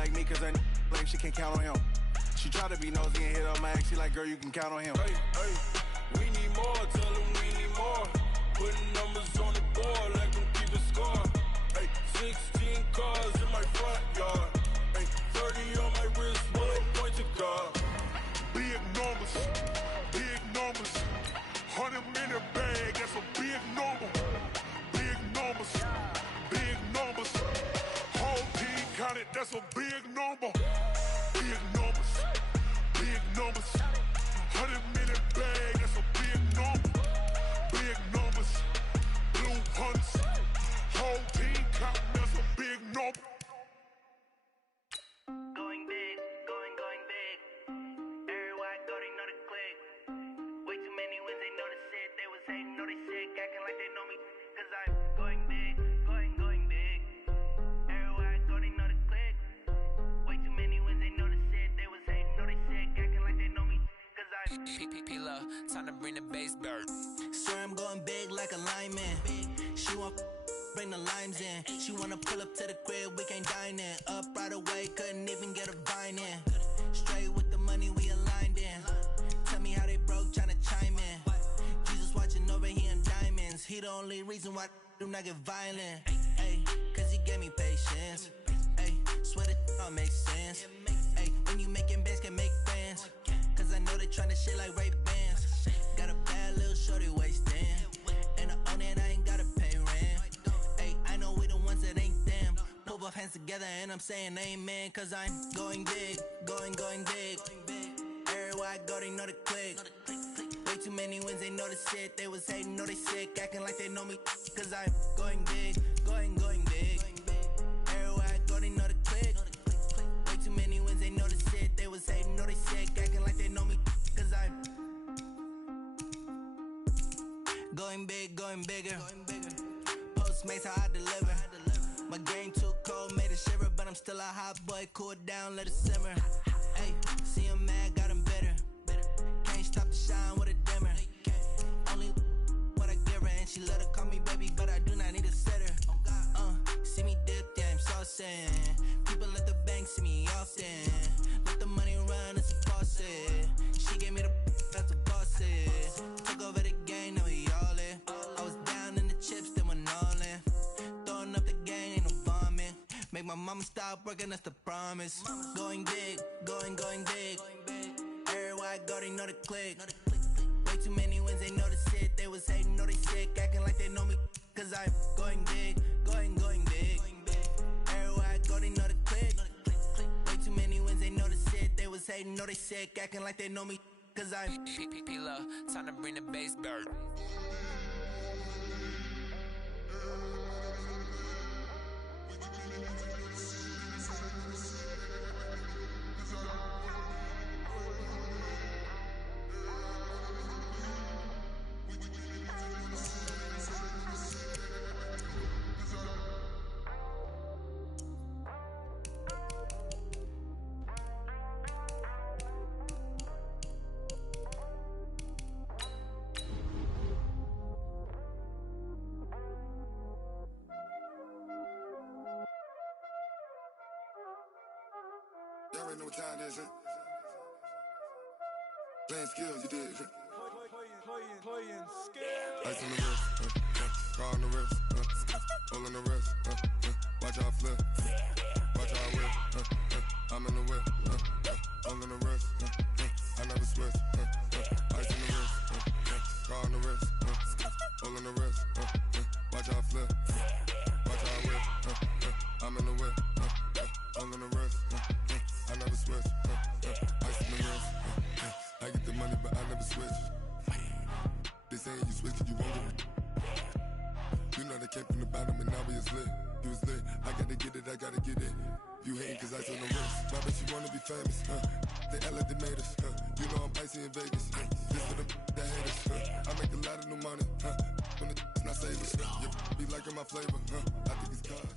like me, cause her like she can't count on him. She try to be nosy and hit on my ex. She like, girl, you can count on him. Hey, hey, we need more, tell them we need more. Putting numbers on the board, let them keep a score. Hey, 16 cars in my front yard. Hey, 30 on my wrist, one point to God. Big numbers, 100 minute bag, that's a big number. Big numbers, whole team counted, that's a big number. Big numbers, 100 minute bag, that's a big number. Big numbers, blue hunts, whole team counting, that's a big number. Going big, going big. Everywhere I go, they know the click. Way too many wins, they know the shit. They was hating, know they sick, acting like they know me. Cause I'm going big, going big. Everywhere I go, they know the click. Way too many wins, they know the shit. They was hating, know they sick, acting like they know me. Cause I'm P-P-P-Love, time to bring the bass bird. Sir, I'm going big like a lineman. She want bring the limes in. She wanna pull up to the crib, we can't dine in. Up right away, couldn't even get a vine in. Straight with the money we aligned in. Tell me how they broke, tryna chime in. Jesus watching over here in diamonds. He the only reason why do not get violent. Ay, cause he gave me patience. Ay, swear that all makes sense. Ay, when you making bands, can make friends. Cause I know they tryna shit like Ray Bans. Got a bad little shorty wasting. And I own it, I ain't gotta pay rent. Ay, I know we the ones that ain't them. Pull both hands together and I'm saying amen. Cause I'm going big, going big. Everywhere I go, they know the click. Way too many wins, they know the shit. They was hating, know they sick, acting like they know me. Cause I'm going big, going big. Everywhere I go, they know the click. Way too many wins, they know the shit. They was hating, know they sick, acting like they know me. Cause I'm going big, going bigger. Postmates, how I deliver. My game too cold, made it shiver. But I'm still a hot boy, cool it down, let it simmer. Hey, see him mad, got him bitter. Can't stop the shine with a dimmer. Only what I give her, and she let her call me baby, but I do not need a sitter. See me dip, yeah, I'm saucing. People at the bank see me often. Let the money run, it's a faucet. She gave me the that's a boss it. Took over the game, now we all in. I was down in the chips, then went all in. Throwing up the game, ain't no vomit. Make my mama stop working, that's the promise. Going big, going big. Everywhere I go, they know the click. Way too many wins, they know the shit. They was hating, know they sick, acting like they know me. Cause I'm going big, going big. Everywhere I go, they know the click. Way too many wins, they know the shit. They was hating, know they sick, acting like they know me. Cause I'm P-P-P-Love, time to bring the bass bird. Y'all already know what time it is, huh? Playing skills, you did. Playing skills. Ice on the wrist, car on the wrist, hole in the wrist, watch how I flip, watch how I whip, I'm in the whip, hole in the wrist, I never switch, ice on the wrist, car on the wrist, hole in the wrist, watch how I flip, watch how I whip, I'm in the whip, hole in the wrist, I never switch, ice on the wrist, I get the money but I never switch. They saying you switch it, you won't get it. You know they came from the bottom and now we is lit. You was lit, I gotta get it, I gotta get it. You hating cause ice on the wrist. My bitch, you wanna be famous, They act like they made us, You know I'm icy in Vegas, This for the that hate us, I make a lot of new money, When the not savers, Be liking my flavor, I think it's cause.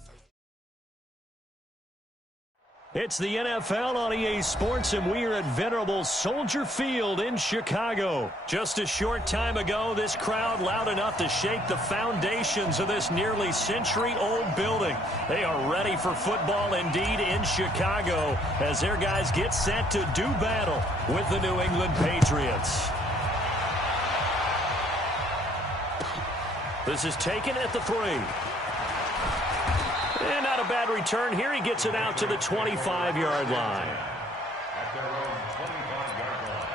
It's the NFL on EA Sports, and we are at venerable Soldier Field in Chicago. Just a short time ago, this crowd loud enough to shake the foundations of this nearly century-old building. They are ready for football indeed in Chicago as their guys get set to do battle with the New England Patriots. This is taken at the 3. And not a bad return here. He gets it out to the 25-yard line. At their own 25-yard line.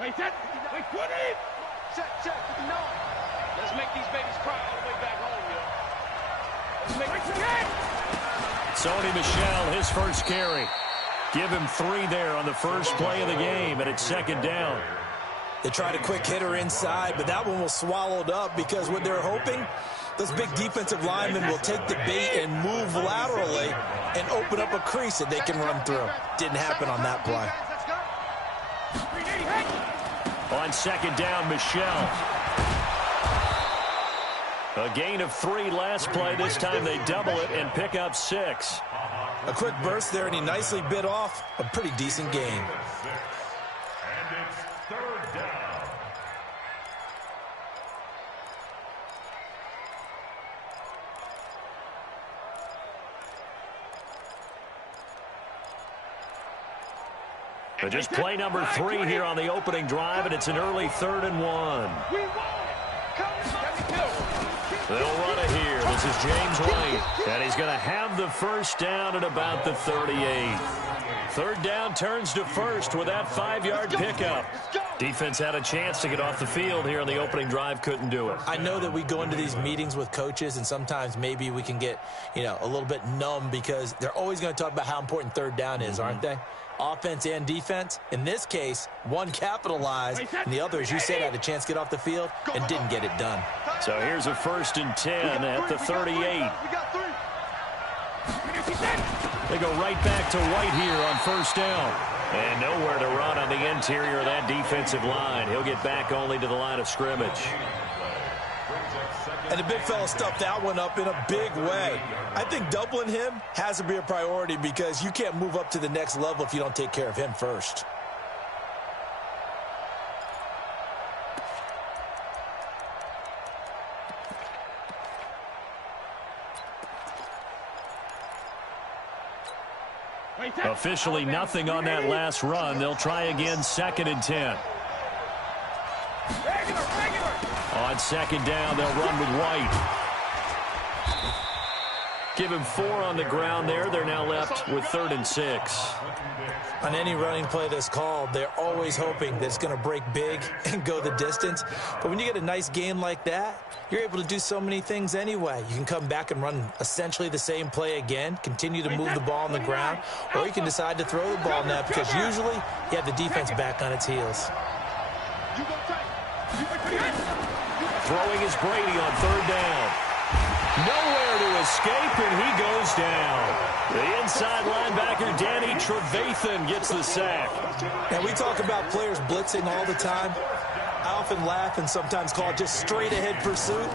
Wait, set. Wait, 20. Check. No. Let's make these babies cry all the way back home, yo. Let's make it. Sony Michel, his first carry. Give him 3 there on the first play of the game, and it's second down. They tried a quick hitter inside, but that one was swallowed up because what they're hoping, those big defensive linemen will take the bait and move laterally and open up a crease that they can run through. Didn't happen on that play. On second down, Michel. A gain of 3 last play. This time they double it and pick up 6. A quick burst there, and he nicely bit off a pretty decent gain. And it's third down. But just play number 3 here on the opening drive, and it's an early 3rd and 1. They'll run it here. This is James White, and he's going to have the first down at about the 38. Third down turns to first with that 5-yard pickup. Defense had a chance to get off the field here on the opening drive, couldn't do it. I know that we go into these meetings with coaches, and sometimes maybe we can get, a little bit numb because they're always going to talk about how important third down is, aren't they? Offense and defense. In this case, one capitalized, and the other, as you said, had a chance to get off the field and didn't get it done. So here's a 1st and 10 at the 38. They go right back to White here on first down. And nowhere to run on the interior of that defensive line. He'll get back only to the line of scrimmage. And the big fella stuffed that one up in a big way. I think doubling him has to be a priority because you can't move up to the next level if you don't take care of him first. Officially nothing on that last run. They'll try again, 2nd and 10. On second down, they'll run with White. Give him 4 on the ground there. They're now left with 3rd and 6. On any running play that's called, they're always hoping that it's going to break big and go the distance. But when you get a nice game like that, you're able to do so many things anyway. You can come back and run essentially the same play again, continue to move the ball on the ground, or you can decide to throw the ball now because usually you have the defense back on its heels. Throwing is Brady on 3rd down. Nowhere to escape, and he goes down. The inside linebacker, Danny Trevathan, gets the sack. And we talk about players blitzing all the time. I often laugh and sometimes call it just straight-ahead pursuit.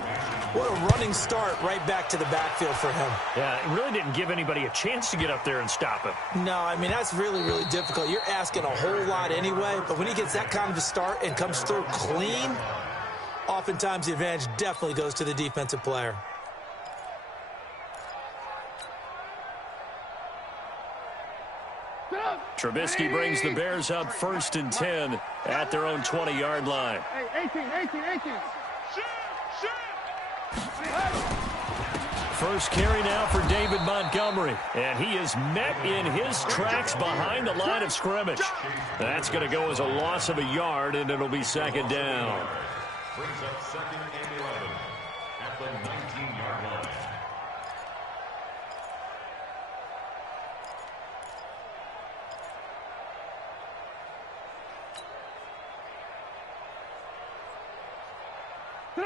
What a running start right back to the backfield for him. Yeah, it really didn't give anybody a chance to get up there and stop him. No, I mean, that's really, really difficult. You're asking a whole lot anyway, but when he gets that kind of a start and comes through clean, oftentimes the advantage definitely goes to the defensive player. Trubisky brings the Bears up 1st and 10 at their own 20-yard line. 18. First carry now for David Montgomery, and he is met in his tracks behind the line of scrimmage. That's going to go as a loss of a yard, and it'll be 2nd down. Brings up 2nd and 11 at the 19-yard line.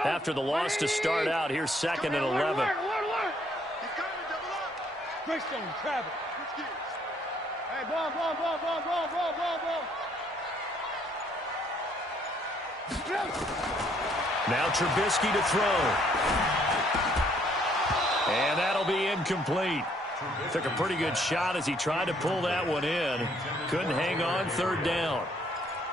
After the loss to start out, here's 2nd and 11. Hey, ball. Now Trubisky to throw. And that'll be incomplete. Took a pretty good shot as he tried to pull that one in. Couldn't hang on third down.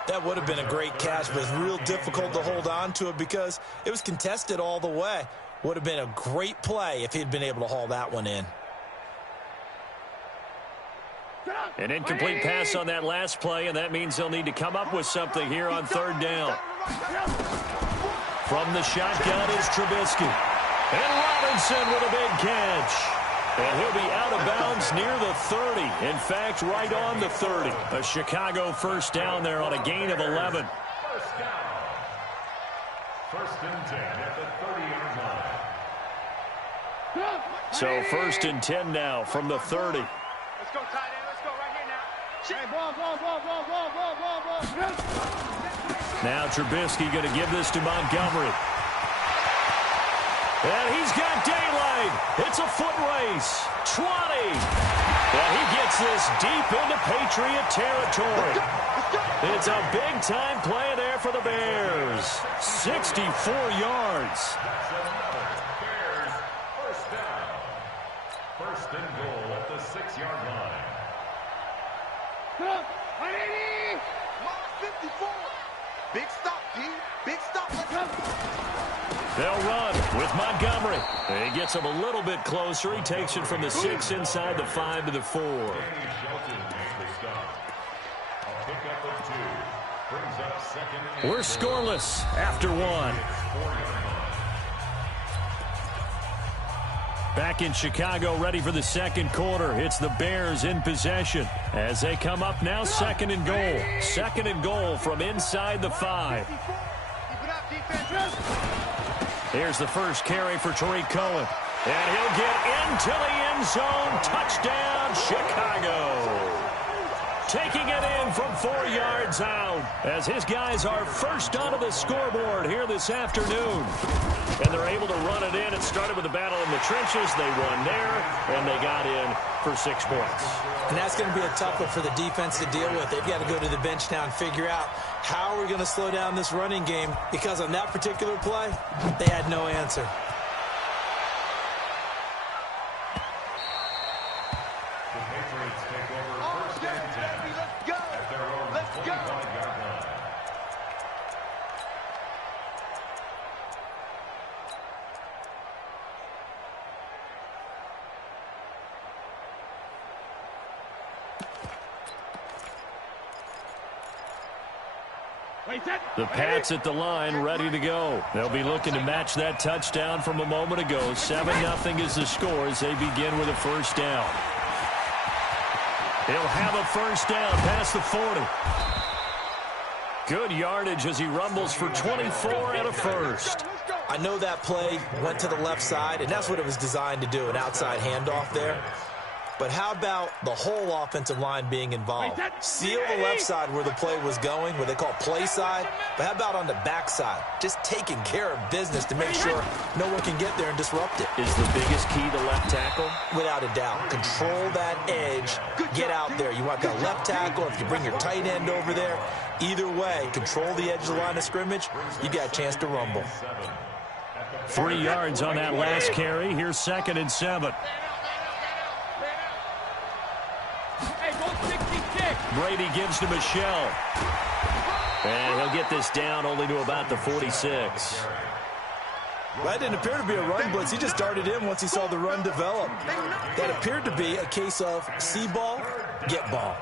That would have been a great catch, but it's real difficult to hold on to it because it was contested all the way. Would have been a great play if he'd been able to haul that one in. An incomplete pass on that last play, and that means they'll need to come up with something here on third down. From the shotgun is Trubisky. And Robinson with a big catch. And he'll be out of bounds near the 30. In fact, right on the 30. A Chicago first down there on a gain of 11. First down. First and 10 at the 30-yard line. So first and 10 now from the 30. Let's go, tight end. Let's go right here now. Hey, ball. Now Trubisky going to give this to Montgomery. And he's got daylight. It's a foot race. 20. And he gets this deep into Patriot territory. It's a big-time play there for the Bears. 64 yards. Bears first down. First and goal at the 6-yard line. 54. Big stop, G. Big stop. Let's go. They'll run with Montgomery. He gets him a little bit closer. He takes it from the 6 inside the 5 to the 4. Shelton makes the stop. A pickup of 2. Brings up second. We're scoreless after 1. Back in Chicago, ready for the second quarter. It's the Bears in possession as they come up now second and goal. Second and goal from inside the 5. Here's the first carry for Tariq Cohen. And he'll get into the end zone. Touchdown, Chicago. Taking it in from 4 yards out as his guys are first onto the scoreboard here this afternoon. And they're able to run it in. It started with a battle in the trenches. They won there, and they got in for 6 points. And that's going to be a tough one for the defense to deal with. They've got to go to the bench now and figure out how we're going to slow down this running game, because on that particular play, they had no answer. The Patriots take over first and 10 at their own 25-yard line. The Pats at the line, ready to go. They'll be looking to match that touchdown from a moment ago. 7-0 is the score as they begin with a first down. He'll have a first down past the 40. Good yardage as he rumbles for 24 and a first. I know that play went to the left side, and that's what it was designed to do, an outside handoff there. But how about the whole offensive line being involved? Seal the left side where the play was going, what they call play side. But how about on the back side? Just taking care of business to make sure no one can get there and disrupt it. Is the biggest key to left tackle? Without a doubt. Control that edge. Get out there. You want that left tackle. If you bring your tight end over there, either way, control the edge of the line of scrimmage, you got a chance to rumble. 3 yards on that last carry. Here's 2nd and 7. Brady gives to Michelle. And he'll get this down only to about the 46. That didn't appear to be a run blitz. He just darted in once he saw the run develop. That appeared to be a case of see ball, get ball.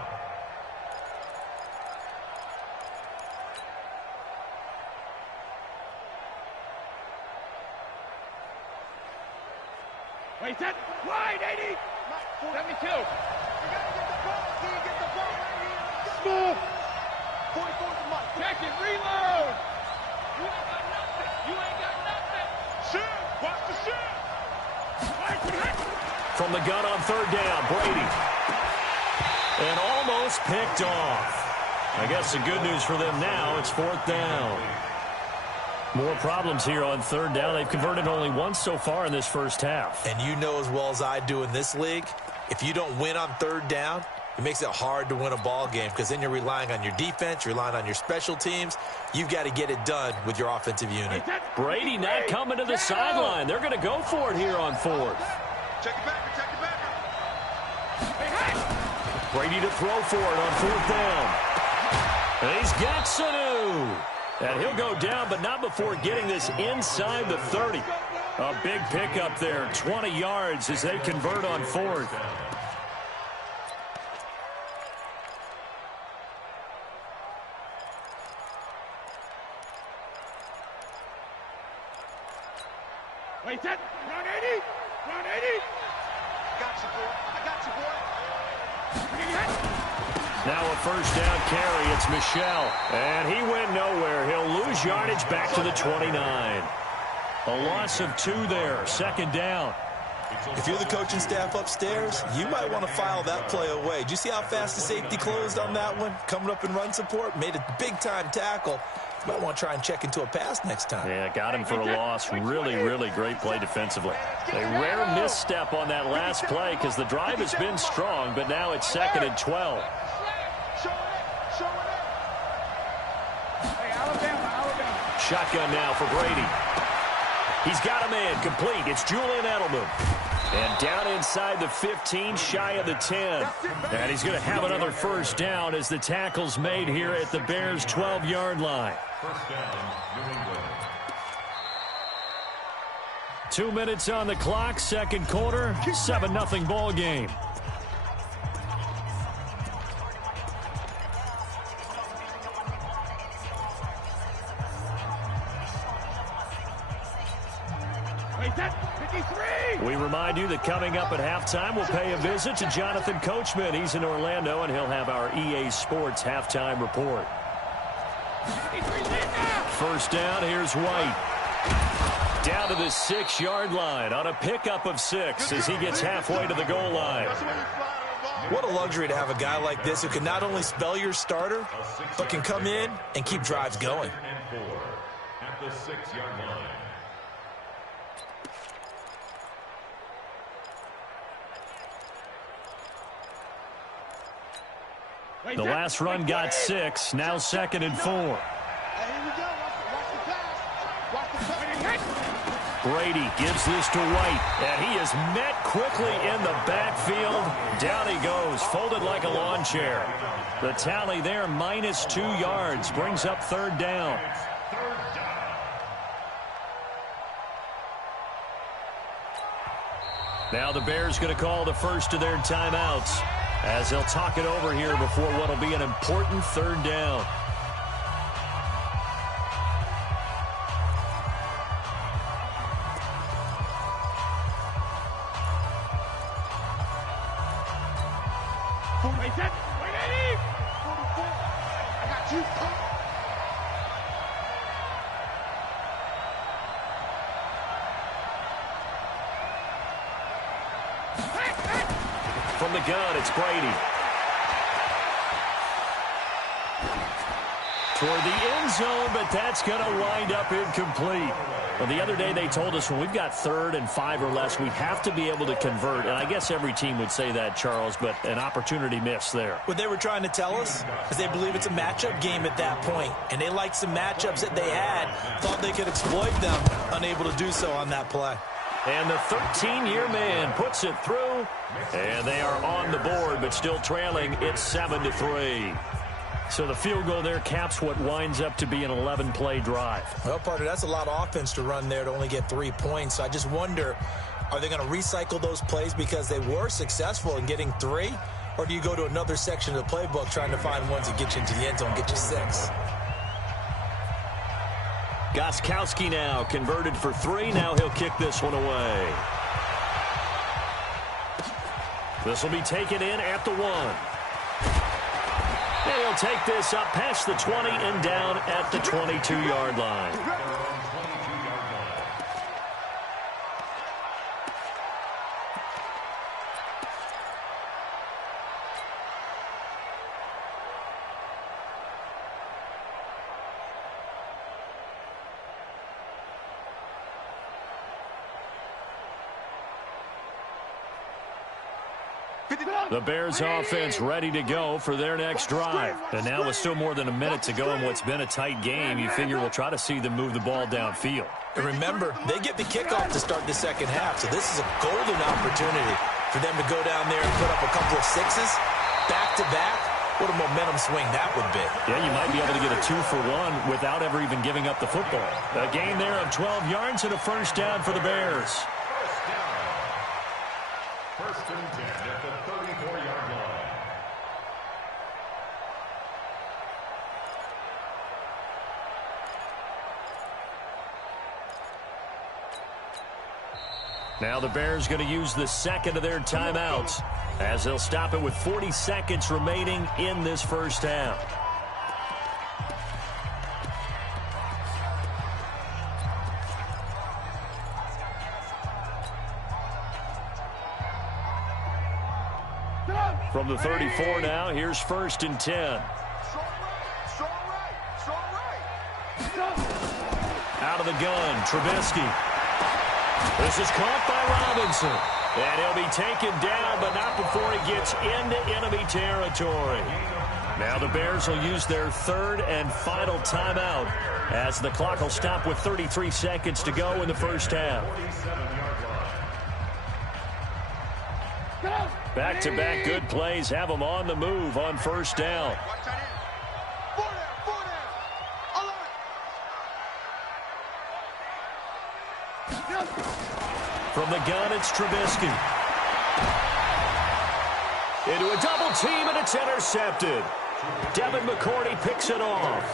Wait, that wide, 80. 72. Smooth. 44 to Mike. Check it, reload. You ain't got nothing. You ain't got nothing. Shoot. Watch the shoot. From the gun on third down, Brady. And almost picked off. I guess the good news for them now, it's 4th down. More problems here on third down. They've converted only once so far in this first half. And you know as well as I do in this league, if you don't win on third down, It makes it hard to win a ball game because then you're relying on your defense, you're relying on your special teams. You've got to get it done with your offensive unit. Brady not coming to the sideline. They're going to go for it here on fourth. Check it back. Brady to throw for it on fourth down. And he's got Sanu. And he'll go down, but not before getting this inside the 30. A big pickup there, 20 yards as they convert on fourth. Wait, that. Run 80. Run 80. I got you, boy. Now a first down carry. It's Michel. And he went nowhere. He'll lose yardage back to the 29. A loss of 2 there. Second down. If you're the coaching staff upstairs, you might want to file that play away. Did you see how fast the safety closed on that one? Coming up in run support, made a big-time tackle. You might want to try and check into a pass next time. Yeah, got him for a loss. Really, really great play defensively. A rare misstep on that last play because the drive has been strong, but now it's 2nd and 12. Shotgun now for Brady. He's got a man complete. It's Julian Edelman. And down inside the 15, shy of the 10. And he's going to have another first down as the tackle's made here at the Bears' 12-yard line. First down, New England. 2 minutes on the clock, second quarter, 7-0 ball game. We remind you that coming up at halftime, we'll pay a visit to Jonathan Coachman. He's in Orlando, and he'll have our EA Sports halftime report. First down, here's White. Down to the 6-yard line on a pickup of 6 as he gets halfway to the goal line. What a luxury to have a guy like this who can not only spell your starter, but can come in and keep drives going. And 4 at the 6-yard line. The last run got 6, now 2nd and 4. Brady gives this to White, and he is met quickly in the backfield. Down he goes, folded like a lawn chair. The tally there, minus 2 yards, brings up 3rd down. Now the Bears going to call the first of their timeouts as they'll talk it over here before what will be an important 3rd down. From the gun, it's Brady. Toward the end zone, but that's going to wind up incomplete. Well, the other day they told us when we've got 3rd and 5 or less, we have to be able to convert. And I guess every team would say that, Charles, but an opportunity missed there. What they were trying to tell us is they believe it's a matchup game at that point, and they liked some matchups that they had, thought they could exploit them, unable to do so on that play. And the 13-year man puts it through, and they are on the board, but still trailing. It's 7-3. So the field goal there caps what winds up to be an 11-play drive. Well, partner, that's a lot of offense to run there to only get 3 points. I just wonder, are they going to recycle those plays because they were successful in getting 3? Or do you go to another section of the playbook trying to find ones that get you into the end zone, get you 6? Gostkowski now converted for 3. Now he'll kick this one away. This will be taken in at the 1. And he'll take this up past the 20 and down at the 22-yard line. The Bears offense ready to go for their next drive. And now with still more than a minute to go in what's been a tight game, you figure we'll try to see them move the ball downfield. And remember, they get the kickoff to start the second half, so this is a golden opportunity for them to go down there and put up a couple of sixes back-to-back. What a momentum swing that would be. Yeah, you might be able to get a 2-for-1 without ever even giving up the football. A gain there of 12 yards and a first down for the Bears. First and 10 at the 34-yard line. Now the Bears going to use the second of their timeouts as they'll stop it with 40 seconds remaining in this first half. From the 34 now, here's first and 10. Out of the gun, Trubisky. This is caught by Robinson. And he'll be taken down, but not before he gets into enemy territory. Now the Bears will use their third and final timeout as the clock will stop with 33 seconds to go in the first half. Back-to-back good plays have them on the move on first down. From the gun, it's Trubisky. Into a double team, and it's intercepted. Devin McCourty picks it off.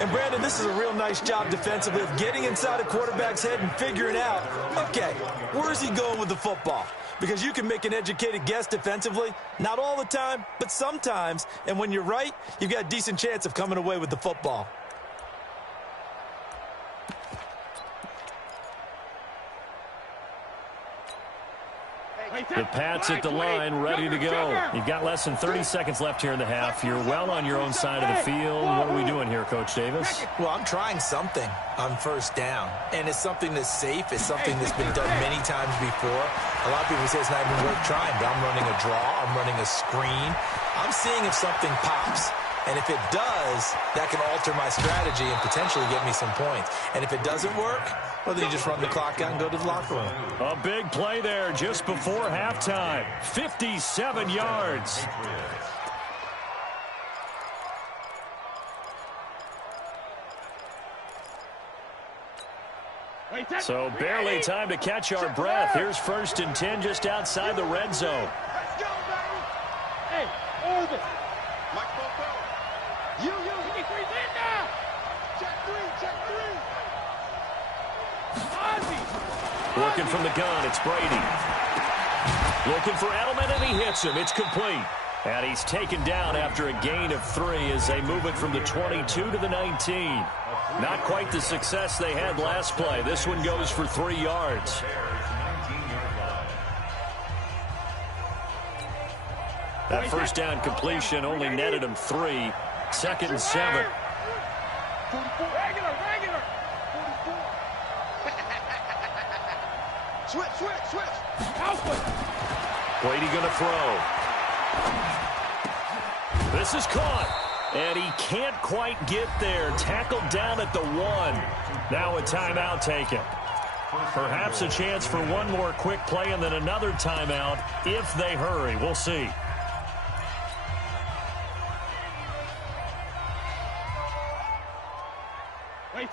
And, Brandon, this is a real nice job defensively of getting inside a quarterback's head and figuring out, okay, where's he going with the football? Because you can make an educated guess defensively, not all the time, but sometimes. And when you're right, you've got a decent chance of coming away with the football. The Pats at the line, ready to go. You've got less than 30 seconds left here in the half. You're well on your own side of the field. What are we doing here, Coach Davis? Well, I'm trying something on first down, and it's something that's safe. It's something that's been done many times before. A lot of people say it's not even worth trying, but I'm running a draw. I'm running a screen. I'm seeing if something pops. And if it does, that can alter my strategy and potentially get me some points. And if it doesn't work, well, then you just run the clock out and go to the locker room. A big play there just before halftime. 57 yards. So barely time to catch our breath. Here's first and 10 just outside the red zone. Let's go, baby. Hey, Orbit. You need three in now. Check three. Ozzy. Working from the gun, it's Brady. Looking for Edelman, and he hits him. It's complete. And he's taken down after a gain of 3 as they move it from the 22 to the 19. Not quite the success they had last play. This one goes for 3 yards. That first down completion only netted him 3. Second and 7. Regular. Switch. Brady going to throw. This is caught. And he can't quite get there. Tackled down at the 1. Now a timeout taken. Perhaps a chance for one more quick play and then another timeout if they hurry. We'll see.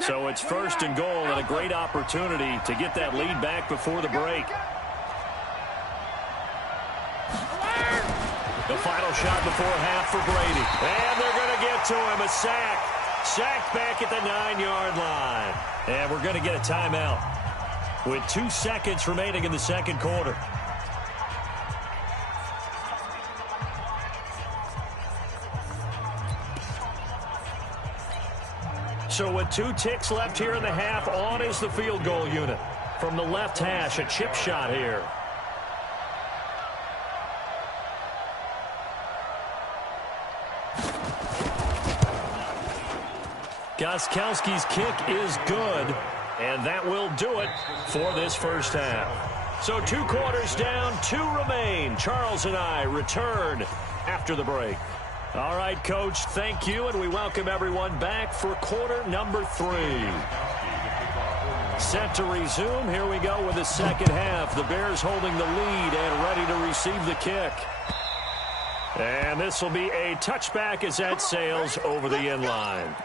So it's first and goal and a great opportunity to get that lead back before the break. The final shot before half for Brady. And they're going to get to him. A sack. Sacked back at the 9-yard line. And we're going to get a timeout with 2 seconds remaining in the second quarter. So with 2 ticks left here in the half, on is the field goal unit. From the left hash, a chip shot here. Gostkowski's kick is good, and that will do it for this first half. So 2 quarters down, 2 remain. Charles and I return after the break. All right, Coach, thank you, and we welcome everyone back for quarter number 3. Set to resume. Here we go with the second half. The Bears holding the lead and ready to receive the kick. And this will be a touchback as that sails over the end line.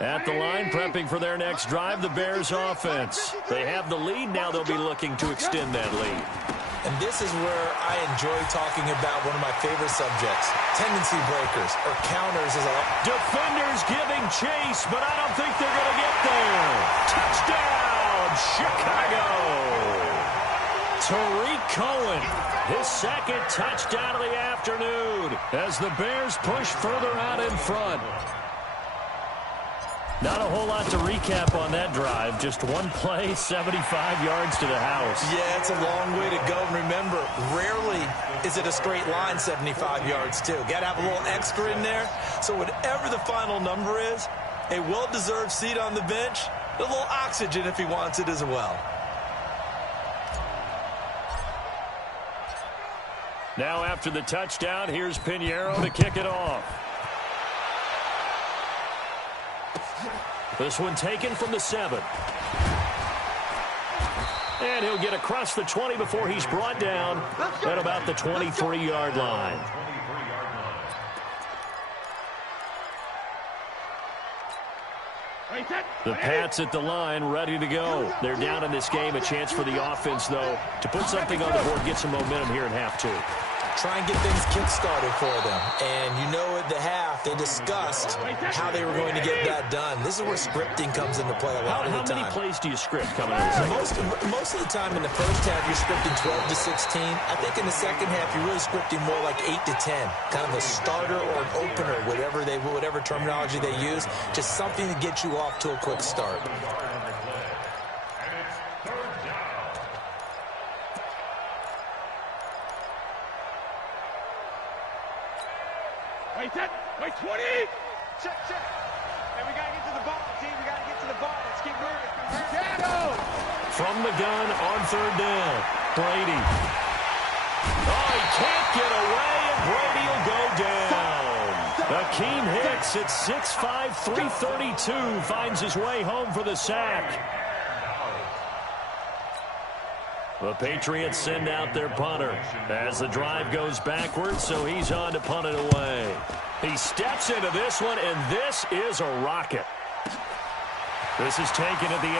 At the line, prepping for their next drive, the Bears offense. They have the lead. Now they'll be looking to extend that lead. And this is where I enjoy talking about one of my favorite subjects, tendency breakers, or counters. Defenders giving chase, but I don't think they're going to get there. Touchdown, Chicago. Tariq Cohen, his second touchdown of the afternoon as the Bears push further out in front. Not a whole lot to recap on that drive. Just one play, 75 yards to the house. Yeah, it's a long way to go. And remember, rarely is it a straight line 75 yards, too. Got to have a little extra in there. So whatever the final number is, a well-deserved seat on the bench, a little oxygen if he wants it as well. Now after the touchdown, here's Pinheiro to kick it off. This one taken from the 7. And he'll get across the 20 before he's brought down at about the 23-yard line. The Pats at the line, ready to go. They're down in this game. A chance for the offense, though, to put something on the board, get some momentum here in half 2. Try and get things kick-started for them. And you know at the half, they discussed how they were going to get that done. This is where scripting comes into play a lot of the time. How many plays do you script coming out of the second? Most of the time in the first half, you're scripting 12 to 16. I think in the second half, you're really scripting more like 8 to 10. Kind of a starter or an opener, whatever terminology they use. Just something to get you off to a quick start. Wait, 20! Check. And we got to get to the ball, team. We got to get to the ball. Let's keep moving. From the gun on 3rd down. Brady. Oh, he can't get away, and Brady will go down. Akeem Hicks at 6'5", 332 finds his way home for the sack. The Patriots send out their punter as the drive goes backwards, so he's on to punt it away. He steps into this one, and this is a rocket. This is taken at the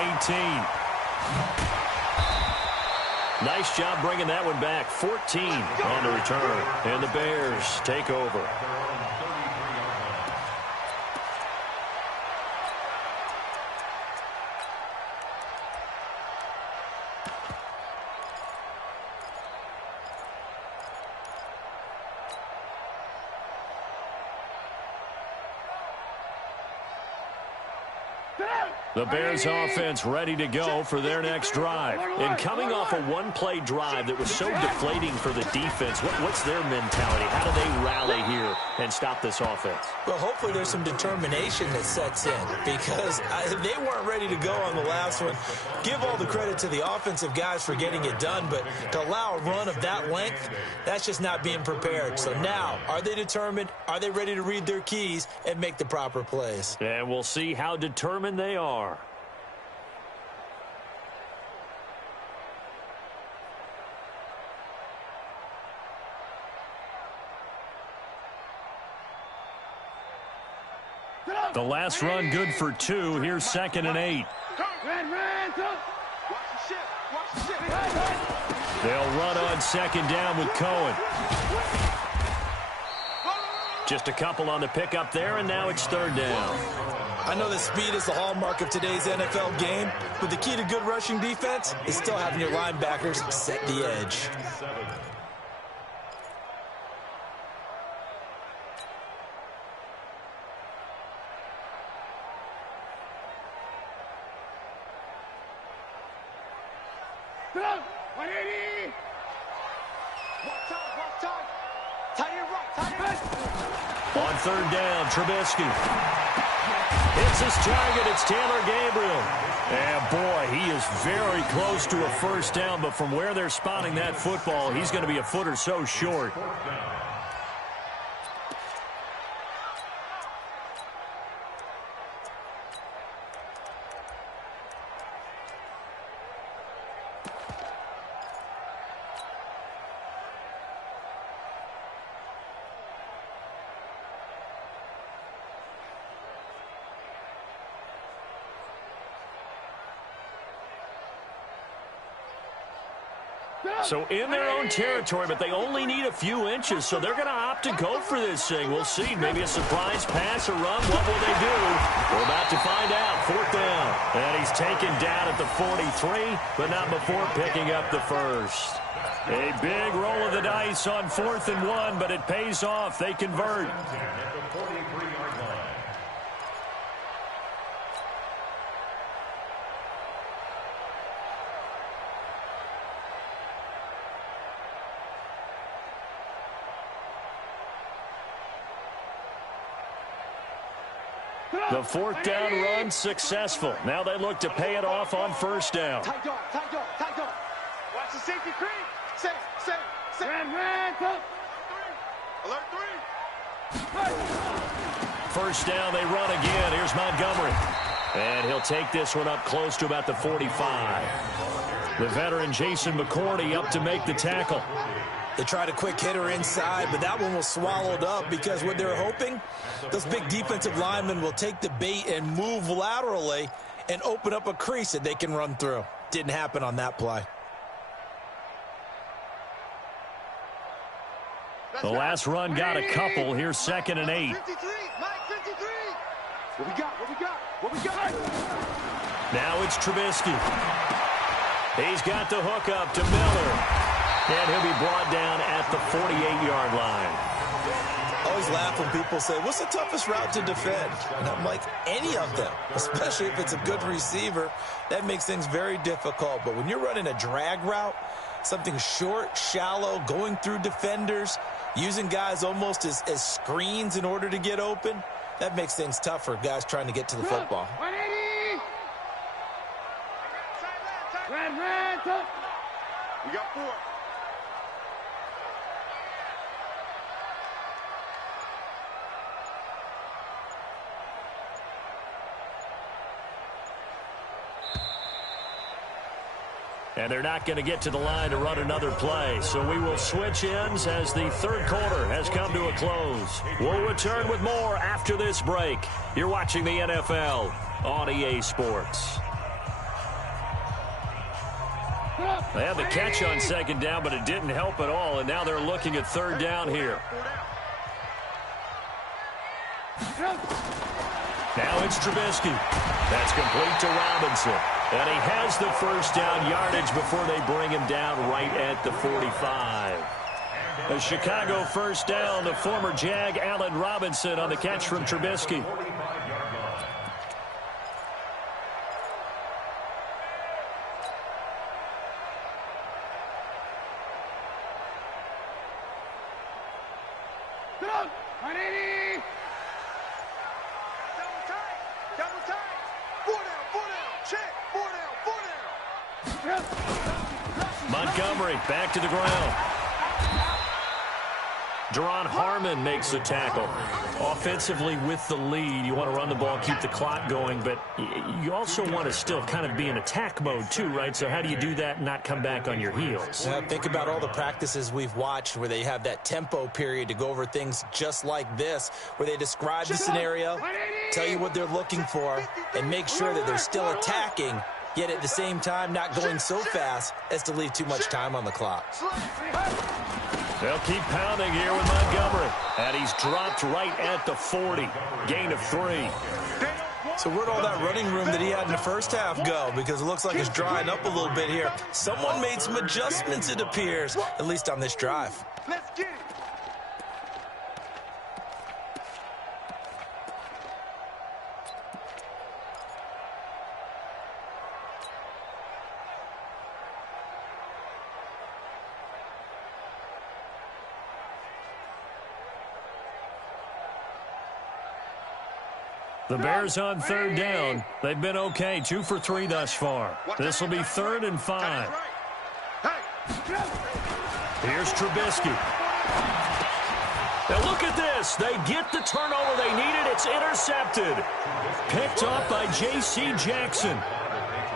18. Nice job bringing that one back. 14 on the return, and the Bears take over. The Bears offense ready to go for their next drive. And coming off a one-play drive that was so deflating for the defense, what's their mentality? How do they rally here and stop this offense? Well, hopefully there's some determination that sets in because they weren't ready to go on the last one. Give all the credit to the offensive guys for getting it done, but to allow a run of that length, that's just not being prepared. So now, are they determined? Are they ready to read their keys and make the proper plays? And we'll see how determined they are. The last run good for 2. Here's 2nd and 8. They'll run on 2nd down with Cohen. Just a couple on the pickup there, and now it's 3rd down. I know that speed is the hallmark of today's NFL game, but the key to good rushing defense is still having your linebackers set the edge. On third down, Trubisky hits his target. It's Taylor Gabriel. And, boy, he is very close to a first down, but from where they're spotting that football, he's going to be a foot or so short. So in their own territory, but they only need a few inches, so they're going to opt to go for this thing. We'll see. Maybe a surprise pass or run. What will they do? We're about to find out. Fourth down. And he's taken down at the 43, but not before picking up the first. A big roll of the dice on 4th and 1, but it pays off. They convert. The fourth down run successful. Now they look to pay it off on first down. Tight dog. Watch the safety creep. Safe. Red, go. Alert 3. First down, they run again. Here's Montgomery. And he'll take this one up close to about the 45. The veteran Jason McCourty up to make the tackle. They tried a quick hitter inside, but that one was swallowed up because what they're hoping, those big defensive linemen will take the bait and move laterally and open up a crease that they can run through. Didn't happen on that play. The last run got a couple. Here's 2nd and 8. 53, Mike, 53. What we got? Now it's Trubisky. He's got the hook up to Miller. And he'll be brought down at the 48-yard line. I always laugh when people say, what's the toughest route to defend? And I'm like, any of them, especially if it's a good receiver. That makes things very difficult. But when you're running a drag route, something short, shallow, going through defenders, using guys almost as screens in order to get open, that makes things tough for guys trying to get to the football. 180. Red, go. We got 4. And they're not going to get to the line to run another play. So we will switch ends as the third quarter has come to a close. We'll return with more after this break. You're watching the NFL on EA Sports. They had the catch on 2nd down, but it didn't help at all. And now they're looking at 3rd down here. Now it's Trubisky. That's complete to Robinson. And he has the first down yardage before they bring him down right at the 45. A Chicago first down, the former Jag Allen Robinson on the catch from Trubisky. Montgomery back to the ground. Deron Harmon makes the tackle. Offensively with the lead, you want to run the ball, keep the clock going, but you also want to still kind of be in attack mode too, right? So how do you do that and not come back on your heels? Think about all the practices we've watched where they have that tempo period to go over things just like this, where they describe the scenario, tell you what they're looking for, and make sure that they're still attacking, yet at the same time not going so fast as to leave too much time on the clock. They'll keep pounding here with Montgomery. And he's dropped right at the 40. Gain of 3. So where'd all that running room that he had in the first half go? Because it looks like it's drying up a little bit here. Someone made some adjustments, it appears, at least on this drive. Let's get it. The Bears on third down. They've been okay, 2 for 3 thus far. This will be 3rd and 5. Here's Trubisky. Now look at this. They get the turnover they needed. It's intercepted. Picked off by J.C. Jackson.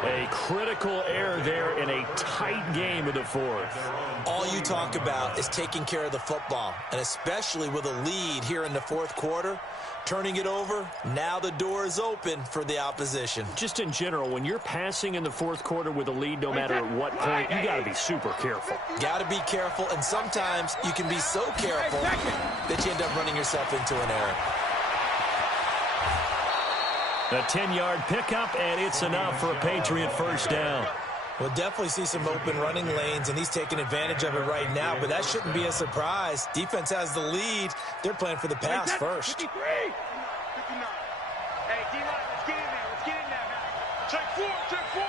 A critical error there in a tight game of the fourth. All you talk about is taking care of the football, and especially with a lead here in the fourth quarter, turning it over, now the door is open for the opposition. Just in general, when you're passing in the fourth quarter with a lead, no matter at what point, you got to be super careful. Got to be careful, and sometimes you can be so careful that you end up running yourself into an error. A 10-yard pickup, and it's enough for a Patriot first down. We'll definitely see some open running lanes, and he's taking advantage of it right now, but that shouldn't be a surprise. Defense has the lead. They're playing for the pass first. 53. 59. Hey, D-line, let's get in there. Let's get in there, man. Check 4, check 4.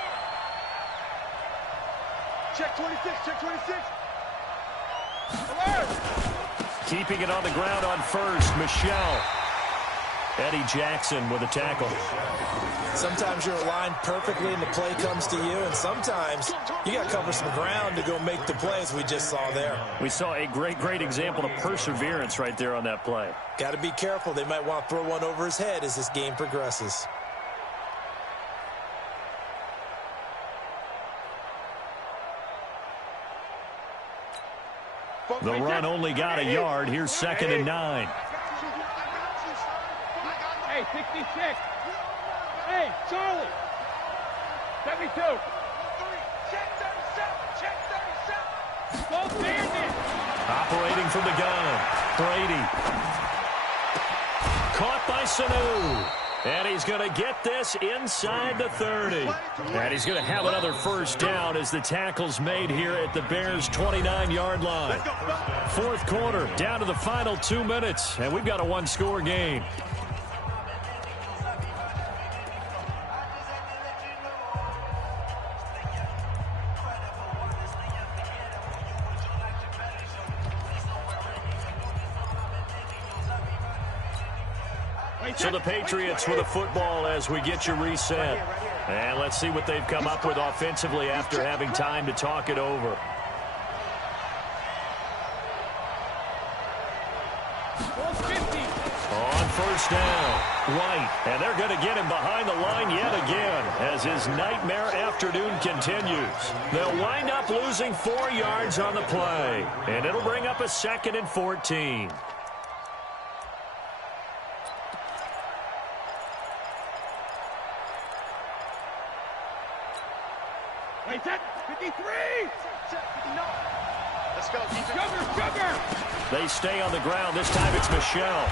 Check 26, check 26. Alert. Keeping it on the ground on first, Michelle. Eddie Jackson with a tackle. Sometimes you're aligned perfectly and the play comes to you, and sometimes you got to cover some ground to go make the plays we just saw there. We saw a great example of perseverance right there on that play. Got to be careful. They might want to throw one over his head as this game progresses. The run only got a yard. Here's 2nd and 9. Hey, 66. Hey, Charlie. 72. Check 37. Check 37. Go Bandit. Operating from the gun. Brady. Caught by Sanu. And he's going to get this inside the 30. And he's going to have another first down as the tackle's made here at the Bears' 29-yard line. Fourth quarter, down to the final 2 minutes, and we've got a one-score game. So the Patriots with a football as we get you reset. And let's see what they've come up with offensively after having time to talk it over. On first down, White. And they're going to get him behind the line yet again as his nightmare afternoon continues. They'll wind up losing 4 yards on the play. And it'll bring up a 2nd and 14. Wait, that 53. Let's go, Sugar. They stay on the ground. This time it's Michelle.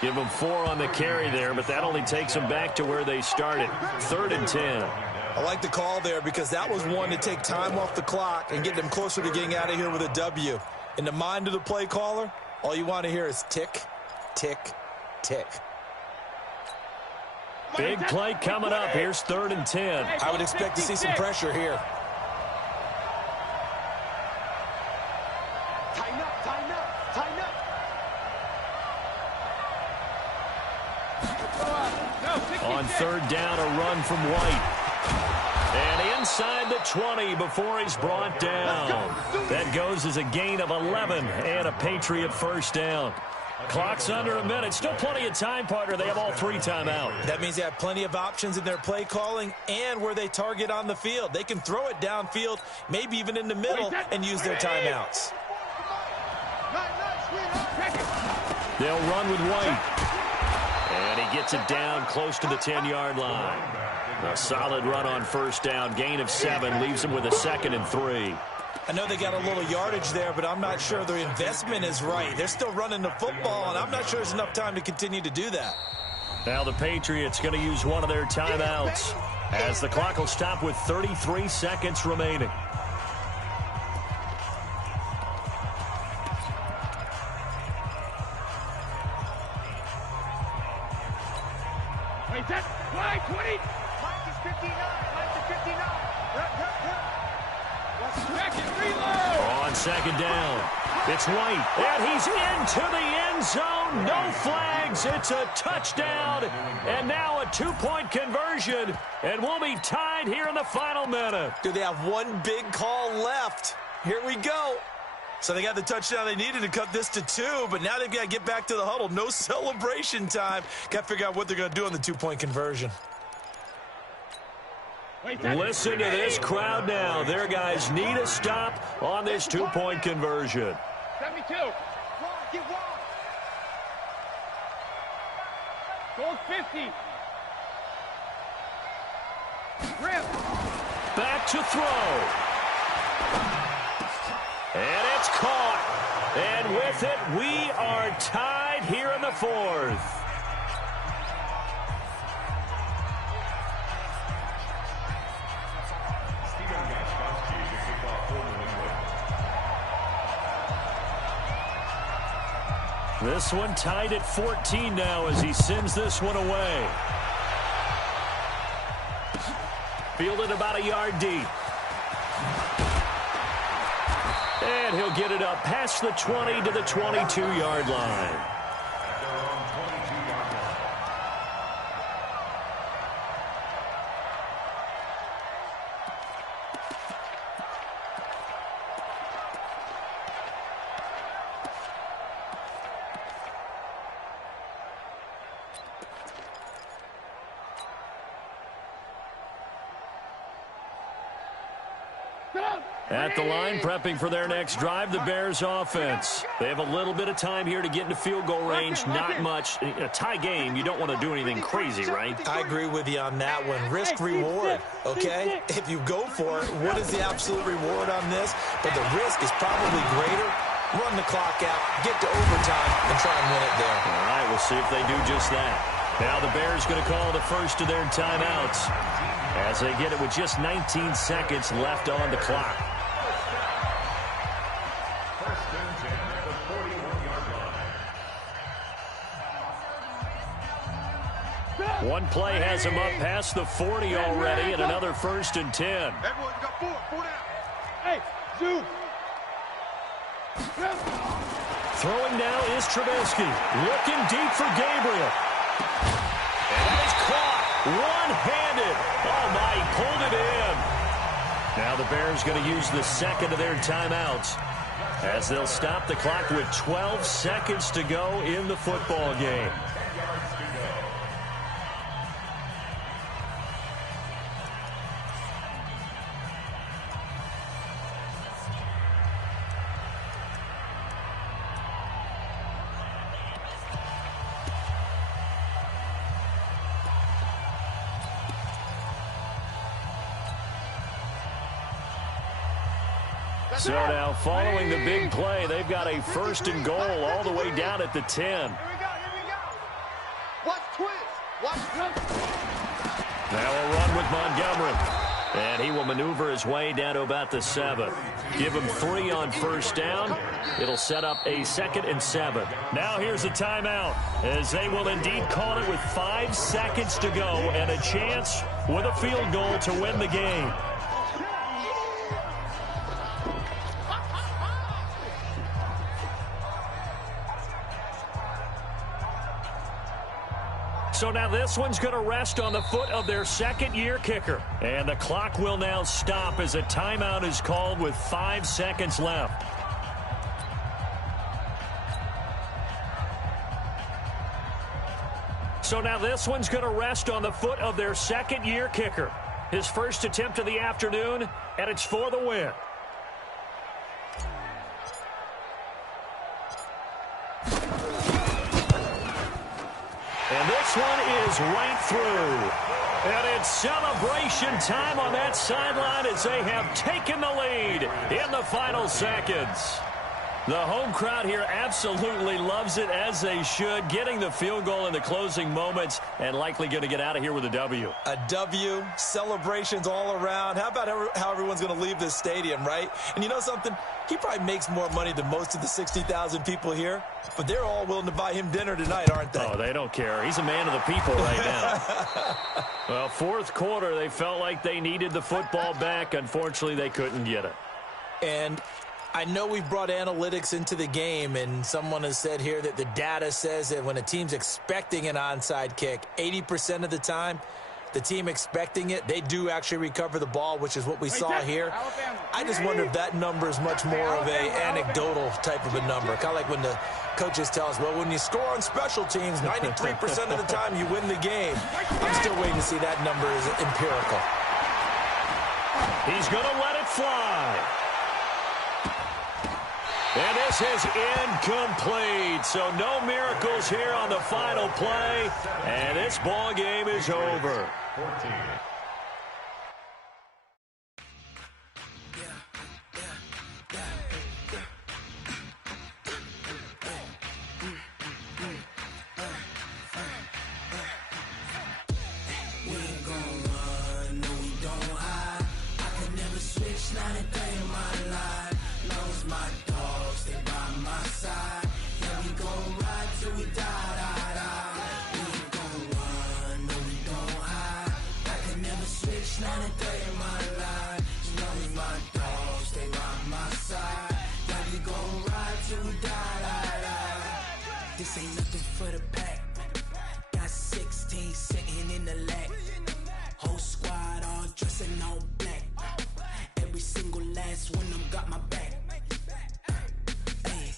Give them 4 on the carry there, but that only takes them back to where they started. 3rd and 10. I like the call there because that was one to take time off the clock and get them closer to getting out of here with a W. In the mind of the play caller, all you want to hear is tick, tick, tick. Big play coming up. Here's 3rd and 10. I would expect to see some pressure here. Tighten up. On 3rd down, a run from White. And inside the 20 before he's brought down. That goes as a gain of 11 and a Patriot first down. Clock's under a minute. Still plenty of time, partner. They have all 3 timeout. That means they have plenty of options in their play calling and where they target on the field. They can throw it downfield, maybe even in the middle, and use their timeouts. They'll run with White. And he gets it down close to the 10-yard line. A solid run on first down. Gain of 7 leaves them with a 2nd and 3. I know they got a little yardage there, but I'm not sure their investment is right. They're still running the football, and I'm not sure there's enough time to continue to do that. Now the Patriots going to use one of their timeouts as the clock will stop with 33 seconds remaining. Wait, that line 20. Mike is 59. On second down, it's White, and he's into the end zone. No flags. It's a touchdown, and now a 2-point conversion, and we'll be tied here in the final minute. Do they have one big call left? Here we go. So they got the touchdown they needed to cut this to 2, but now they've got to get back to the huddle. No celebration time. Got to figure out what they're going to do on the 2-point conversion. Listen to this crowd now. Their guys need a stop on this 2-point conversion. 72. Get wide. Goal 50. Rip. Back to throw. And it's caught. And with it, we are tied here in the 4th. This one tied at 14 now as he sends this one away. Fielded about a yard deep. And he'll get it up past the 20 to the 22-yard line. At the line, prepping for their next drive, the Bears offense. They have a little bit of time here to get into field goal range, not much. A tie game, you don't want to do anything crazy, right? I agree with you on that one. Risk-reward, okay? If you go for it, what is the absolute reward on this? But the risk is probably greater. Run the clock out, get to overtime, and try and win it there. All right, we'll see if they do just that. Now the Bears going to call the first of their timeouts as they get it with just 19 seconds left on the clock. One play has him up past the 40 already, and another 1st and 10. Everyone got 4 down. Hey, Zoo. Throwing now is Trubisky. Looking deep for Gabriel. And that is caught. One-handed. Oh, my, he pulled it in. Now the Bears going to use the second of their timeouts as they'll stop the clock with 12 seconds to go in the football game. So now, following the big play, they've got a 1st and goal all the way down at the 10. Here we go. Watch twist. Watch twist. Now a run with Montgomery. And he will maneuver his way down to about the 7. Give him 3 on 1st down. It'll set up a 2nd and 7. Now here's a timeout, as they will indeed call it with 5 seconds to go and a chance with a field goal to win the game. So now this one's going to rest on the foot of their 2nd-year kicker. And the clock will now stop as a timeout is called with 5 seconds left. So now this one's going to rest on the foot of their 2nd-year kicker. His first attempt of the afternoon, and it's for the win. And this one is right through. And it's celebration time on that sideline as they have taken the lead in the final seconds. The home crowd here absolutely loves it, as they should, getting the field goal in the closing moments and likely going to get out of here with a W. A W, celebrations all around. How about how everyone's going to leave this stadium, right? And you know something? He probably makes more money than most of the 60,000 people here, but they're all willing to buy him dinner tonight, aren't they? Oh, they don't care. He's a man of the people right now. Well, 4th quarter, they felt like they needed the football back. Unfortunately, they couldn't get it. And I know we've brought analytics into the game, and someone has said here that the data says that when a team's expecting an onside kick, 80% of the time, the team expecting it, they do actually recover the ball, which is what we saw here. I just wonder if that number is much more of a anecdotal type of a number. Kind of like when the coaches tell us, well, when you score on special teams, 93% of the time you win the game. I'm still waiting to see that number is empirical. He's going to let it fly. And this is incomplete, so no miracles here on the final play, and this ball game is over. 14. This ain't nothing for the pack. Got 16 sitting in the lap. Whole squad all dressing all black. Every single last one of them got my back. Hey,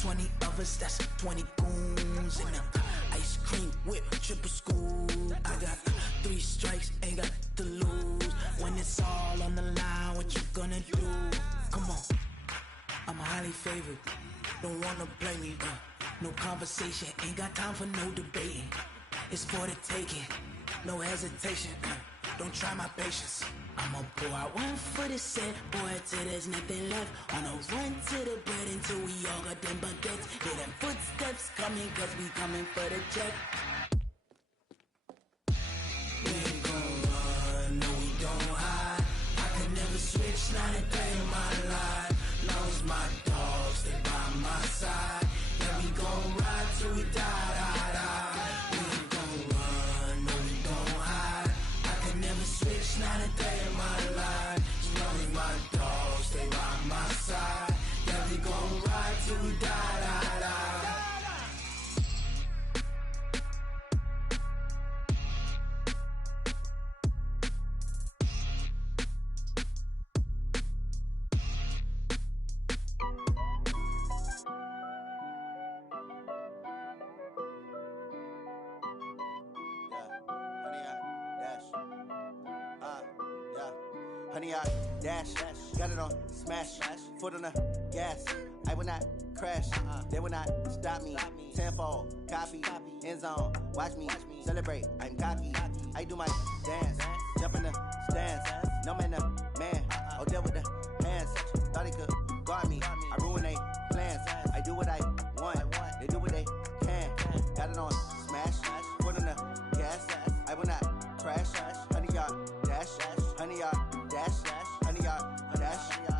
20 of us, that's 20 goons in them. Ice cream whip, triple scoop. I got 3 strikes, ain't got to lose. When it's all on the line, what you gonna do? Come on, I'm highly favored. Don't wanna play me, no conversation, ain't got time for no debating. It's for the taking, no hesitation. Don't try my patience. I'ma pour out one for the set, boy, till there's nothing left. On a run to the bread until we all got them baguettes. Hear them footsteps coming, cause we coming for the check. We ain't gon' run, no we don't hide. I can never switch, not a day in my life. Long as my dogs, they by my side. Yeah, we gon' ride till we die. We ain't gon' run, no we don't hide. I can never switch, not a day in my life. As long as my dogs, stay by my side. Yeah, we gon' ride till we die. Honey, I dash, got it on smash, foot on the gas. I will not crash, they will not stop me. Tenfold, copy, end zone, watch me celebrate. I'm cocky, I do my dance, jump in the stands. No man, the man, oh, deal with the hands. Thought he could guard me, I ruin they plans. I do what I want, they do what they can. Got it on smash, foot on the gas. I will not crash, honey, y'all dash, honey, y'all dash, honey, y'all dash,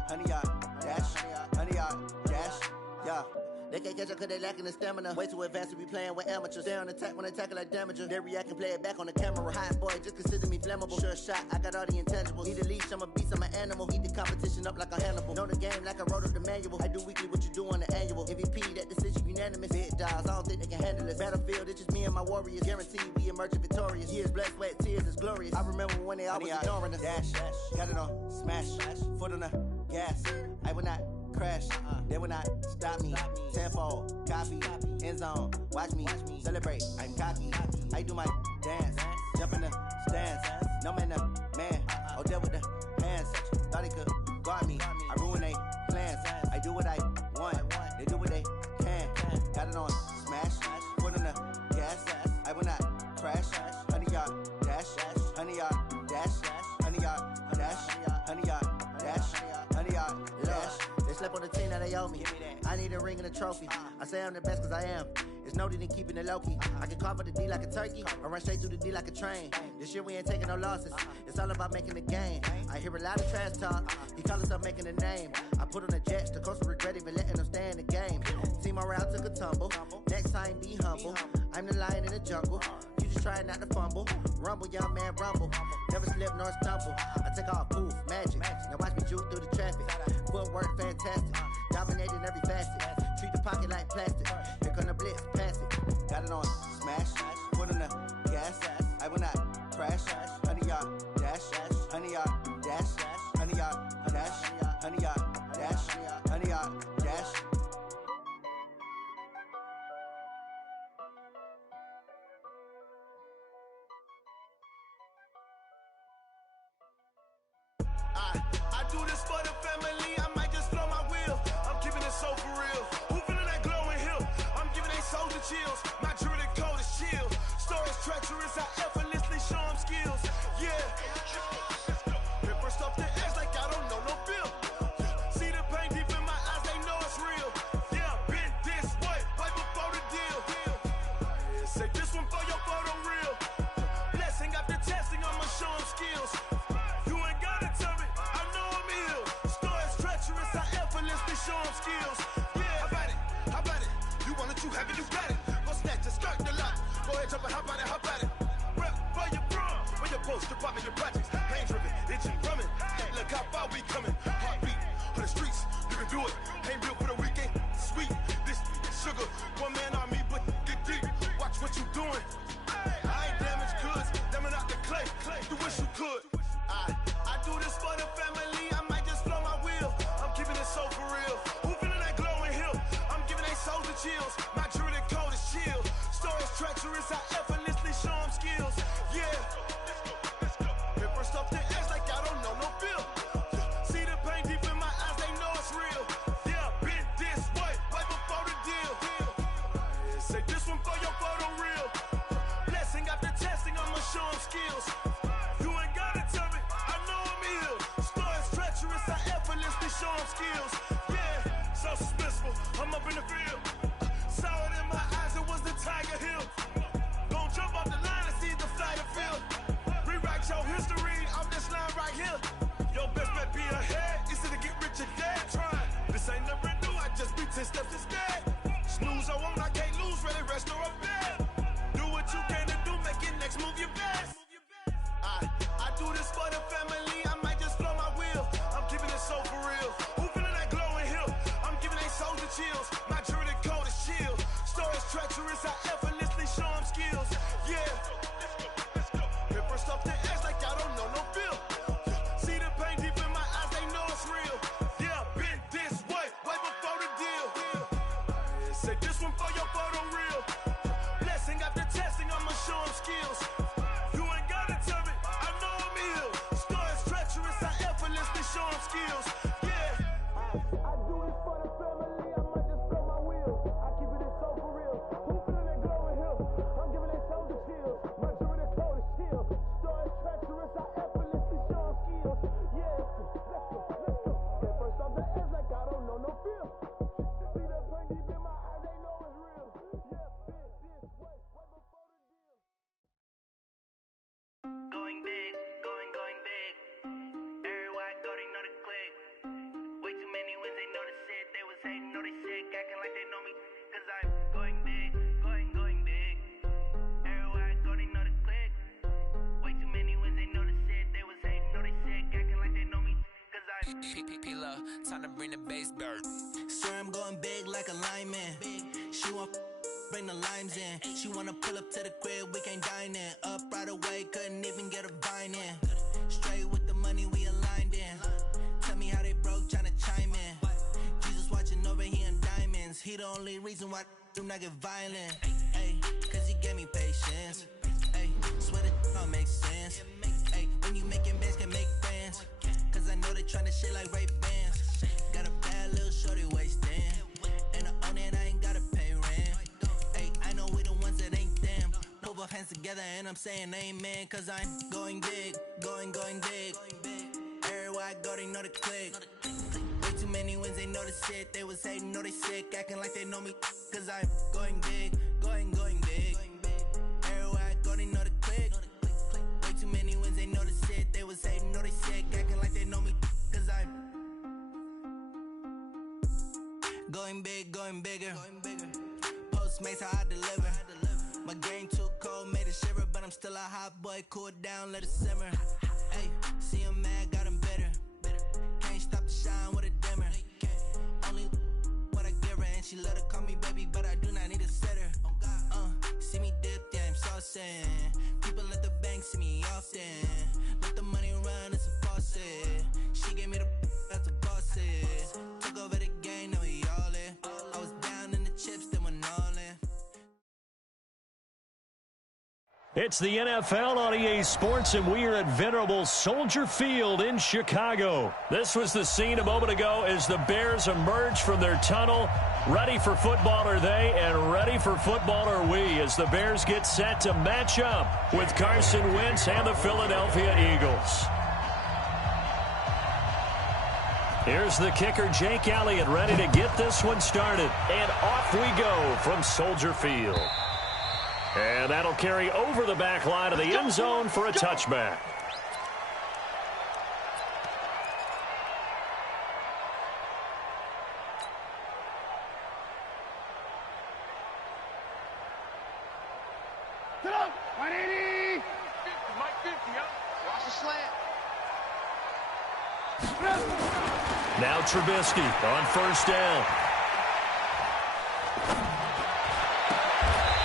honey, y'all dash, honey, y'all dash, yeah. They can't catch up cause they lacking the stamina. Way too advanced to be playing with amateurs. They on attack when they tackle like damager. They react and play it back on the camera. Hot boy, just consider me flammable. Sure shot, I got all the intangibles. Need a leash, I'm a beast, I'm an animal. Heat the competition up like a Hannibal. Know the game like I wrote up the manual. I do weekly what you do on the annual. MVP, that decision unanimous. Big dogs, I don't think they can handle this. Battlefield, it's just me and my warriors. Guaranteed we emerge victorious. Years, blood, sweat, tears, it's glorious. I remember when they always ignoring us. Dash, got it on smash, foot on the gas. I will not crash, they will not stop me. Tenfold, copy, end zone, watch me celebrate. I'm cocky, I do my dance, jump in the stands. No man, the man, oh, deal with the hands. Thought he could guard me, I ruin they plans. I do what I want, they do what they can. Got it on smash, foot on the gas. I will not crash, honey, y'all dash, honey, y'all dash, honey, y'all dash, honey, y'all dash, honey, y'all dash. They slept on the team that they owe me. I need a ring and a trophy. I say I'm the best cause I am. It's no need in keeping it low-key. I can carve up the D like a turkey, or run straight through the D like a train. This year we ain't taking no losses. It's all about making the game. I hear a lot of trash talk. He call himself making a name. I put on the Jets, the coach will regret even letting them stay in the game. Team morale took a tumble. Next time be humble. I'm the lion in the jungle. You just trying not to fumble. Rumble, young man, rumble. Never slip nor stumble. I take off, poof, magic. Now watch me juke through the traffic. Footwork fantastic. Dominating every facet. Treat the pocket like plastic. Here come the blitz, pass it. Got it on smash. Put in the gas. I will not crash. 100 yard dash. 100 yard dash. 100 yard dash. 100 yard dash. 100 yard dash. I do this for the family, I might just blow my wheel. I'm keeping it so for real. Who feeling that glowing hill? I'm giving they soldier chills. My jewelry code is chill. Stories treacherous, I effortlessly show them skills. Yeah. Paper stuff the edge like I don't know no bill. See the pain deep in my eyes, they know it's real. Yeah, been this way, way before the deal. Say this one for your photo real. Blessing after testing, I'ma show them skills. Show them skills. Yeah, how about it? You want it, you have it, you got it. Go snatch it, skirt the lot. Go ahead, jump it, how about it? Rep for your prom, for your post, department, your projects. Pain driven, itching, drumming. Look how far we coming. Heartbeat on the streets, you can do it. Ain't built for the weekend. Sweet, this sugar, one man army, but get deep. Watch what you doing. I ain't damaged goods, damn out the clay. You wish you could. I do this for the family. I might just blow my wheel. I'm keeping it so for real. Who feeling that glowing hill? I'm giving they soldier chills. My jewelry code is chill. Stories treacherous, I effortlessly show them skills. Yeah. Paper stuff the edge like I don't know no bill. See the pain deep in my eyes, they know it's real. Yeah, been this way, way before the deal. Say this one for your photo real. Blessing after testing, I'ma show them skills. You ain't gotta tell me, I know I'm ill. Stories treacherous, I effortlessly show them skills. Yeah, so suspenseful, I'm up in the field. Saw it in my eyes, it was the Tiger Hill. Gon' jump off the line and see the flight of field. Rewrite your history off this line right here. Your best bet be ahead, it's to get rich or dead. Trying, this ain't never new, I just be 10 steps instead. Snooze, I won't, I can't lose, ready, rest or a bed. Do what you can to do, make it next move your best. I do this for the family, I might just blow my wheel. I'm keeping it so for real. Who feeling that glowing hill? I'm giving they soldier chills. My jewelry code is chill. Stories treacherous, I effortlessly show them skills. Yeah. Paper stuff the edge like I don't know no bill. See the pain deep in my eyes, they know it's real. Yeah, been this way, way before the deal. Say this one for your photo real. Blessing after testing, I'ma show them skills. You ain't gotta tell me, I know I'm ill. Stories treacherous, I effortlessly show them skills. Yeah. I do it for the family, I might just blow my wheel. I keep it so for real. Who feeling that glowing hill? I'm giving they soldier chills. My jewelry code is chill. Stories treacherous, I effortlessly show them skills. Yeah. Let's go. Get first off the edge like I don't know no feel. See that pain deep in my eyes, they know it's real. Yeah, been this way, way before the deal. Going big, going big. Everywhere I go, they know the click. Way too many wins, they know the shit. They was hating, know they sick, acting like they know me. Cause I'm going big, going big. Everywhere I go, they know the click. Way too many wins, they know the shit. They was hating, know they sick, acting like they know me. Cause I'm P-P-P-Love, time to bring the bass bird. Swear I'm going big like a lineman. She want bring the limes in. She wanna pull up to the crib, we can't dine in. Up right away, couldn't even get a vine in. Straight with the money, we aligned in. Tell me how they broke, tryna chime in. Jesus watching over, he in diamonds. He the only reason why do not get violent. Ay, cause he gave me patience. Ay, swear that all makes sense. Ay, when you making bands, can make friends. Cause I know they tryna shit like Ray-Bans. Got a bad little shorty wasting. And I own it, I ain't gotta pay rent. Ay, I know we the ones that ain't them. Put both hands together and I'm saying amen. Cause I'm going big, going big. Everywhere I go, they know the click. Way too many wins, they know the shit. They was hating, know they sick, acting like they know me. Cause I'm going big, Going big, going bigger. Postmates how I deliver. My game too cold, made it shiver, but I'm still a hot boy. Cool it down, let it simmer. Hey, see him mad, got him bitter. Can't stop the shine with a dimmer. Only what I give her, and she let her call me baby, but I do not need a sitter. See me dip, yeah, I'm saucing. People at the bank see me often. Let the money run, it's a faucet. She gave me the that's a boss it. Took over the game, now we all in. I was down in the chips, then went all in. It's the NFL on EA Sports, and we are at venerable Soldier Field in Chicago. This was the scene a moment ago as the Bears emerged from their tunnel. Ready for football are they, and ready for football are we, as the Bears get set to match up with Carson Wentz and the Philadelphia Eagles. Here's the kicker, Jake Elliott, ready to get this one started. And off we go from Soldier Field. And that'll carry over the back line of the end zone for a touchback. Get up! 180! 50, Mike 50, up. Watch the slant. Now Trubisky on first down.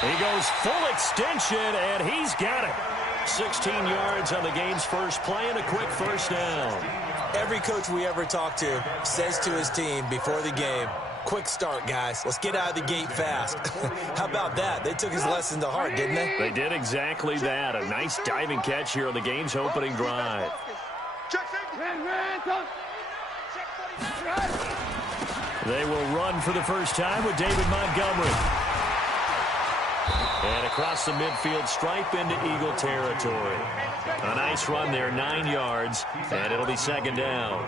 He goes full extension, and he's got it. 16 yards on the game's first play and a quick first down. Every coach we ever talk to says to his team before the game, quick start, guys. Let's get out of the gate fast. How about that? They took his lesson to heart, didn't they? They did exactly that. A nice diving catch here on the game's opening drive. They will run for the first time with David Montgomery. And across the midfield stripe into Eagle territory. A nice run there, 9 yards, and it'll be second down.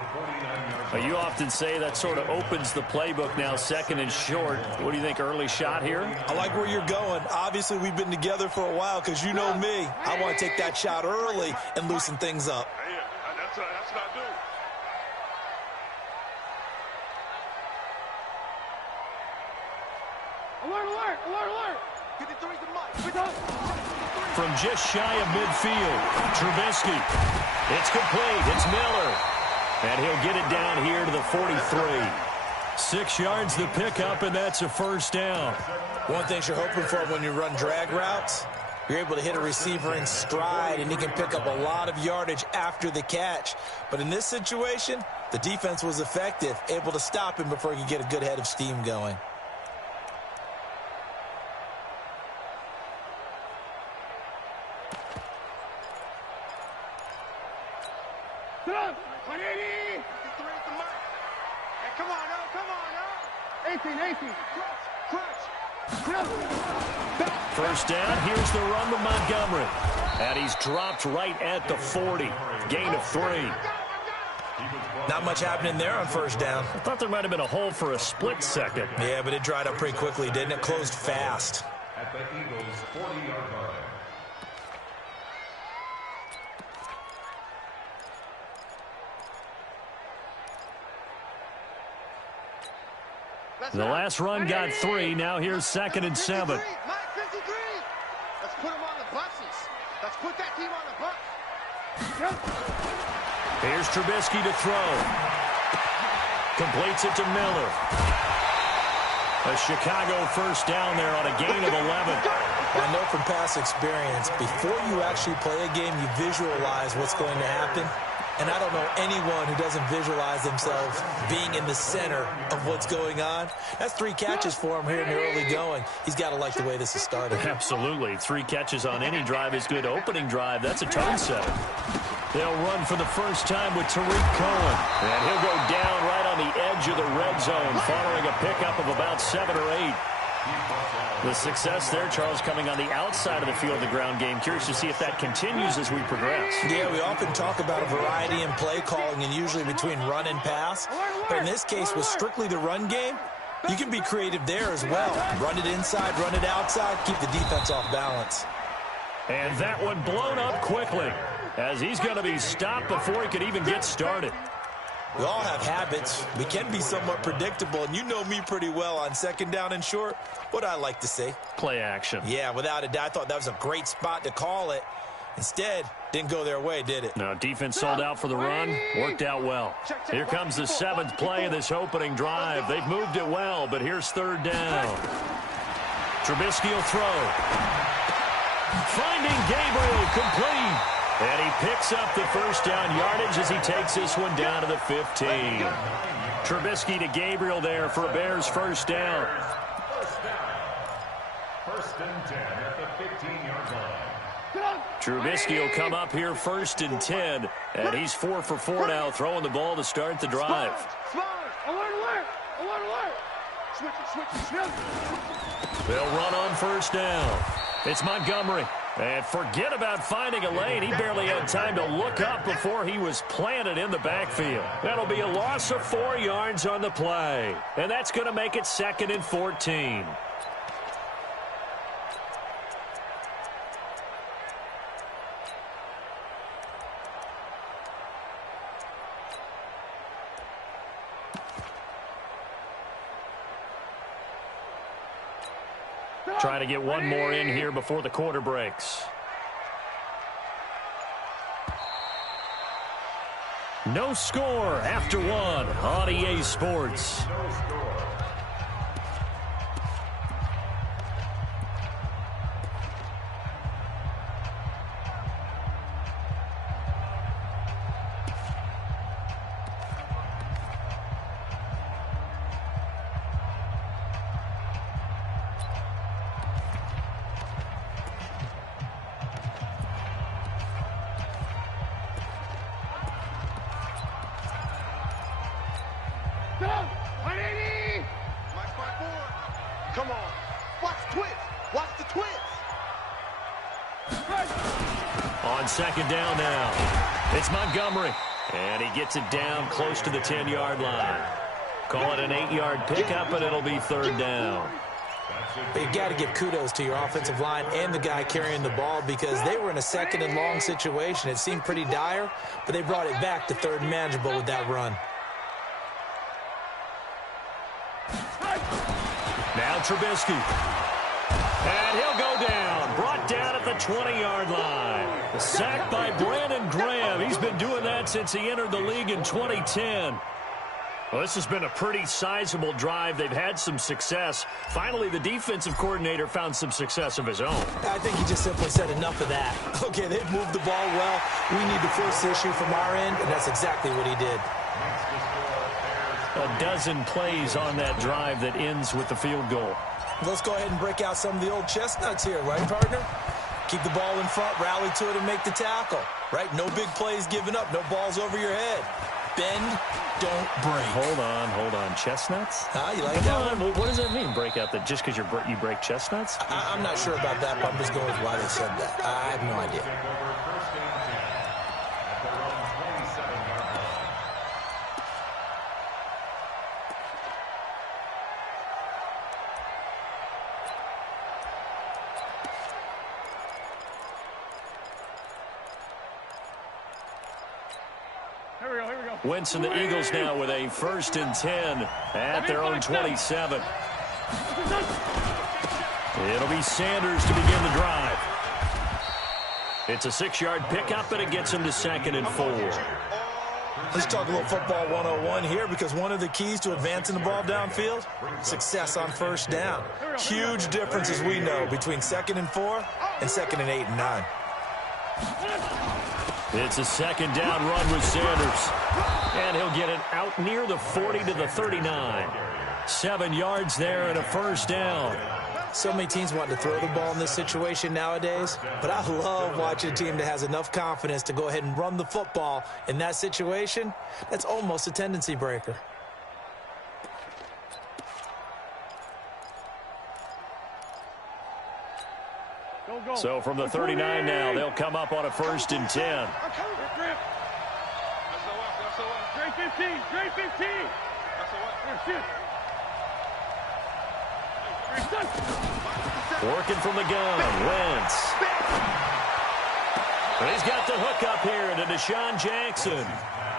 You often say that sort of opens the playbook now, second and short. What do you think, early shot here? I like where you're going. Obviously, we've been together for a while because you know me. I want to take that shot early and loosen things up. Yeah, that's what I do. Alert, alert, alert, alert! From just shy of midfield, Trubisky. It's complete. It's Miller. And he'll get it down here to the 43. 6 yards the pickup, and that's a first down. One thing you're hoping for when you run drag routes, you're able to hit a receiver in stride, and he can pick up a lot of yardage after the catch. But in this situation, the defense was effective, able to stop him before he could get a good head of steam going. Get up! 180! 53 at the mark. Hey, come on, now, come on, now. 18. Crutch. First down, here's the run to Montgomery. And he's dropped right at the 40. Gain of 3. Not much happening there on first down. I thought there might have been a hole for a split second. Yeah, but it dried up pretty quickly, didn't it? Closed fast. At the Eagles' 40-yard line. The last run got 3. Now here's second and 7. Mike 53. Let's put him on the buses. Let's put that team on the bus. Here's Trubisky to throw. Completes it to Miller. A Chicago first down there on a gain of 11. I know from past experience, before you actually play a game, you visualize what's going to happen. And I don't know anyone who doesn't visualize themselves being in the center of what's going on. That's 3 catches for him here in the early going. He's got to like the way this has started. Absolutely. 3 catches on any drive is good. Opening drive, that's a tone setter. They'll run for the first time with Tariq Cohen. And he'll go down right on the edge of the red zone following a pickup of about 7 or 8. The success there, Charles, coming on the outside of the field of the ground game. Curious to see if that continues as we progress. Yeah, we often talk about a variety in play calling and usually between run and pass. But in this case, with strictly the run game, you can be creative there as well. Run it inside, run it outside, keep the defense off balance. And that one blown up quickly as he's going to be stopped before he could even get started. We all have habits. We can be somewhat predictable, and you know me pretty well on second down and short. What I like to say? Play action. Yeah, without a doubt. I thought that was a great spot to call it. Instead, didn't go their way, did it? No, defense sold out for the run. Worked out well. Here comes the 7th play of this opening drive. They've moved it well, but here's 3rd down. Trubisky will throw. Finding Gabriel, complete. And he picks up the first down yardage as he takes this one down to the 15. Trubisky to Gabriel there for a Bears first down. First and 10 at the 15-yard line. Trubisky will come up here 1st and 10, and he's 4 for 4 now, throwing the ball to start the drive. They'll run on 1st down. It's Montgomery. And forget about finding a lane. He barely had time to look up before he was planted in the backfield. That'll be a loss of 4 yards on the play. And that's going to make it 2nd and 14. Trying to get one more in here before the quarter breaks. No score after 1 on EA Sports. Come on. Watch the twitch. Watch the twitch. On 2nd down now. It's Montgomery. And he gets it down close to the 10-yard line. Call it an 8-yard pickup, and it'll be 3rd down. But you got to give kudos to your offensive line and the guy carrying the ball because they were in a 2nd and long situation. It seemed pretty dire, but they brought it back to 3rd and manageable with that run. Now Trubisky. And he'll go down. Brought down at the 20-yard line. The sack by Brandon Graham. He's been doing that since he entered the league in 2010. Well, this has been a pretty sizable drive. They've had some success. Finally, the defensive coordinator found some success of his own. I think he just simply said enough of that. Okay, they've moved the ball well. We need to force the issue from our end, and that's exactly what he did. A dozen plays on that drive that ends with the field goal. Let's go ahead and break out some of the old chestnuts here, right, partner? Keep the ball in front, rally to it, and make the tackle, right? No big plays given up, no balls over your head. Bend, don't break. Hold on. Chestnuts? You like that one? What does that mean, break out? That just because you break chestnuts? I'm not sure about that, but I'm just going with why they said that. I have no idea. Wentz and the Eagles now with a 1st and 10 at their own 27. It'll be Sanders to begin the drive. It's a 6-yard pickup, and it gets him to 2nd and 4. Let's talk a little football 101 here because one of the keys to advancing the ball downfield, success on 1st down. Huge difference, as we know, between 2nd and 4 and 2nd and 8 and 9. It's a 2nd down run with Sanders. And he'll get it out near the 40 to the 39. 7 yards there and a 1st down. So many teams want to throw the ball in this situation nowadays, but I love watching a team that has enough confidence to go ahead and run the football in that situation. That's almost a tendency breaker. So from the 39 now, they'll come up on a 1st and 10. Working from the gun, Wentz. And he's got the hook up here to Deshaun Jackson.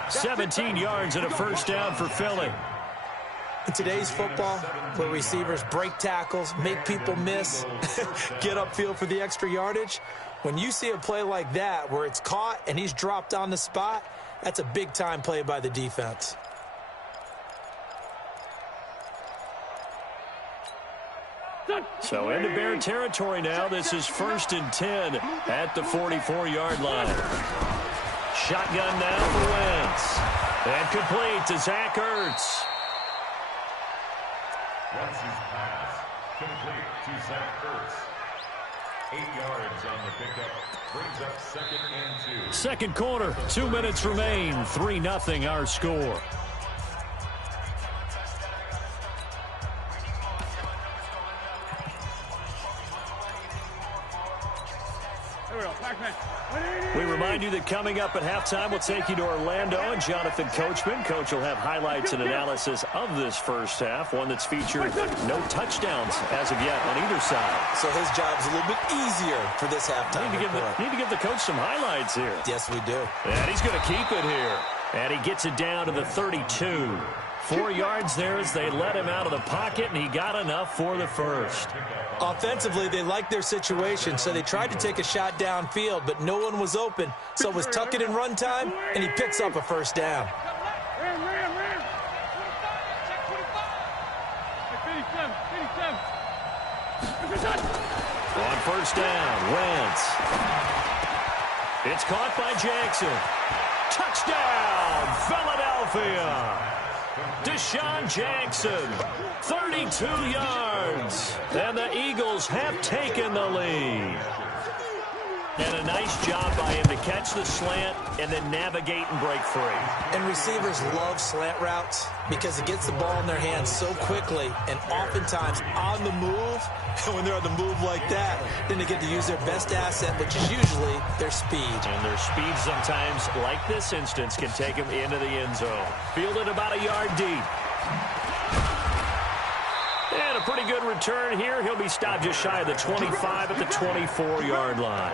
17 yards and a first down for Philly. In today's football, where receivers break tackles, make people miss, get upfield for the extra yardage, when you see a play like that where it's caught and he's dropped on the spot, that's a big-time play by the defense. So into Bear territory now. This is 1st and 10 at the 44-yard line. Shotgun now for Wentz. And complete to Zach Ertz. Wentz's pass complete to Zach Ertz. 8 yards on the pickup. Brings up 2nd and 2. Second quarter, 2 minutes remain. 3-0 our score. We remind you that coming up at halftime, we'll take you to Orlando and Jonathan Coachman. Coach will have highlights and analysis of this first half, one that's featured no touchdowns as of yet on either side. So his job's a little bit easier for this halftime. Need to give the coach some highlights here. Yes, we do. And he's going to keep it here. And he gets it down to the 32. 4 yards there as they let him out of the pocket, and he got enough for the first. Offensively, they liked their situation, so they tried to take a shot downfield, but no one was open. So it was tuck it in run time, and he picks up a first down. On first down, Wentz. It's caught by Jackson. Touchdown, Philadelphia. Deshaun Jackson, 32 yards. And the Eagles have taken the lead. And a nice job by him to catch the slant and then navigate and break free. And receivers love slant routes because it gets the ball in their hands so quickly and oftentimes on the move. And when they're on the move like that, then they get to use their best asset, which is usually their speed. And their speed sometimes, like this instance, can take them into the end zone. Fielded about a yard deep. And a pretty good return here. He'll be stopped just shy of the 25 at the 24-yard line.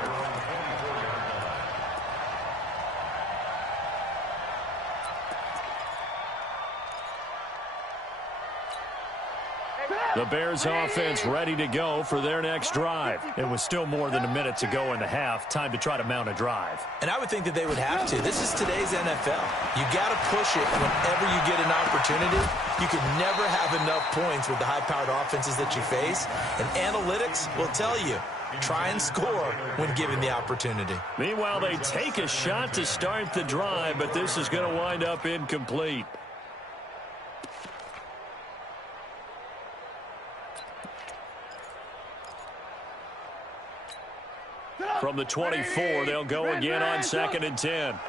The Bears offense ready to go for their next drive. It was still more than a minute to go in the half. Time to try to mount a drive. And I would think that they would have to. This is today's NFL. You got to push it whenever you get an opportunity. You can never have enough points with the high-powered offenses that you face. And analytics will tell you, try and score when given the opportunity. Meanwhile, they take a shot to start the drive, but this is going to wind up incomplete. From the 24, they'll go again on 2nd and 10.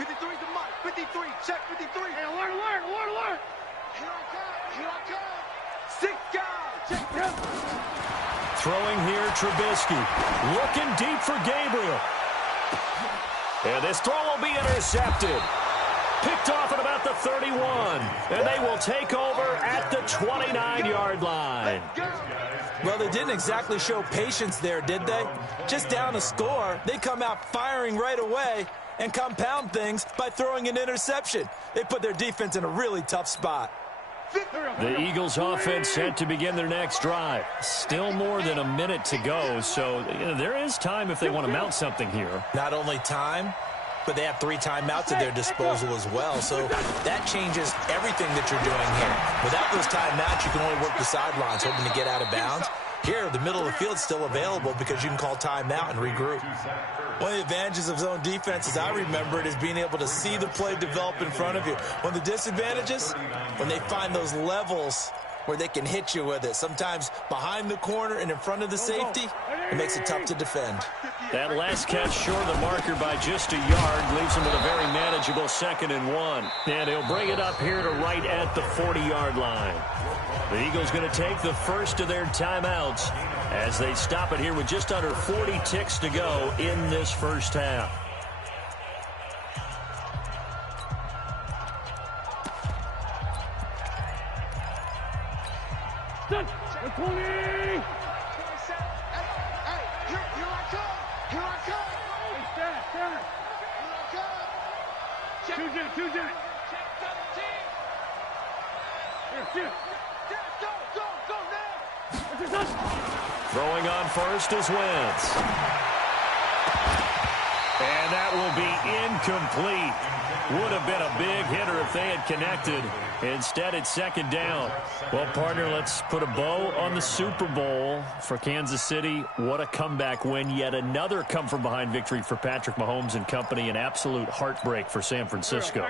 53's the mark. 53. Check 53. Hey, alert. Here I come. 6 guys. Check him. Throwing here, Trubisky. Looking deep for Gabriel. And this throw will be intercepted. Picked off at about the 31. And they will take over at the 29-yard line. Well, they didn't exactly show patience there, did they? Just down a score, they come out firing right away and compound things by throwing an interception. They put their defense in a really tough spot. The Eagles offense set to begin their next drive. Still more than a minute to go, so there is time if they want to mount something here. Not only time, but they have 3 timeouts at their disposal as well, so that changes everything that you're doing here. Without those timeouts, you can only work the sidelines, hoping to get out of bounds. Here, the middle of the field is still available because you can call timeout and regroup. One of the advantages of zone defense, as I remember it, is being able to see the play develop in front of you. One of the disadvantages, when they find those levels where they can hit you with it, sometimes behind the corner and in front of the safety, it makes it tough to defend. That last catch short of the marker by just a yard leaves him with a very manageable 2nd and 1. And he'll bring it up here to right at the 40-yard line. The Eagles going to take the first of their timeouts as they stop it here with just under 40 ticks to go in this first half. Done. 20. Hey, here I come. Here I come. Hey, stand. Here I come. Choose it. Check 17. Here. Go now. Throwing on first is Wentz. And that will be incomplete. Would have been a big hitter if they had connected. Instead, it's second down. Well, partner, let's put a bow on the Super Bowl for Kansas City. What a comeback win. Yet another come-from-behind victory for Patrick Mahomes and company. An absolute heartbreak for San Francisco.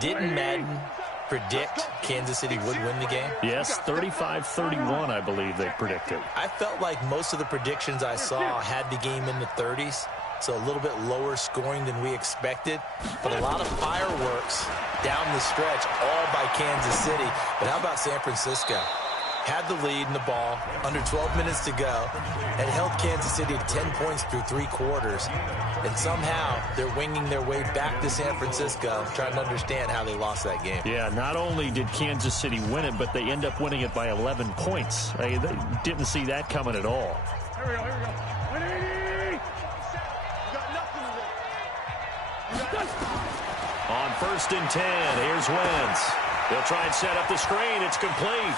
Didn't Madden predict Kansas City would win the game? Yes, 35-31, I believe they predicted. I felt like most of the predictions I saw had the game in the 30s. So a little bit lower scoring than we expected. But a lot of fireworks down the stretch, all by Kansas City. But how about San Francisco? Had the lead in the ball, under 12 minutes to go, and held Kansas City to 10 points through 3 quarters. And somehow they're winging their way back to San Francisco, trying to understand how they lost that game. Yeah, not only did Kansas City win it, but they end up winning it by 11 points. They didn't see that coming at all. Here we go. 180! On 1st and 10, here's Wentz. They'll try and set up the screen. It's complete.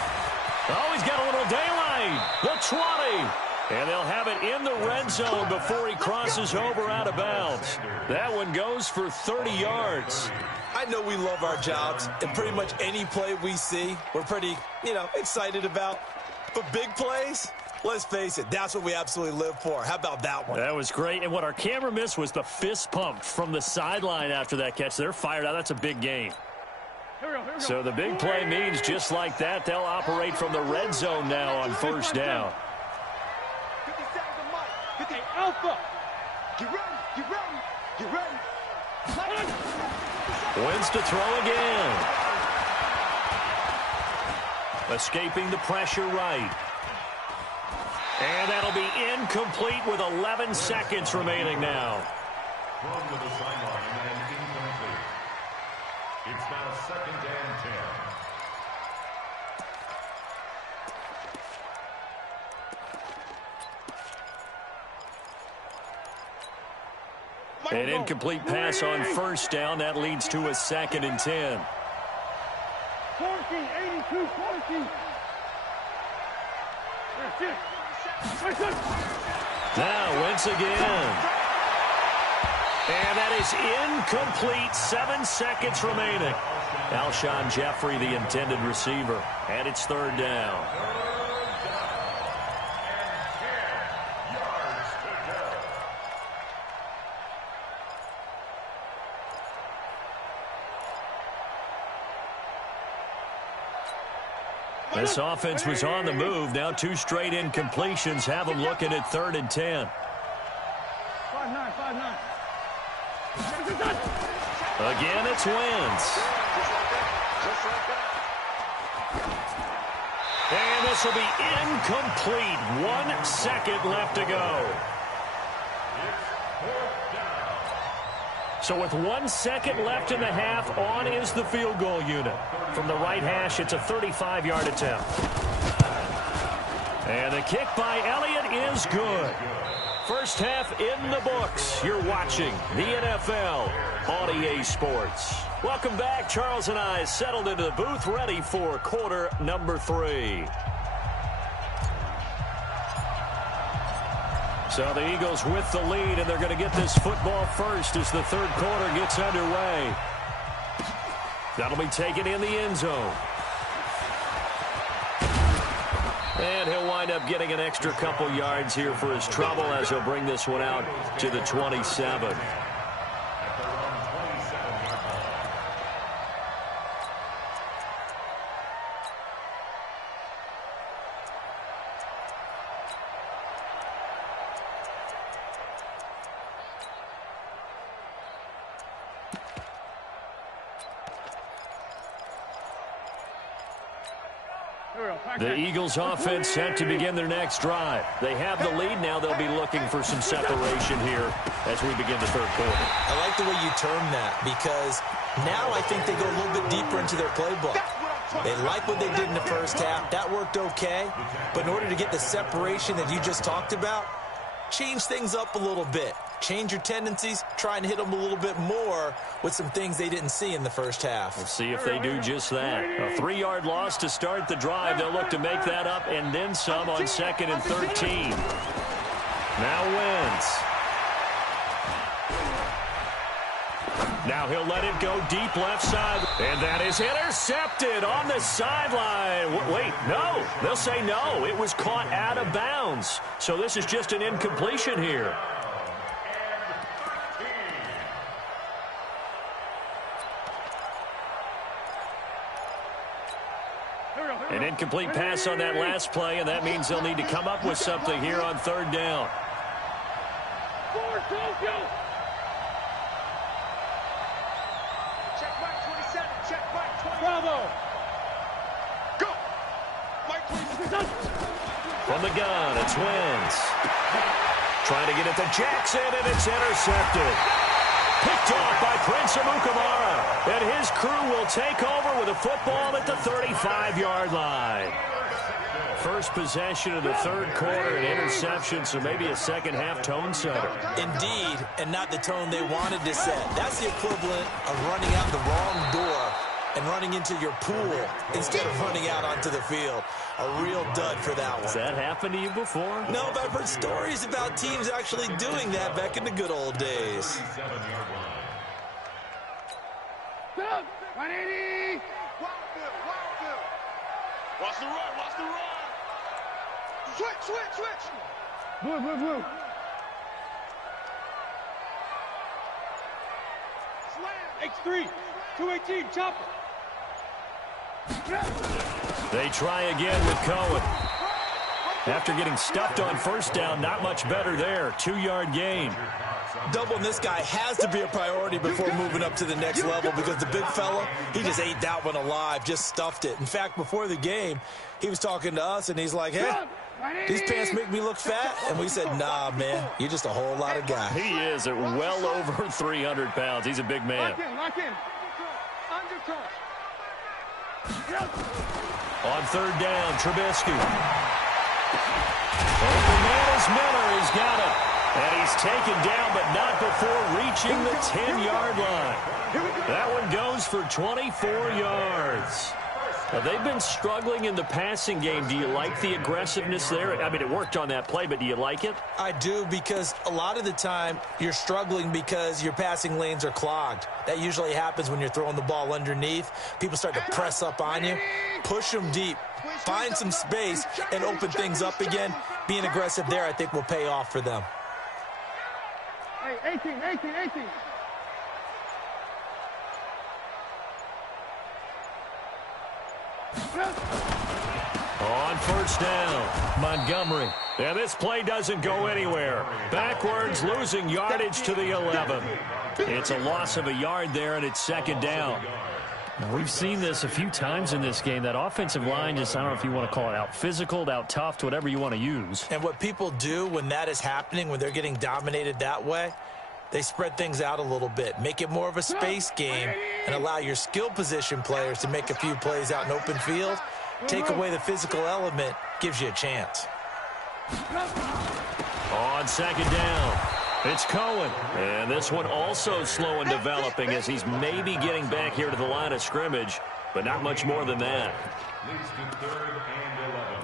Oh, he's got a little daylight. The 20. And they'll have it in the red zone before he crosses over out of bounds. That one goes for 30 yards. I know we love our jobs, and pretty much any play we see, we're pretty, excited about. But big plays, let's face it, that's what we absolutely live for. How about that one? That was great. And what our camera missed was the fist pump from the sideline after that catch. They're fired out. That's a big game. Here we go. So the big play means just like that, they'll operate from the red zone now on 1st down. Hey, Alpha! Get ready! Wentz to throw again. Escaping the pressure right. And that'll be incomplete with 11 seconds remaining now. Thrown to the sideline and incomplete. It's now 2nd and 10. An incomplete pass on 1st down. That leads to a 2nd and 10. 14, 82, 14. Now Wentz again. And that is incomplete. 7 seconds remaining. Alshon Jeffrey, the intended receiver. And it's 3rd down. This offense was on the move. Now 2 straight incompletions have them looking at 3rd and 10. 5-9. Again, it's Wentz. And this will be incomplete. 1 second left to go. So with 1 second left in the half, on is the field goal unit. From the right hash, it's a 35-yard attempt. And the kick by Elliott is good. First half in the books. You're watching the NFL on EA Sports. Welcome back. Charles and I settled into the booth, ready for quarter number 3. So the Eagles with the lead, and they're going to get this football first as the 3rd quarter gets underway. That'll be taken in the end zone. And he'll wind up getting an extra couple yards here for his trouble as he'll bring this one out to the 27. The Eagles offense set to begin their next drive. They have the lead now. They'll be looking for some separation here as we begin the 3rd quarter. I like the way you term that because now I think they go a little bit deeper into their playbook. They like what they did in the first half. That worked okay. But in order to get the separation that you just talked about, change things up a little bit. change your tendencies, try and hit them a little bit more with some things they didn't see in the first half. We'll see if they do just that. A 3-yard loss to start the drive. They'll look to make that up and then some on 2nd and 13. Now Wentz. Now he'll let it go deep left side. And that is intercepted on the sideline. Wait, no. They'll say no. It was caught out of bounds. So this is just an incompletion here. An incomplete pass on that last play, and that means they'll need to come up with something here on 3rd down. Check Mike 27. Check Mike 20. Bravo. Go. Mike 27. From the gun, it's Wentz. Trying to get it to Jackson, and it's intercepted. Picked off by Prince Amukamara. And his crew will take over with a football at the 35-yard line. First possession of the 3rd quarter, an interception, so maybe a second-half tone setter. Indeed, and not the tone they wanted to set. That's the equivalent of running out the wrong door and running into your pool instead of running out onto the field. A real dud for that one. Has that happened to you before? No, but I've heard stories about teams actually doing that back in the good old days. 180. Watch the run. Watch the run. Switch. Blue. Slam. X3. 218. Chopper. They try again with Cohen. After getting stuffed on 1st down, not much better there. 2-yard gain. Doubling this guy has to be a priority before moving up to the next level because the big fella, he just ate that one alive, just stuffed it. In fact, before the game, he was talking to us, and he's like, hey, these pants make me look fat? And we said, nah, man, you're just a whole lot of guy. He is at well over 300 pounds. He's a big man. Lock in. Undercut. On 3rd down, Trubisky. Open man is Miller. He's got it. And he's taken down, but not before reaching the 10-yard line. That one goes for 24 yards. Now, they've been struggling in the passing game. Do you like the aggressiveness there? I mean, it worked on that play, but do you like it? I do, because a lot of the time you're struggling because your passing lanes are clogged. That usually happens when you're throwing the ball underneath. People start to press up on you. Push them deep. Find some space and open things up again. Being aggressive there, I think, will pay off for them. Hey, 18. On 1st down, Montgomery. And this play doesn't go anywhere. Backwards, losing yardage to the 11. It's a loss of a yard there, and it's 2nd down. Now, we've seen this a few times in this game. That offensive line just, I don't know if you want to call it out physical, out tough, whatever you want to use. And what people do when that is happening, when they're getting dominated that way, they spread things out a little bit, make it more of a space game, and allow your skill position players to make a few plays out in open field. Take away the physical element, gives you a chance. On 2nd down, it's Cohen. And this one also slow in developing as he's maybe getting back here to the line of scrimmage, but not much more than that. Leads to 3rd and 11.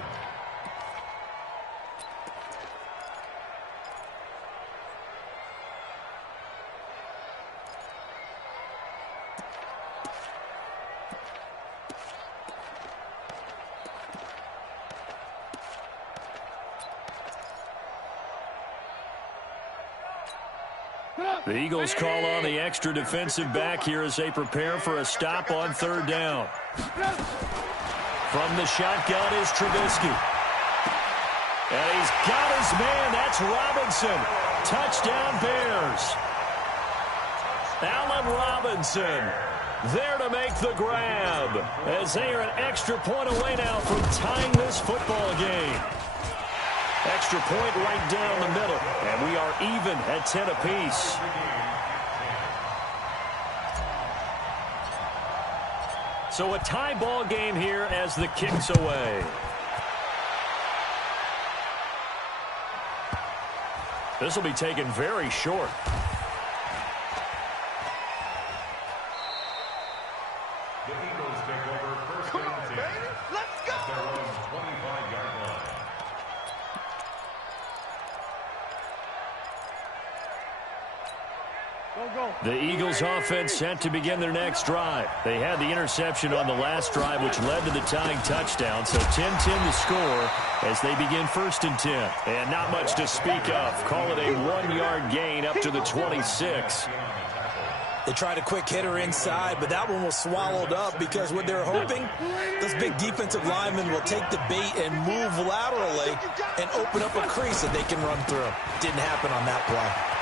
The Eagles call on the extra defensive back here as they prepare for a stop on 3rd down. From the shotgun is Trubisky. And he's got his man. That's Robinson. Touchdown Bears. Allen Robinson there to make the grab as they are an extra point away now from tying this football game. Extra point right down the middle, and we are even at 10 apiece. So a tie ball game here as the kick's away. The This will be taken very short. The Eagles take over first and 10. Let's go! At their own 25-yard line. The Eagles offense set to begin their next drive. They had the interception on the last drive, which led to the tying touchdown. So 10-10 the score as they begin first and 10. And not much to speak of. Call it a 1-yard gain up to the 26. They tried a quick hitter inside, but that one was swallowed up because what they're hoping, this big defensive lineman will take the bait and move laterally and open up a crease that they can run through. Didn't happen on that play.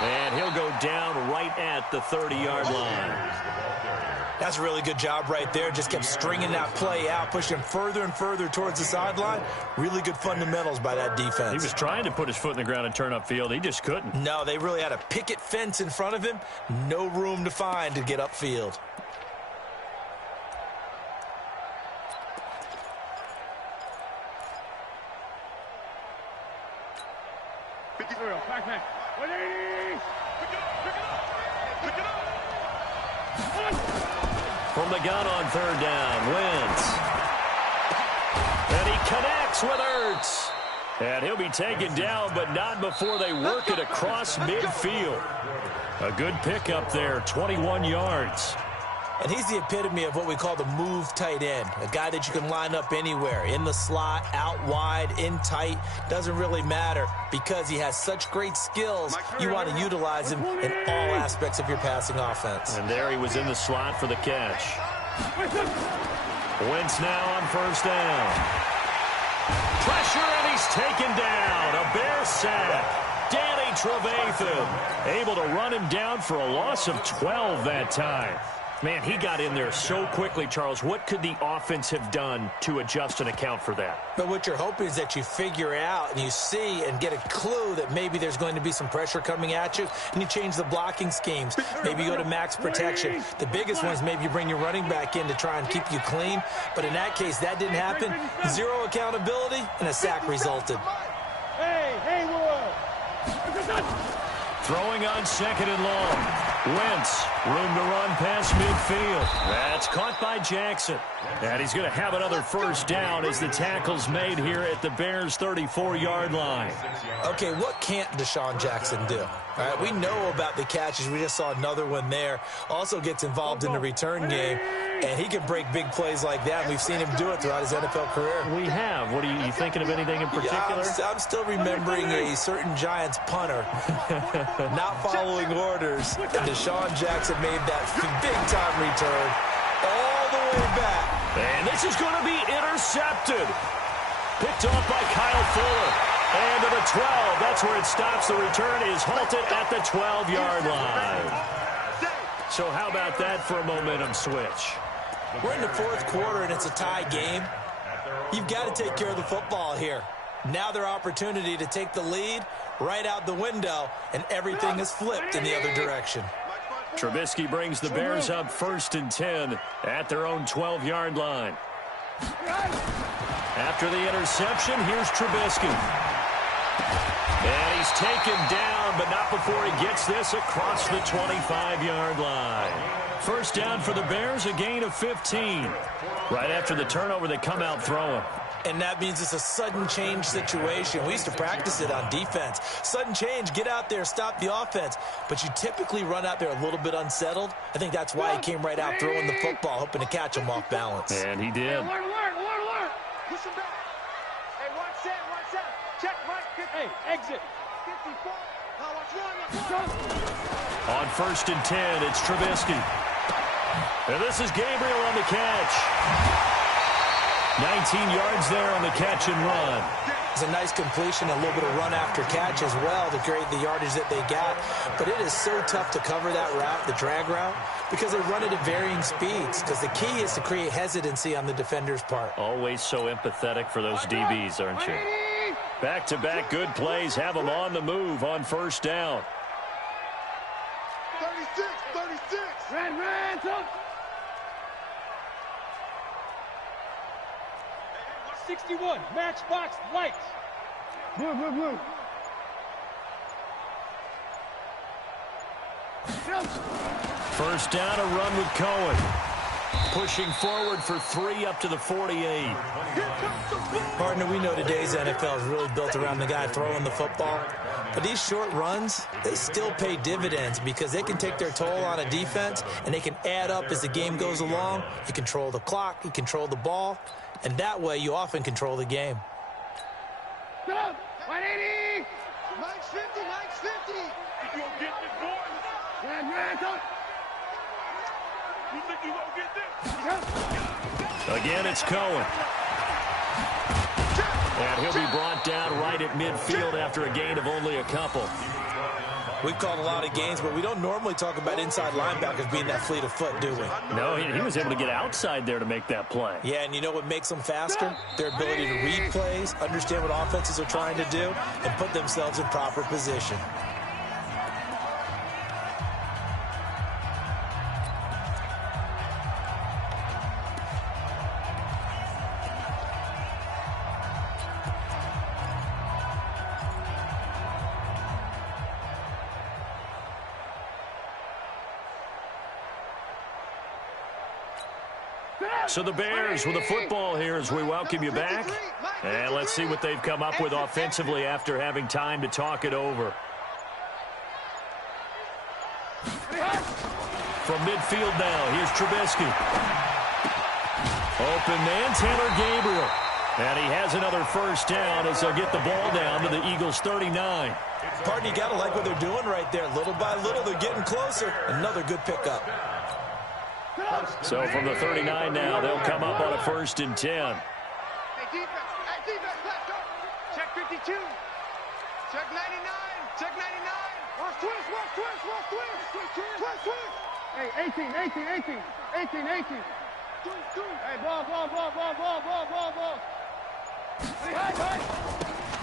And he'll go down right at the 30-yard line. That's a really good job right there. Just kept stringing that play out, pushing him further and further towards the sideline. Really good fundamentals by that defense. He was trying to put his foot in the ground and turn upfield. He just couldn't. No, they really had a picket fence in front of him. No room to find to get upfield. From the gun on third down, Wentz. And he connects with Ertz. And he'll be taken down, but not before they work it across midfield. A good pickup there, 21 yards. And he's the epitome of what we call the move tight end, a guy that you can line up anywhere, in the slot, out wide, in tight, doesn't really matter because he has such great skills. You want to utilize him in all aspects of your passing offense. And there he was in the slot for the catch. Wentz now on first down. Pressure, and he's taken down. A Bear sack. Danny Trevathan able to run him down for a loss of 12 that time. Man, he got in there so quickly, Charles. What could the offense have done to adjust and account for that? But what you're hoping is that you figure out and you see and get a clue that maybe there's going to be some pressure coming at you, and you change the blocking schemes. Maybe you go to max protection. The biggest one is maybe you bring your running back in to try and keep you clean. But in that case, that didn't happen. Zero accountability, and a sack resulted. Hey, Will. Throwing on second and long. Wentz, room to run past midfield. That's caught by Jackson. And he's going to have another first down as the tackle's made here at the Bears' 34-yard line. Okay, what can't Deshaun Jackson do? All right, we know about the catches. We just saw another one there. Also gets involved in the return game, and he can break big plays like that. We've seen him do it throughout his NFL career. We have. What are you thinking of anything in particular? Yeah, I'm still remembering a certain Giants punter not following orders. And Deshaun Jackson made that big-time return all the way back. And this is going to be intercepted. Picked off by Kyle Fuller. And to the 12. That's where it stops. The return is halted at the 12-yard line. So how about that for a momentum switch? We're in the fourth quarter, and it's a tie game. You've got to take care of the football here. Now their opportunity to take the lead right out the window, and everything is flipped in the other direction. Trubisky brings the Bears up first and 10 at their own 12-yard line. After the interception, here's Trubisky. And he's taken down, but not before he gets this across the 25-yard line. First down for the Bears, a gain of 15. Right after the turnover, they come out throwing. And that means it's a sudden change situation. We used to practice it on defense. Sudden change, get out there, stop the offense. But you typically run out there a little bit unsettled. I think that's why he came right out throwing the football, hoping to catch him off balance. And he did. Alert. Push him back. Hey, one set. Check, Mike. Hey, exit. 54. On first and 10, it's Trubisky. And this is Gabriel on the catch. 19 yards there on the catch and run. It's a nice completion, a little bit of run after catch as well to create the yardage that they got. But it is so tough to cover that route, the drag route, because they run it at varying speeds. Because the key is to create hesitancy on the defender's part. Always so empathetic for those DBs, aren't you? Back-to-back good plays have them on the move on first down. 36. Ran, Tom. 61, matchbox lights. Blue. First down, a run with Cohen. Pushing forward for 3 up to the 48. Partner, we know today's NFL is really built around the guy throwing the football. But these short runs, they still pay dividends because they can take their toll on a defense and they can add up as the game goes along. You control the clock, you control the ball, and that way you often control the game. 180! 950, 950! You gonna get this, boy? You think you gonna get this? Again, it's Cohen. And he'll be brought down right at midfield after a gain of only a couple. We've called a lot of games, but we don't normally talk about inside linebackers being that fleet of foot, do we? No, he was able to get outside there to make that play. Yeah, and you know what makes them faster? Their ability to read plays, understand what offenses are trying to do, and put themselves in proper position. So the Bears with the football here as we welcome you back. And let's see what they've come up with offensively after having time to talk it over. From midfield now, here's Trubisky. Open man, Taylor Gabriel. And he has another first down as they'll get the ball down to the Eagles' 39. Partner, you got to like what they're doing right there. Little by little, they're getting closer. Another good pickup. So from the 39 now, they'll come up on a 1st and 10. Hey, defense, left, go. Check 52. Check 99. Check 99. Watch twist. Hey, 18. Hey, ball.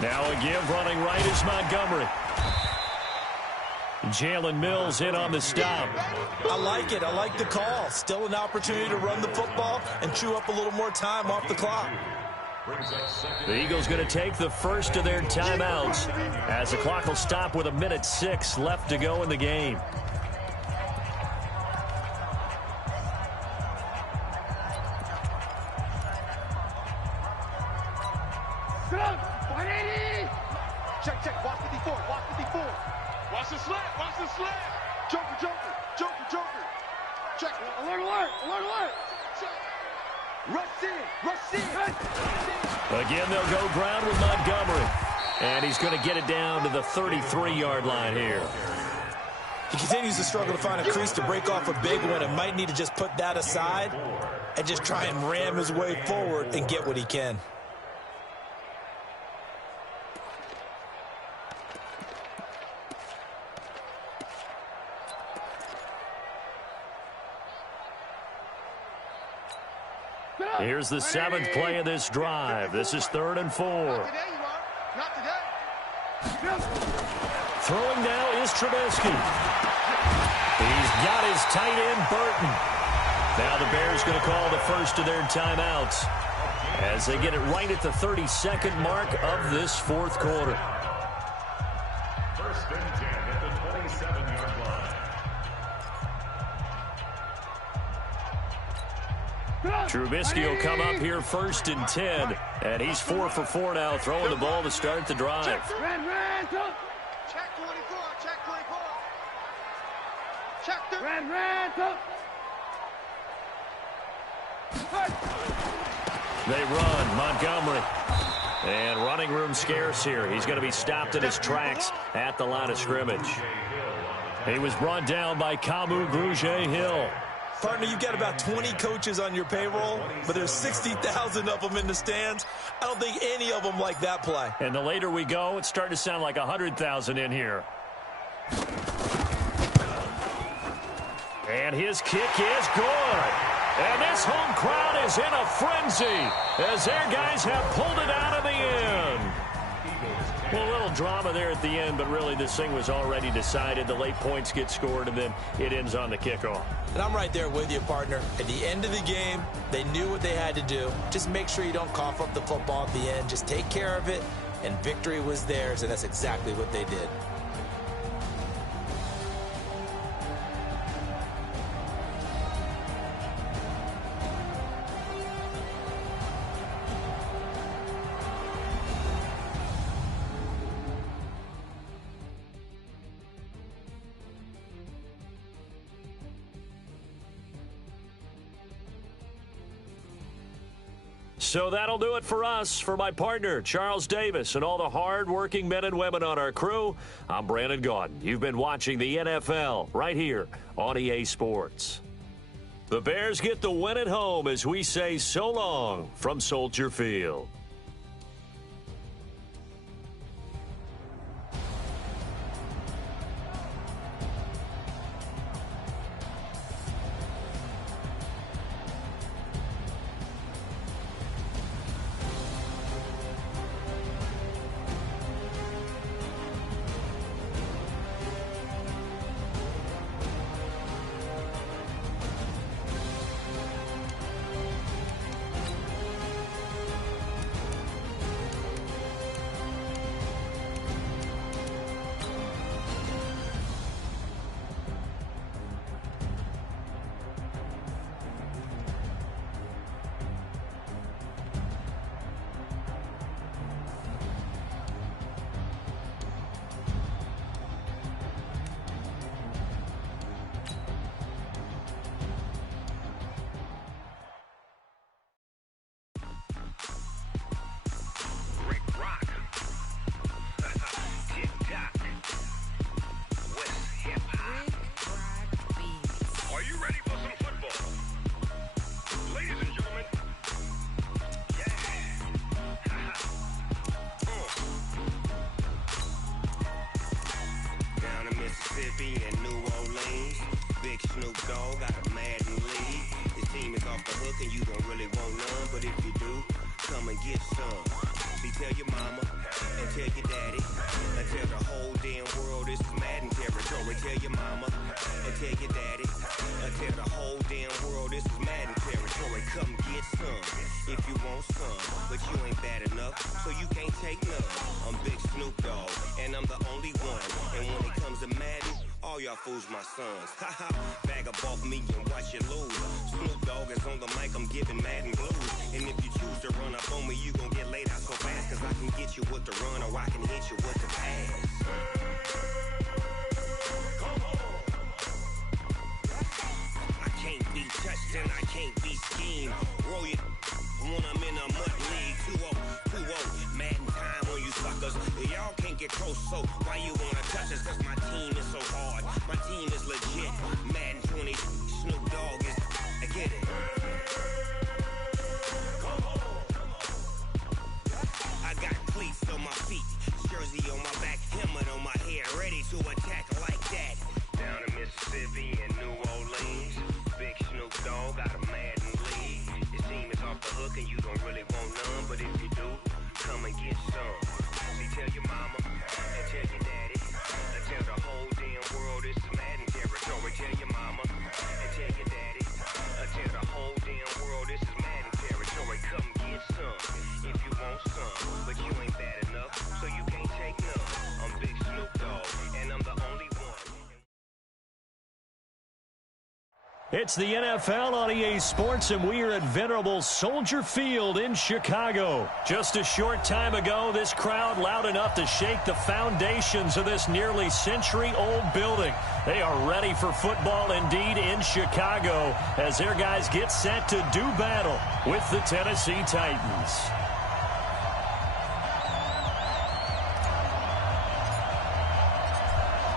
Now a give running right is Montgomery. Jalen Mills in on the stop. I like it. I like the call. Still an opportunity to run the football and chew up a little more time off the clock. The Eagles going to take the first of their timeouts as the clock will stop with 1:06 left to go in the game. Check. Watch 54. Watch the slant. Joker. Check. Alert. Check. Rush in. Again, they'll go ground with Montgomery. And he's going to get it down to the 33-yard line here. He continues to struggle to find a crease to break off a big one and might need to just put that aside and just try and ram his way forward and get what he can. Here's the 7th play of this drive. This is 3rd and 4. Not today. Throwing now is Trubisky. He's got his tight end, Burton. Now the Bears going to call the first of their timeouts as they get it right at the 32nd mark of this 4th quarter. 1st and 10 at the 27-yard line. Trubisky will come up here 1st and 10, and he's 4 for 4 now, throwing the ball to start the drive. Check 24. Check 30. They run, Montgomery. And running room scarce here. He's going to be stopped in his tracks at the line of scrimmage. He was brought down by Kamu Grugier-Hill. Partner, you've got about 20 coaches on your payroll, but there's 60,000 of them in the stands. I don't think any of them like that play. And the later we go, it's starting to sound like 100,000 in here. And his kick is good. And this home crowd is in a frenzy as their guys have pulled it out of the end. Well, a little drama there at the end, but really this thing was already decided. The late points get scored, and then it ends on the kickoff. And I'm right there with you, partner. At the end of the game, they knew what they had to do. Just make sure you don't cough up the football at the end. Just take care of it, and victory was theirs, and that's exactly what they did. So that'll do it for us. For my partner, Charles Davis, and all the hard-working men and women on our crew, I'm Brandon Gaudin. You've been watching the NFL right here on EA Sports. The Bears get the win at home as we say so long from Soldier Field. Mississippi and New Orleans. Big Snoop Dogg got a Madden league. His team is off the hook and you don't really want none, but if you do, come and get some. See, tell your mama and tell your daddy and tell the whole damn world this is Madden territory. Tell your mama and tell your daddy and tell the whole damn world this is Madden territory. Come get some if you want some, but you ain't bad enough, so you can't take none. I'm Big Snoop Dogg and I'm the only one, and when it comes to Madden, all y'all fools my sons. Haha, bag up off me and watch you lose. Snoop Dogg is on the mic, I'm giving Madden blues. And if you choose to run up on me, you gon' get laid out so fast, cause I can get you with the run or I can hit you with the pass. Come on. I can't be touched and I can't be schemed. Roll you when I'm in a mud league. 2-0, Madden time on you suckers. Y'all can't get close, so why you wanna touch us? Cause my team is so hard, my team is legit. Madden 20, Snoop Dogg is, I get it. Come on. I got cleats on my feet, jersey on my back, helmet on my head, ready to attack like that. Down in Mississippi and New Orleans, Big Snoop Dogg got a Madden league. Your team is off the hook and you don't really want none, but if you do, come and get some. See, tell your mama and tell your daddy and tell the whole damn world this is Madden territory. Tell your mama and tell your daddy and tell the whole damn world this is Madden territory. Come get some if you want some, but you ain't bad enough, so you can't take none. I'm Big Snoop Dogg and I'm the only one. It's the NFL on EA Sports, and we are at venerable Soldier Field in Chicago. Just a short time ago, this crowd loud enough to shake the foundations of this nearly century-old building. They are ready for football indeed in Chicago as their guys get set to do battle with the Tennessee Titans.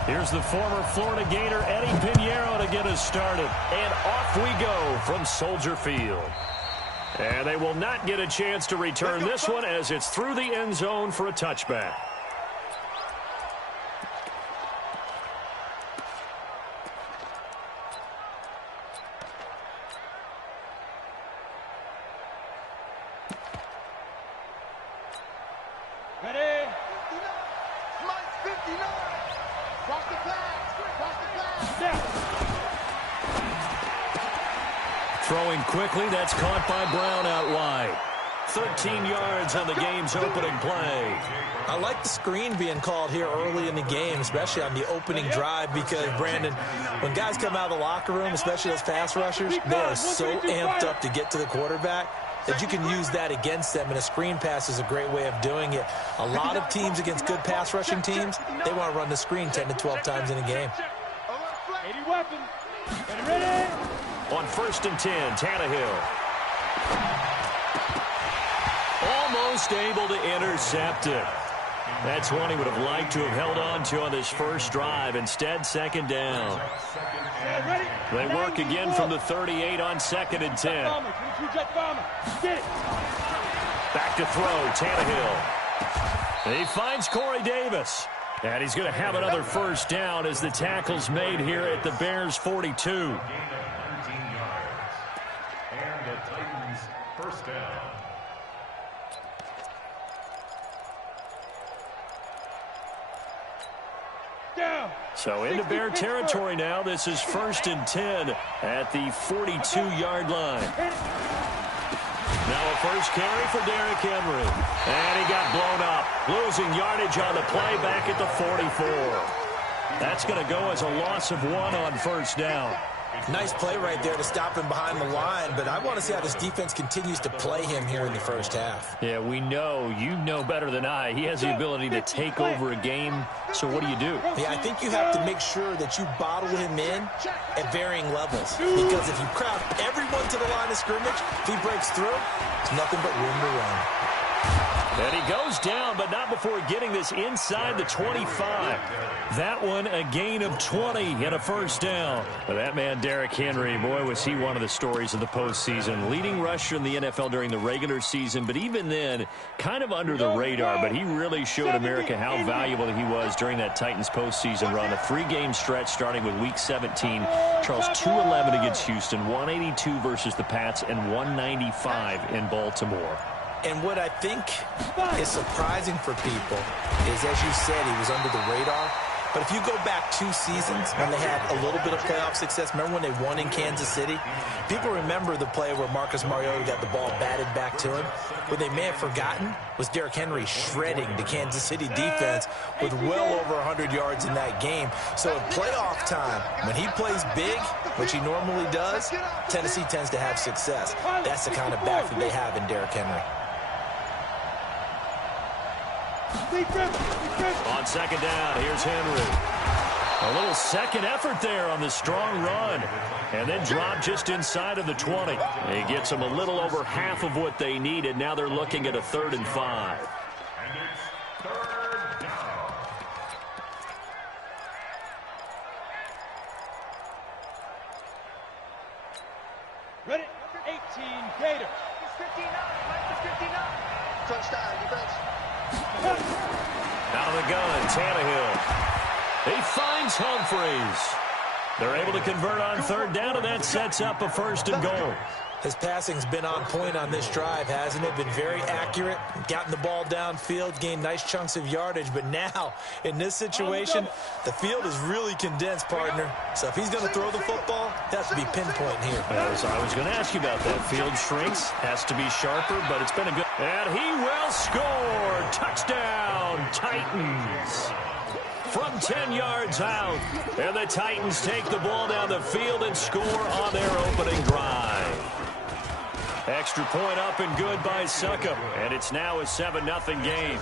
Here's the former Florida Gator, Eddie Pinheiro, to get us started. And off we go from Soldier Field. And they will not get a chance to return this one as it's through the end zone for a touchback. Ready? 59. Cross the flag. Throwing quickly, that's caught by Brown out wide. 13 yards on the game's opening play. I like the screen being called here early in the game, especially on the opening drive, because, Brandon, when guys come out of the locker room, especially those pass rushers, they are so amped up to get to the quarterback that you can use that against them, and a screen pass is a great way of doing it. A lot of teams against good pass rushing teams, they want to run the screen 10 to 12 times in a game. 80 weapons. Ready? On 1st and 10, Tannehill. Almost able to intercept it. That's one he would have liked to have held on to on this first drive. Instead, second down. They work again from the 38 on 2nd and 10. Back to throw, Tannehill. He finds Corey Davis. And he's going to have another first down as the tackle's made here at the Bears' 42. Gain of 19 yards. And the Titans first down. So into Bear territory now. This is 1st and 10 at the 42-yard line. Now a first carry for Derrick Henry. And he got blown up. Losing yardage on the play back at the 44. That's going to go as a loss of 1 on first down. Nice play right there to stop him behind the line, but I want to see how this defense continues to play him here in the first half. Yeah, we know. You know better than I. He has the ability to take over a game, so what do you do? Yeah, I think you have to make sure that you bottle him in at varying levels, because if you crowd everyone to the line of scrimmage, if he breaks through, it's nothing but room to run. And he goes down, but not before getting this inside the 25. That one a gain of 20 and a first down. But that man, Derrick Henry, boy, was he one of the stories of the postseason. Leading rusher in the NFL during the regular season, but even then, kind of under the radar. But he really showed America how valuable he was during that Titans postseason run. A 3-game stretch starting with Week 17. Charles, 2-11 against Houston, 182 versus the Pats, and 195 in Baltimore. And what I think is surprising for people is, as you said, he was under the radar. But if you go back 2 seasons when they had a little bit of playoff success, remember when they won in Kansas City? People remember the play where Marcus Mariota got the ball batted back to him. What they may have forgotten was Derrick Henry shredding the Kansas City defense with well over 100 yards in that game. So at playoff time, when he plays big, which he normally does, Tennessee tends to have success. That's the kind of back that they have in Derrick Henry. On second down, here's Henry. A little second effort there on the strong run. And then dropped just inside of the 20. He gets them a little over half of what they needed. Now they're looking at a 3rd and 5. And it's 3rd down. Ready? 18, Gators. 59, Mike 59. Touchdown, defense. Out of the gun, Tannehill. He finds Humphreys. They're able to convert on 3rd down, and that sets up a 1st and goal. His passing's been on point on this drive, hasn't it? Been very accurate, gotten the ball downfield, gained nice chunks of yardage. But now, in this situation, the field is really condensed, partner. So if he's going to throw the football, it has to be pinpoint here. I was going to ask you about that. Field shrinks, has to be sharper, but it's been a good... And he will score! Touchdown, Titans! From 10 yards out, and the Titans take the ball down the field and score on their opening drive. Extra point up and good by Succop, and it's now a 7-0 game.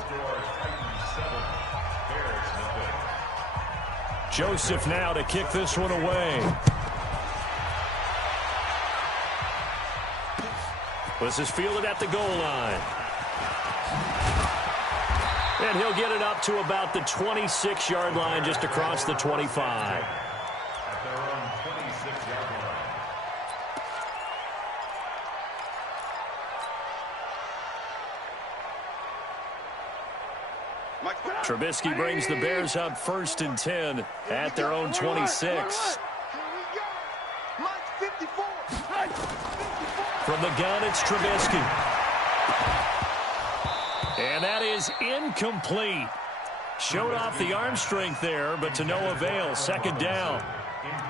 Joseph now to kick this one away. This is fielded at the goal line. And he'll get it up to about the 26-yard line, just across the 25. At their own 26-yard line. Trubisky brings the Bears up 1st and 10 at their own 26. From the gun, it's Trubisky. And that is incomplete. Showed off the arm strength there, but to no avail. 2nd down.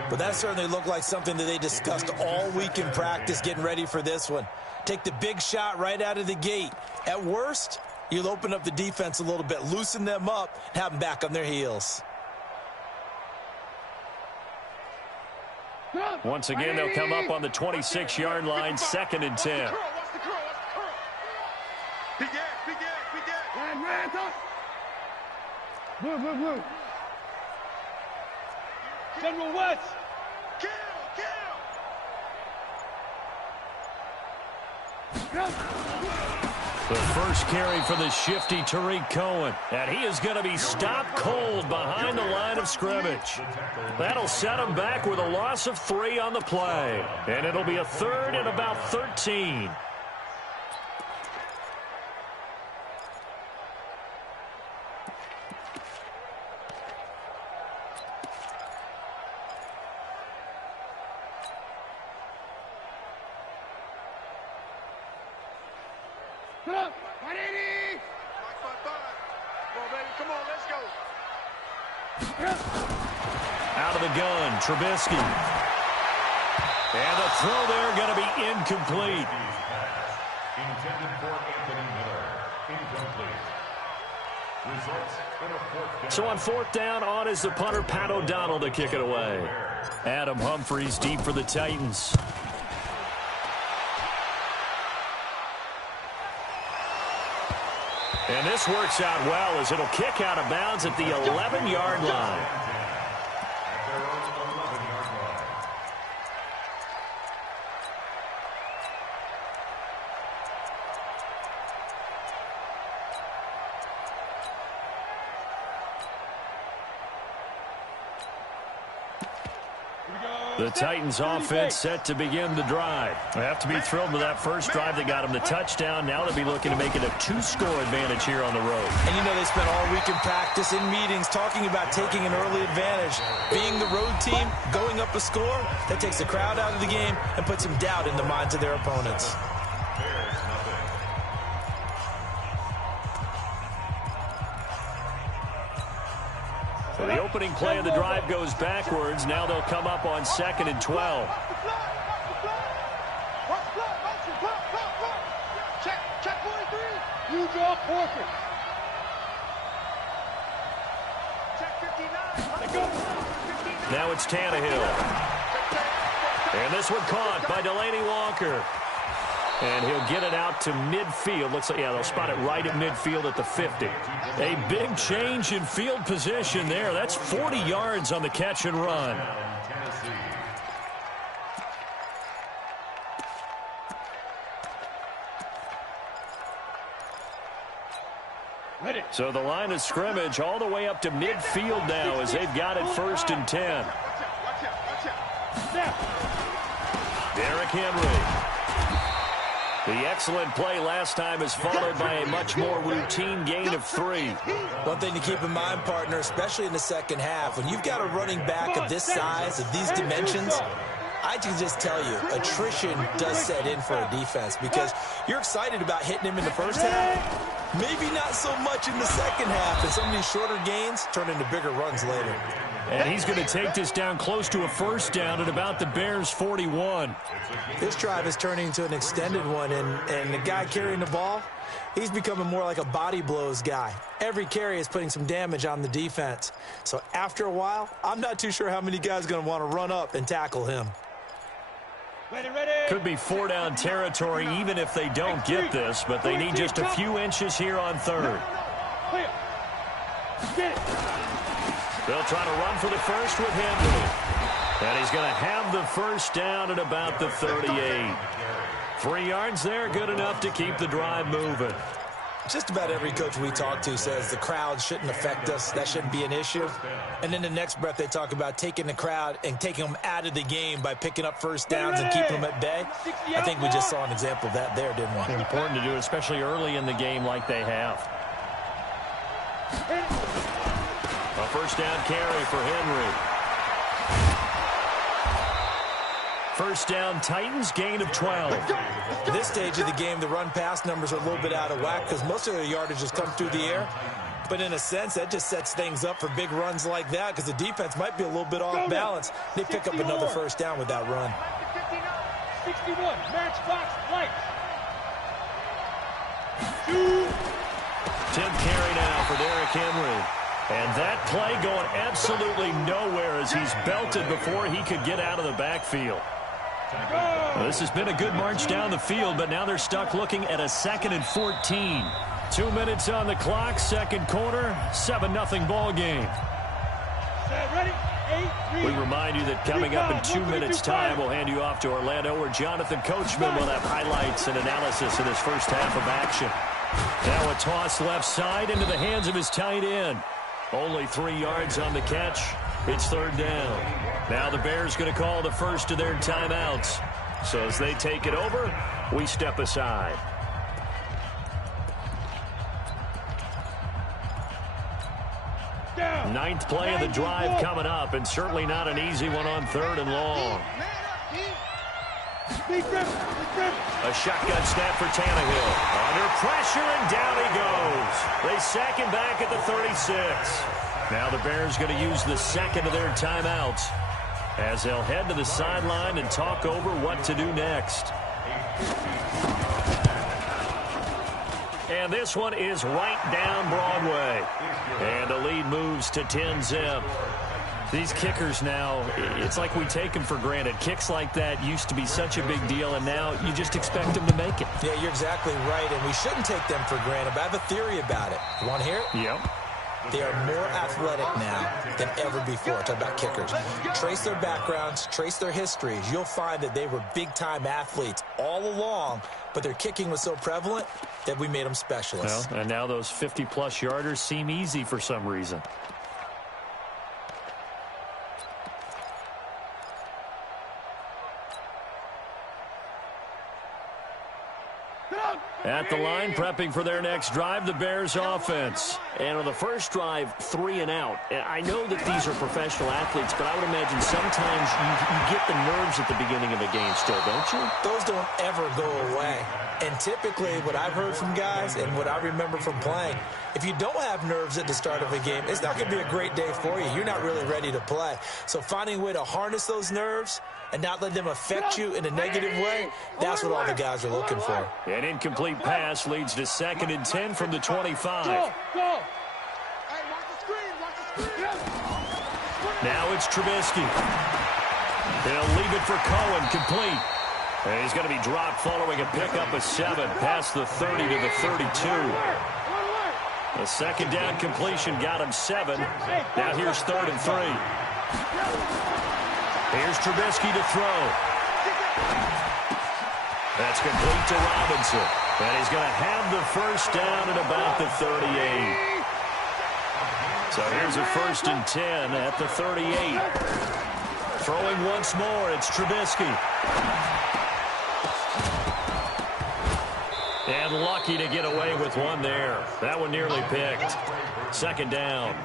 But that certainly looked like something that they discussed all week in practice, getting ready for this one. Take the big shot right out of the gate. At worst, you'll open up the defense a little bit, loosen them up, and have them back on their heels. Once again, they'll come up on the 26-yard line, 2nd and 10. Blue. General West. The first carry for the shifty Tariq Cohen. And he is going to be stopped cold behind the line of scrimmage. That'll set him back with a loss of 3 on the play. And it'll be a 3rd and about 13. Out of the gun, Trubisky. And the throw there going to be incomplete. Intended for Anthony Miller. Incomplete. Results in a 4th down. So on 4th down, on is the punter, Pat O'Donnell, to kick it away. Adam Humphries deep for the Titans. And this works out well as it'll kick out of bounds at the 11-yard line. The Titans offense set to begin the drive. They have to be thrilled with that first drive that got them the touchdown. Now they'll be looking to make it a 2-score advantage here on the road. And you know they spent all week in practice, in meetings, talking about taking an early advantage. Being the road team, going up a score, that takes the crowd out of the game and puts some doubt in the minds of their opponents. So the opening play of the drive goes backwards. Now they'll come up on 2nd and 12. Check 43. You draw quarter. Check 59. Now it's Tannehill. And this one caught by Delaney Walker. And he'll get it out to midfield. Looks like, yeah, they'll spot it right at midfield at the 50. A big change in field position there. That's 40 yards on the catch and run. So the line of scrimmage all the way up to midfield now as they've got it 1st and 10. Derrick Henry. The excellent play last time is followed by a much more routine gain of 3. One thing to keep in mind, partner, especially in the second half, when you've got a running back of this size, of these dimensions, I can just tell you, attrition does set in for a defense because you're excited about hitting him in the first half, maybe not so much in the second half, and some of these shorter gains turn into bigger runs later. And he's going to take this down close to a 1st down at about the Bears' 41. This drive is turning into an extended one, and the guy carrying the ball, he's becoming more like a body blows guy. Every carry is putting some damage on the defense. So after a while, I'm not too sure how many guys are going to want to run up and tackle him. Could be 4-down territory even if they don't get this, but they need just a few inches here on 3rd. They'll try to run for the first with Henry. And he's going to have the 1st down at about the 38. 3 yards there, good enough to keep the drive moving. Just about every coach we talk to says the crowd shouldn't affect us. That shouldn't be an issue. And in the next breath, they talk about taking the crowd and taking them out of the game by picking up 1st downs and keeping them at bay. I think we just saw an example of that there, didn't we? Important to do, especially early in the game like they have. A 1st down carry for Henry. 1st down Titans, gain of 12. At this stage of the game, the run-pass numbers are a little bit out of whack because most of their yardage has come through the air. But in a sense, that just sets things up for big runs like that because the defense might be a little bit off balance. They pick up another 1st down with that run. 61, matchbox light. 10th carry now for Derrick Henry. And that play going absolutely nowhere as he's belted before he could get out of the backfield. Well, this has been a good march down the field, but now they're stuck looking at a 2nd and 14. 2 minutes on the clock, 2nd quarter, 7-0 ball game. We remind you that coming up in 2 minutes' time, we'll hand you off to Orlando, where Jonathan Coachman will have highlights and analysis in his first half of action. Now a toss left side into the hands of his tight end. Only 3 yards on the catch. It's third down. Now the Bears going to call the first of their timeouts. So as they take it over, we step aside. Ninth play of the drive coming up, and certainly not an easy one on third and long. A shotgun snap for Tannehill. Under pressure, and down he goes. They sack him back at the 36. Now the Bears going to use the second of their timeouts as they'll head to the sideline and talk over what to do next. And this one is right down Broadway. And the lead moves to 10-zip. These kickers now, it's like we take them for granted. Kicks like that used to be such a big deal, and now you just expect them to make it. Yeah, you're exactly right, and we shouldn't take them for granted, but I have a theory about it. You want to hear it? Yep. They are more athletic now than ever before. Talk about kickers. Trace their backgrounds, trace their histories. You'll find that they were big-time athletes all along, but their kicking was so prevalent that we made them specialists. Well, and now those 50-plus yarders seem easy for some reason. At the line, prepping for their next drive, the Bears offense. And on the first drive, 3 and out. I know that these are professional athletes, but I would imagine sometimes you get the nerves at the beginning of a game still, don't you? Those don't ever go away. And typically, what I've heard from guys and what I remember from playing, if you don't have nerves at the start of a game, it's not going to be a great day for you. You're not really ready to play. So finding a way to harness those nerves and not let them affect you in a negative way, that's what all the guys are looking for. An incomplete pass leads to 2nd and 10 from the 25. Now it's Trubisky. They'll leave it for Cohen, complete. And he's going to be dropped following a pickup of 7 past the 30 to the 32. The second down completion got him 7. Now here's 3rd and 3. Here's Trubisky to throw. That's complete to Robinson. And he's going to have the first down at about the 38. So here's a 1st and 10 at the 38. Throwing once more, it's Trubisky. And lucky to get away with one there. That one nearly picked. 2nd down.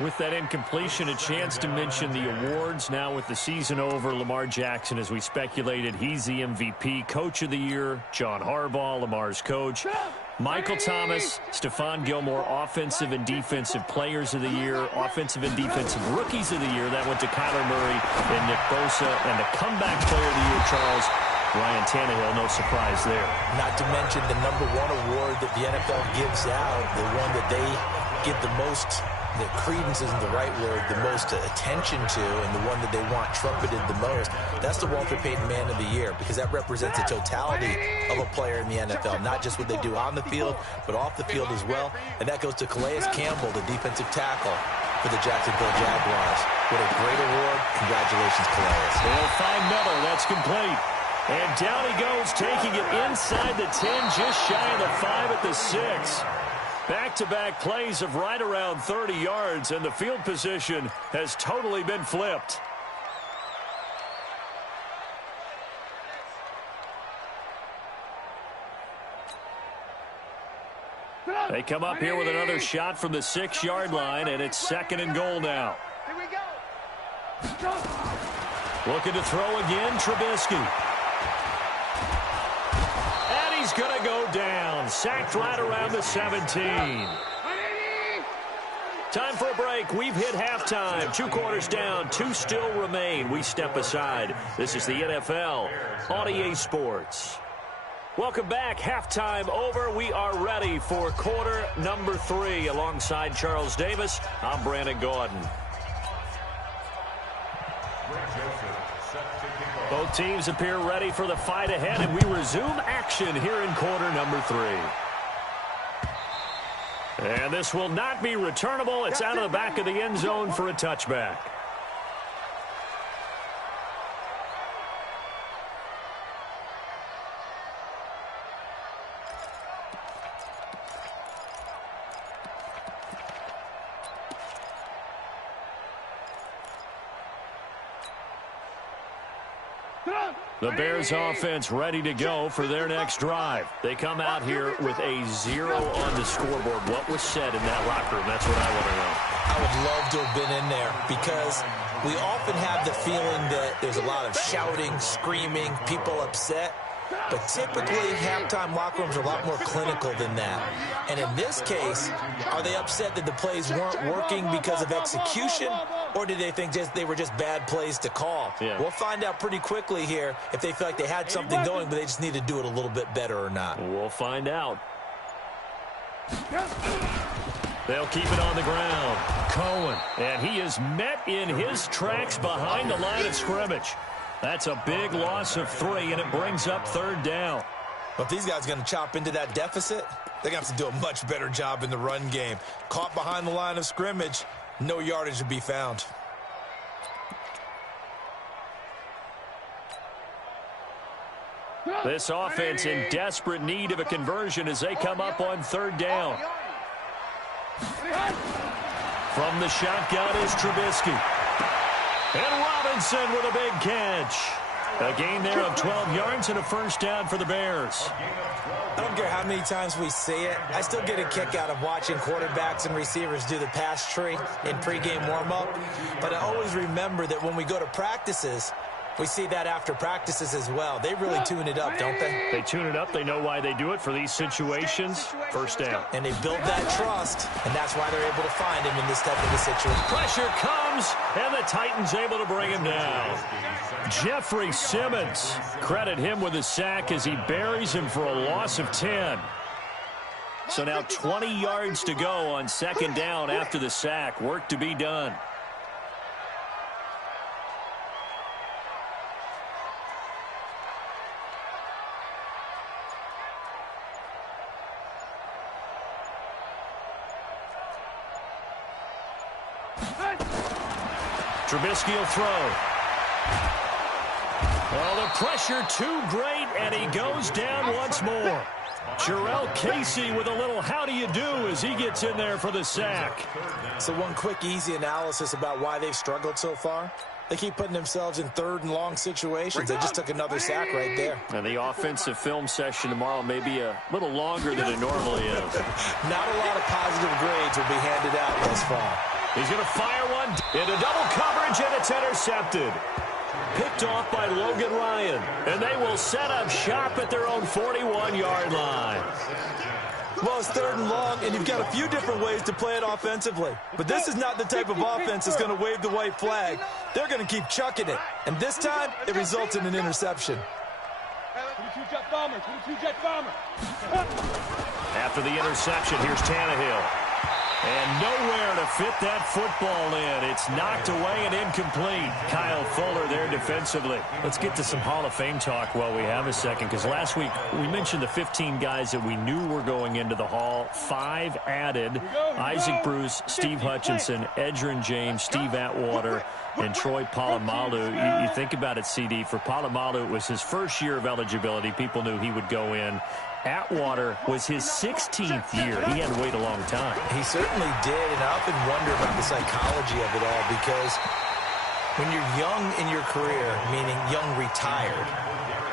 With that incompletion, a chance to mention the awards. Now with the season over, Lamar Jackson, as we speculated, he's the MVP, Coach of the Year. John Harbaugh, Lamar's coach. Michael Thomas, Stephon Gilmore, Offensive and Defensive Players of the Year, Offensive and Defensive Rookies of the Year. That went to Kyler Murray and Nick Bosa. And the Comeback Player of the Year, Charles, Ryan Tannehill, no surprise there. Not to mention the #1 award that the NFL gives out, the one that they give the most, the credence isn't the right word, the most attention to, and the one that they want trumpeted the most. That's the Walter Payton Man of the Year, because that represents the totality of a player in the NFL, not just what they do on the field, but off the field as well. And that goes to Calais Campbell, the defensive tackle for the Jacksonville Jaguars. What a great award. Congratulations, Calais. They'll find Miller. That's complete. And down he goes, taking it inside the 10, just shy of the 5 at the 6. Back-to-back plays of right around 30 yards, and the field position has totally been flipped. They come up here with another shot from the 6-yard line, and it's 2nd and goal now. Here we go. Looking to throw again, Trubisky. And he's going to go down. Sacked right around the 17. Time for a break. We've hit halftime. 2 quarters down. 2 still remain. We step aside. This is the NFL on EA Sports. Welcome back. Halftime over. We are ready for quarter number 3. Alongside Charles Davis, I'm Brandon Gordon. Both teams appear ready for the fight ahead, and we resume action here in quarter number 3. And this will not be returnable. It's out of the back of the end zone for a touchback. The Bears offense ready to go for their next drive. They come out here with a 0 on the scoreboard. What was said in that locker room? That's what I want to know. I would love to have been in there because we often have the feeling that there's a lot of shouting, screaming, people upset. But typically, halftime locker rooms are a lot more clinical than that. And in this case, are they upset that the plays weren't working because of execution, or did they think they were just bad plays to call? Yeah. We'll find out pretty quickly here if they feel like they had something going, but they just need to do it a little bit better or not. We'll find out. They'll keep it on the ground. Cohen, and he is met in his tracks behind the line of scrimmage. That's a big loss of 3, and it brings up 3rd down. Well, if these guys are going to chop into that deficit, they're going to have to do a much better job in the run game. Caught behind the line of scrimmage, no yardage to be found. This offense in desperate need of a conversion as they come up on 3rd down. From the shotgun is Trubisky. And Robinson with a big catch. A gain there of 12 yards and a 1st down for the Bears. I don't care how many times we say it. I still get a kick out of watching quarterbacks and receivers do the pass tree in pregame warm-up. But I always remember that when we go to practices, we see that after practices as well. They really tune it up, don't they? They tune it up. They know why they do it for these situations. 1st down. And they build that trust, and that's why they're able to find him in this type of a situation. Pressure comes, and the Titans able to bring him down. Jeffrey Simmons, credit him with a sack as he buries him for a loss of 10. So now 20 yards to go on 2nd down after the sack. Work to be done. Trubisky will throw. Well, the pressure too great, and he goes down once more. Jarrell Casey with a little how do you do as he gets in there for the sack. So one quick, easy analysis about why they've struggled so far. They keep putting themselves in 3rd and long situations. They just took another sack right there. And the offensive film session tomorrow may be a little longer than it normally is. Not a lot of positive grades will be handed out thus far. He's going to fire one into double coverage, and it's intercepted. Picked off by Logan Ryan. And they will set up shop at their own 41-yard line. Well, it's 3rd and long, and you've got a few different ways to play it offensively. But this is not the type of offense that's going to wave the white flag. They're going to keep chucking it. And this time, it results in an interception. 22-jet bomber, 22-jet bomber. After the interception, here's Tannehill. And nowhere to fit that football in. It's knocked away and incomplete. Kyle Fuller there defensively. Let's get to some Hall of Fame talk while we have a second, because last week we mentioned the 15 guys that we knew were going into the Hall. 5 added: Isaac Bruce, Steve Hutchinson, Edgerrin James, Steve Atwater, and Troy Polamalu. You think about it, CD. For Polamalu, it was his first year of eligibility. People knew he would go in. Atwater was his 16th year. He had to wait a long time. He certainly did, and I often wonder about the psychology of it all, because when you're young in your career, meaning young retired,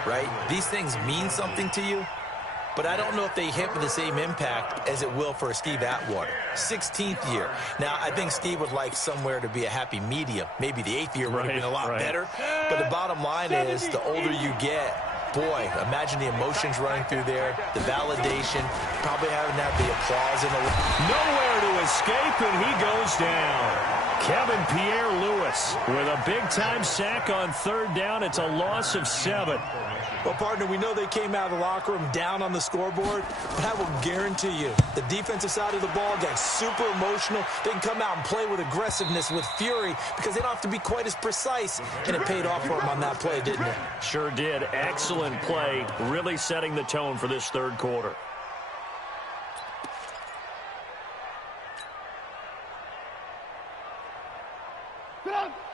right, these things mean something to you, but I don't know if they hit with the same impact as it will for Steve Atwater. 16th year. Now, I think Steve would like somewhere to be a happy medium. Maybe the 8th year would have been a lot better, but the bottom line is the older you get, boy, imagine the emotions running through there, the validation, probably having to have the applause in the... Nowhere to escape, and he goes down. Kevin Pierre-Louis with a big-time sack on 3rd down. It's a loss of 7. Well, partner, we know they came out of the locker room down on the scoreboard, but I will guarantee you the defensive side of the ball got super emotional. They can come out and play with aggressiveness, with fury, because they don't have to be quite as precise, and it paid off for them on that play, didn't it? Sure did. Excellent play, really setting the tone for this 3rd quarter.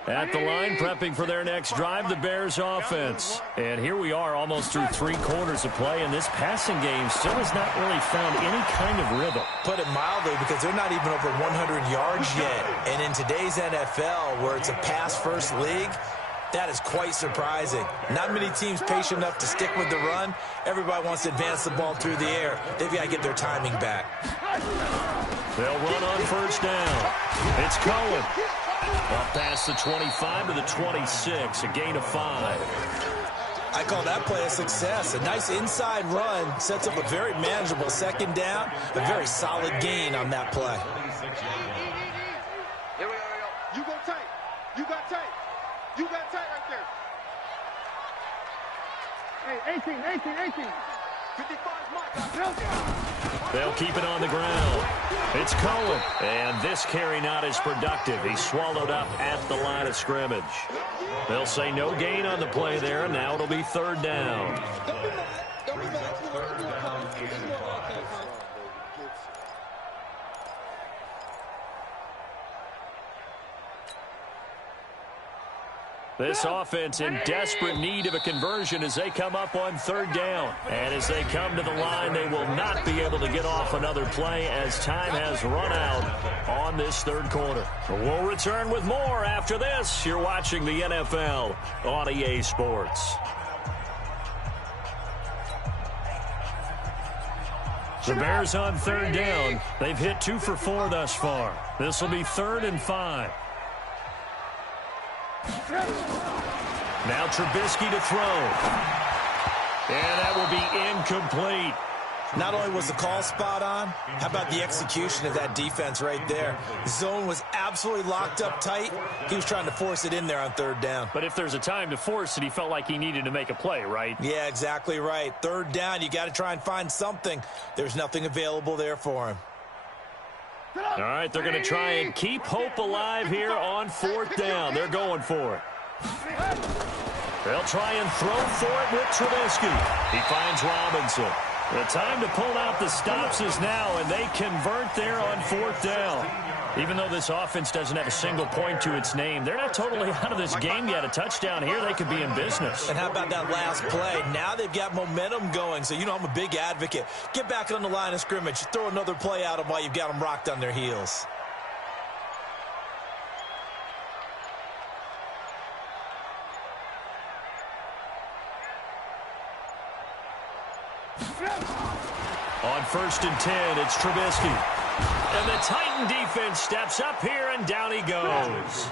At the line, prepping for their next drive, the Bears offense. And here we are, almost through 3 quarters of play, and this passing game still has not really found any kind of rhythm. Put it mildly, because they're not even over 100 yards yet. And in today's NFL, where it's a pass-first league, That is quite surprising. Not many teams patient enough to stick with the run. Everybody wants to advance the ball through the air. They've got to get their timing back. They'll run on first down. It's Cohen. Up past the 25 to the 26, a gain of 5. I call that play a success. A nice inside run sets up a very manageable second down, a very solid gain on that play. Here we go. You go tight. You got tight. You got tight right there. Hey, 18. 55 mark. They'll keep it on the ground. It's Cohen. And this carry not as productive. He's swallowed up at the line of scrimmage. They'll say no gain on the play there. Now it'll be third down. This offense in desperate need of a conversion as they come up on third down. And as they come to the line, they will not be able to get off another play as time has run out on this third quarter. We'll return with more after this. You're watching the NFL on EA Sports. The Bears on third down. They've hit 2 for 4 thus far. This will be 3rd and 5. Now Trubisky to throw. And that will be incomplete. Not only was the call spot on, how about the execution of that defense right there? The zone was absolutely locked up tight. He was trying to force it in there on third down. But if there's a time to force it, he felt like he needed to make a play, right? Yeah, exactly right. Third down, you got to try and find something. There's nothing available there for him. All right, they're going to try and keep hope alive here on 4th down. They're going for it. They'll try and throw for it with Trubisky. He finds Robinson. The time to pull out the stops is now, and they convert there on 4th down. Even though this offense doesn't have a single point to its name, they're not totally out of this game yet. A touchdown here, they could be in business. And how about that last play? Now they've got momentum going, so you know I'm a big advocate. Get back on the line of scrimmage. Throw another play at them while you've got them rocked on their heels. On 1st and 10, it's Trubisky. And the Titan defense steps up here, and down he goes.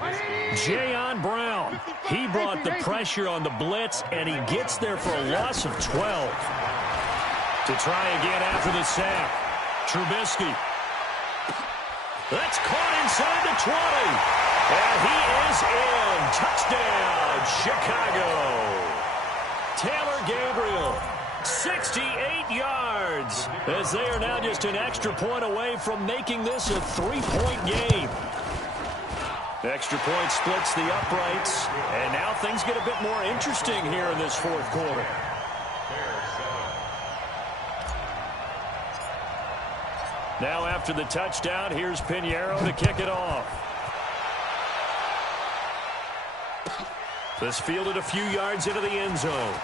Jayon Brown, he brought the pressure on the blitz, and he gets there for a loss of 12. To try again after the sack, Trubisky. That's caught inside the 20. And he is in. Touchdown, Chicago. Taylor Gabriel. 68 yards as they are now just an extra point away from making this a 3-point game. The extra point splits the uprights, and now things get a bit more interesting here in this 4th quarter. Now after the touchdown, here's Pinheiro to kick it off. This fielded a few yards into the end zone.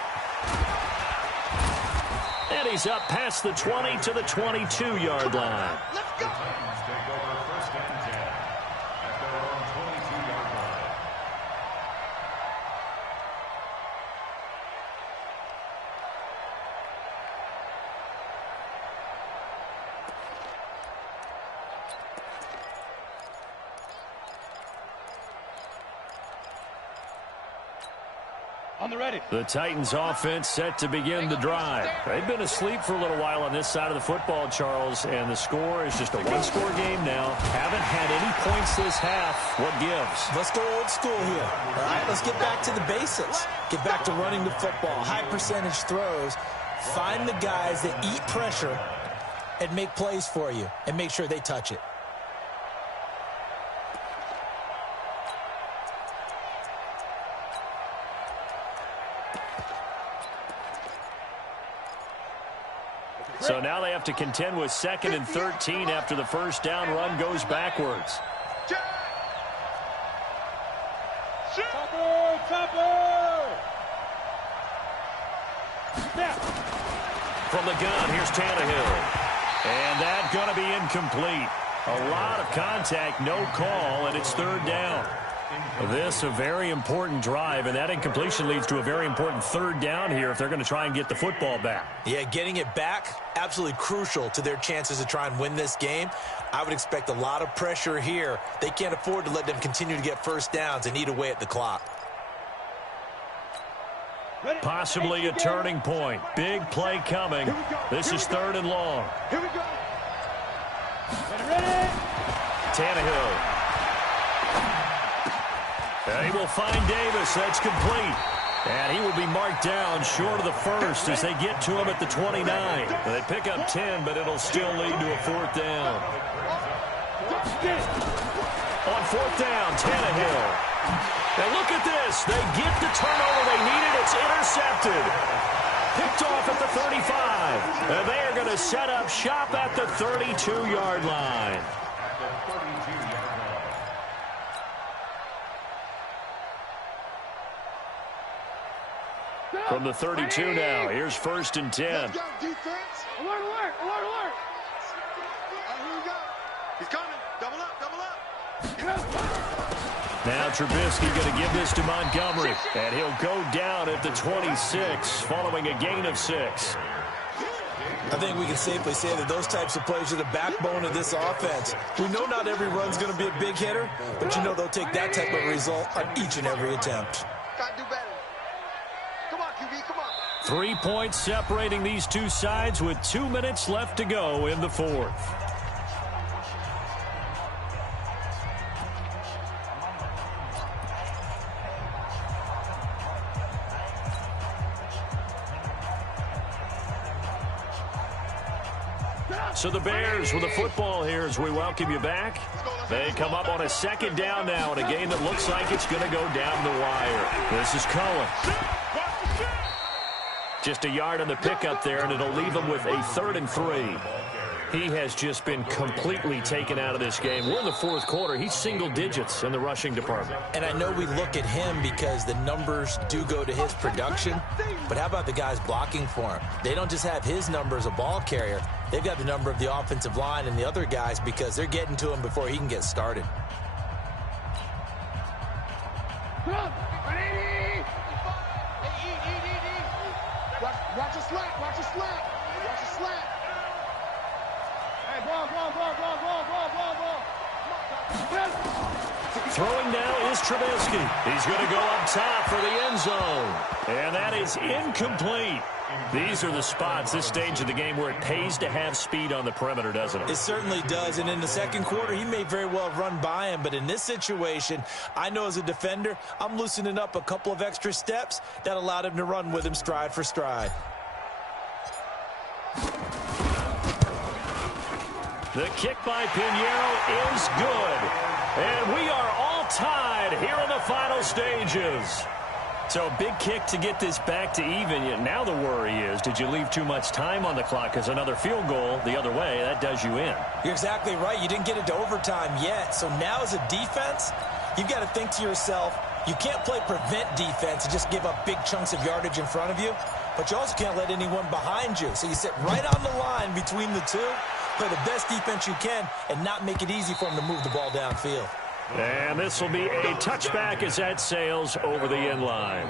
And he's up past the 20 to the 22-yard line. Let's go. Take over 1st and 10 at their own 22-yard line. On the ready. The Titans offense set to begin the drive. They've been asleep for a little while on this side of the football, Charles, and the score is just a one-score game now. Haven't had any points this half. What gives? Let's go old school here. All right, let's get back to the basics. Get back to running the football, high percentage throws. Find the guys that eat pressure and make plays for you and make sure they touch it. So now they have to contend with 2nd and 13 after the first down run goes backwards. From the gun, here's Tannehill. And that's going to be incomplete. A lot of contact, no call, and it's 3rd down. This a very important drive, and that incompletion leads to a very important third down here if they're going to try and get the football back. Yeah, getting it back, absolutely crucial to their chances to try and win this game. I would expect a lot of pressure here. They can't afford to let them continue to get first downs and eat away at the clock. Possibly a turning point. Big play coming. This is 3rd and long. Here we go. Ready. Tannehill. And he will find Davis. That's complete. And he will be marked down short of the first as they get to him at the 29. They pick up 10, but it'll still lead to a 4th down. On 4th down, Tannehill. And look at this. They get the turnover they needed. It's intercepted. Picked off at the 35. And they are going to set up shop at the 32-yard line. From the 32 now, here's 1st and 10. Let's go, defense. Alert, alert, alert, alert. Here we go. He's coming. Double up, double up. Now Trubisky going to give this to Montgomery, and he'll go down at the 26 following a gain of 6. I think we can safely say that those types of plays are the backbone of this offense. We know not every run's going to be a big hitter, but you know they'll take that type of result on each and every attempt. Got to do better. Come on, QB, come on. 3 points separating these two sides with 2 minutes left to go in the 4th. So the Bears with the football here as we welcome you back. They come up on a 2nd down now in a game that looks like it's going to go down the wire. This is Cohen. Just a yard on the pickup there, and it'll leave him with a 3rd and 3. He has just been completely taken out of this game. We're in the 4th quarter. He's single digits in the rushing department. And I know we look at him because the numbers do go to his production, but how about the guys blocking for him? They don't just have his number as a ball carrier. They've got the number of the offensive line and the other guys because they're getting to him before he can get started. Watch a slant, watch a slant, watch a slant. Hey, ball. Throwing now is Trubisky. He's going to go up top for the end zone. And that is incomplete. These are the spots, this stage of the game, where it pays to have speed on the perimeter, doesn't it? It certainly does. And in the 2nd quarter, he may very well run by him. But in this situation, I know as a defender, I'm loosening up a couple of extra steps that allowed him to run with him stride for stride. The kick by Pinheiro is good. And we are all tied here in the final stages. So big kick to get this back to even. Yet now the worry is, did you leave too much time on the clock? Because another field goal the other way, that does you in. You're exactly right. You didn't get it to overtime yet. So now as a defense, you've got to think to yourself, you can't play prevent defense and just give up big chunks of yardage in front of you. But you also can't let anyone behind you. So you sit right on the line between the two, play the best defense you can, and not make it easy for them to move the ball downfield. And this will be a touchback as that sails over the end line.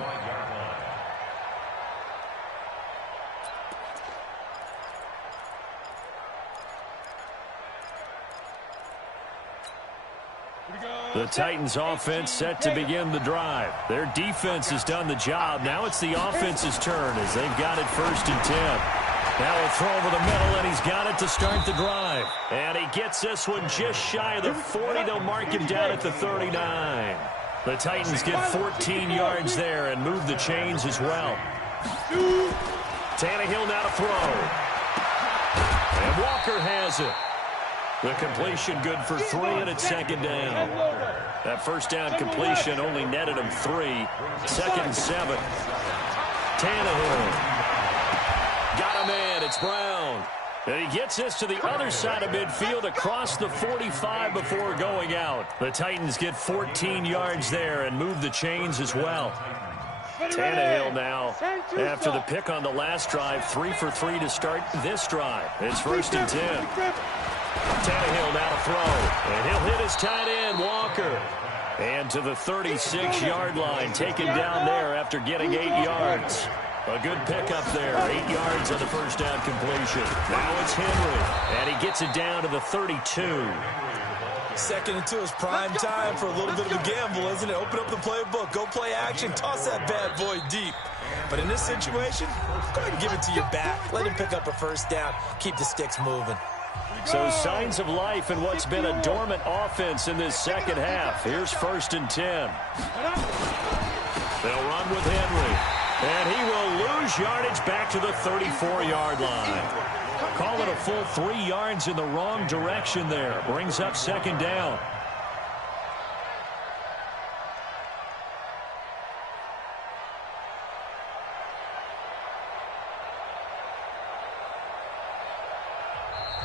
The Titans offense set to begin the drive. Their defense has done the job. Now it's the offense's turn as they've got it 1st and 10. Now he'll throw over the middle, and he's got it to start the drive. And he gets this one just shy of the 40. They'll mark him down at the 39. The Titans get 14 yards there and move the chains as well. Tannehill now to throw. And Walker has it. The completion good for 3, and it's 2nd down. That 1st down completion only netted him 3. 2nd and 7. Tannehill. Got a man. It's Brown. And he gets this to the other side of midfield across the 45 before going out. The Titans get 14 yards there and move the chains as well. Tannehill now, after the pick on the last drive, 3 for 3 to start this drive. It's 1st and 10. Tannehill now to throw. And he'll hit his tight end, Walker. And to the 36-yard line, taken down there after getting 8 yards. A good pickup there, 8 yards on the first down completion. Now it's Henry, and he gets it down to the 32. 2nd and 2 is prime time for a little bit of a gamble, isn't it? Open up the playbook, go play action, toss that bad boy deep. But in this situation, go ahead and give it to your back. Let him pick up a first down, keep the sticks moving. So signs of life in what's been a dormant offense in this second half. Here's 1st and 10. They'll run with Henry. And he will lose yardage back to the 34-yard line. Call it a full 3 yards in the wrong direction there. Brings up 2nd down.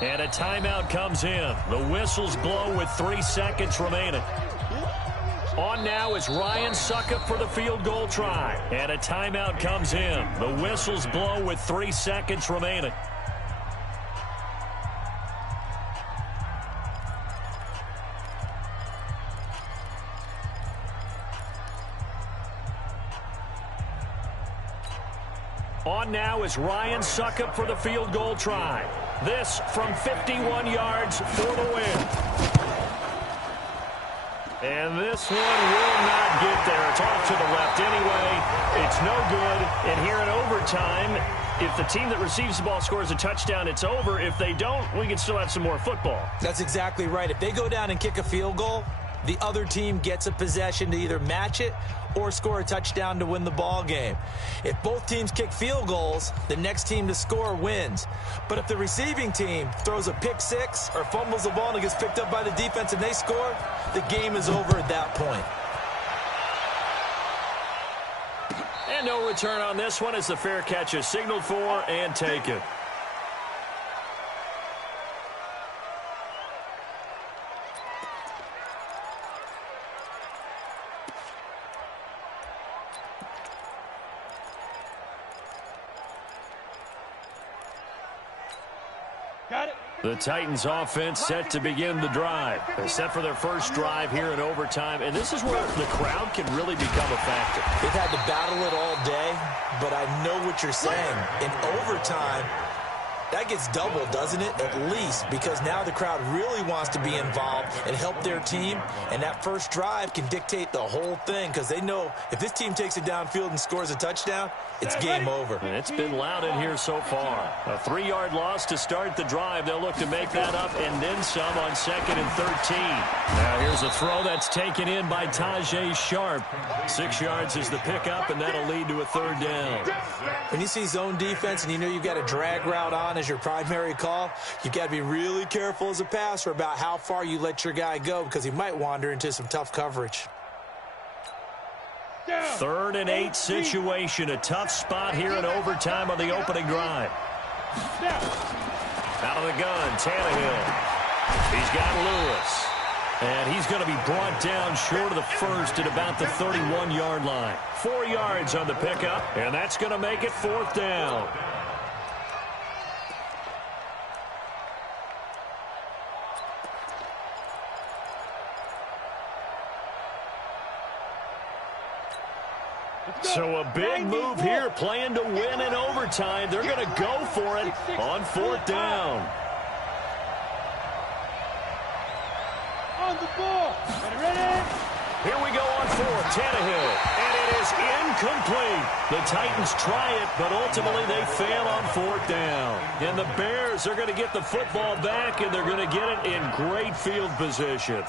And a timeout comes in. The whistles blow with 3 seconds remaining. On now is Ryan Suckup for the field goal try. And a timeout comes in. The whistles blow with 3 seconds remaining. On now is Ryan Suckup for the field goal try. This from 51 yards for the win. And this one will not get there. It's off to the left anyway. It's no good. And here in overtime, if the team that receives the ball scores a touchdown, it's over. If they don't, we can still have some more football. That's exactly right. If they go down and kick a field goal, the other team gets a possession to either match it or score a touchdown to win the ball game. If both teams kick field goals, the next team to score wins. But if the receiving team throws a pick six or fumbles the ball and it gets picked up by the defense and they score, the game is over at that point. And no return on this one as the fair catch is signaled for and taken. The Titans offense set to begin the drive. They're set for their first drive here in overtime, and this is where the crowd can really become a factor. They've had to battle it all day, but I know what you're saying. In overtime, that gets doubled, doesn't it? At least, because now the crowd really wants to be involved and help their team, and that first drive can dictate the whole thing because they know if this team takes it downfield and scores a touchdown, it's game over. And it's been loud in here so far. A 3-yard loss to start the drive. They'll look to make that up and then some on 2nd and 13. Now here's a throw that's taken in by Tajay Sharp. 6 yards is the pickup, and that'll lead to a 3rd down. When you see zone defense and you know you've got a drag route on as your primary call, you've got to be really careful as a passer about how far you let your guy go because he might wander into some tough coverage. 3rd and 8 situation. A tough spot here in overtime on the opening drive. Out of the gun, Tannehill. He's got Lewis. And he's going to be brought down short of the first at about the 31-yard line. 4 yards on the pickup, and that's going to make it 4th down. So a big move here, playing to win in overtime. They're going to go for it on 4th down. On the ball. Ready? Here we go on 4th, Tannehill. And it is incomplete. The Titans try it, but ultimately they fail on 4th down. And the Bears are going to get the football back, and they're going to get it in great field position.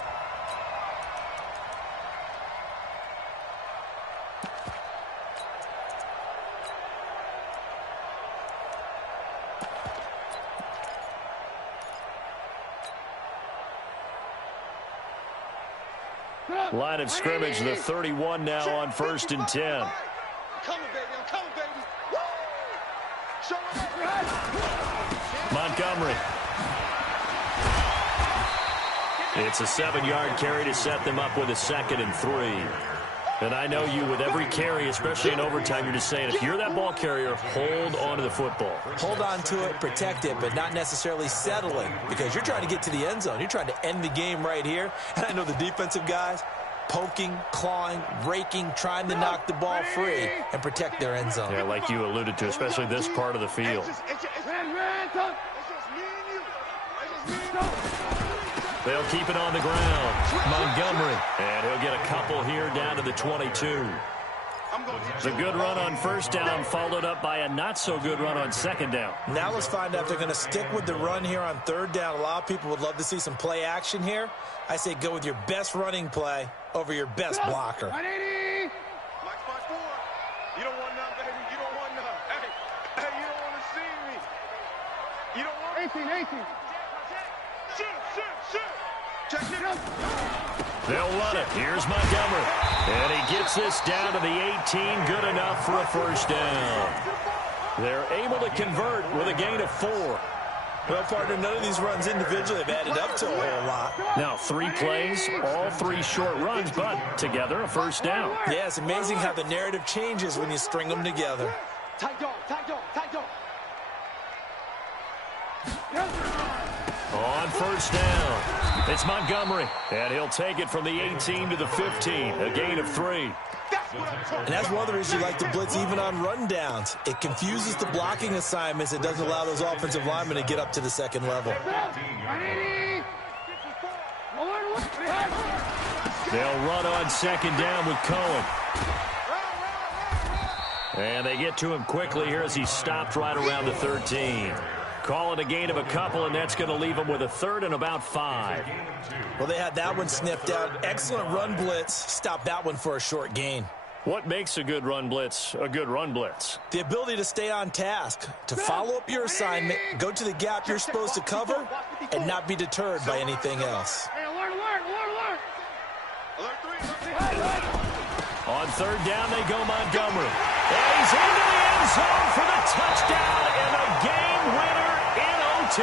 Line of scrimmage, the 31 now on 1st and 10. I'm coming, baby. I'm coming, baby. Woo! Show me. Montgomery. It's a 7-yard carry to set them up with a 2nd and 3. And I know you, with every carry, especially in overtime, you're just saying, if you're that ball carrier, hold on to the football. Hold on to it, protect it, but not necessarily settling because you're trying to get to the end zone. You're trying to end the game right here. And I know the defensive guys, poking, clawing, raking, trying to knock the ball free and protect their end zone. Yeah, like you alluded to, especially this part of the field. They'll keep it on the ground. Montgomery. And he'll get a couple here down to the 22. The good run on first down followed up by a not-so-good run on second down. Now let's find out if they're going to stick with the run here on third down. A lot of people would love to see some play action here. I say go with your best running play over your best blocker. 180. You don't want none, baby. You don't want none. Hey, you don't want to see me. You don't want 18. Shoot. Check it out. They'll run it. Here's Montgomery. And he gets this down to the 18. Good enough for a first down. They're able to convert with a gain of 4. Well, partner, none of these runs individually have added up to a whole lot. Now, 3 plays, all 3 short runs, but together a first down. Yeah, it's amazing how the narrative changes when you string them together. Tight dog. On first down, it's Montgomery, and he'll take it from the 18 to the 15, a gain of 3. And that's one of the reasons you like to blitz even on run downs. It confuses the blocking assignments. It doesn't allow those offensive linemen to get up to the second level. They'll run on second down with Cohen. And they get to him quickly here as he stopped right around the 13. Call it a gain of a couple, and that's going to leave them with a third and about 5. Well, they had that one sniffed out. Excellent run blitz. Stop that one for a short gain. What makes a good run blitz a good run blitz? The ability to stay on task, to follow up your assignment, go to the gap you're supposed to cover, and not be deterred by anything else. On third down, they go Montgomery. And he's into the end zone for the touchdown and a game winner in OT.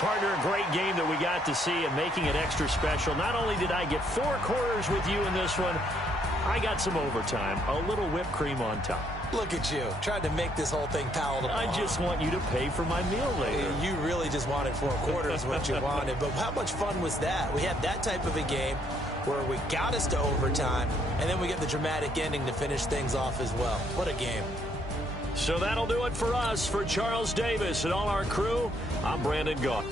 Partner, a great game that we got to see and making it extra special. Not only did I get 4 quarters with you in this one, I got some overtime, a little whipped cream on top. Look at you, trying to make this whole thing palatable. I just want you to pay for my meal later. You really just wanted 4 quarters what you wanted, but how much fun was that? We had that type of a game where we got us to overtime, and then we get the dramatic ending to finish things off as well. What a game. So that'll do it for us. For Charles Davis and all our crew, I'm Brandon Gaughan.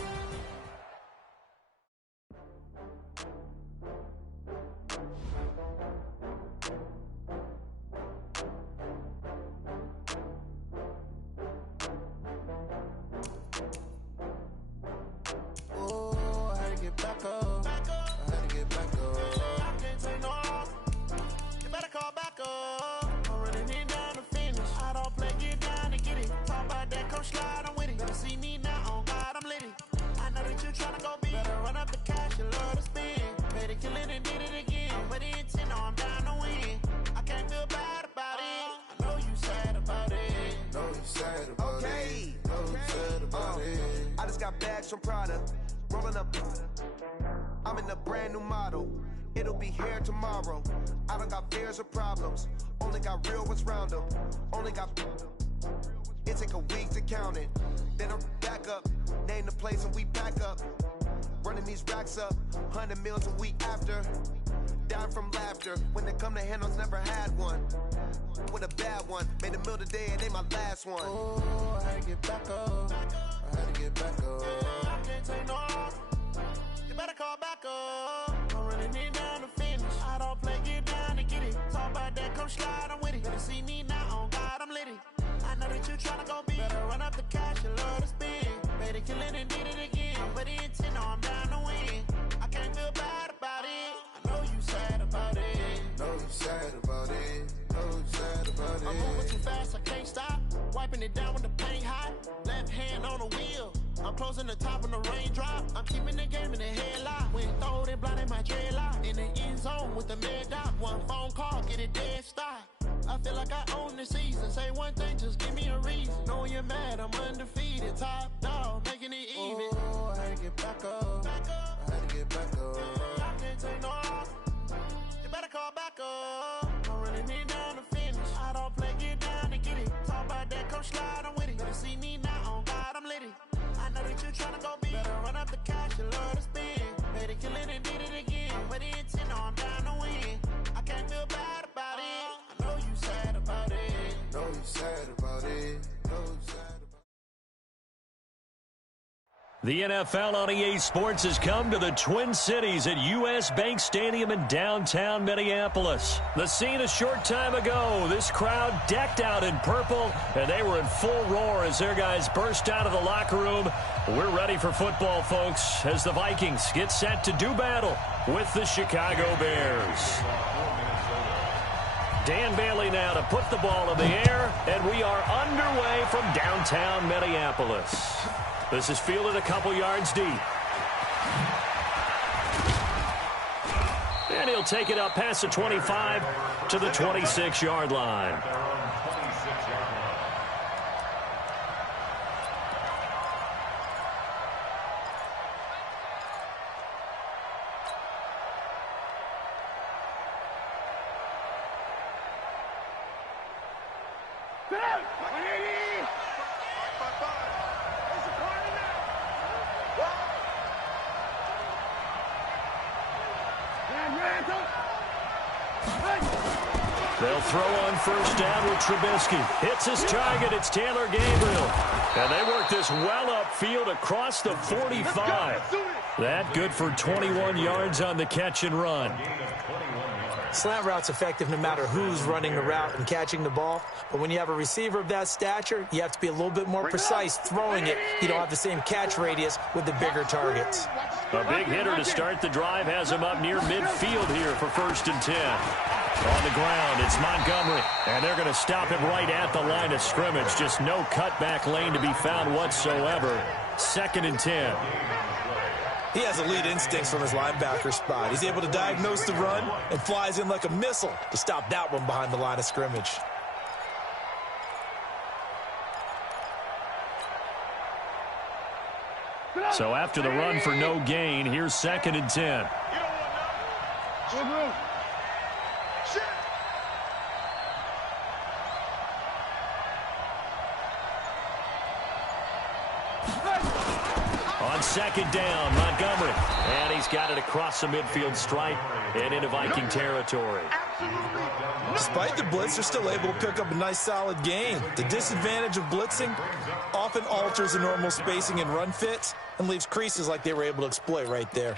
I'm in a brand new model. It'll be here tomorrow. I don't got fears or problems. Only got real ones round them. Only got. It take a week to count it. Then I'm back up. Name the place and we pack up. Running these racks up. 100 meals a week after. Down from laughter. When they come to handles, never had one. With a bad one. Made a meal today and ain't my last one. Oh, I had to get back up. I had to get back up. I can't take no. You better call back up. I'm running it down to finish. I don't play, get down to get it. Talk about that, come slide, I'm with it. Better see me now, on God, I'm litty. I know that you tryna go big. Better run up the cash, you love to spin. Made it, kill it, and did it again. But the intent, no, I'm down to win. I can't feel bad about it. I know you sad about it. Know you sad about it. Know you sad about it. I'm moving too fast, I can't stop. Wiping it down with the paint hot. Left hand on the wheel. I'm closing the top when the raindrop. I'm keeping the game in the headlock. When throwed and blinded my dreadlock. In the end zone with the mad dot. One phone call, get it dead stop. I feel like I own the season. Say one thing, just give me a reason. Knowing you're mad, I'm undefeated. Top dog, making it even. Oh, I had to get back up. I had to get back up. I can't take no. You better call back up. I'm running it down to finish. I don't play, get down to get it. Talk about that, come slide, I'm with it. Better see me now, on God, I'm litty. I know that you tryna go big. Better run up the cash, you love to spin. way to kill it and did it again. But the intent, no, I'm down to win. I can't feel bad about it. I know you sad about it. Know you sad about it. Know you sad. The NFL on EA Sports has come to the Twin Cities at U.S. Bank Stadium in downtown Minneapolis. The scene a short time ago, this crowd decked out in purple, and they were in full roar as their guys burst out of the locker room. We're ready for football, folks, as the Vikings get set to do battle with the Chicago Bears. Dan Bailey now to put the ball in the air, and we are underway from downtown Minneapolis. This is fielded a couple yards deep. And he'll take it up past the 25 to the 26-yard line. They'll throw on first down with Trubisky. Hits his target. It's Taylor Gabriel. And they work this well upfield across the 45. That good for 21 yards on the catch and run. Slant route's effective no matter who's running the route and catching the ball. But when you have a receiver of that stature, you have to be a little bit more precise throwing it. You don't have the same catch radius with the bigger targets. A big hitter to start the drive has him up near midfield here for 1st and 10. On the ground, it's Montgomery. And they're going to stop him right at the line of scrimmage. Just no cutback lane to be found whatsoever. 2nd and 10. He has elite instincts from his linebacker spot. He's able to diagnose the run and flies in like a missile to stop that one behind the line of scrimmage. So after the run for no gain, here's 2nd and 10. On 2nd down, Montgomery. And he's got it across the midfield stripe and into Viking territory. Despite the blitz, they're still able to pick up a nice solid gain. The disadvantage of blitzing often alters the normal spacing and run fits and leaves creases like they were able to exploit right there.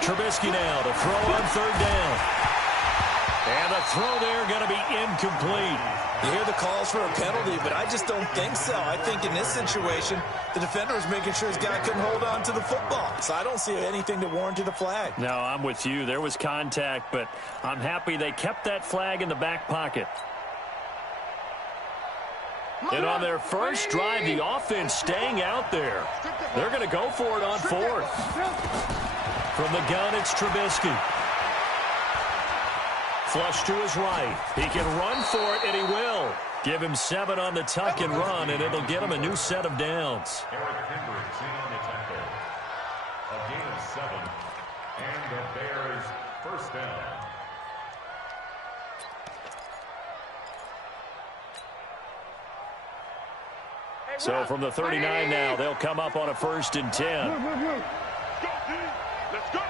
Trubisky now to throw on 3rd down. And the throw there going to be incomplete. You hear the calls for a penalty, but I just don't think so. I think in this situation, the defender was making sure his guy couldn't hold on to the football. So I don't see anything that warranted a flag. No, I'm with you. There was contact, but I'm happy they kept that flag in the back pocket. And on their first drive, the offense staying out there. They're going to go for it on 4th. From the gun, it's Trubisky. Flush to his right. He can run for it, and he will. Give him 7 on the tuck and run, and it'll get him a new set of downs. Eric Hendricks in on the tackle. A gain of 7. And the Bears first down. So from the 39 now, they'll come up on a 1st and 10. Let's go.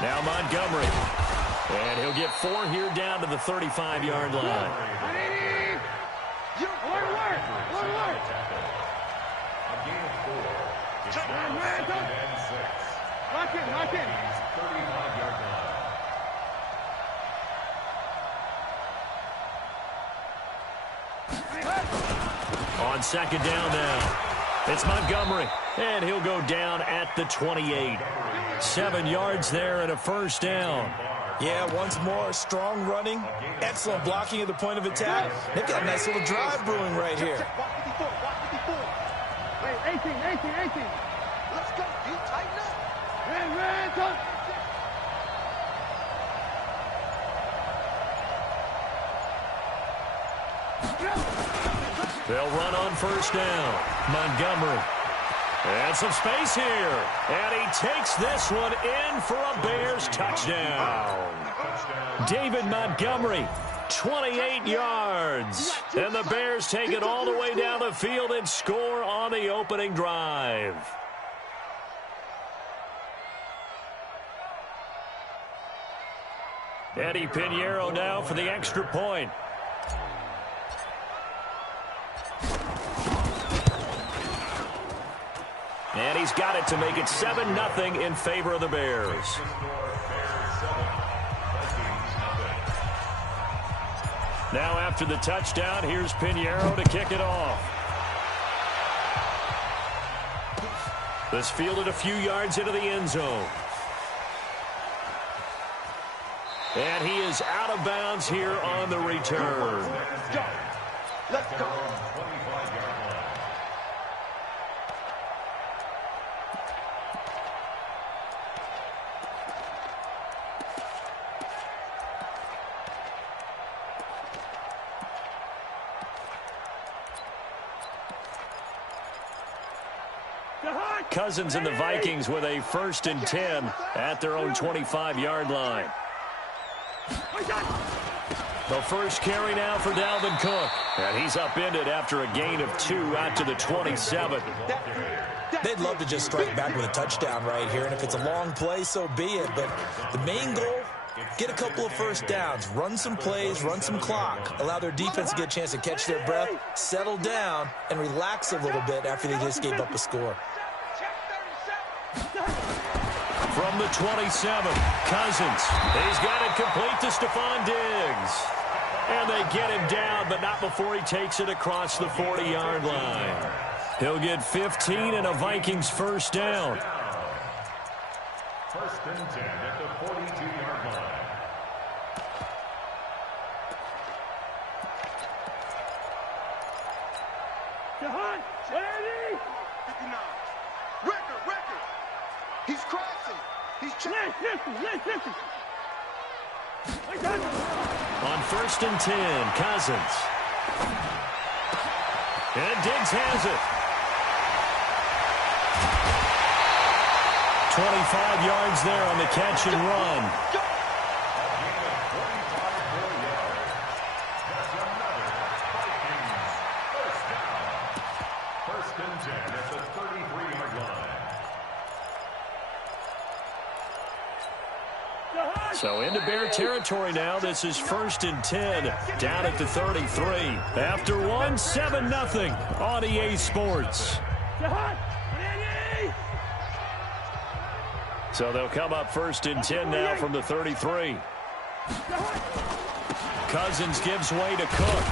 Now Montgomery. And he'll get 4 here down to the 35-yard line. Lock in. On 2nd down now, it's Montgomery, and he'll go down at the 28. 7 yards there and a 1st down. Yeah, once more, strong running, excellent blocking at the point of attack. They've got a nice little drive brewing right here. Hey, 18. Let's go. You tighten up. Red, They'll run on 1st down. Montgomery. And some space here. And he takes this one in for a Bears touchdown. David Montgomery, 28 yards. And the Bears take it all the way down the field and score on the opening drive. Eddie Pinheiro now for the extra point. And he's got it to make it 7-0 in favor of the Bears. Now after the touchdown, here's Pinheiro to kick it off. This fielded a few yards into the end zone. And he is out of bounds here on the return. Let's go. Let's go. Cousins and the Vikings with a 1st and 10 at their own 25-yard line. The first carry now for Dalvin Cook. And he's upended after a gain of 2 out to the 27. They'd love to just strike back with a touchdown right here. And if it's a long play, so be it. But the main goal, get a couple of first downs, run some plays, run some clock, allow their defense to get a chance to catch their breath, settle down, and relax a little bit after they just gave up a score. From the 27, Cousins. He's got it complete to Stephon Diggs. And they get him down, but not before he takes it across the 40-yard line. He'll get 15 and a Vikings first down. 1st and 10 at the 42-yard line. Jahan, ready? Record. He's crossing. He's listen. On 1st and 10, Cousins. And Diggs has it. 25 yards there on the catch and run. So into Bear territory now. This is 1st and 10 down at the 33. After one, 7-0 on EA Sports. So they'll come up 1st and 10 now from the 33. Cousins gives way to Cook.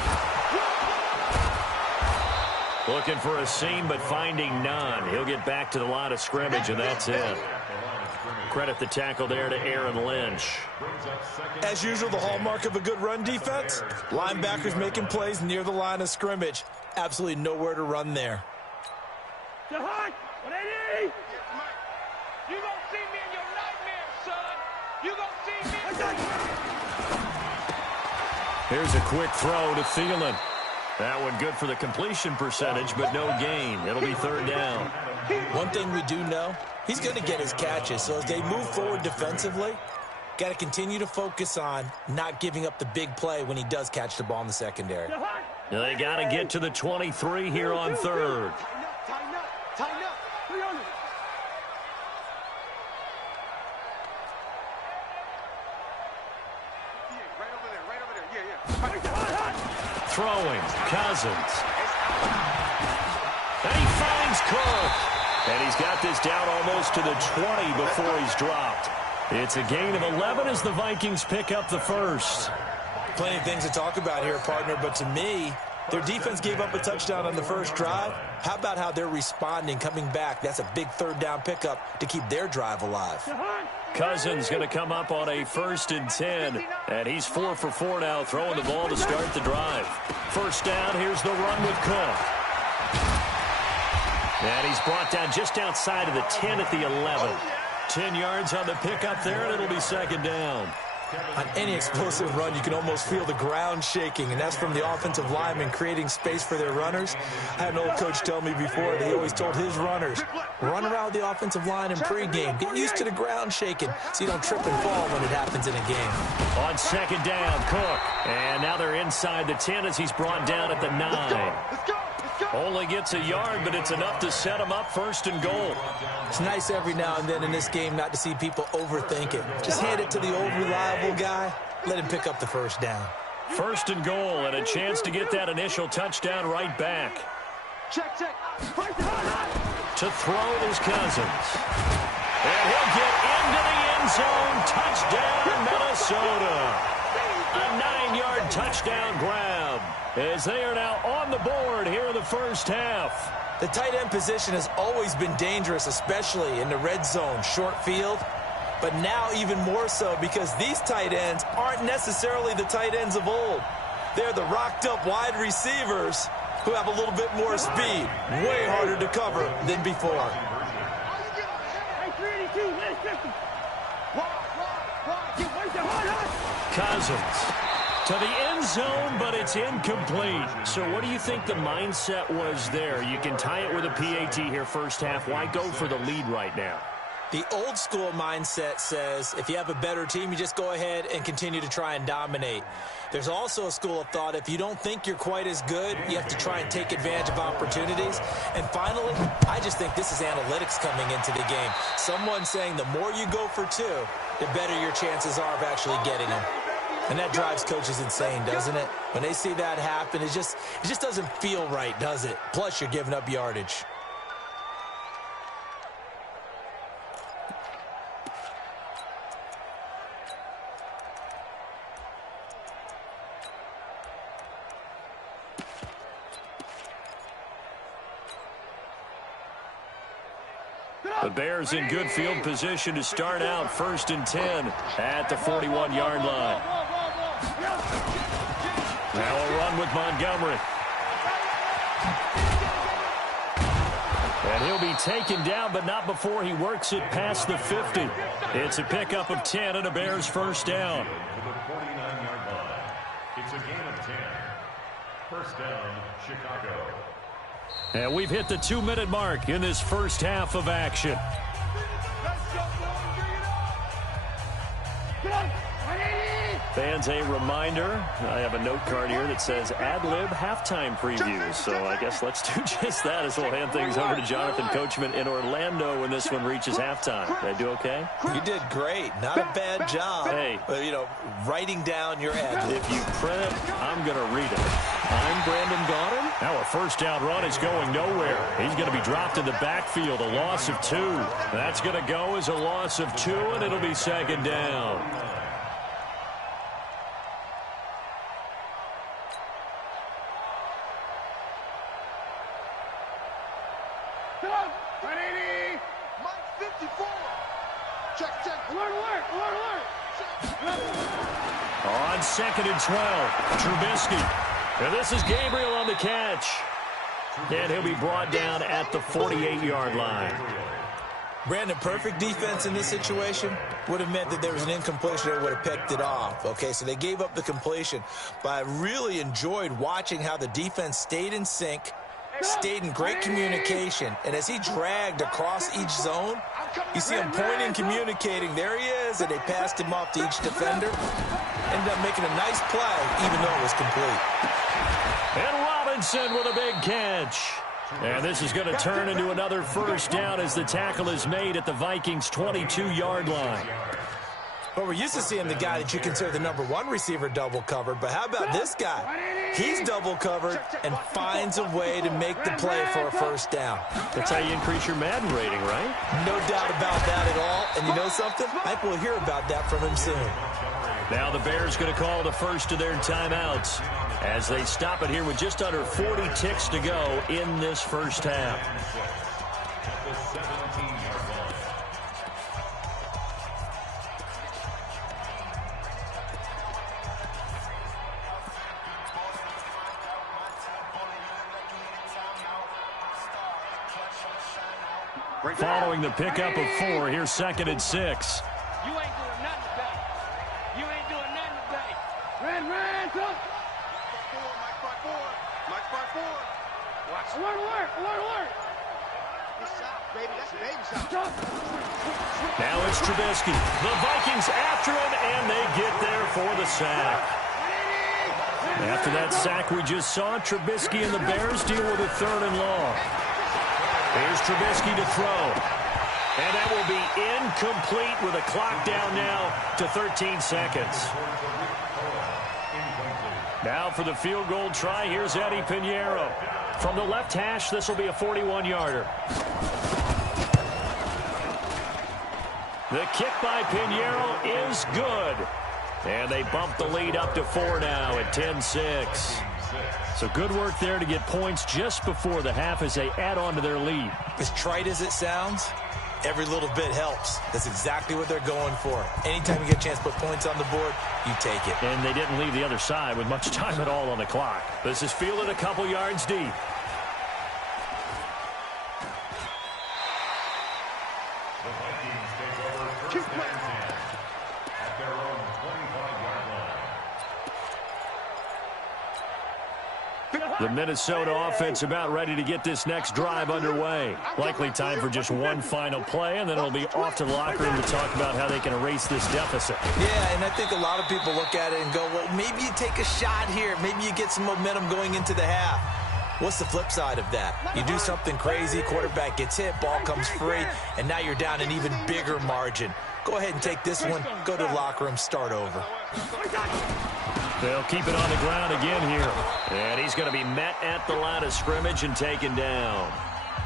Looking for a seam, but finding none. He'll get back to the line of scrimmage, and that's it. Credit the tackle there to Aaron Lynch. As usual, the hallmark of a good run defense, linebackers making plays near the line of scrimmage. Absolutely nowhere to run there. Jahan, ready? You gonna see me in your nightmares, son. You gonna see me. Here's a quick throw to Thielen. That one good for the completion percentage, but no gain. It'll be 3rd down. One thing we do know, he's going to get his catches. So as they move forward defensively, got to continue to focus on not giving up the big play when he does catch the ball in the secondary. They got to get to the 23 here on 3rd. Tighten up. 300. Right over there. Yeah. Throwing, Cousins. And he finds Cook. And he's got this down almost to the 20 before he's dropped. It's a gain of 11 as the Vikings pick up the first. Plenty of things to talk about here, partner, but to me, their defense gave up a touchdown on the first drive. How about how they're responding, coming back? That's a big 3rd down pickup to keep their drive alive. Cousins going to come up on a 1st and 10, and he's 4 for 4 now, throwing the ball to start the drive. First down, here's the run with Cook. And he's brought down just outside of the 10 at the 11. 10 yards on the pickup there, and it'll be 2nd down. On any explosive run, you can almost feel the ground shaking, and that's from the offensive linemen creating space for their runners. I had an old coach tell me before that he always told his runners, run around the offensive line in pregame. Get used to the ground shaking so you don't trip and fall when it happens in a game. On second down, Cook. And now they're inside the 10 as he's brought down at the 9. Only gets a yard, but it's enough to set him up 1st and goal. It's nice every now and then in this game not to see people overthink it. Just hand it to the old reliable guy. Let him pick up the 1st down. 1st and goal, and a chance to get that initial touchdown right back. Check. To throw is Cousins. And he'll get into the end zone. Touchdown, Minnesota. A 9-yard touchdown grab as they are now on the board here in the first half. The tight end position has always been dangerous, especially in the red zone, short field. But now even more so because these tight ends aren't necessarily the tight ends of old. They're the rocked-up wide receivers who have a little bit more speed. Way harder to cover than before. Cousins to the end zone, but it's incomplete. So what do you think the mindset was there? You can tie it with a PAT here first half. Why go for the lead right now? The old school mindset says if you have a better team, you just go ahead and continue to try and dominate. There's also a school of thought, if you don't think you're quite as good, you have to try and take advantage of opportunities. And finally, I just think this is analytics coming into the game. Someone saying the more you go for 2, the better your chances are of actually getting them. And that drives coaches insane, doesn't it? When they see that happen, it just doesn't feel right, does it? Plus, you're giving up yardage. The Bears in good field position to start out 1st and 10 at the 41-yard line. Now a run with Montgomery. And he'll be taken down, but not before he works it past the 50. It's a pickup of 10 and a Bears 1st down. To the 49-yard line. It's a gain of 10. 1st down, Chicago. And we've hit the 2-minute mark in this first half of action. Fans, a reminder, I have a note card here that says ad-lib halftime previews. So I guess let's do just that as we'll hand things over to Jonathan Coachman in Orlando when this one reaches halftime. Did I do okay? You did great. Not a bad job. Hey. Writing down your ad-lib. If you print it, I'm going to read it. I'm Brandon Gaudin. Now a 1st down run is going nowhere. He's going to be dropped in the backfield, a loss of 2. That's going to go as a loss of 2, and it'll be 2nd down. On 2nd and 12, Trubisky. And this is Gabriel on the catch. And he'll be brought down at the 48-yard line. Brandon, perfect defense in this situation would have meant that there was an incompletion. They would have picked it off. Okay, so they gave up the completion. But I really enjoyed watching how the defense stayed in sync, stayed in great communication. And as he dragged across each zone, you see him pointing, communicating. There he is, and they passed him off to each defender. Ended up making a nice play, even though it was complete. And Robinson with a big catch. And this is going to turn into another 1st down as the tackle is made at the Vikings' 22-yard line. Well, we're used to seeing the guy that you consider the #1 receiver double covered, but how about this guy? He's double covered and finds a way to make the play for a 1st down. That's how you increase your Madden rating, right? No doubt about that at all. And you know something? I think we'll hear about that from him soon. Now the Bears going to call the first of their timeouts as they stop it here with just under 40 ticks to go in this first half. Following the pickup of 4, here's 2nd and 6. You ain't doing nothing today. You ain't doing nothing today. Red, up. Mike by four. Watch. Alert. Good shot, baby. That's a baby shot. Now it's Trubisky. The Vikings after him, and they get there for the sack. After that sack we just saw, Trubisky and the Bears deal with a 3rd and long. Here's Trubisky to throw. And that will be incomplete with a clock down now to 13 seconds. Now for the field goal try, here's Eddie Pinheiro. From the left hash, this will be a 41-yarder. The kick by Pinheiro is good. And they bump the lead up to 4 now at 10-6. So good work there to get points just before the half as they add on to their lead. As trite as it sounds, every little bit helps. That's exactly what they're going for. Anytime you get a chance to put points on the board, you take it. And they didn't leave the other side with much time at all on the clock. This is fielded a couple yards deep. The Vikings take over first and 10 at their own 25-yard line. The Minnesota offense about ready to get this next drive underway. Likely time for just one final play, and then it'll be off to the locker room to talk about how they can erase this deficit. Yeah, and I think a lot of people look at it and go, well, maybe you take a shot here. Maybe you get some momentum going into the half. What's the flip side of that? You do something crazy, quarterback gets hit, ball comes free, and now you're down an even bigger margin. Go ahead and take this one, go to the locker room, start over. They'll keep it on the ground again here. And he's going to be met at the line of scrimmage and taken down.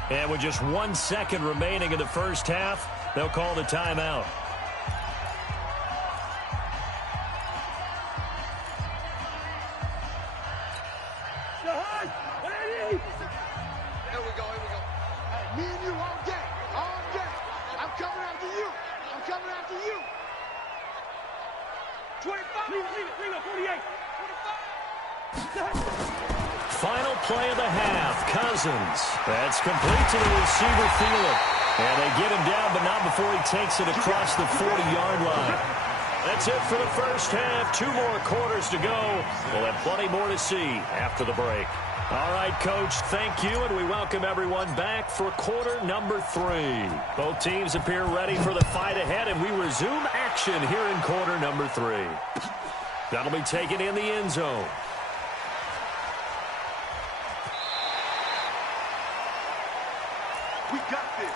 And with just 1 second remaining in the first half, they'll call the timeout. Here we go. Hey, me and you all day. I'm coming after you. 25. Leave it. 48. 25. Final play of the half. Cousins. That's complete to the receiver, Thielen. And they get him down, but not before he takes it across the 40-yard line. That's it for the first half. 2 more quarters to go. We'll have plenty more to see after the break. All right, Coach, thank you, and we welcome everyone back for quarter number 3. Both teams appear ready for the fight ahead, and we resume action here in quarter number 3. That'll be taken in the end zone. We got this.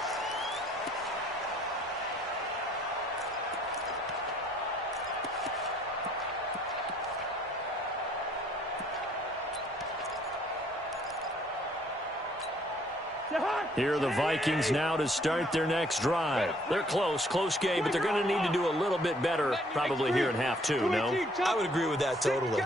Here are the Vikings now to start their next drive. They're close game, but they're going to need to do a little bit better probably here in half 2, no? I would agree with that totally.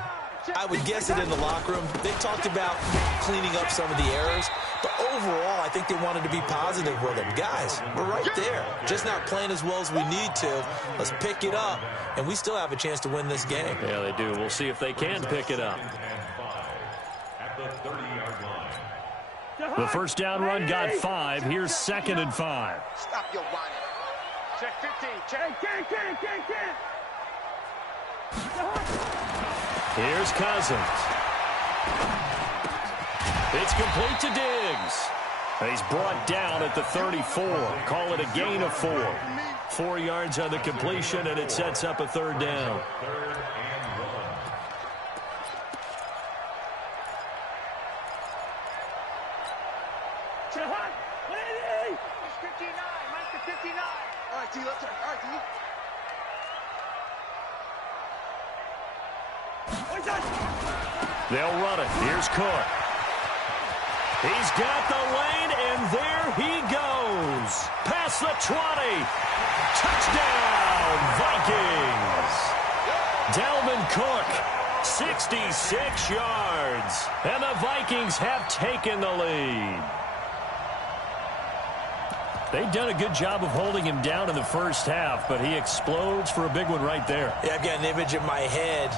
I would guess it in the locker room. They talked about cleaning up some of the errors, but overall, I think they wanted to be positive with them. Guys, we're right there. Just not playing as well as we need to. Let's pick it up, and we still have a chance to win this game. Yeah, they do. We'll see if they can pick it up. At the 30-yard line. The first down run got 5. Here's 2nd and 5. Stop your whining. Check 15. Check. Can. Here's Cousins. It's complete to Diggs. And he's brought down at the 34. Call it a gain of 4. 4 yards on the completion, and it sets up a 3rd down. 3rd and 1. All right, T, let's turn. All right, T. They'll run it. Here's Cook. He's got the lane, and there he goes. Past the 20. Touchdown, Vikings. Dalvin Cook, 66 yards. And the Vikings have taken the lead. They've done a good job of holding him down in the first half, but he explodes for a big one right there. Yeah, I've got an image in my head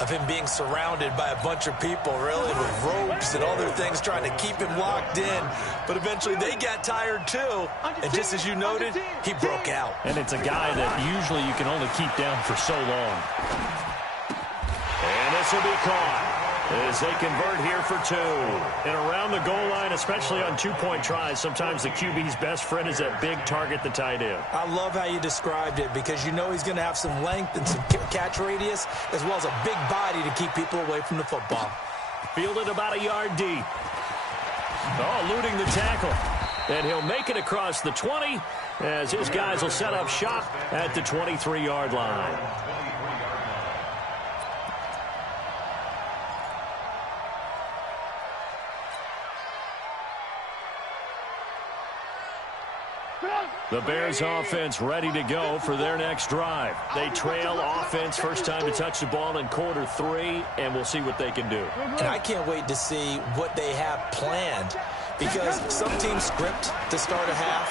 of him being surrounded by a bunch of people, really, with ropes and other things trying to keep him locked in. But eventually they got tired too. And just as you noted, he broke out. And it's a guy that usually you can only keep down for so long. And this will be caught as they convert here for 2. And around the goal line, especially on two-point tries, sometimes the QB's best friend is that big target, the tight end. I love how you described it because you know he's going to have some length and some catch radius as well as a big body to keep people away from the football. Fielded about a yard deep. Oh, eluding the tackle. And he'll make it across the 20 as his guys will set up shop at the 23-yard line. The Bears offense ready to go for their next drive. They trail offense, first time to touch the ball in quarter 3, and we'll see what they can do. And I can't wait to see what they have planned because some teams script to start a half.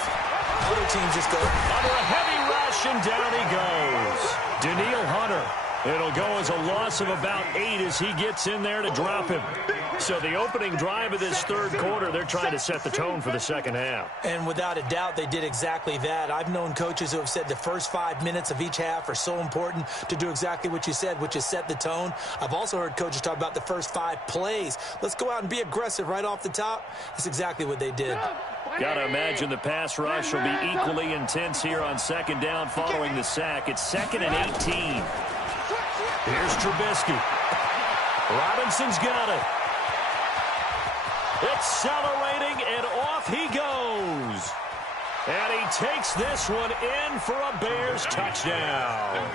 Other teams just go under a heavy rush, and down he goes. Daniil Hunter. It'll go as a loss of about 8 as he gets in there to drop him. So the opening drive of this third quarter, they're trying to set the tone for the second half. And without a doubt, they did exactly that. I've known coaches who have said the first 5 minutes of each half are so important to do exactly what you said, which is set the tone. I've also heard coaches talk about the first 5 plays. Let's go out and be aggressive right off the top. That's exactly what they did. Got to imagine the pass rush will be equally intense here on second down following the sack. It's 2nd and 18. Here's Trubisky. Robinson's got it. Accelerating, and off he goes. And he takes this one in for a Bears touchdown.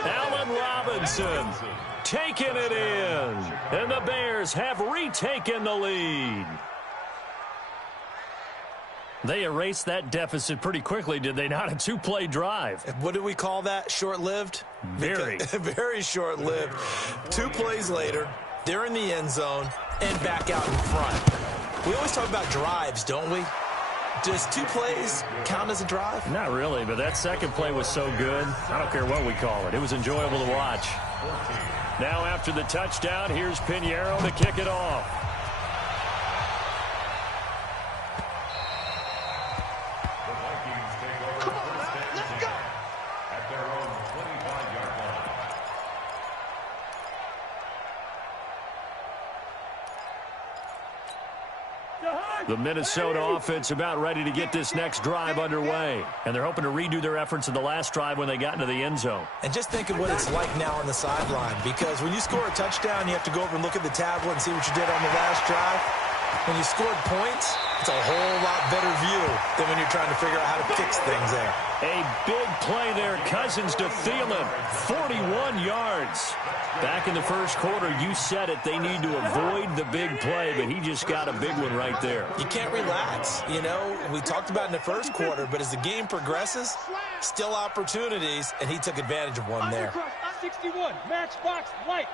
Allen Robinson taking it in. And the Bears have retaken the lead. They erased that deficit pretty quickly, did they not? A 2-play drive. What do we call that? Short-lived? Very. Very short-lived. 2 plays later, they're in the end zone and back out in front. We always talk about drives, don't we? Does 2 plays count as a drive? Not really, but that second play was so good. I don't care what we call it. It was enjoyable to watch. Now after the touchdown, here's Pinheiro to kick it off. The Minnesota offense about ready to get this next drive underway. And they're hoping to redo their efforts in the last drive when they got into the end zone. And just think of what it's like now on the sideline. Because when you score a touchdown, you have to go over and look at the tablet and see what you did on the last drive. When you scored points, it's a whole lot better view than when you're trying to figure out how to fix things there. A big play there. Cousins to Thielen. 41 yards. Back in the first quarter, you said it. They need to avoid the big play, but he just got a big one right there. You can't relax. You know, we talked about in the first quarter, but as the game progresses, still opportunities, and he took advantage of one there. 61, matchbox lights.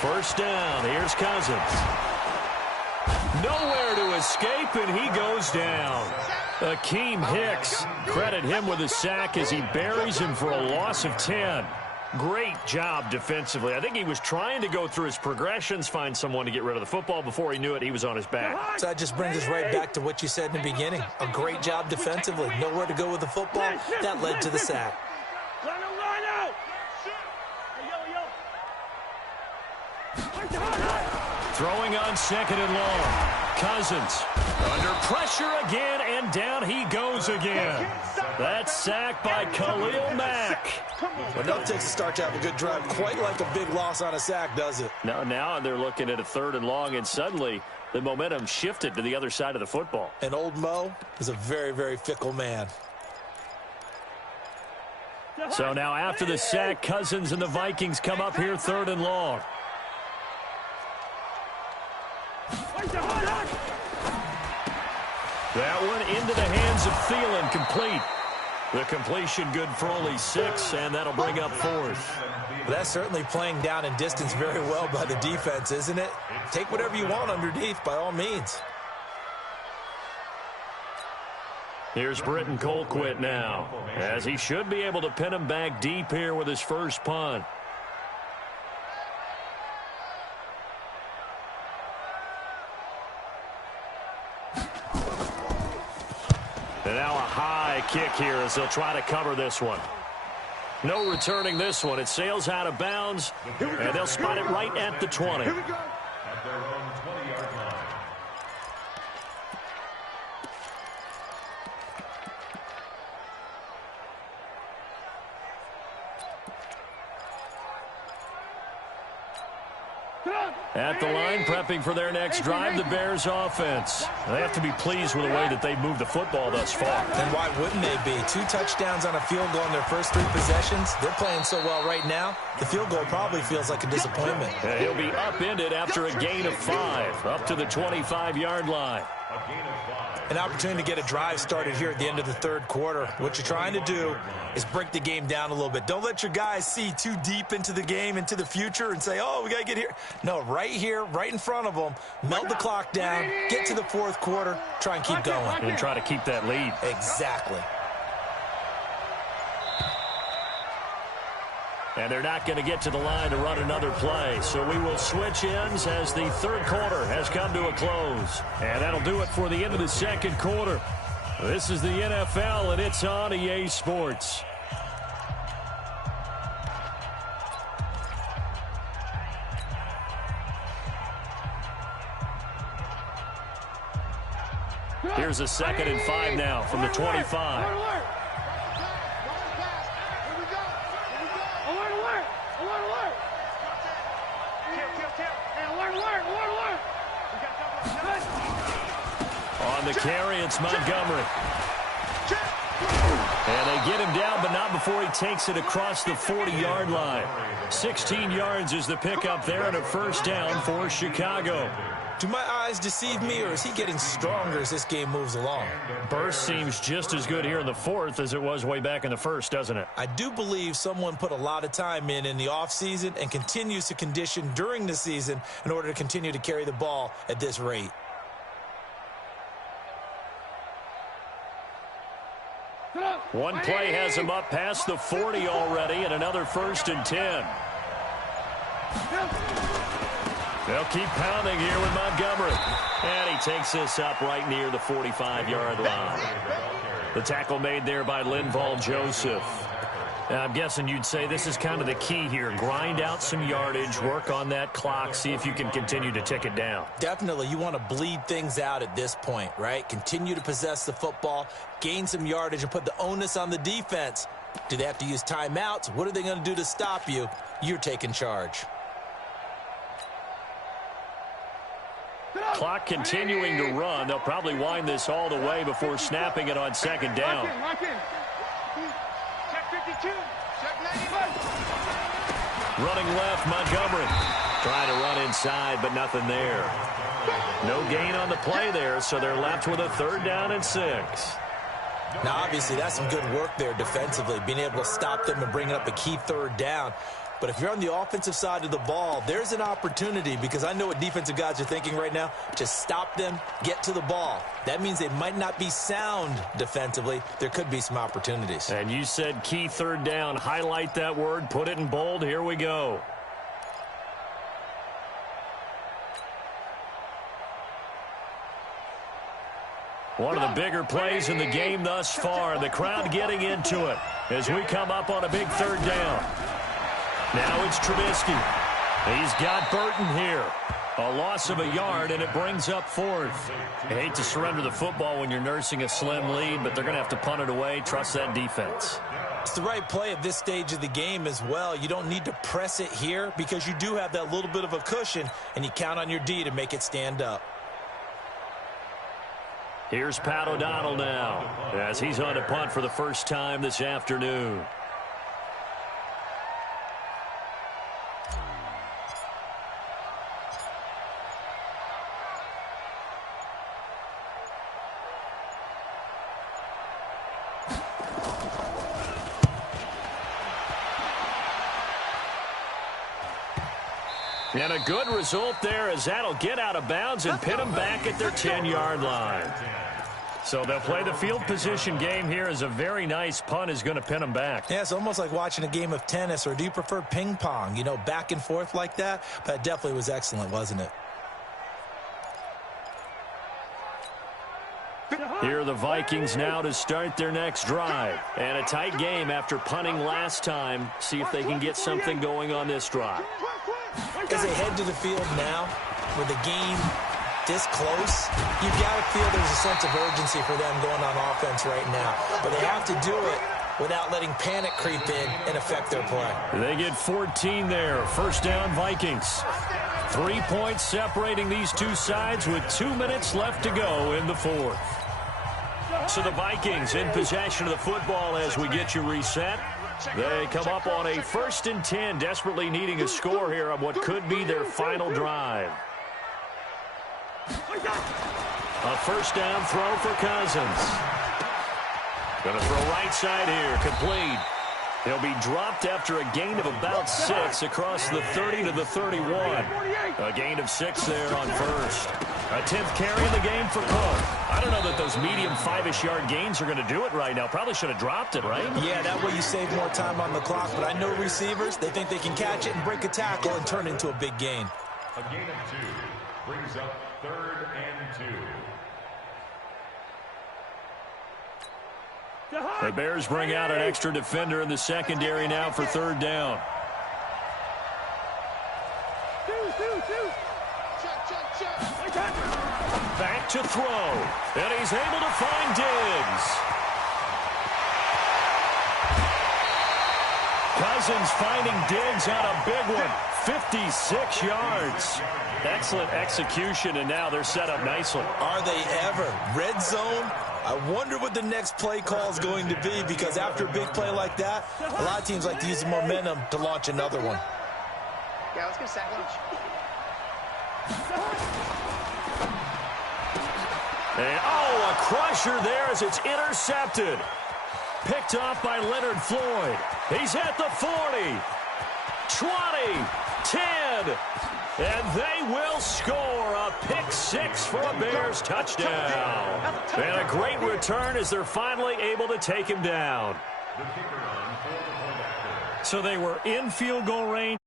First down. Here's Cousins. Nowhere to escape, and he goes down. Akeem Hicks, credit him with a sack as he buries him for a loss of 10. Great job defensively. I think he was trying to go through his progressions, find someone to get rid of the football. Before he knew it, he was on his back. So that just brings us right back to what you said in the beginning. A great job defensively. Nowhere to go with the football. That led to the sack. Throwing on 2nd and long. Cousins under pressure again, and down he goes again. That's sacked by Khalil Mack. Well, no, it takes a start to have a good drive. Quite like a big loss on a sack, does it? Now they're looking at a 3rd and long, and suddenly the momentum shifted to the other side of the football. And old Mo is a very, very fickle man. So now after the sack, Cousins and the Vikings come up here 3rd and long. That one into the hands of Thielen, complete. The completion good for only 6, and that'll bring up 4th. Well, that's certainly playing down in distance very well by the defense, isn't it? Take whatever you want underneath, by all means. Here's Britton Colquitt now, as he should be able to pin him back deep here with his first punt. And now a high kick here as they'll try to cover this one. No returning this one. It sails out of bounds, and they'll spot it right at the 20. At their own 20-yard line. At the line, prepping for their next drive, the Bears offense. They have to be pleased with the way that they've moved the football thus far. And why wouldn't they be? 2 touchdowns on a field goal in their first 3 possessions. They're playing so well right now, the field goal probably feels like a disappointment. And he'll be upended after a gain of 5, up to the 25-yard line. A gain of 5. An opportunity to get a drive started here at the end of the third quarter. What you're trying to do is break the game down a little bit. Don't let your guys see too deep into the game, into the future, and say, oh, we got to get here. No, right here, right in front of them, melt the clock down, get to the fourth quarter, try and keep going. And try to keep that lead. Exactly. And they're not going to get to the line to run another play. So we will switch ends as the third quarter has come to a close. And that'll do it for the end of the second quarter. This is the NFL, and it's on EA Sports. Here's a 2nd and 5 now from the 25. On the carry, it's Montgomery. And they get him down, but not before he takes it across the 40-yard line. 16 yards is the pickup there, and a first down for Chicago. Do my eyes deceive me, or is he getting stronger as this game moves along? Burst seems just as good here in the fourth as it was way back in the first, doesn't it? I do believe someone put a lot of time in the offseason and continues to condition during the season in order to continue to carry the ball at this rate. One play has him up past the 40 already, and another 1st and 10. They'll keep pounding here with Montgomery. And he takes this up right near the 45-yard line. The tackle made there by Linval Joseph. Now, I'm guessing you'd say this is kind of the key here. Grind out some yardage, work on that clock, see if you can continue to tick it down. Definitely. You want to bleed things out at this point, right? Continue to possess the football, gain some yardage, and put the onus on the defense. Do they have to use timeouts? What are they going to do to stop you? You're taking charge. Clock continuing to run. They'll probably wind this all the way before snapping it on 2nd down. Running left, Montgomery. Trying to run inside, but nothing there. No gain on the play there, so they're left with a 3rd down and 6. Now, obviously, that's some good work there defensively, being able to stop them and bringing up a key 3rd down. But if you're on the offensive side of the ball, there's an opportunity, because I know what defensive guys are thinking right now, to stop them, get to the ball. That means they might not be sound defensively. There could be some opportunities. And you said key 3rd down. Highlight that word, put it in bold. Here we go. One of the bigger plays in the game thus far. The crowd getting into it as we come up on a big 3rd down. Now it's Trubisky. He's got Burton here. A loss of a yard, and it brings up 4th. I hate to surrender the football when you're nursing a slim lead, but they're going to have to punt it away. Trust that defense. It's the right play at this stage of the game as well. You don't need to press it here because you do have that little bit of a cushion, and you count on your D to make it stand up. Here's Pat O'Donnell now as he's on to punt for the first time this afternoon. And a good result there as that'll get out of bounds and pin them back at their 10-yard line. So they'll play the field position game here as a very nice punt is going to pin them back. Yeah, it's almost like watching a game of tennis, or do you prefer ping pong? You know, back and forth like that? But it definitely was excellent, wasn't it? Here are the Vikings now to start their next drive. And a tight game after punting last time. See if they can get something going on this drive. As they head to the field now, with the game this close, you've got to feel there's a sense of urgency for them going on offense right now. But they have to do it without letting panic creep in and affect their play. They get 14 there. First down, Vikings. 3 points separating these two sides with 2 minutes left to go in the fourth. So the Vikings in possession of the football as we get you reset. They come up on a 1st and 10, desperately needing a score here on what could be their final drive. A first down throw for Cousins. Going to throw right side here, complete. He'll be dropped after a gain of about 6 across the 30 to the 31. A gain of 6 there on first. A 10th carry in the game for Cook. I don't know that those medium 5-ish yard gains are going to do it right now. Probably should have dropped it, right? Yeah, that way you save more time on the clock. But I know receivers, they think they can catch it and break a tackle and turn it into a big gain. A gain of 2 brings up 3rd and 2. The Bears bring out an extra defender in the secondary now for 3rd down. Back to throw, and he's able to find Diggs. Cousins finding Diggs on a big one, 56 yards. Excellent execution, and now they're set up nicely. Are they ever? Red zone? I wonder what the next play call is going to be, because after a big play like that, a lot of teams like to use the momentum to launch another one. Yeah, let's get a sack lunch. And, a crusher there as it's intercepted. Picked off by Leonard Floyd. He's at the 40, 20, 10, and they will score a pick 6 for a Bears touchdown. And a great return as they're finally able to take him down. So they were in field goal range.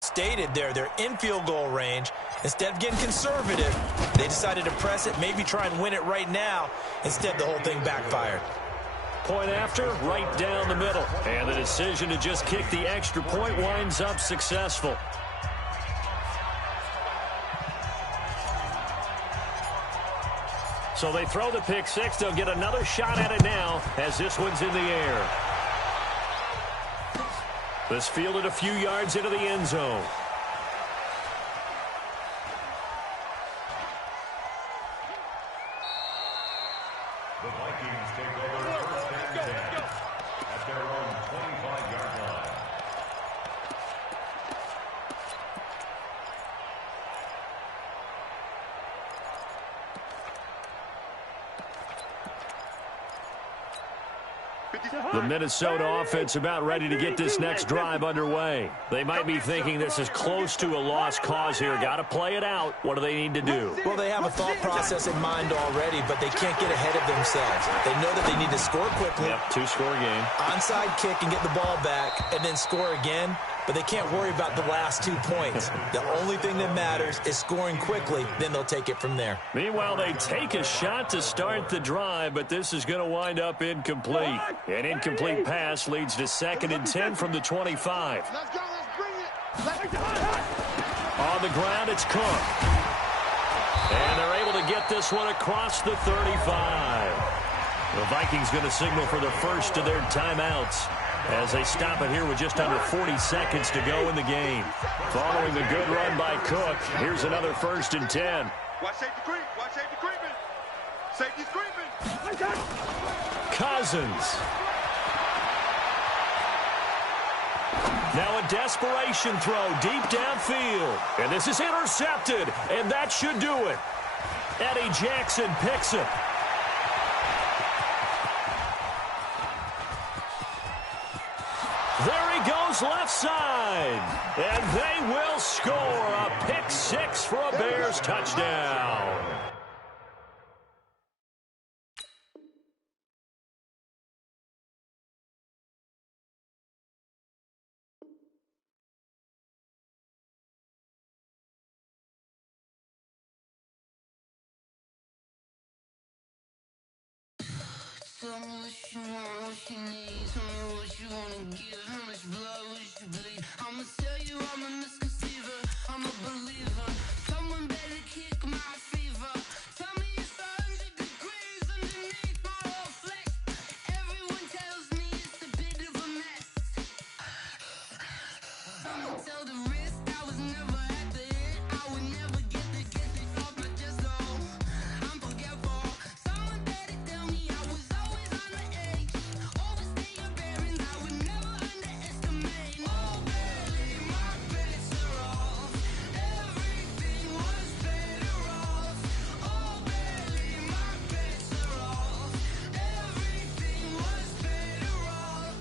Stated there, they're in field goal range. Instead of getting conservative, they decided to press it, maybe try and win it right now. Instead, the whole thing backfired. Point after, right down the middle. And the decision to just kick the extra point winds up successful. So they throw the pick 6. They'll get another shot at it now as this one's in the air. This fielded a few yards into the end zone. The Vikings take over 1st and 10 at their own 25-yard line. The Minnesota offense about ready to get this next drive underway. They might be thinking this is close to a lost cause here. Got to play it out. What do they need to do? Well, they have a thought process in mind already, but they can't get ahead of themselves. They know that they need to score quickly. Yep, 2-score game. Onside kick and get the ball back and then score again. But they can't worry about the last 2 points. The only thing that matters is scoring quickly. Then they'll take it from there. Meanwhile, they take a shot to start the drive, but this is going to wind up incomplete. An incomplete pass leads to 2nd and 10 from the 25. Let's go, let's bring it. On the ground, it's Cook. And they're able to get this one across the 35. The Vikings going to signal for the first of their timeouts as they stop it here with just under 40 seconds to go in the game. Following the good run by Cook, here's another 1st and 10. Watch safety creep. Watch safety creeping. Safety's creeping. Cousins. Now a desperation throw deep downfield. And this is intercepted, and that should do it. Eddie Jackson picks it. There he goes left side. And they will score a pick six for a Bears touchdown. Tell me what you want, what you need. Tell me what you wanna give. How much blood would you bleed? I'ma tell you I'm a misconceiver. I'm a believer. Someone better kick my fever. Tell me it's 100 degrees underneath my whole flesh. Everyone tells me it's a bit of a mess. I'ma tell the risk I was never at the end. I would never get the kiss off my chest though. I'm forgetful. Someone better tell me I was always on the edge. Overstay your bearings, I would never underestimate. Oh baby, my bets are off. Everything was better off. Oh baby, my bets are off. Everything was better off.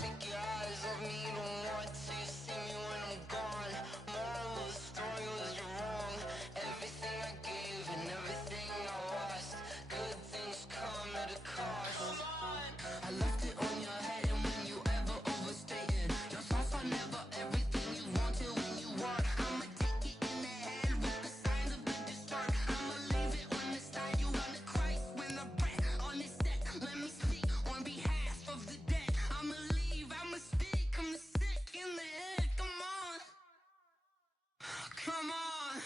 Take your eyes off me, don't want to see me when I'm gone. Moral of the story was you're wrong. Everything I gave and everything I lost. Good things come at a cost. I left it on your head, and when you ever overstay it, your thoughts are never everything you wanted when you want. I'ma take it in the head with the signs of the distort. I'ma leave it on the side. You on the Christ when the breath on this set. Let me speak on behalf of the dead. I'ma leave, I'ma speak. I'm sick in the head. Come on, come on.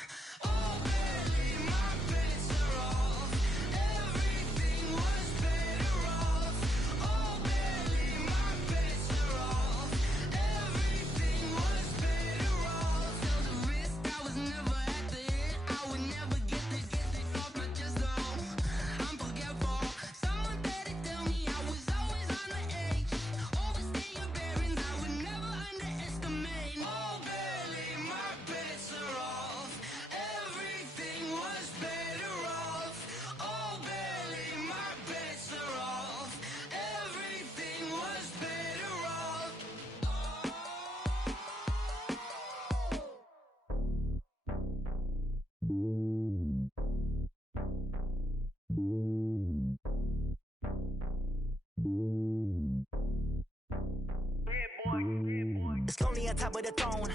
Oh baby, my bets are off. Everything was better off. Oh baby, my bets are off. Everything was better off. Tell the risk I was never at the end. I would never get this off my chest though. I'm forgetful. Someone better tell me I was always on the edge. Overstay your bearings, I would never underestimate. Oh baby, my bets are off. Everything was better off. Oh baby, my bets are off. Everything was better off. It's lonely on top of the throne.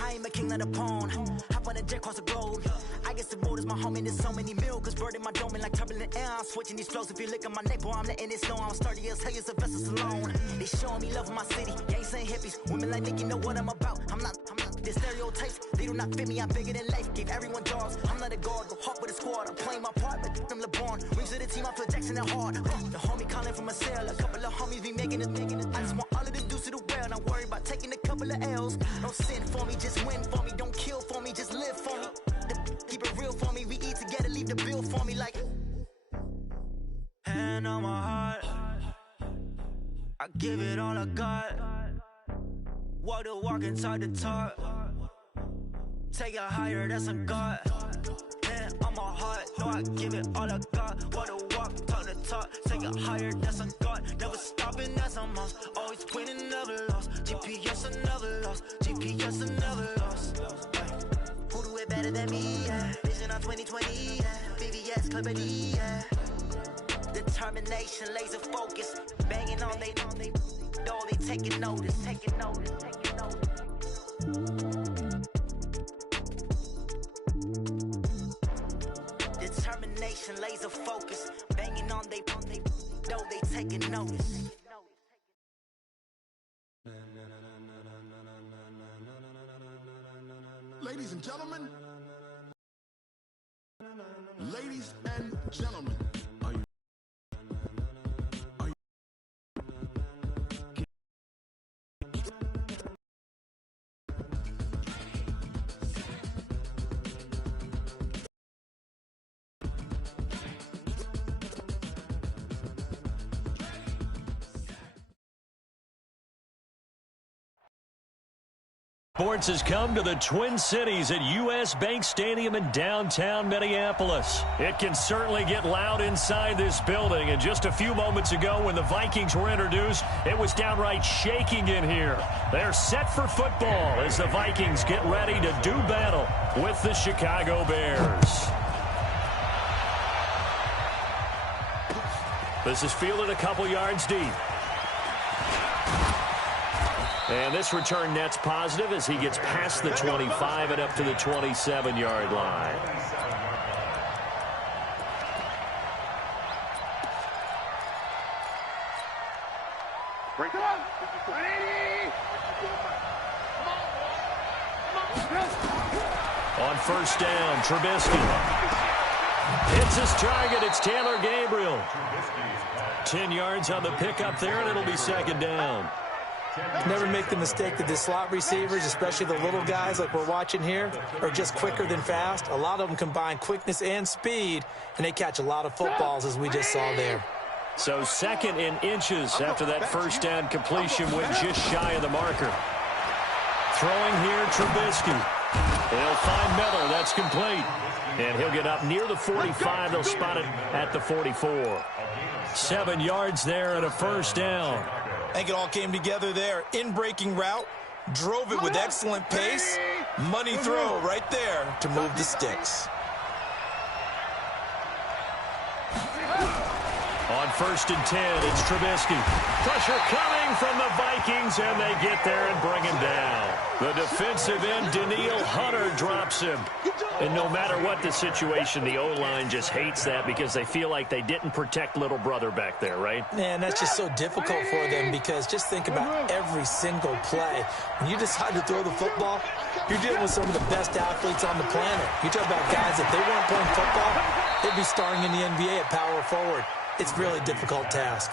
I ain't a king of the pawn. Hop on a jet across the globe. I guess the road is my home and there's so many milkers burning my dome and like turbulent air. I'm switching these flows. If you look at my neck, boy, I'm letting it snow. I'm sturdy as hell, as a vessel alone. They showing me love in my city. Gang saying hippies. Women like me, you know what I'm about. I'm not the stereotypes. They do not fit me. I'm bigger than life. Gave everyone dogs. I'm not a guard. Go hawk with a squad. I'm playing my part like them LeBron. Rings to the team. I feel Jackson and hard. The homie calling from a cell. A couple of homies be making it. I just want all of them dudes to do well. Not worry about taking a couple of L's. Don't sin for me, just win for me. Don't kill for me, just live for me. Keep it real for me. We eat together, leave the bill for me like. Hand on my heart, I give it all I got. Walk the walk and talk the talk. Take it higher, that's a God. Hand on my heart, no, I give it all I got. Walk the walk, talk the talk. Take it higher, that's a God. Never stopping, that's a must. Always winning, never lost. GPS, I never lost. GPS, I never lost. Who do it better than me? Yeah. Vision on 2020. Yeah. BVS, Clipper D. Yeah. Determination, laser focus. Banging on they door, they taking notice. Taking notice. Taking notice. Determination, laser focus. Banging on they door, they taking notice. Ladies and gentlemen, ladies and gentlemen, are you Sports has come to the Twin Cities at U.S. Bank Stadium in downtown Minneapolis. It can certainly get loud inside this building, and just a few moments ago when the Vikings were introduced, it was downright shaking in here. They're set for football as the Vikings get ready to do battle with the Chicago Bears. This is fielded a couple yards deep. And this return net's positive as he gets past the 25 and up to the 27-yard line. Break it up. On first down, Trubisky hits his target. It's Taylor Gabriel. 10 yards on the pickup there, and it'll be second down. Never make the mistake that the slot receivers, especially the little guys like we're watching here, are just quicker than fast. A lot of them combine quickness and speed, and they catch a lot of footballs, as we just saw there. So second in inches after that first down completion went just shy of the marker. Throwing here, Trubisky. He'll find Miller. That's complete. And he'll get up near the 45. They'll spot it at the 44. 7 yards there and a first down. I think it all came together there. In-breaking route, drove it with excellent pace. Money throw right there to move the sticks. On first and 10, it's Trubisky. Pressure coming from the Vikings, and they get there and bring him down. The defensive end, Danielle Hunter, drops him. And no matter what the situation, the O-line just hates that because they feel like they didn't protect little brother back there, right? Man, that's just so difficult for them because just think about every single play. When you decide to throw the football, you're dealing with some of the best athletes on the planet. You talk about guys, if they weren't playing football, they'd be starring in the NBA at power forward. It's a really difficult task.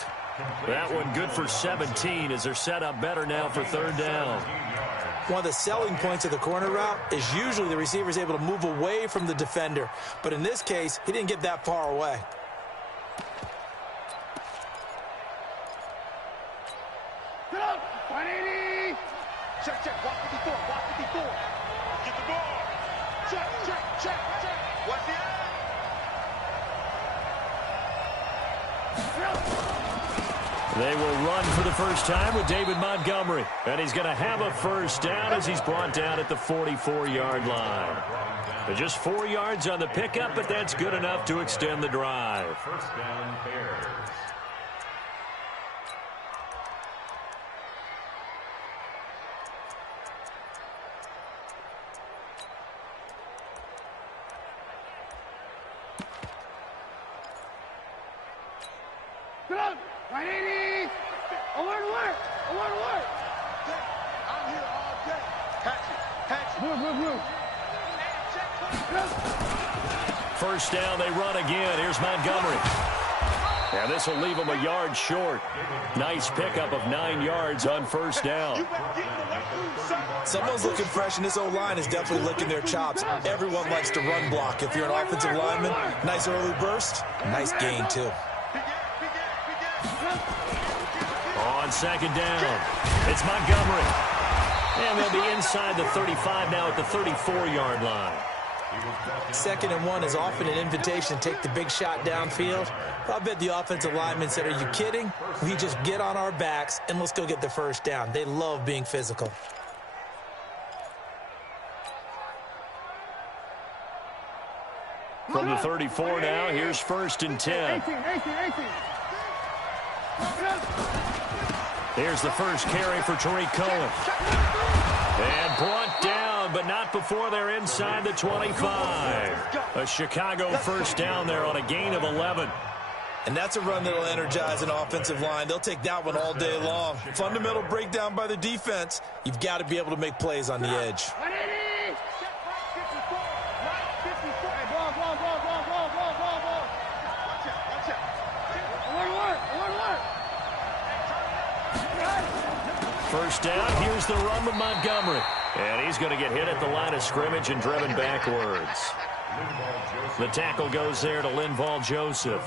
That one good for 17 as they're set up better now for third down. One of the selling points of the corner route is usually the receiver is able to move away from the defender. But in this case, he didn't get that far away. Get up! 180! Check, check. Walk 54. Walk 54. Get the ball. Check, check, check, check. Watch the eye. They will run for the first time with David Montgomery. And he's going to have a first down as he's brought down at the 44-yard line. Just 4 yards on the pickup, but that's good enough to extend the drive. First down, Bears. Get up! 180! Alert, alert! Alert, alert! I'm here all day. Catch it. Catch it. Move, move, move. First down, they run again. Here's Montgomery. And this will leave them a yard short. Nice pickup of 9 yards on first down. Someone's looking fresh, and this O-line is definitely licking their chops. Everyone likes to run block. If you're an offensive lineman, nice early burst, nice gain, too. On second down, it's Montgomery. And they'll be inside the 35 now at the 34-yard line. 2nd and 1 is often an invitation to take the big shot downfield. I bet the offensive lineman said, are you kidding? We just get on our backs and let's go get the first down. They love being physical. From the 34 now, here's first and 10. 18. Here's the first carry for Tariq Cohen. And brought down, but not before they're inside the 25. A Chicago first down there on a gain of 11. And that's a run that'll energize an offensive line. They'll take that one all day long. Fundamental breakdown by the defense. You've got to be able to make plays on the edge. 180! First down, here's the run with Montgomery. And he's going to get hit at the line of scrimmage and driven backwards. The tackle goes there to Linval Joseph.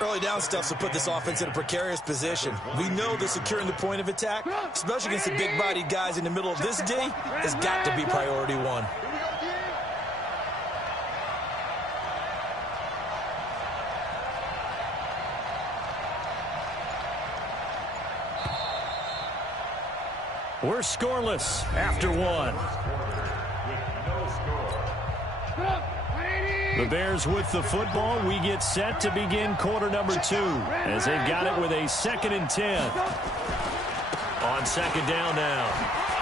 Early down stuff to put this offense in a precarious position. We know that securing the point of attack, especially against the big-bodied guys in the middle of this D, has got to be priority one. We're scoreless after one. The Bears with the football. We get set to begin quarter number 2 as they've got it with a 2nd and 10. On second down now,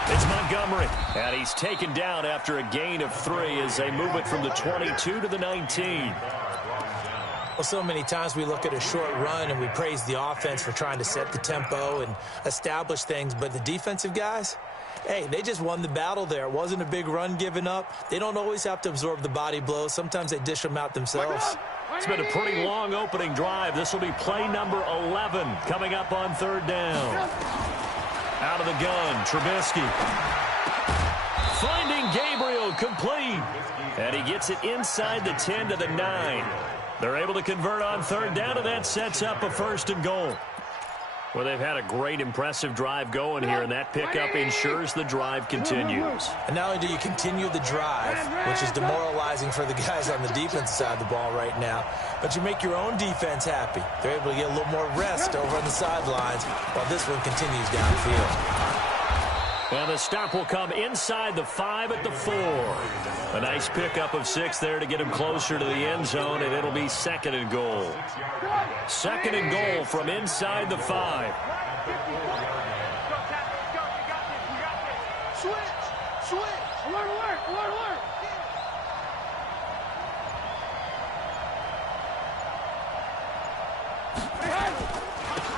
it's Montgomery. And he's taken down after a gain of 3 as they move it from the 22 to the 19. Well, so many times we look at a short run and we praise the offense for trying to set the tempo and establish things, but the defensive guys, hey, they just won the battle there. It wasn't a big run given up. They don't always have to absorb the body blows. Sometimes they dish them out themselves. It's been a pretty long opening drive. This will be play number 11 coming up on third down. Out of the gun, Trubisky. Finding Gabriel, complete. And he gets it inside the 10 to the 9. They're able to convert on third down, and that sets up a 1st and goal. Well, they've had a great, impressive drive going here, and that pickup ensures the drive continues. And not only do you continue the drive, which is demoralizing for the guys on the defensive side of the ball right now, but you make your own defense happy. They're able to get a little more rest over on the sidelines while this one continues downfield. And the stop will come inside the 5 at the 4. A nice pickup of 6 there to get him closer to the end zone, and it'll be 2nd and goal. 2nd and goal from inside the 5. Switch. Alert.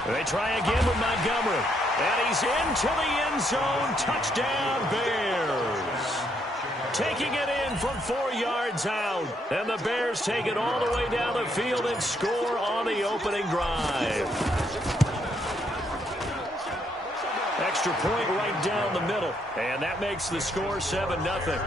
They try again with Montgomery. And he's into the end zone. Touchdown, Bears. Taking it in from 4 yards out. And the Bears take it all the way down the field and score on the opening drive. Extra point right down the middle. And that makes the score 7-0.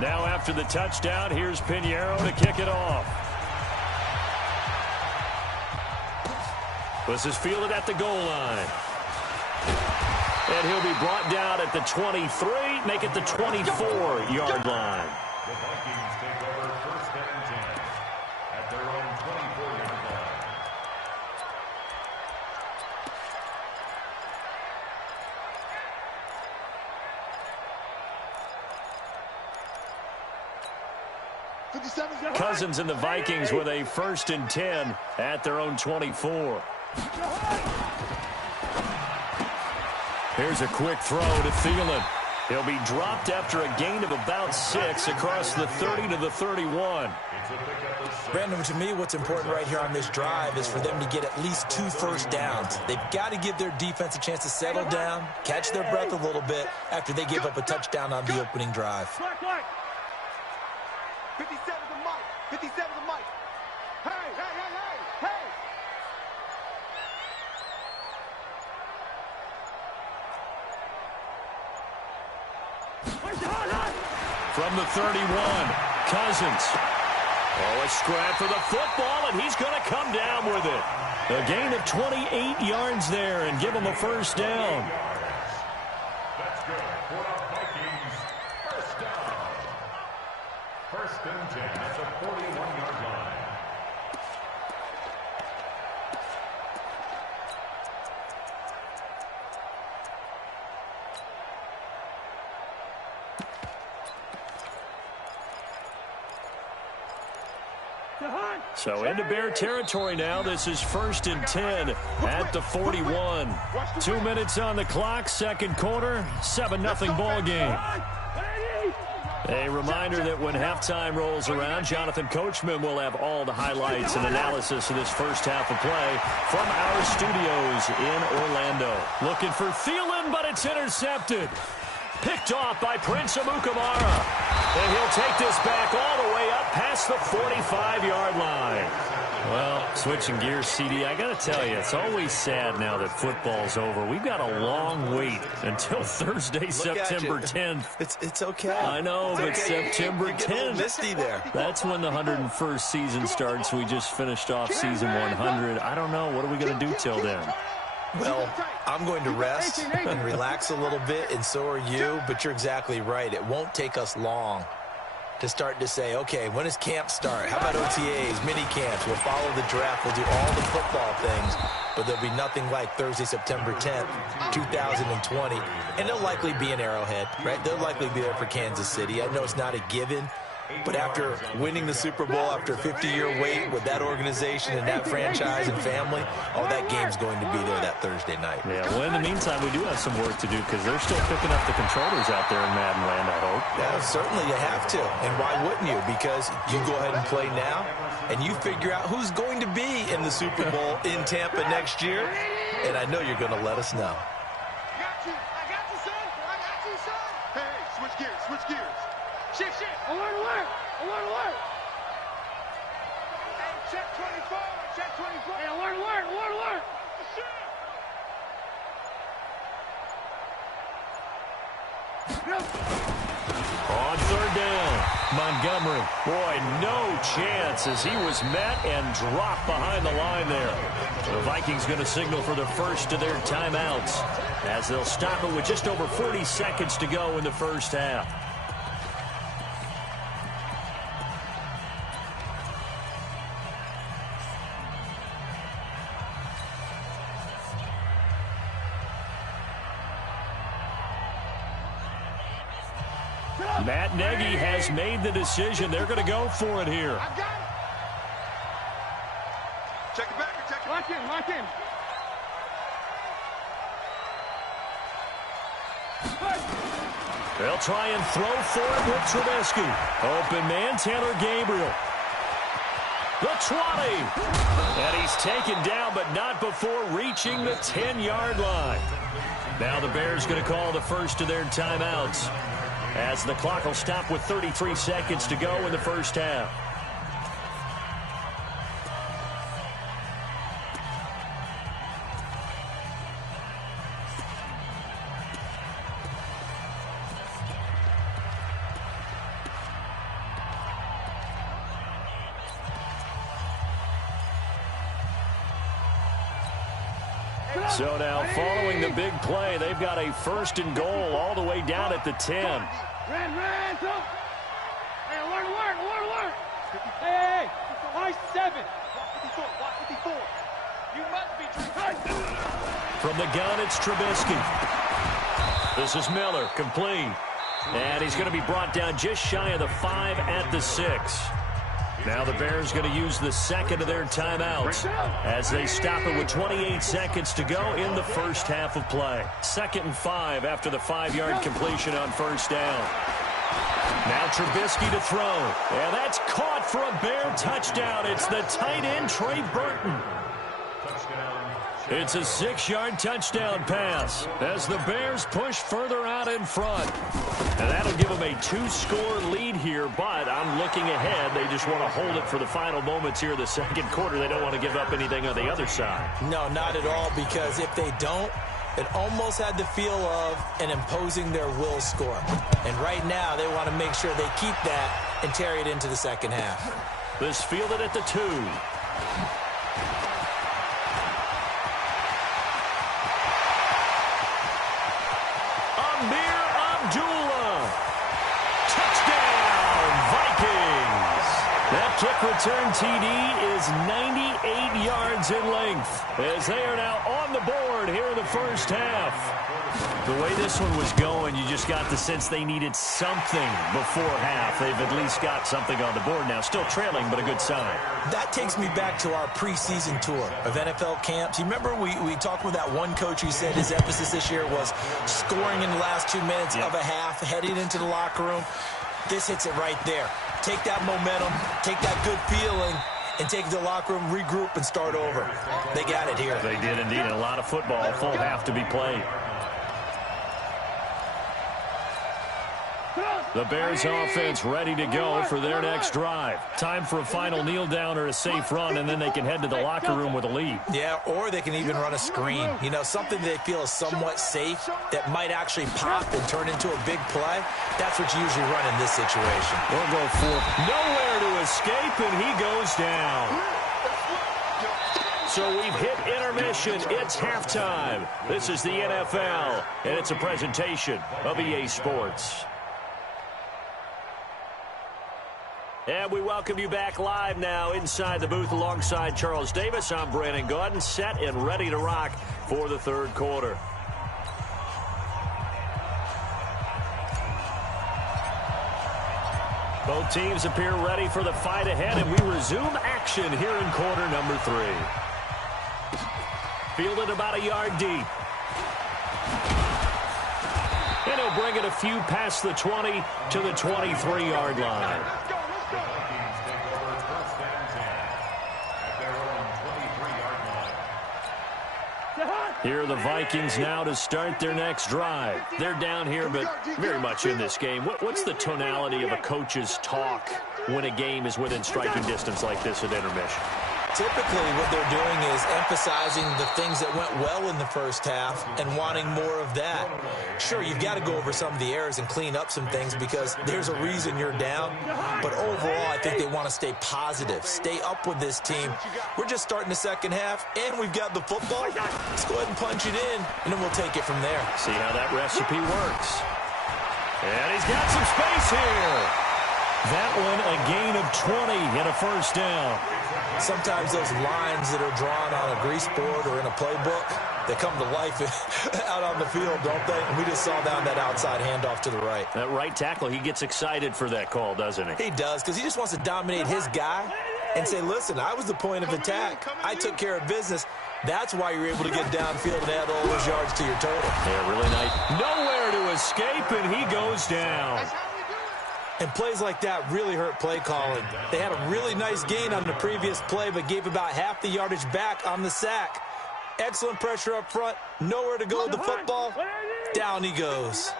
Now after the touchdown, here's Pinheiro to kick it off. This is fielded at the goal line. And he'll be brought down at the 23, make it the 24-yard line. The Vikings take over 1st and 10 at their own 24-yard line. Cousins and the Vikings with a 1st and 10 at their own 24. Here's a quick throw to Thielen. He'll be dropped after a gain of about 6 across the 30 to the 31. Brandon, to me, what's important right here on this drive is for them to get at least 2 first downs. They've got to give their defense a chance to settle down, catch their breath a little bit after they give up a touchdown on the opening drive. 57 the mic. Hey. From the 31, Cousins. Oh, a scrap for the football, and he's going to come down with it. A gain of 28 yards there and give him a 1st down. That's good for the Vikings. 1st down. 1st and 10 at the 41-yard line. So into Bear territory now. This is 1st and 10 at the 41. 2 minutes on the clock, 2nd quarter, 7-0 ball game. A reminder that when halftime rolls around, Jonathan Coachman will have all the highlights and analysis of this first half of play from our studios in Orlando. Looking for Thielen, but it's intercepted. Picked off by Prince Amukamara. And he'll take this back all the way up past the 45-yard line. Well, switching gears, CD, I got to tell you, it's always sad now that football's over. We've got a long wait until Thursday, September 10th. It's okay. I know, but okay. September 10th. Misty there. That's when the 101st season starts. We just finished off season 100. I don't know. What are we going to do till then? Well, I'm going to rest and relax a little bit, and so are you, but you're exactly right. It won't take us long to start to say, okay, when does camp start? How about OTAs, mini camps? We'll follow the draft. We'll do all the football things, but there'll be nothing like Thursday, September 10th, 2020, and they'll likely be in Arrowhead, right? They'll likely be there for Kansas City. I know it's not a given, but after winning the Super Bowl, after a 50-year wait with that organization and that franchise and family, oh, that game's going to be there that Thursday night. Yeah, well, in the meantime, we do have some work to do because they're still picking up the controllers out there in Madden Land, I hope. Yeah, certainly you have to. And why wouldn't you? Because you go ahead and play now, and you figure out who's going to be in the Super Bowl in Tampa next year, and I know you're going to let us know. I got you, son. I got you, son. Hey, switch gears, switch gears. Shift. Alert. Hey, check 24. Hey, alert. On third down, Montgomery. Boy, no chance as he was met and dropped behind the line there. The Vikings going to signal for the first of their timeouts as they'll stop it with just over 40 seconds to go in the first half. Matt Nagy has made the decision. They're going to go for it here. I got it. Check it back. Lock in. They'll try and throw for it with Trubisky. Open man, Taylor Gabriel. The 20. And he's taken down, but not before reaching the 10-yard line. Now the Bears going to call the first of their timeouts, as the clock will stop with 33 seconds to go in the first half. So now, following the big play, they've got a first and goal all the way down at the 10. Ran, talk. Hey, alert. Hey, high 7. Block 54. You must be true. From the gun, it's Trubisky. This is Miller, complete. And he's going to be brought down just shy of the 5 at the 6. Now the Bears going to use the second of their timeouts as they stop it with 28 seconds to go in the first half of play. 2nd and 5 after the 5-yard completion on first down. Now Trubisky to throw. And that's caught for a Bear touchdown. It's the tight end, Trey Burton. It's a 6-yard touchdown pass as the Bears push further out in front. And that'll give them a 2-score lead here, but I'm looking ahead. They just want to hold it for the final moments here in the second quarter. They don't want to give up anything on the other side. No, not at all, because if they don't, it almost had the feel of an imposing their will score. And right now, they want to make sure they keep that and carry it into the second half. This fielded at the 2. Kick return TD is 98 yards in length as they are now on the board here in the first half. The way this one was going, you just got the sense they needed something before half. They've at least got something on the board now. Still trailing, but a good sign. That takes me back to our preseason tour of NFL camps. You remember we talked with that one coach who said his emphasis this year was scoring in the last 2 minutes of a half, heading into the locker room. This hits it right there. Take that momentum, take that good feeling, and take the locker room, regroup, and start over. They got it here. They did indeed. A lot of football, full half to be played. The Bears offense ready to go for their next drive. Time for a final kneel down or a safe run, and then they can head to the locker room with a lead. Yeah, or they can even run a screen. You know, something they feel is somewhat safe that might actually pop and turn into a big play. That's what you usually run in this situation. They'll go for nowhere to escape, and he goes down. So we've hit intermission. It's halftime. This is the NFL, and it's a presentation of EA Sports. And we welcome you back live now inside the booth alongside Charles Davis. I'm Brandon Gaudin, set and ready to rock for the third quarter. Both teams appear ready for the fight ahead, and we resume action here in quarter number 3. Fielded about a yard deep. And he'll bring it a few past the 20 to the 23-yard line. Here are the Vikings now to start their next drive. They're down here, but very much in this game. What's the tonality of a coach's talk when a game is within striking distance like this at intermission? Typically, what they're doing is emphasizing the things that went well in the first half and wanting more of that. Sure, you've got to go over some of the errors and clean up some things because there's a reason you're down. But overall, I think they want to stay positive, stay up with this team. We're just starting the second half, and we've got the football. Let's go ahead and punch it in, and then we'll take it from there. See how that recipe works. And he's got some space here. That one, a gain of 20 and a first down. Sometimes those lines that are drawn on a grease board or in a playbook, they come to life out on the field, don't they? And we just saw down that outside handoff to the right. That right tackle, he gets excited for that call, doesn't he? He does, because he just wants to dominate his guy and say, listen, I was the point of attack. I took care of business. That's why you're able to get downfield and add all those yards to your total. Yeah, really nice. Nowhere to escape, and he goes down. And plays like that really hurt play calling. They had a really nice gain on the previous play, but gave about half the yardage back on the sack. Excellent pressure up front. Nowhere to go with the football. Down he goes.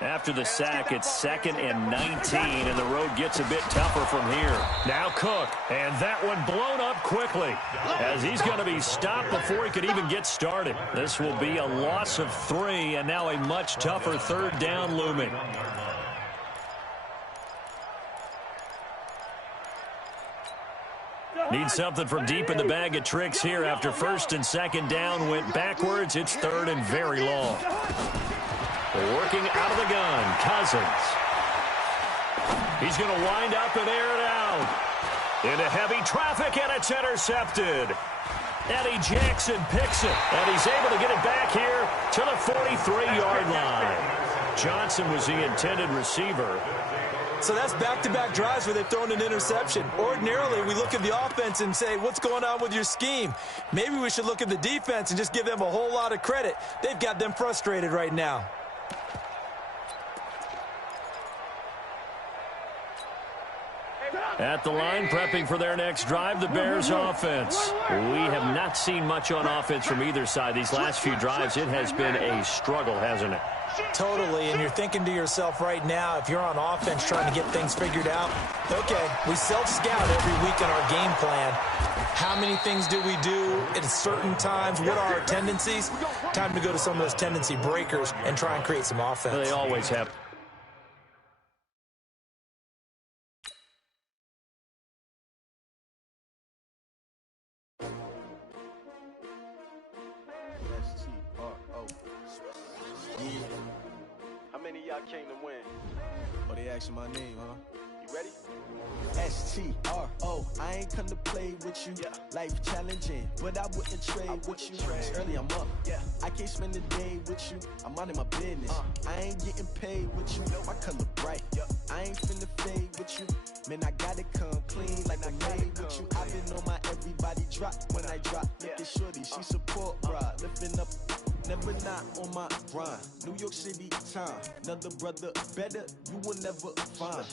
After the sack, it's 2nd and 19, and the road gets a bit tougher from here. Now Cook, and that one blown up quickly, as he's going to be stopped before he could even get started. This will be a loss of 3, and now a much tougher third down looming. Need something from deep in the bag of tricks here. After 1st and 2nd down went backwards, it's 3rd and very long. Working out of the gun, Cousins. He's going to wind up and air it out. Into heavy traffic, and it's intercepted. Eddie Jackson picks it, and he's able to get it back here to the 43-yard line. Johnson was the intended receiver. So that's back-to-back drives where they've thrown an interception. Ordinarily, we look at the offense and say, what's going on with your scheme? Maybe we should look at the defense and just give them a whole lot of credit. They've got them frustrated right now. At the line, prepping for their next drive, the Bears offense. We have not seen much on offense from either side. These last few drives, it has been a struggle, hasn't it? Totally, and you're thinking to yourself right now, if you're on offense trying to get things figured out, okay, we self-scout every week in our game plan. How many things do we do at certain times? What are our tendencies? Time to go to some of those tendency breakers and try and create some offense. They always have. Came to win. Oh, they asking my name, huh? You ready? S-T-R-O, I ain't come to play with you. Life challenging, but I wouldn't trade with you. It's early, I'm up. I can't spend the day with you. I'm out of my business. I ain't getting paid with you. My color bright. I ain't finna fade with you. Man, I gotta come clean like I made with you. I've been on my everybody drop when I drop. Look at shorty, she support, bride. Lifting up. Never not on my grind. New York City time. Another brother better, you will never find.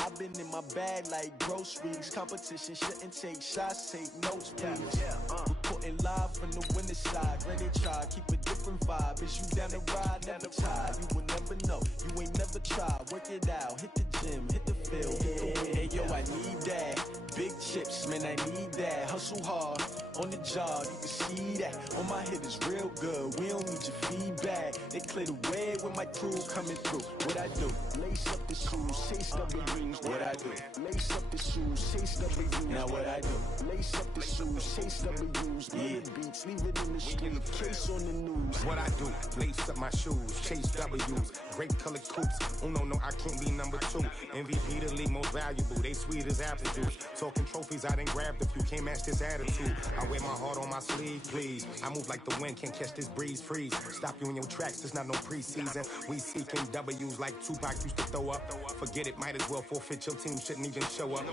I've been in my bag like groceries. Competition shouldn't take shots, take notes, please. Reporting live from the winning side. Ready to try, keep a different vibe. Is you down the ride, never tired. You will never know, you ain't never tried. Work it out, hit the gym, hit the field, hit the win. Hey, yo, I need that. Big chips, man, I need that. Hustle hard, on the job, you can see that. On my hit is real good, we don't need your feedback. They clear the way with my crew coming through. What I do? Lace up the shoes, chase W's. What I do? Lace up the shoes, chase W's. Now what I do? Lace up the shoes, chase W's. Yeah, beats, leave it in the street, case on the news. What I do? Lace up my shoes, chase W's. Great colored coops. Oh no, I can't be number 2. MVP the league most valuable. They sweet as apple juice. Talking trophies, I done grabbed a few. Can't match this attitude. I wear my heart on my sleeve, please. I move like the wind, can't catch this breeze. Freeze. Stop you in your tracks. It's not no preseason. We seeking W's like Tupac used to throw up. Forget it, might as well forfeit. Your team shouldn't even show up.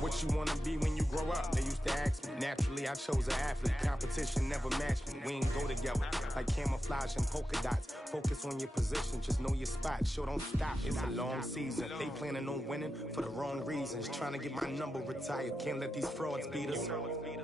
What you wanna be when you grow up? They used to ask me. Naturally, I chose an athlete. Competition never matched me. We ain't go together like camouflage and polka dots. Focus on your position, just know your spot. Sure, don't stop. It's a long season. They planning on winning for the wrong reasons. Trying to get my number retired. Can't let these frauds beat us.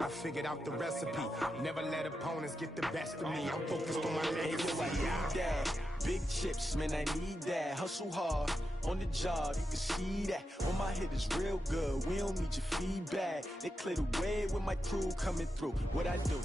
I figured out the recipe. Never let opponents get the best of me. I'm focused on my legacy. I need that. Big chips, man, I need that. Hustle hard, on the job, you can see that. On my hit is real good, we don't need your feedback. They clear the way with my crew coming through. What I do?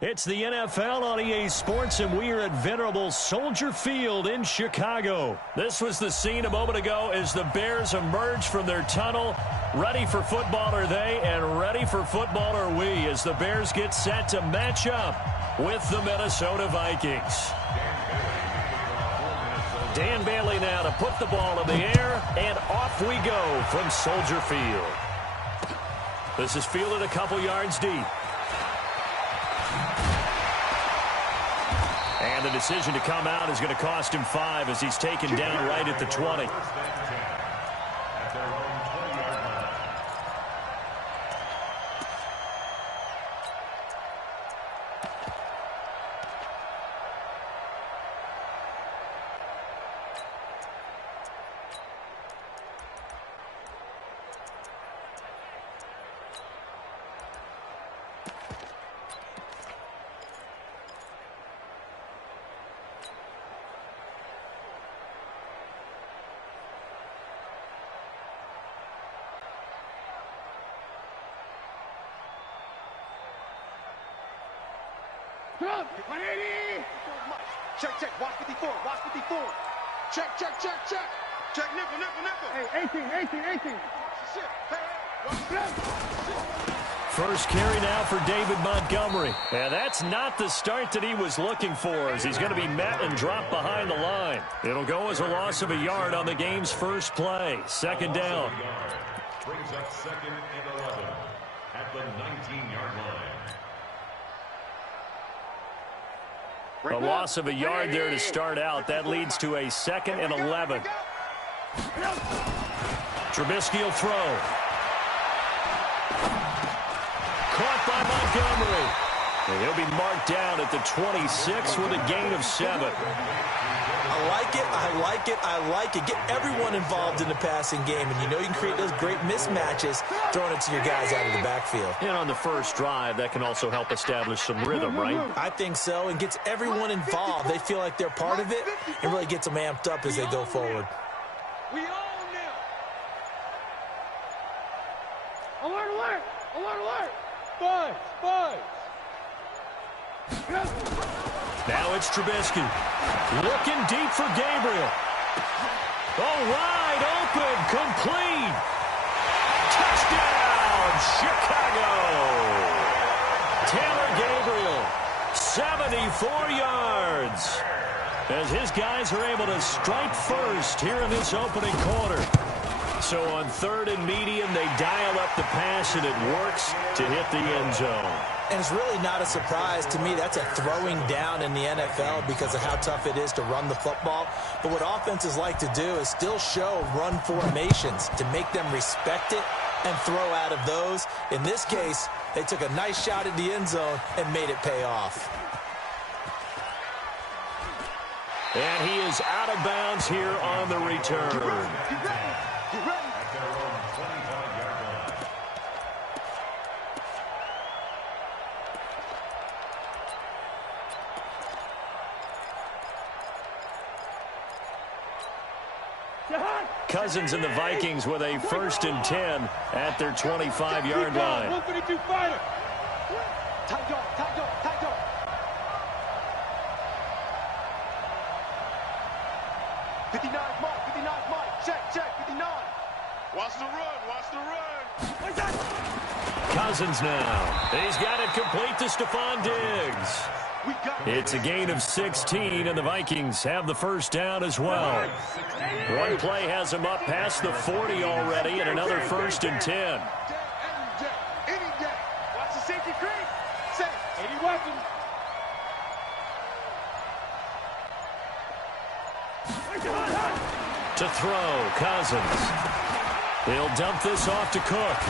It's the NFL on EA Sports, and we are at venerable Soldier Field in Chicago. This was the scene a moment ago as the Bears emerged from their tunnel. Ready for football are they, and ready for football are we, as the Bears get set to match up with the Minnesota Vikings. Dan Bailey now to put the ball in the air, and off we go from Soldier Field. This is fielded a couple yards deep. And the decision to come out is going to cost him 5 as he's taken down right at the 20. Check, watch 54, watch 54. Check. Check, nickel. Hey, 18. Shit, hey, First carry now for David Montgomery. And that's not the start that he was looking for, as he's going to be met and dropped behind the line. It'll go as a loss of a yard on the game's first play. Second down. Brings up 2nd and 11 at the 19-yard line. A loss of a yard there to start out. That leads to a 2nd and 11. Trubisky will throw. Caught by Montgomery. And he'll be marked down at the 26 with a gain of 7. I like it. Get everyone involved in the passing game, and you know you can create those great mismatches throwing it to your guys out of the backfield. And on the first drive, that can also help establish some rhythm, right? I think so, and gets everyone involved. They feel like they're part of it, and really gets them amped up as they go forward. We own them. Alert. Five. Now it's Trubisky. Looking deep for Gabriel. Oh, wide open. Complete. Touchdown, Chicago. Taylor Gabriel, 74 yards. As his guys are able to strike first here in this opening quarter. So on 3rd and medium, they dial up the pass, and it works to hit the end zone. And it's really not a surprise to me. That's a throwing down in the NFL because of how tough it is to run the football. But what offenses like to do is still show run formations to make them respect it and throw out of those. In this case, they took a nice shot at the end zone and made it pay off. And he is out of bounds here on the return. Get ready. Get ready. At their own 25-yard line. Cousins and the Vikings with a 1st and 10 at their 25-yard line. 152 fighter. Tight dog, tight dog, tight dog. Check, 59. Watch the run. Cousins now. He's got it complete to Stephon Diggs. It's a gain of 16, and the Vikings have the first down as well. One play has them up past the 40 already, and another 1st and 10. Any day. Watch the safety creep. Safe. 80 weapons. To throw, Cousins. He'll dump this off to Cook.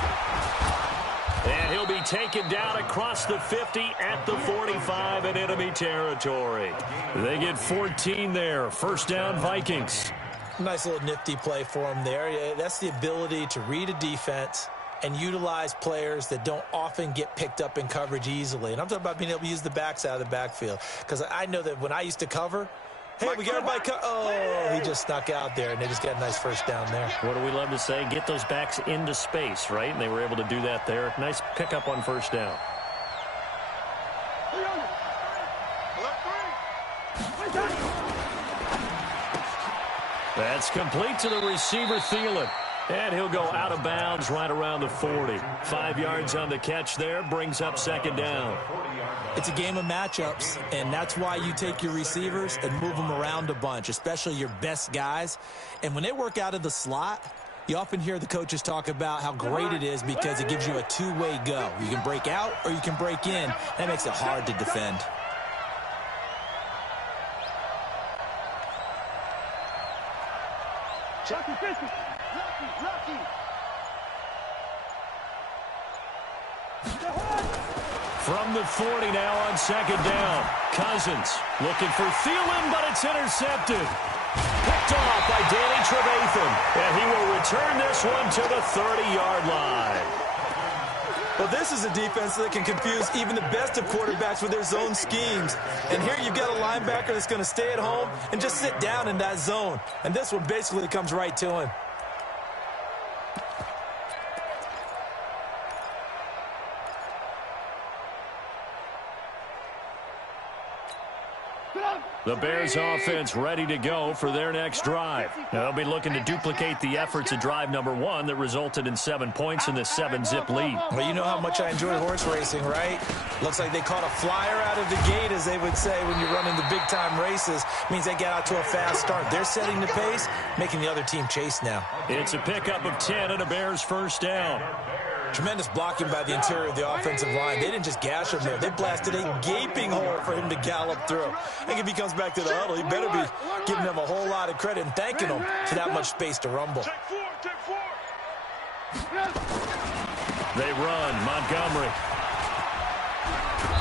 And he'll be taken down across the 50 at the 45 in enemy territory. They get 14 there. First down, Vikings. Nice little nifty play for him there. That's the ability to read a defense and utilize players that don't often get picked up in coverage easily. And I'm talking about being able to use the backs out of the backfield. Because I know that when I used to cover, hey, we got everybody oh, he just snuck out there, and they just got a nice first down there. What do we love to say? Get those backs into space, right? And they were able to do that there. Nice pickup on first down. That's complete to the receiver, Thielen. And he'll go out of bounds right around the 40. 5 yards on the catch there, brings up second down. It's a game of matchups, and that's why you take your receivers and move them around a bunch, especially your best guys. And when they work out of the slot, you often hear the coaches talk about how great it is because it gives you a two-way go. You can break out or you can break in. That makes it hard to defend. Lucky 50. Lucky. From the 40 now on second down. Cousins looking for Thielen, but it's intercepted. Picked off by Danny Trevathan. And he will return this one to the 30-yard line. Well, this is a defense that can confuse even the best of quarterbacks with their zone schemes. And here you've got a linebacker that's going to stay at home and just sit down in that zone. And this one basically comes right to him. The Bears offense ready to go for their next drive. They'll be looking to duplicate the efforts of drive number 1 that resulted in 7 points in the 7-zip lead. Well, you know how much I enjoy horse racing, right? Looks like they caught a flyer out of the gate, as they would say when you're running the big-time races. Means they get out to a fast start. They're setting the pace, making the other team chase now. It's a pickup of 10 and a Bears first down. Tremendous blocking by the interior of the offensive line. They didn't just gash him there. They blasted a gaping hole for him to gallop through. I think if he comes back to the huddle, he better be giving them a whole lot of credit and thanking them for that much space to rumble. They run. Montgomery.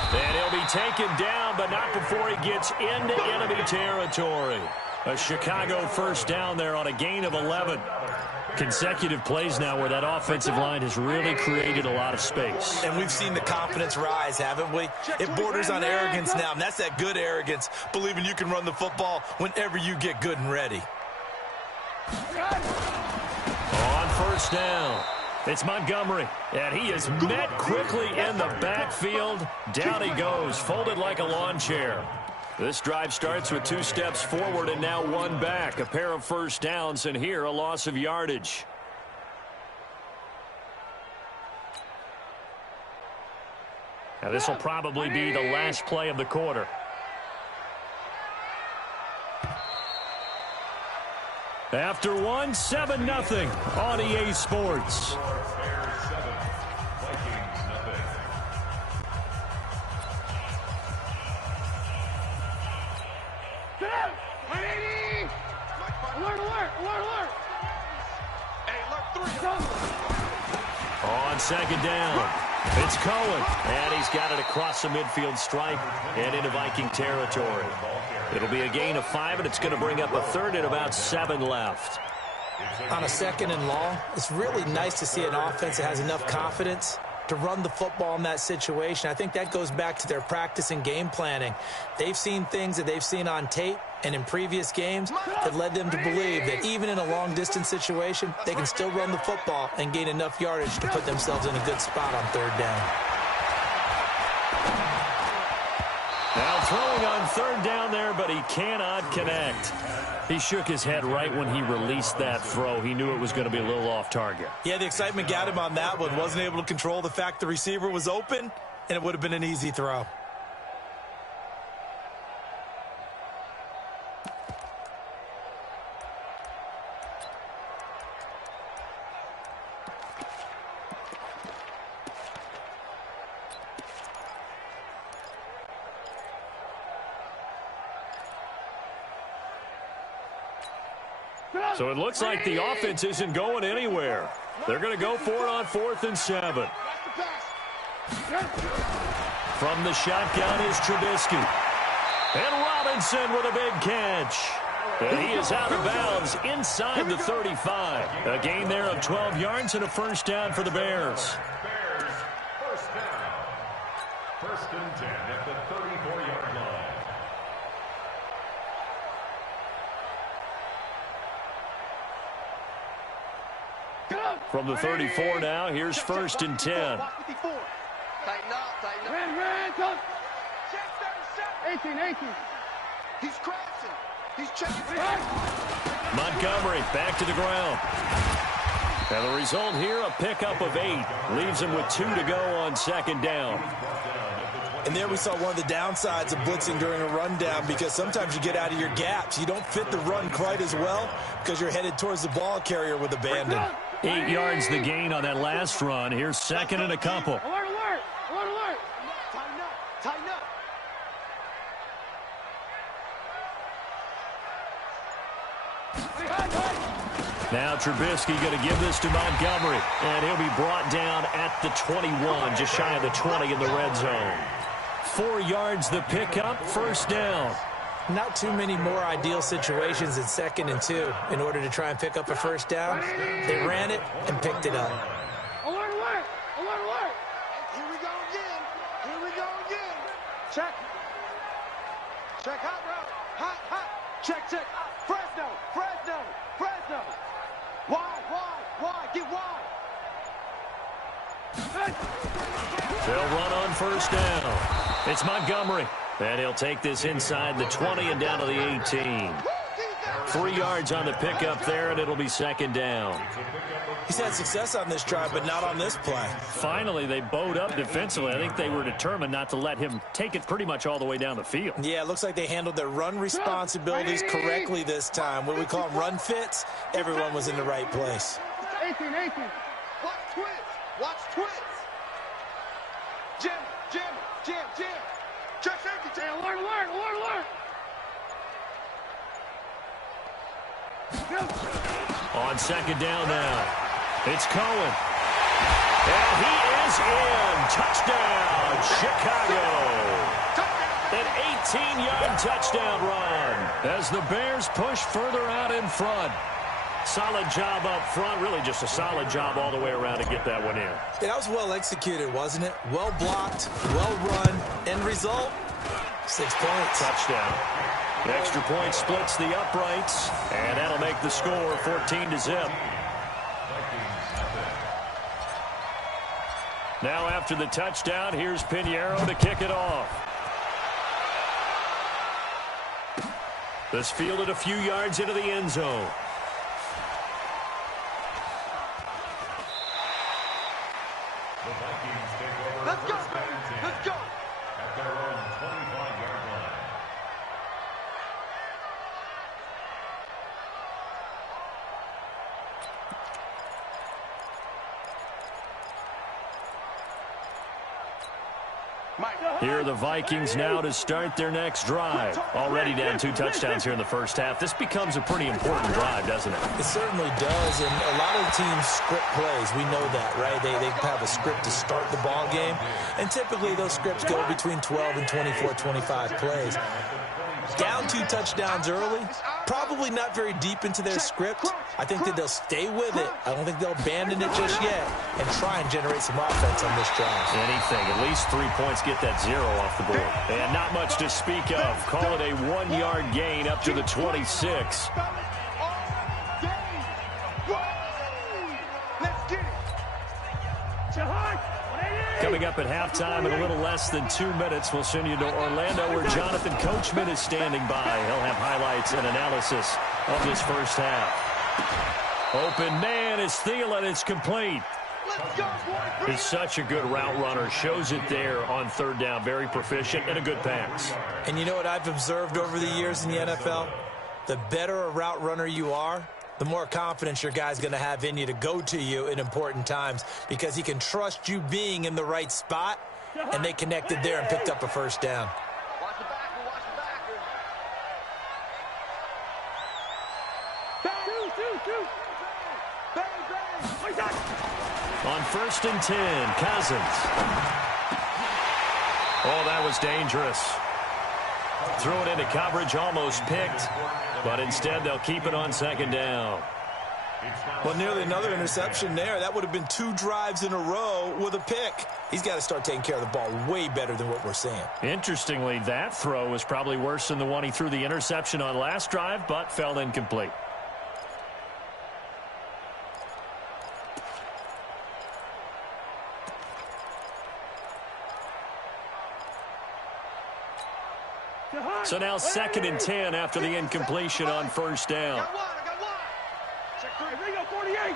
And he'll be taken down, but not before he gets into enemy territory. A Chicago first down there on a gain of 11. Consecutive plays now where that offensive line has really created a lot of space. And we've seen the confidence rise, haven't we? It borders on arrogance now, and that's that good arrogance, believing you can run the football whenever you get good and ready. On first down, it's Montgomery, and he is met quickly in the backfield. Down he goes, folded like a lawn chair. This drive starts with 2 steps forward and now 1 back. A pair of first downs, and here a loss of yardage. Now this will probably be the last play of the quarter. After 1, 7-0 on EA Sports. On second down, it's Cohen, and he's got it across the midfield stripe and into Viking territory. It'll be a gain of 5, and it's going to bring up a third and about 7 left. On a 2nd and long, it's really nice to see an offense that has enough confidence to run the football in that situation. I think that goes back to their practice and game planning. They've seen things that they've seen on tape and in previous games that led them to believe that even in a long-distance situation, they can still run the football and gain enough yardage to put themselves in a good spot on 3rd down. Now throwing on 3rd down there, but he cannot connect. He shook his head right when he released that throw. He knew it was going to be a little off target. Yeah, the excitement got him on that one. Wasn't able to control the fact the receiver was open, and it would have been an easy throw. So it looks like the offense isn't going anywhere. They're going to go for it on 4th and 7. From the shotgun is Trubisky. And Robinson with a big catch. And he is out of bounds inside the 35. A gain there of 12 yards and a 1st down for the Bears. Bears, 1st down. 1st and 10 at the 34-yard line. From the 34 now, here's 1st and 10. Tighten up, tighten up. 18. He's crashing. He's checking. Montgomery back to the ground. And the result here, a pickup of 8. Leaves him with 2 to go on 2nd down. And there we saw one of the downsides of blitzing during a rundown, because sometimes you get out of your gaps. You don't fit the run quite as well because you're headed towards the ball carrier with abandon. 8 yards the gain on that last run. Here's 2nd and a couple. Alert, alert, alert, alert. Tighten up, tighten up. Now Trubisky going to give this to Montgomery, and he'll be brought down at the 21, just shy of the 20 in the red zone. 4 yards the pickup, 1st down. Not too many more ideal situations in 2nd and 2 in order to try and pick up a 1st down. They ran it and picked it up. Alert, alert, alert, alert. Here we go again. Here we go again. Check. Check hot route. Hot, hot. Check, check. Fresno, Fresno, Fresno. Wide, get wide. They'll run on 1st down. It's Montgomery. And he'll take this inside the 20 and down to the 18. 3 yards on the pickup there, and it'll be 2nd down. He's had success on this drive, but not on this play. Finally, they bowed up defensively. I think they were determined not to let him take it pretty much all the way down the field. Yeah, it looks like they handled their run responsibilities correctly this time. What we call them run fits, everyone was in the right place. 18. Watch twist. Watch twist. Jim. Check safety. Alert. On 2nd down now, it's Cohen. And he is in. Touchdown, Chicago. An 18-yard touchdown run as the Bears push further out in front. Solid job up front, really just a solid job all the way around to get that one in. That was well executed, wasn't it? Well blocked, well run. End result, 6 points. Touchdown. The extra point splits the uprights, and that'll make the score 14-0. Now after the touchdown, here's Pinheiro to kick it off. This fielded a few yards into the end zone. Let's go, let's go. At their own 25-yard line. Here are the Vikings now to start their next drive. Already down 2 touchdowns here in the first half. This becomes a pretty important drive, doesn't it? It certainly does, and a lot of the teams script plays. We know that, right? They have a script to start the ball game, and typically those scripts go between 12 and 24, 25 plays. Down 2 touchdowns early, probably not very deep into their script. I think that they'll stay with it. I don't think they'll abandon it just yet and try and generate some offense on this drive. Anything, at least 3 points, get that 0 off the board. And not much to speak of. Call it a 1-yard gain up to the 26. Coming up at halftime in a little less than 2 minutes, we'll send you to Orlando where Jonathan Coachman is standing by. He'll have highlights and analysis of this first half. Open man is Thielen. It's complete. He's such a good route runner. Shows it there on third down. Very proficient and a good pass. And you know what I've observed over the years in the NFL? The better a route runner you are, the more confidence your guy's going to have in you to go to you in important times because he can trust you being in the right spot, and they connected there and picked up a first down. Watch the backer, watch the backer. On 1st and 10, Cousins. Oh, that was dangerous. Threw it into coverage, almost picked, but instead they'll keep it on 2nd down. Well, nearly another interception there. That would have been 2 drives in a row with a pick. He's got to start taking care of the ball way better than what we're seeing. Interestingly, that throw was probably worse than the one he threw the interception on last drive, but fell incomplete. So now 2nd and 10 after the incompletion on 1st down. I got one. Check 3. Ringo 48.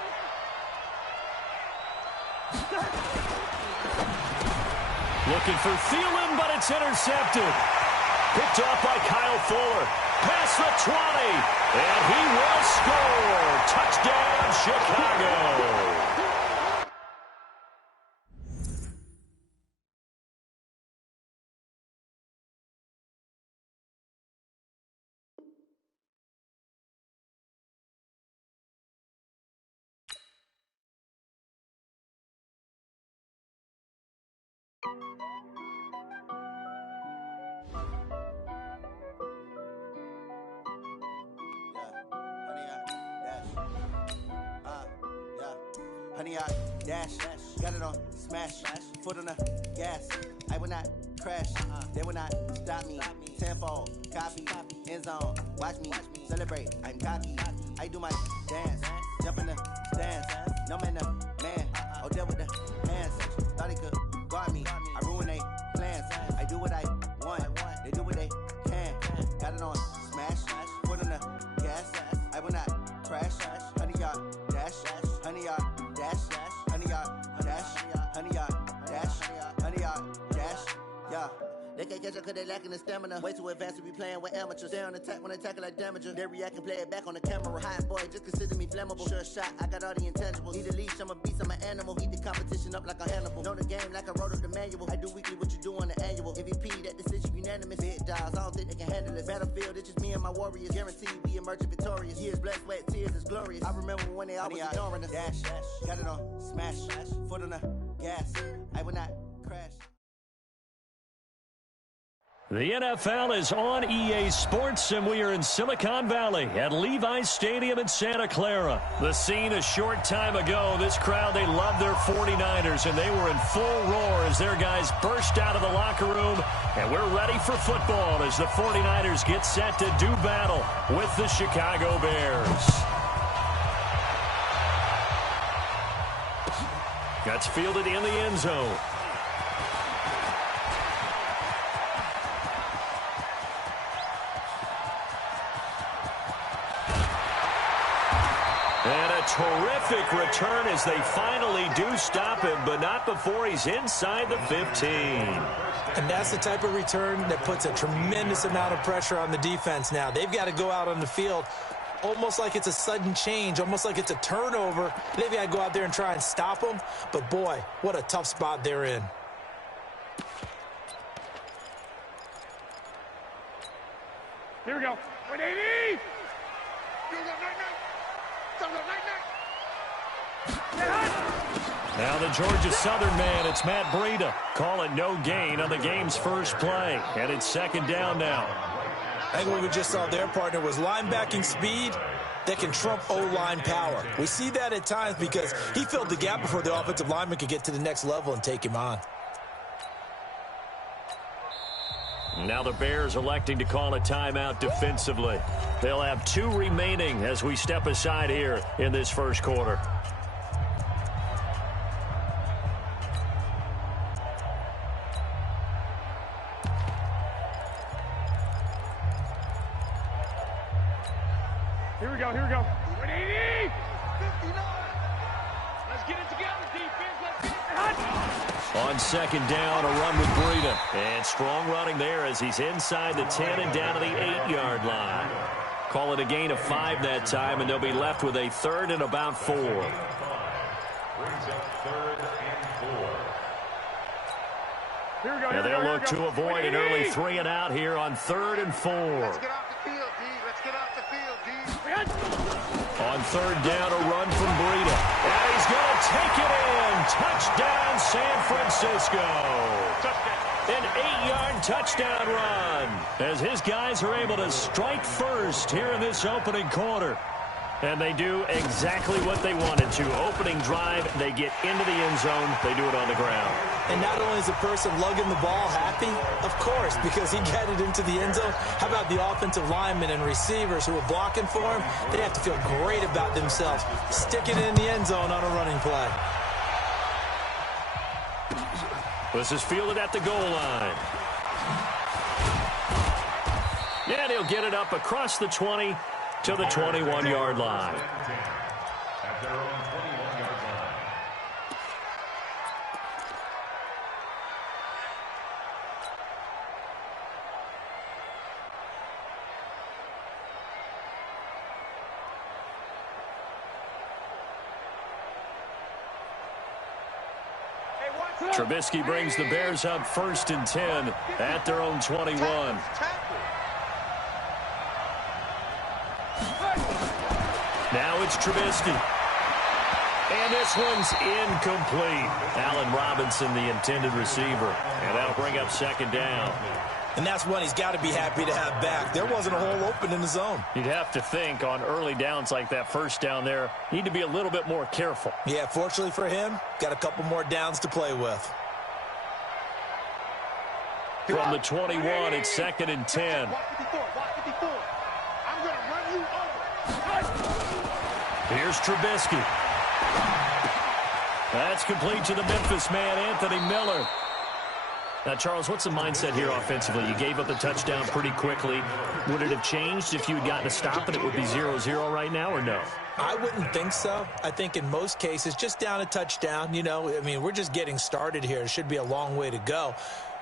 Looking for Thielen, but it's intercepted. Picked off by Kyle Fuller. Past the 20. And he will score. Touchdown, Chicago. Honey, I dash, got it on smash, foot on the gas. I will not crash, they will not stop me. Tenfold, copy, end zone, watch me celebrate. I'm cocky, I do my dance, jump in the stands. No man, man, oh there with the hands. Thought he could guard me, I ruin they plans. I do what I want, they do what they can. Got it on smash, foot on the gas. I will not crash, honey, y'all dash, honey, y'all dash, honey, y'all dash, honey, y'all dash, honey, y'all dash, yeah. They can't catch up cause they lacking the stamina. Way too advanced to be playing with amateurs. They on attack when they tackle like damager. They react and play it back on the camera. Hot boy, just consider me flammable. Sure shot, I got all the intangibles. Need a leash, I'm a beast, I'm an animal. Eat the competition up like a Hannibal. Know the game like I wrote up the manual. I do weekly what you do on the annual. MVP, that decision unanimous. Big dogs, I don't think they can handle it. Battlefield, it's just me and my warriors. Guaranteed we emerging victorious. Years, blood, sweat, tears, is glorious. I remember when they always ignoring us. Dash, got it on smash, foot on the gas. I will not crash. The NFL is on EA Sports, and we are in Silicon Valley at Levi's Stadium in Santa Clara. The scene a short time ago. This crowd, they love their 49ers, and they were in full roar as their guys burst out of the locker room. And we're ready for football as the 49ers get set to do battle with the Chicago Bears. That's fielded in the end zone. And a terrific return as they finally do stop him, but not before he's inside the 15. And that's the type of return that puts a tremendous amount of pressure on the defense now. They've got to go out on the field almost like it's a sudden change, almost like it's a turnover. They've got to go out there and try and stop them. But, boy, what a tough spot they're in. Here we go. 180. Now the Georgia Southern man, it's Matt Breida. Call it no gain on the game's first play. And it's 2nd down now. I think what we just saw their partner was linebacking speed that can trump O-line power. We see that at times because he filled the gap before the offensive lineman could get to the next level and take him on. Now the Bears electing to call a timeout defensively. They'll have 2 remaining as we step aside here in this first quarter. Here we go, here we go. 180! 59! Let's get it together, defense. Let's get it hot! On second down, a run with Breida. And strong running there as he's inside the 10 and down to the 8-yard line. Call it a gain of 5 that time, and they'll be left with a 3rd and about 4. Brings up 3rd and 4. Here we go, And they'll look to avoid an early 3 and out here on 3rd and 4. Let's get off the field, D. Let's get off the field, D. On 3rd down, a run from Breida. And he's going to take it in. Touchdown, San Francisco. An 8-yard touchdown run as his guys are able to strike first here in this opening quarter. And they do exactly what they wanted to. Opening drive, they get into the end zone. They do it on the ground. And not only is the person lugging the ball happy, of course, because he got it into the end zone. How about the offensive linemen and receivers who are blocking for him? They have to feel great about themselves, sticking it in the end zone on a running play. This is fielded at the goal line. And he'll get it up across the 20 to the 21-yard line. At their own 21-yard line. Trubisky brings the Bears up 1st and 10 at their own 21. Now it's Trubisky. And this one's incomplete. Allen Robinson, the intended receiver. And that'll bring up 2nd down. And that's one he's got to be happy to have back. There wasn't a hole open in the zone. You'd have to think on early downs like that 1st down there, need to be a little bit more careful. Yeah, fortunately for him, got a couple more downs to play with. From the 21, it's 2nd and 10. I'm going to run you over. Here's Trubisky. That's complete to the Memphis man, Anthony Miller. Now, Charles, what's the mindset here offensively? You gave up the touchdown pretty quickly. Would it have changed if you had gotten a stop and it would be 0-0 right now, or no? I wouldn't think so. I think in most cases, just down a touchdown, you know, I mean, we're just getting started here. It should be a long way to go.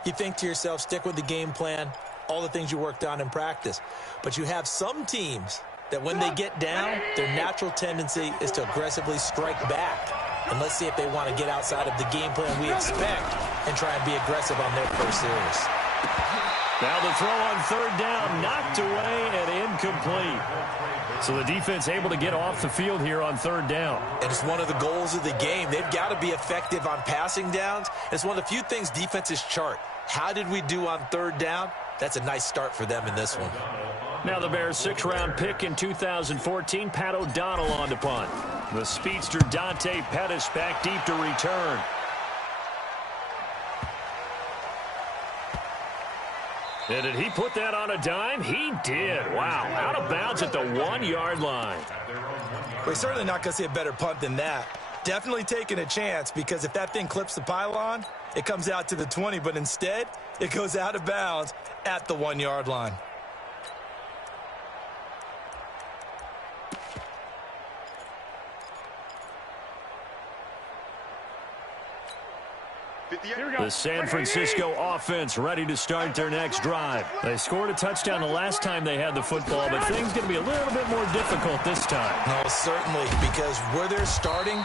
You think to yourself, stick with the game plan, all the things you worked on in practice. But you have some teams that when they get down, their natural tendency is to aggressively strike back. And let's see if they want to get outside of the game plan we expect and try and be aggressive on their first series. Now the throw on 3rd down, knocked away and incomplete. So the defense able to get off the field here on 3rd down. And it's one of the goals of the game. They've got to be effective on passing downs. It's one of the few things defenses chart. How did we do on 3rd down? That's a nice start for them in this one. Now the Bears' 6th-round pick in 2014, Pat O'Donnell on to punt. The speedster Dante Pettis back deep to return. And did he put that on a dime? He did. Wow. Out of bounds at the 1-yard line. We're certainly not going to see a better punt than that. Definitely taking a chance, because if that thing clips the pylon, it comes out to the 20, but instead, it goes out of bounds at the 1-yard line. The San Francisco offense ready to start their next drive. They scored a touchdown the last time they had the football, but things going to be a little bit more difficult this time. No, certainly, because where they're starting,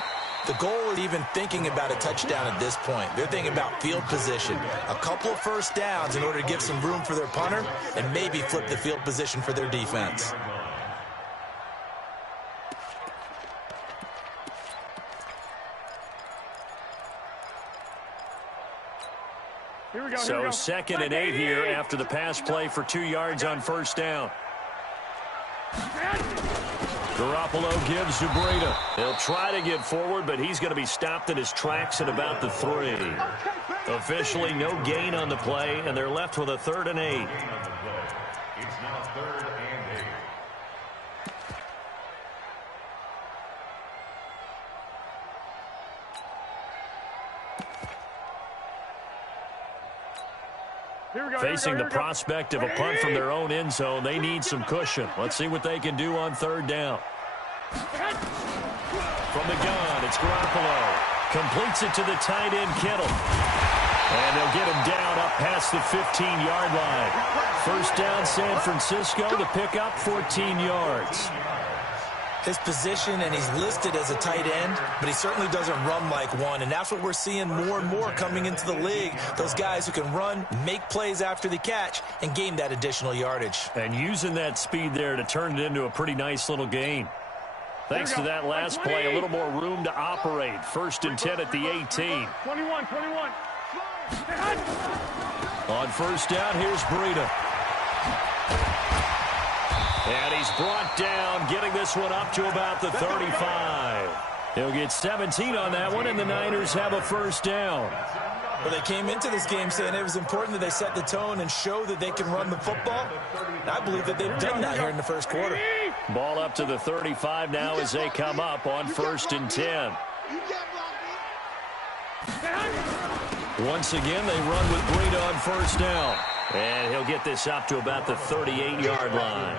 the goal is even thinking about a touchdown at this point. They're thinking about field position, a couple of 1st downs in order to give some room for their punter and maybe flip the field position for their defense. So 2nd and 8 here after the pass play for 2 yards on first down. Garoppolo gives to Breida. He'll try to get forward, but he's going to be stopped in his tracks at about the 3. Officially no gain on the play, and they're left with a 3rd and 8. It's now 3rd and 8. Facing the prospect of a punt from their own end zone, they need some cushion. Let's see what they can do on 3rd down. From the gun, it's Garoppolo. Completes it to the tight end, Kittle. And they'll get him down up past the 15-yard line. First down, San Francisco. The pickup, 14 yards. His position, and he's listed as a tight end, but he certainly doesn't run like one, and that's what we're seeing more and more coming into the league. Those guys who can run, make plays after the catch, and gain that additional yardage. And using that speed there to turn it into a pretty nice little gain. Thanks to that last play, a little more room to operate. 1st and 10 at the 18. 21. On first down, here's Breida. And he's brought down, getting this one up to about the 35. He'll get 17 on that one, and the Niners have a first down. Well, they came into this game saying it was important that they set the tone and show that they can run the football. And I believe that they've done that here in the first quarter. Ball up to the 35 now as they come up on 1st and 10. Once again, they run with Breida on first down. And he'll get this up to about the 38-yard line.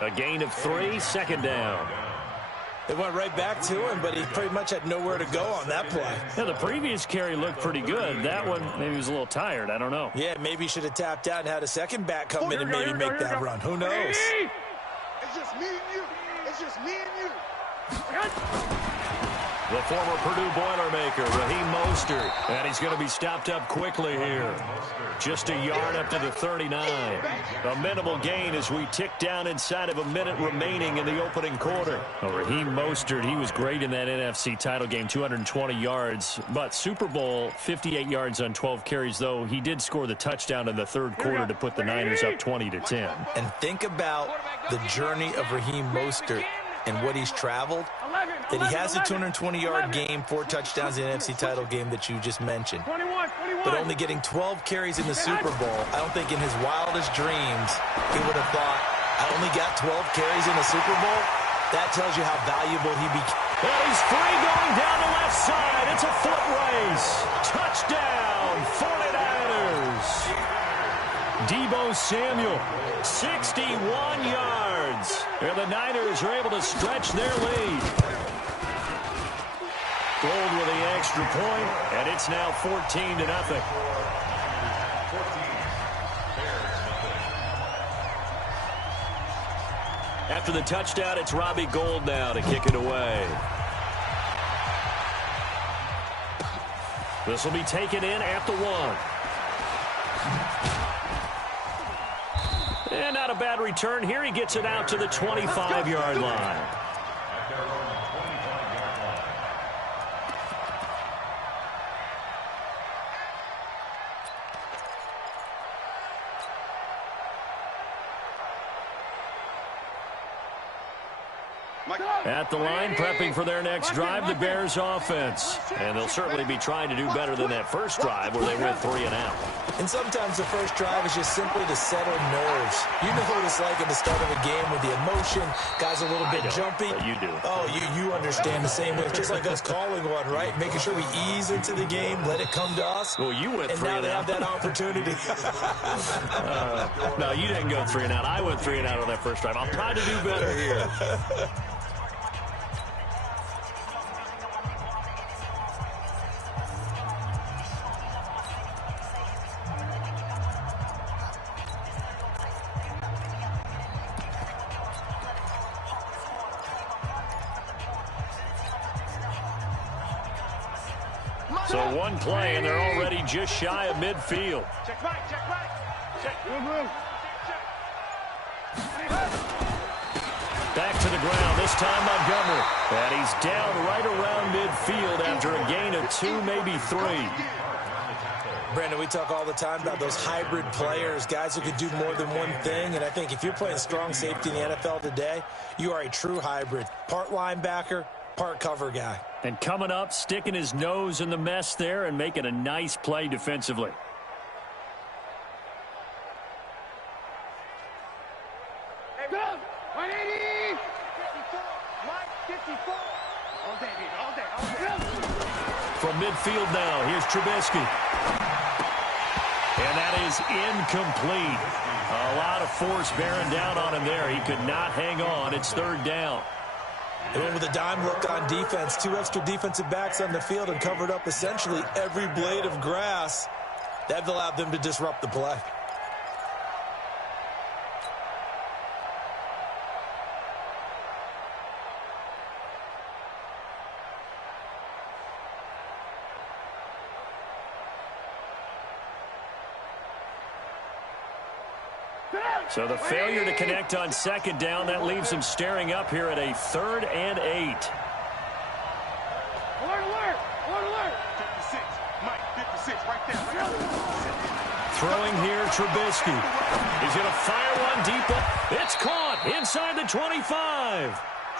A gain of 3, 2nd down. They went right back to him, but he pretty much had nowhere to go on that play. Yeah, the previous carry looked pretty good. That one, maybe he was a little tired. I don't know. Yeah, maybe he should have tapped out and had a second back come in and maybe make that run. Who knows? It's just me and you. It's just me and you. The former Purdue Boilermaker, Raheem Mostert. And he's going to be stopped up quickly here. Just a yard up to the 39. A minimal gain as we tick down inside of a minute remaining in the opening quarter. Well, Raheem Mostert, he was great in that NFC title game, 220 yards. But Super Bowl, 58 yards on 12 carries, though. He did score the touchdown in the 3rd quarter to put the Niners up 20-10. And think about the journey of Raheem Mostert and what he's traveled, that he has a 220-yard game, 4 touchdowns in the NFC title game that you just mentioned. But only getting 12 carries in the Super Bowl, I don't think in his wildest dreams he would have thought, I only got 12 carries in the Super Bowl? That tells you how valuable he became. And he's free going down the left side. It's a foot race. Touchdown, 49ers. Deebo Samuel, 61 yards. And the Niners are able to stretch their lead. Gold with the extra point, and it's now 14-0. After the touchdown, it's Robbie Gould now to kick it away. This will be taken in at the 1. And not a bad return here. He gets it out to the 25-yard line. At the line, prepping for their next drive, the Bears offense. And they'll certainly be trying to do better than that first drive where they went 3 and out. And sometimes the first drive is just simply to settle nerves. You know what it's like at the start of a game with the emotion, guys a little bit jumpy. You do. Oh, you understand the same way. It's just like us calling one, right? Making sure we ease into the game, let it come to us. Well, you went 3 and out. And now they have that opportunity. No, you didn't go 3 and out. I went 3 and out on that first drive. I'll try to do better here. So one play, and they're already just shy of midfield. Check right. Check. Back to the ground, this time Montgomery. And he's down right around midfield after a gain of 2, maybe 3. Brandon, we talk all the time about those hybrid players, guys who could do more than one thing. And I think if you're playing strong safety in the NFL today, you are a true hybrid. Part linebacker, part cover guy. And coming up, sticking his nose in the mess there and making a nice play defensively. Hey, go! 180! 54! Mike, 54! All day, baby, all day, all day. From midfield now, here's Trubisky. And that is incomplete. A lot of force bearing down on him there. He could not hang on. It's third down. They went with a dime look on defense. 2 extra defensive backs on the field and covered up essentially every blade of grass. That allowed them to disrupt the play. So the failure to connect on second down, that leaves him staring up here at a 3rd and 8. Alert, alert! Alert, alert! 56. Mike, 56, right there. Throwing here, Trubisky. He's going to fire one deep. It's caught inside the 25.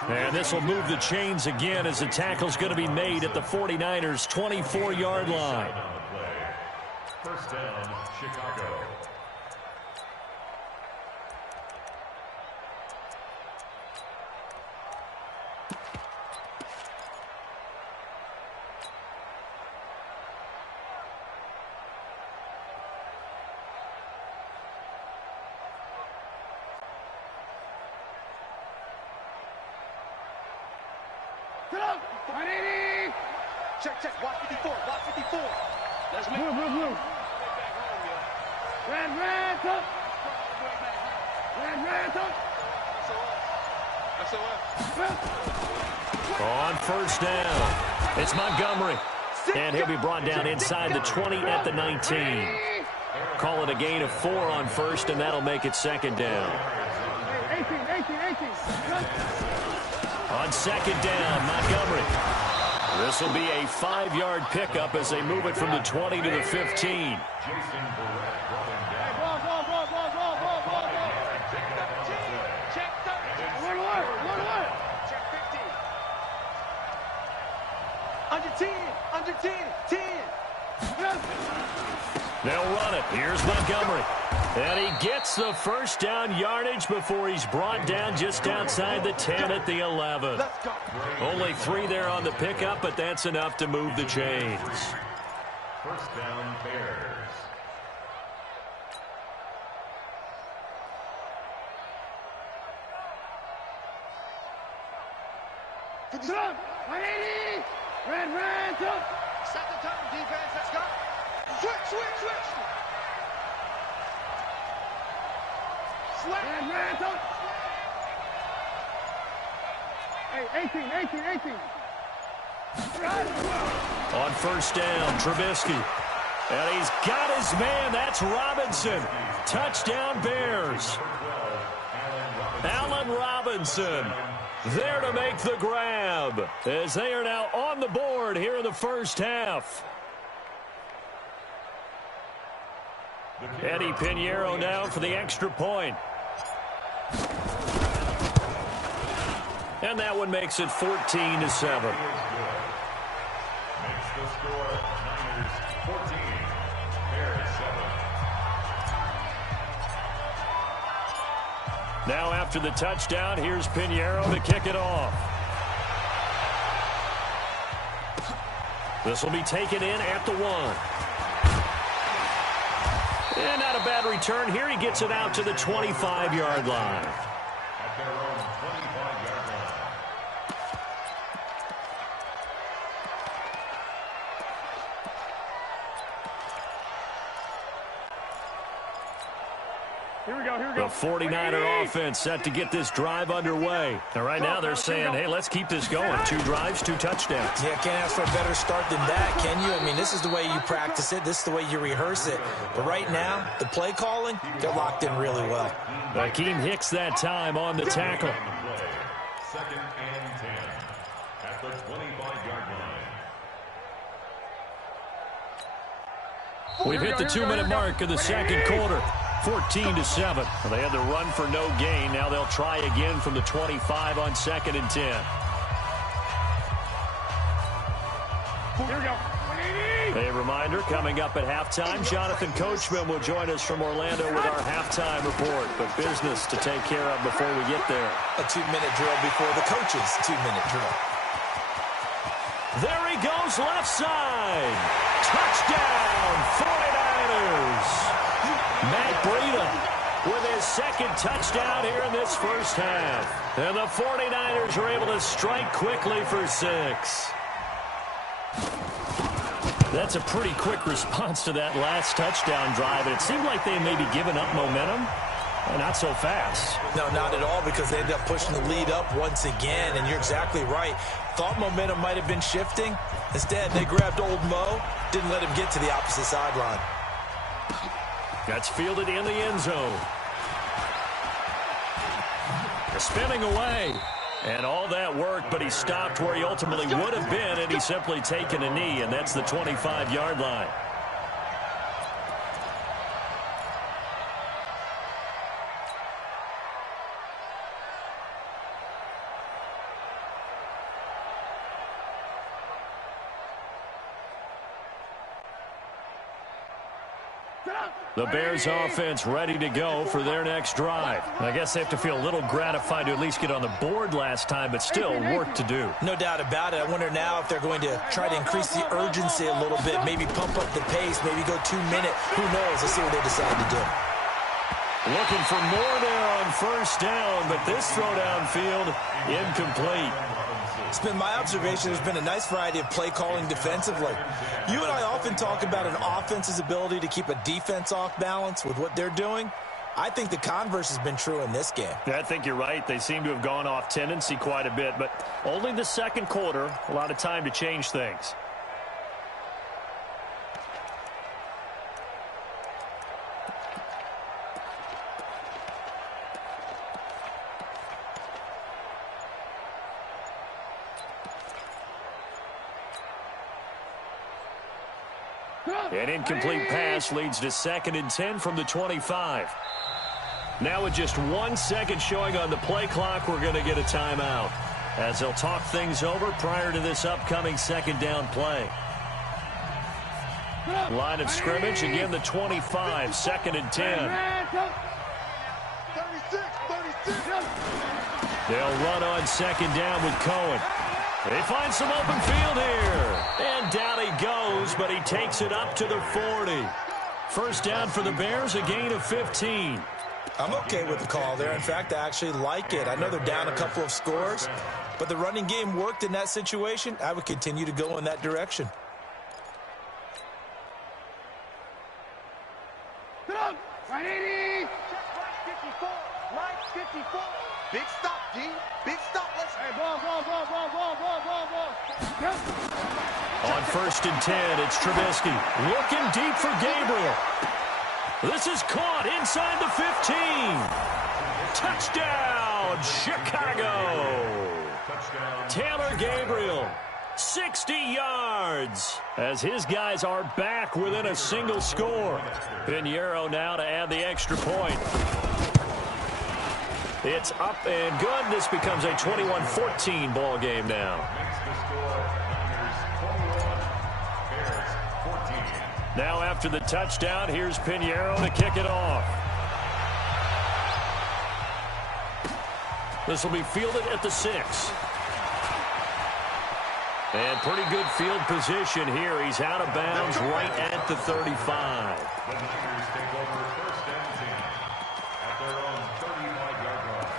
And this will move the chains again as the tackle's going to be made at the 49ers' 24-yard line. First down, Chicago. Check, check, watch 54, watch 54. Let's move, move, move. Red, up. Red, up. On first down, it's Montgomery. And he'll be brought down inside the 20 at the 19. Call it a gain of 4 on first, and that'll make it second down. 18. On second down, Montgomery. This will be a 5-yard pickup as they move it from the 20 to the 15. Under 10. They'll run it. Here's Montgomery. And he gets the first down yardage before he's brought down just outside the 10 at the 11. Only 3 there on the pickup, but that's enough to move the chains. First down, Bears. Stop! 180! Red, up! Set the tone, defense, let's go! Switch! Red, up! Hey, 18. On first down, Trubisky. And he's got his man. That's Robinson. Touchdown, Bears. Allen Robinson there to make the grab as they are now on the board here in the first half. Eddie Pinheiro now for the extra point. And that one makes it 14-7. Makes the score Niners 14, Bears 7. Now after the touchdown, here's Pinheiro to kick it off. This will be taken in at the 1. And not a bad return here. He gets it out to the 25-yard line. At their own 25-yard line. Here we go. The 49er offense set to get this drive underway. And right now they're saying, hey, let's keep this going. 2 drives, 2 touchdowns. Yeah, can't ask for a better start than that, can you? I mean, this is the way you practice it. This is the way you rehearse it. But right now, the play calling, they're locked in really well. Akeem Hicks that time on the tackle. Second and 10 at the 25-yard line. We've hit the 2-minute mark of the second quarter. 14-7. Well, they had the run for no gain. Now they'll try again from the 25 on 2nd and 10. Here we go. A reminder, coming up at halftime, Jonathan Coachman will join us from Orlando with our halftime report. But business to take care of before we get there. A 2-minute drill before the coach's 2-minute drill. There he goes, left side. Touchdown, 49ers. Matt Breida with his second touchdown here in this first half. And the 49ers are able to strike quickly for 6. That's a pretty quick response to that last touchdown drive. And it seemed like they may be giving up momentum. Not so fast. No, not at all, because they ended up pushing the lead up once again. And you're exactly right. Thought momentum might have been shifting. Instead, they grabbed old Mo. Didn't let him get to the opposite sideline. That's fielded in the end zone. Spinning away. And all that work, but he stopped where he ultimately would have been, and he's simply taken a knee, and that's the 25-yard line. The Bears offense ready to go for their next drive. I guess they have to feel a little gratified to at least get on the board last time, but still work to do. No doubt about it. I wonder now if they're going to try to increase the urgency a little bit, maybe pump up the pace, maybe go 2 minutes. Who knows? Let's see what they decide to do. Looking for more there on first down, but this throw downfield incomplete. It's been my observation there's been a nice variety of play calling defensively. You and I often talk about an offense's ability to keep a defense off balance with what they're doing. I think the converse has been true in this game. Yeah, I think you're right. They seem to have gone off tendency quite a bit, but only the second quarter, a lot of time to change things. An incomplete pass leads to 2nd and 10 from the 25. Now with just 1 second showing on the play clock, we're going to get a timeout as they'll talk things over prior to this upcoming second down play. Line of scrimmage, again the 25, 2nd and 10. 36. They'll run on 2nd down with Cohen. They find some open field here. And down he goes, but he takes it up to the 40. First down for the Bears, a gain of 15. I'm okay with the call there. In fact, I actually like it. I know they're down a couple of scores, but the running game worked in that situation. I would continue to go in that direction. Right 80. Right 54. Right 54. Big stop, D. Big stop. Let's. Hey, ball. On 1st and 10, it's Trubisky. Looking deep for Gabriel. This is caught inside the 15. Touchdown, Chicago. Taylor Gabriel, 60 yards. As his guys are back within a single score. Pinheiro now to add the extra point. It's up and good. This becomes a 21-14 ball game now. Now after the touchdown, here's Pinheiro to kick it off. This will be fielded at the 6. And pretty good field position here. He's out of bounds right at the 35. The Niners take over 1st and 10 at their own 35-yard line.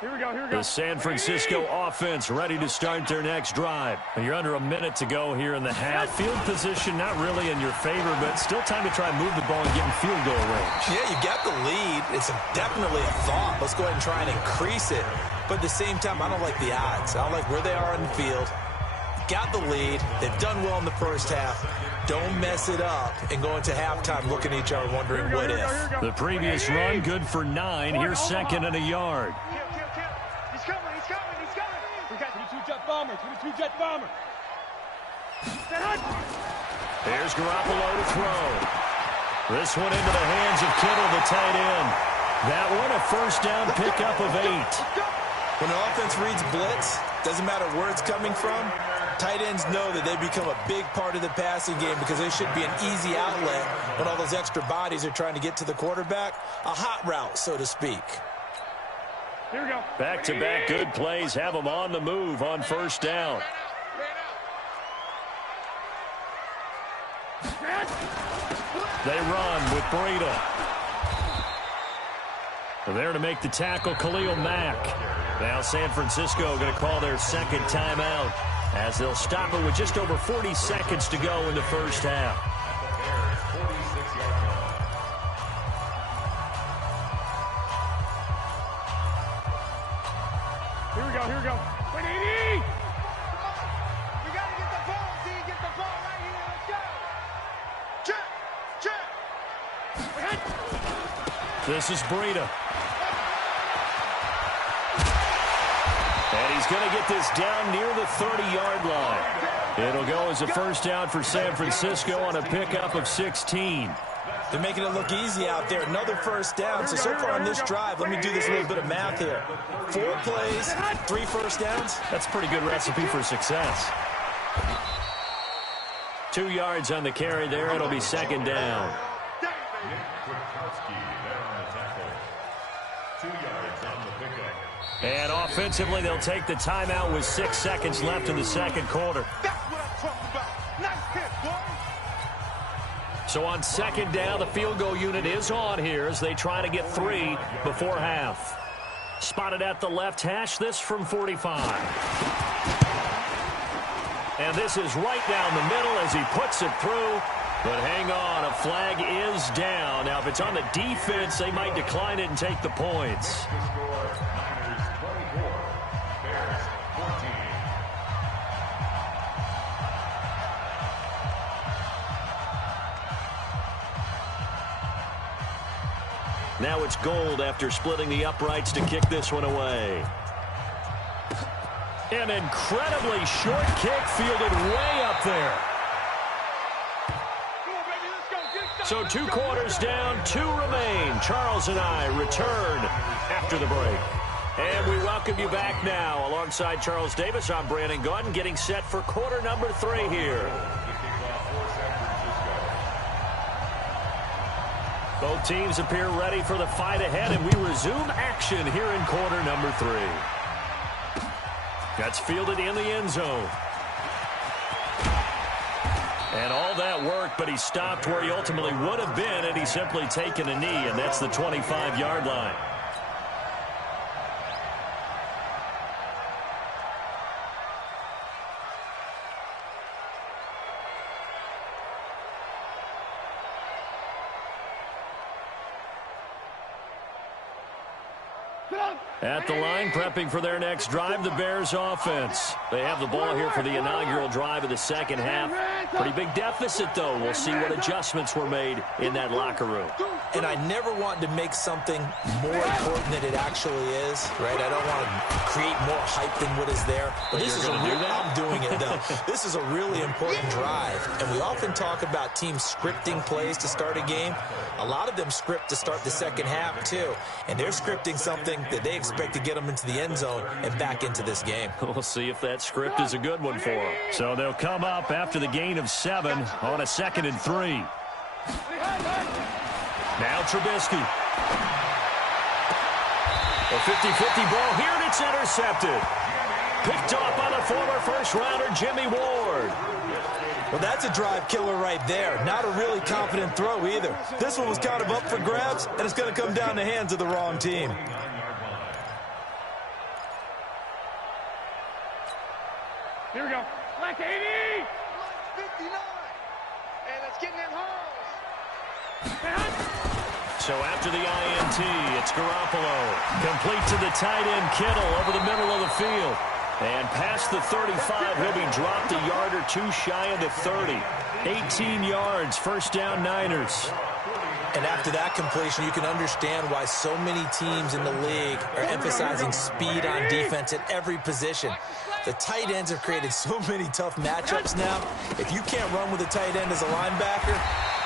Here we go. The San Francisco offense ready to start their next drive. You're under a minute to go here in the half. Field position not really in your favor, but still time to try and move the ball and get in field goal range. Yeah, you got the lead. It's definitely a thought. Let's go ahead and try and increase it. But at the same time, I don't like the odds. I don't like where they are in the field. Got the lead. They've done well in the first half. Don't mess it up and go into halftime looking at each other wondering what if. The previous run, good for 9. Here's second and a yard. He's coming. We got 22-jet bomber. Here's Garoppolo to throw. This one into the hands of Kittle, the tight end. That one a first down pickup of 8. When an offense reads blitz, doesn't matter where it's coming from, tight ends know that they become a big part of the passing game because they should be an easy outlet when all those extra bodies are trying to get to the quarterback. A hot route, so to speak. Here we go. Back-to-back good plays have them on the move on first down. They run with Breida. There to make the tackle, Khalil Mack. Now San Francisco going to call their second timeout as they'll stop it with just over 40 seconds to go in the first half. Here we go. 180! We got to get the ball, Z. Get the ball right here. Let's go. This is Breida. And he's going to get this down near the 30-yard line. It'll go as a first down for San Francisco on a pickup of 16. They're making it look easy out there. Another first down. So far on this drive, let me do this little bit of math here. 4 plays, 3 first downs. That's a pretty good recipe for success. 2 yards on the carry there. It'll be second down. And offensively, they'll take the timeout with 6 seconds left in the second quarter. That's what I'm talking about. Nice hit, boy. So on second down, the field goal unit is on here as they try to get 3 before half. Spotted at the left hash, this from 45. And this is right down the middle as he puts it through. But hang on, a flag is down. Now, if it's on the defense, they might decline it and take the points. Now it's Gold after splitting the uprights to kick this one away. An incredibly short kick fielded way up there. So 2 quarters down, 2 remain. Charles and I return after the break. And we welcome you back now. Alongside Charles Davis, I'm Brandon Gordon, getting set for quarter number 3 here. Both teams appear ready for the fight ahead, and we resume action here in quarter number 3. That's fielded in the end zone. And all that work, but he stopped where he ultimately would have been, and he's simply taken a knee, and that's the 25-yard line. At the line, prepping for their next drive, the Bears offense. They have the ball here for the inaugural drive of the second half. Pretty big deficit, though. We'll see what adjustments were made in that locker room. And I never want to make something more important than it actually is, right? I don't want to create more hype than what is there. But this is I'm doing it, though. This is a really important drive. And we often talk about teams scripting plays to start a game. A lot of them script to start the second half, too. And they're scripting something that they expect to get them into the end zone and back into this game. We'll see if that script is a good one for them. So they'll come up after the gain of 7 on a 2nd and 3. Now Trubisky. A 50-50 ball here, and it's intercepted. Picked off by the former first-rounder Jimmy Ward. Well, that's a drive killer right there. Not a really confident throw either. This one was kind of up for grabs, and it's going to come down the hands of the wrong team. Here we go. Left 80. Left 59. And it's getting in holes. So after the INT, it's Garoppolo. Complete to the tight end, Kittle, over the middle of the field. And past the 35, he'll be dropped a yard or 2 shy of the 30. 18 yards, first down Niners. And after that completion, you can understand why so many teams in the league are emphasizing speed on defense at every position. The tight ends have created so many tough matchups now. If you can't run with a tight end as a linebacker,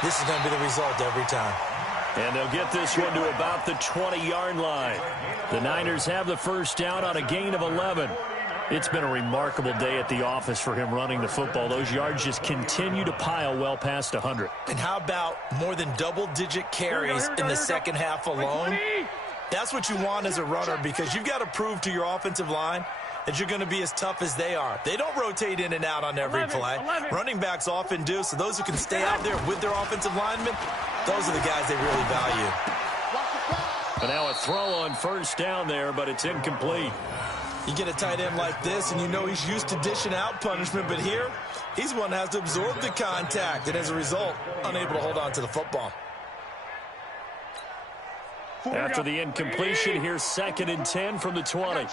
this is going to be the result every time. And they'll get this one to about the 20-yard line. The Niners have the first down on a gain of 11. It's been a remarkable day at the office for him running the football. Those yards just continue to pile well past 100. And how about more than double-digit carries in the second half alone? That's what you want as a runner, because you've got to prove to your offensive line that you're going to be as tough as they are. They don't rotate in and out on every play. Running backs often do, so those who can stay out there with their offensive linemen, those are the guys they really value. And now a throw on first down there, but it's incomplete. You get a tight end like this, and you know he's used to dishing out punishment, but here, he's one that has to absorb the contact, and as a result, unable to hold on to the football. After the incompletion, here's 2nd and 10 from the 20.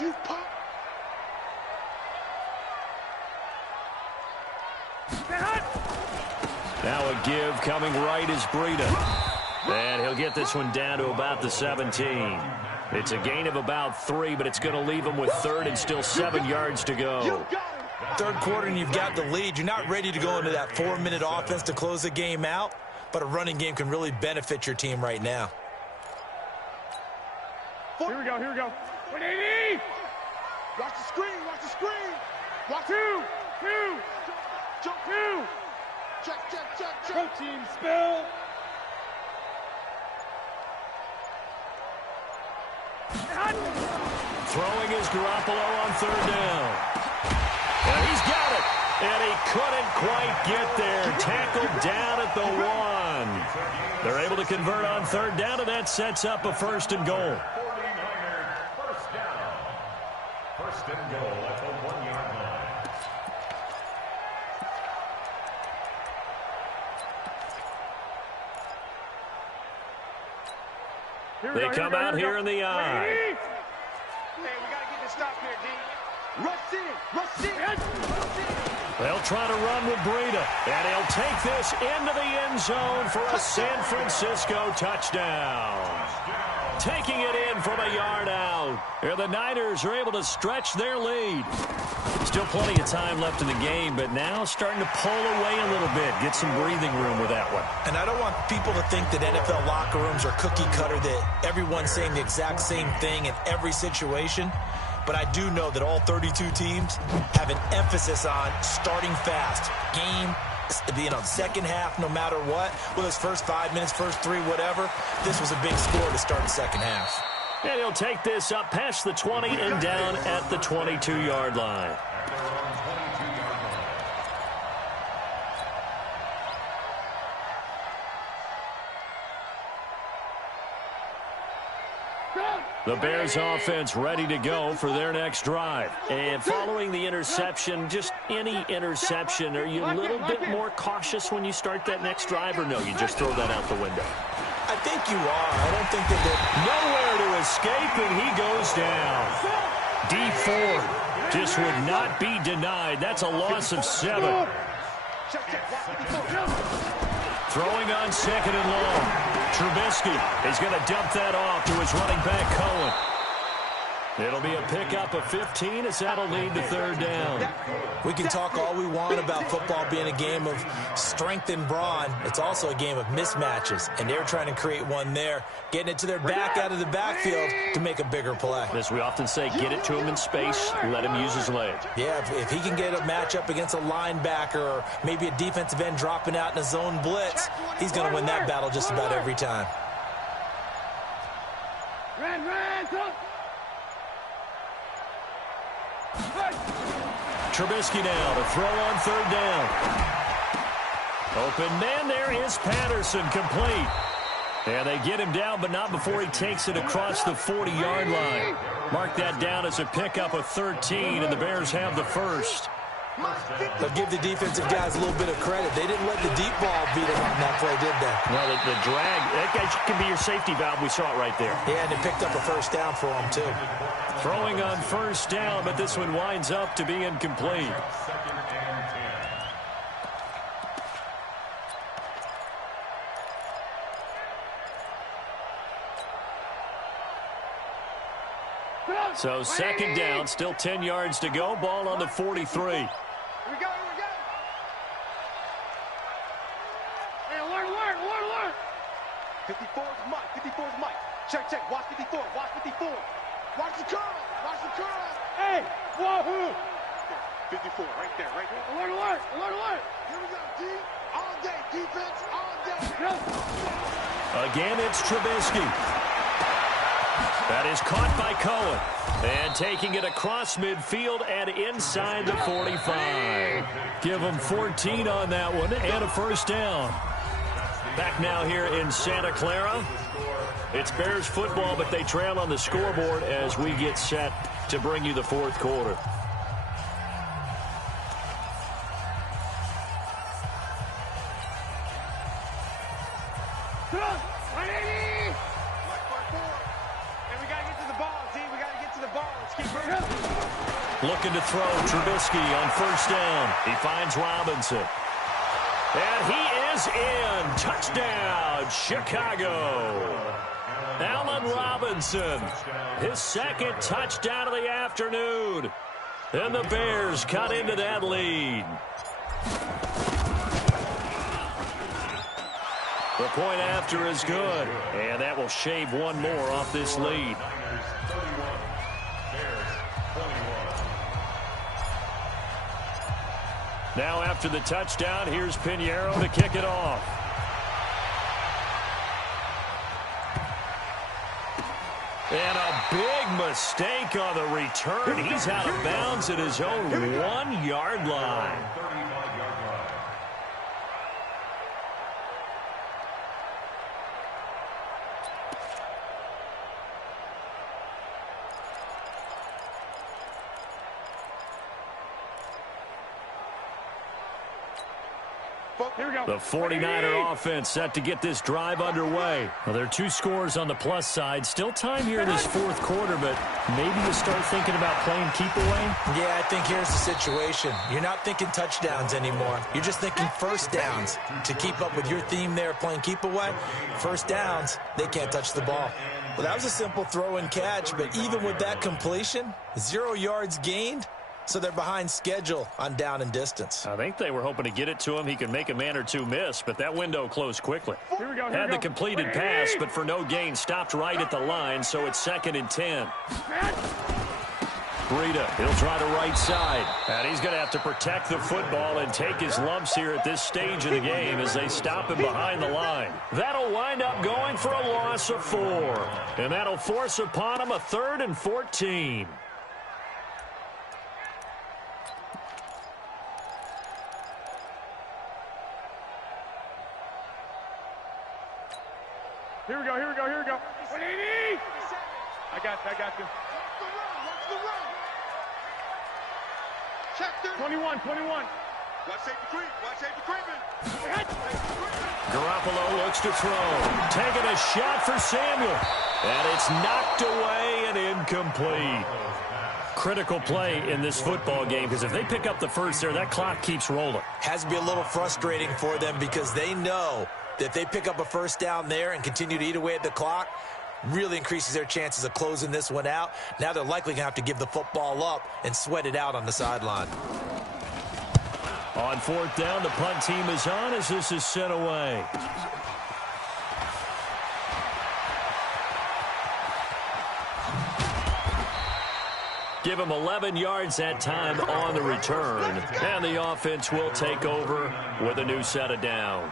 Now a give coming right is Breida. And he'll get this one down to about the 17. It's a gain of about 3, but it's going to leave him with 3rd and still 7 yards to go. Third quarter and you've got the lead. You're not ready to go into that 4-minute offense to close the game out, but a running game can really benefit your team right now. Here we go, here we go. 180! Watch the screen, watch the screen. Watch 2. Jump 2. Check. Protein spill. Throwing is Garoppolo on 3rd down. And he's got it. And he couldn't quite get there. Tackled down at the 1. They're able to convert on 3rd down, and that sets up a 1st and goal. 49ers first down. 1st and goal at the 1-yard line. They come out here in the eye. Hey, we got to get this stop here, D. Rush in. They'll try to run with Breida, and he'll take this into the end zone for a San Francisco touchdown. Taking it in from a yard out. Here the Niners are able to stretch their lead. Still plenty of time left in the game, but now starting to pull away a little bit. Get some breathing room with that one. And I don't want people to think that NFL locker rooms are cookie cutter, that everyone's saying the exact same thing in every situation. But I do know that all 32 teams have an emphasis on starting fast. Game, second half, no matter what. Whether it's first 5 minutes, first 3, whatever. This was a big score to start the second half. And he'll take this up past the 20 and down at the 22-yard line. The Bears offense ready to go for their next drive. And following the interception, just any interception, are you a little bit more cautious when you start that next drive, or no, you just throw that out the window? I think you are. I don't think that nowhere to escape, and he goes down. Dee Ford just would not be denied. That's a loss of 7. Throwing on 2nd and long. Trubisky is going to dump that off to his running back, Cohen. It'll be a pickup of 15 as that'll lead to 3rd down. We can talk all we want about football being a game of strength and brawn. It's also a game of mismatches, and they're trying to create one there, getting it to their back out of the backfield to make a bigger play. As we often say, get it to him in space, let him use his leg. Yeah, if he can get a matchup against a linebacker or maybe a defensive end dropping out in a zone blitz, he's going to win that battle just about every time. Trubisky now to throw on 3rd down. Open man, there is Patterson, complete. And they get him down, but not before he takes it across the 40-yard line. Mark that down as a pickup of 13, and the Bears have the first. They'll give the defensive guys a little bit of credit. They didn't let the deep ball beat them on that play, did they? Well, the drag, that can be your safety valve. We saw it right there. Yeah, and they picked up a first down for them, too. Throwing on 1st down, but this one winds up to be incomplete. So second down, still 10 yards to go. Ball on the 43. Here we go. Hey, alert. 54 is Mike. Check. Watch 54. Watch the curl. Hey, wahoo. 54, right there. Alert. Here we go, D. All day, defense, all day. Again, it's Trubisky. That is caught by Cohen. And taking it across midfield and inside the 45. Give him 14 on that one and a first down. Back now here in Santa Clara. It's Bears football, but they trail on the scoreboard as we get set to bring you the fourth quarter. Looking to throw, Trubisky on first down. He finds Robinson. And he is in. Touchdown, Chicago. Allen Robinson, his second touchdown of the afternoon. And the Bears cut into that lead. The point after is good. And that will shave one more off this lead. Now after the touchdown, here's Pinheiro to kick it off. And a big mistake on the return. He's out of bounds at his own 1-yard line. The 49er offense set to get this drive underway. Well, there are 2 scores on the plus side. Still time here in this fourth quarter, but maybe you start thinking about playing keep away? Yeah, I think here's the situation. You're not thinking touchdowns anymore. You're just thinking first downs. To keep up with your theme there, playing keep away, first downs, they can't touch the ball. Well, that was a simple throw and catch, but even with that completion, 0 yards gained. So they're behind schedule on down and distance. I think they were hoping to get it to him. He could make a man or two miss, but that window closed quickly. Had the completed pass, but for no gain, stopped right at the line, so it's 2nd and 10. Breida, he'll try the right side. And he's going to have to protect the football and take his lumps here at this stage of the game as they stop him behind the line. That'll wind up going for a loss of 4. And that'll force upon him a 3rd and 14. Here we go. 180! I got you. Watch the run. Check 21. Watch safety creeping. Garoppolo looks to throw. Taking a shot for Samuel. And it's knocked away and incomplete. Critical play in this football game, because if they pick up the first there, that clock keeps rolling. Has to be a little frustrating for them because they know that if they pick up a first down there and continue to eat away at the clock, really increases their chances of closing this one out. Now they're likely going to have to give the football up and sweat it out on the sideline. On 4th down, the punt team is on as this is sent away. Give him 11 yards that time on the return. And the offense will take over with a new set of downs.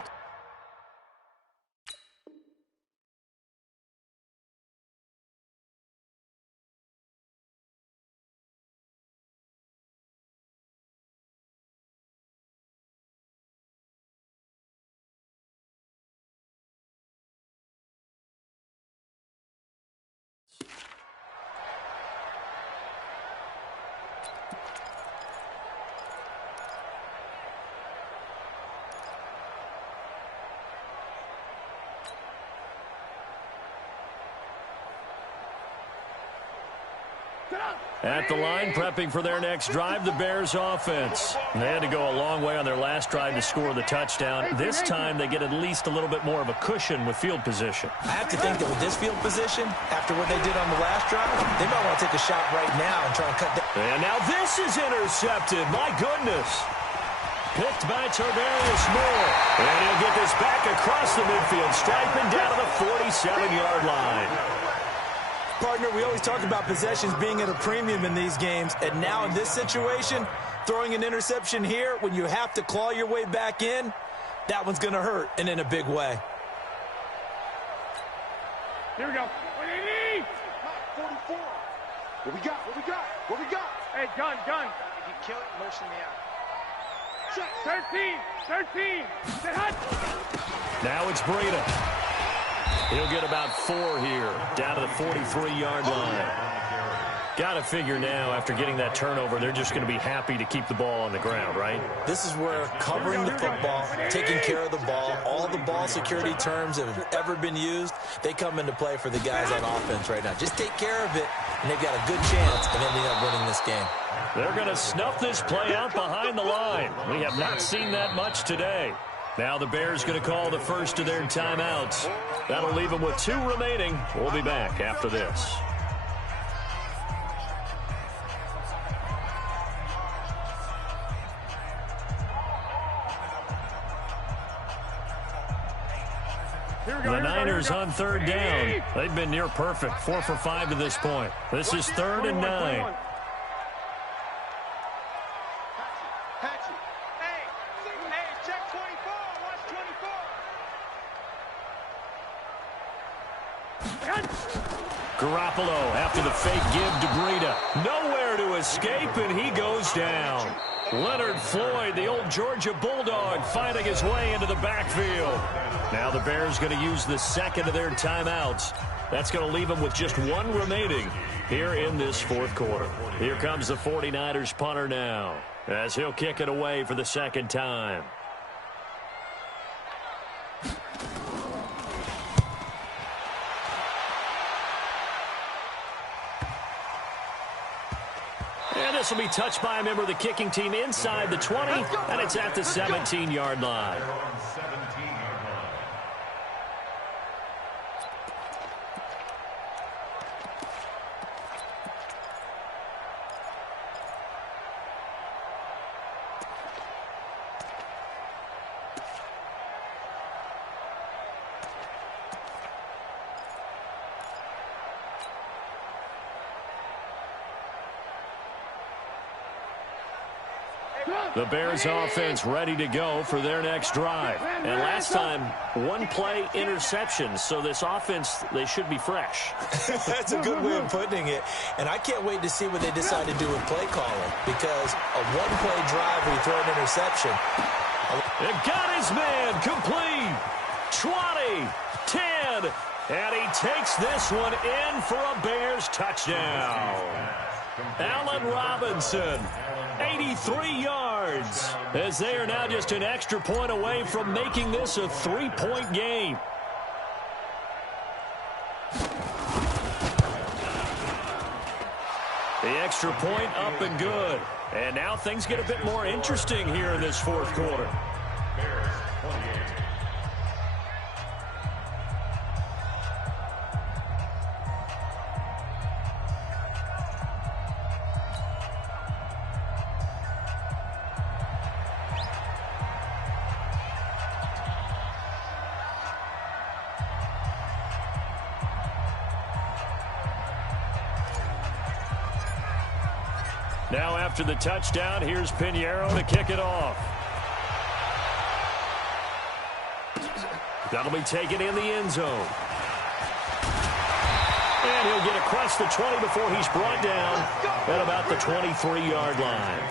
At the line, prepping for their next drive, the Bears offense. They had to go a long way on their last drive to score the touchdown. This time, they get at least a little bit more of a cushion with field position. I have to think that with this field position, after what they did on the last drive, they might want to take a shot right now and try and cut down. And now this is intercepted. My goodness. Picked by Tarvarius Moore. And he'll get this back across the midfield stripe and down to the 47-yard line. Partner, we always talk about possessions being at a premium in these games, and now in this situation, throwing an interception here when you have to claw your way back in, that one's going to hurt, and in a big way. Here we go. 44. What we got? What we got? What we got? Hey, gun. If you kill it, motion me out. Check. 13. Say hut. Now it's Breida. He'll get about 4 here, down to the 43-yard line. Got to figure now, after getting that turnover, they're just going to be happy to keep the ball on the ground, right? This is where covering the football, taking care of the ball, all the ball security terms that have ever been used, they come into play for the guys on offense right now. Just take care of it, and they've got a good chance of ending up winning this game. They're going to snuff this play out behind the line. We have not seen that much today. Now the Bears going to call the first of their timeouts. That'll leave them with 2 remaining. We'll be back after this. The Niners on 3rd down. They've been near perfect. 4 for 5 to this point. This is 3rd and 9. Garoppolo after the fake give to Breida. Nowhere to escape, and he goes down. Leonard Floyd, the old Georgia Bulldog, finding his way into the backfield. Now the Bears going to use the second of their timeouts. That's going to leave them with just 1 remaining here in this 4th quarter. Here comes the 49ers punter now, as he'll kick it away for the 2nd time. And this will be touched by a member of the kicking team inside the 20, and it's at the 17-yard line. The Bears offense ready to go for their next drive. And last time, 1-play interception. So this offense, they should be fresh. That's a good way of putting it. And I can't wait to see what they decide to do with play calling. Because a 1-play drive where you throw an interception. It got his man complete. 20, 10, and he takes this one in for a Bears touchdown. Allen Robinson, 83 yards, as they are now just an extra point away from making this a 3-point game. The extra point up and good. And now things get a bit more interesting here in this 4th quarter. Bears 28. Now after the touchdown, here's Pinheiro to kick it off. That'll be taken in the end zone. And he'll get across the 20 before he's brought down at about the 23-yard line.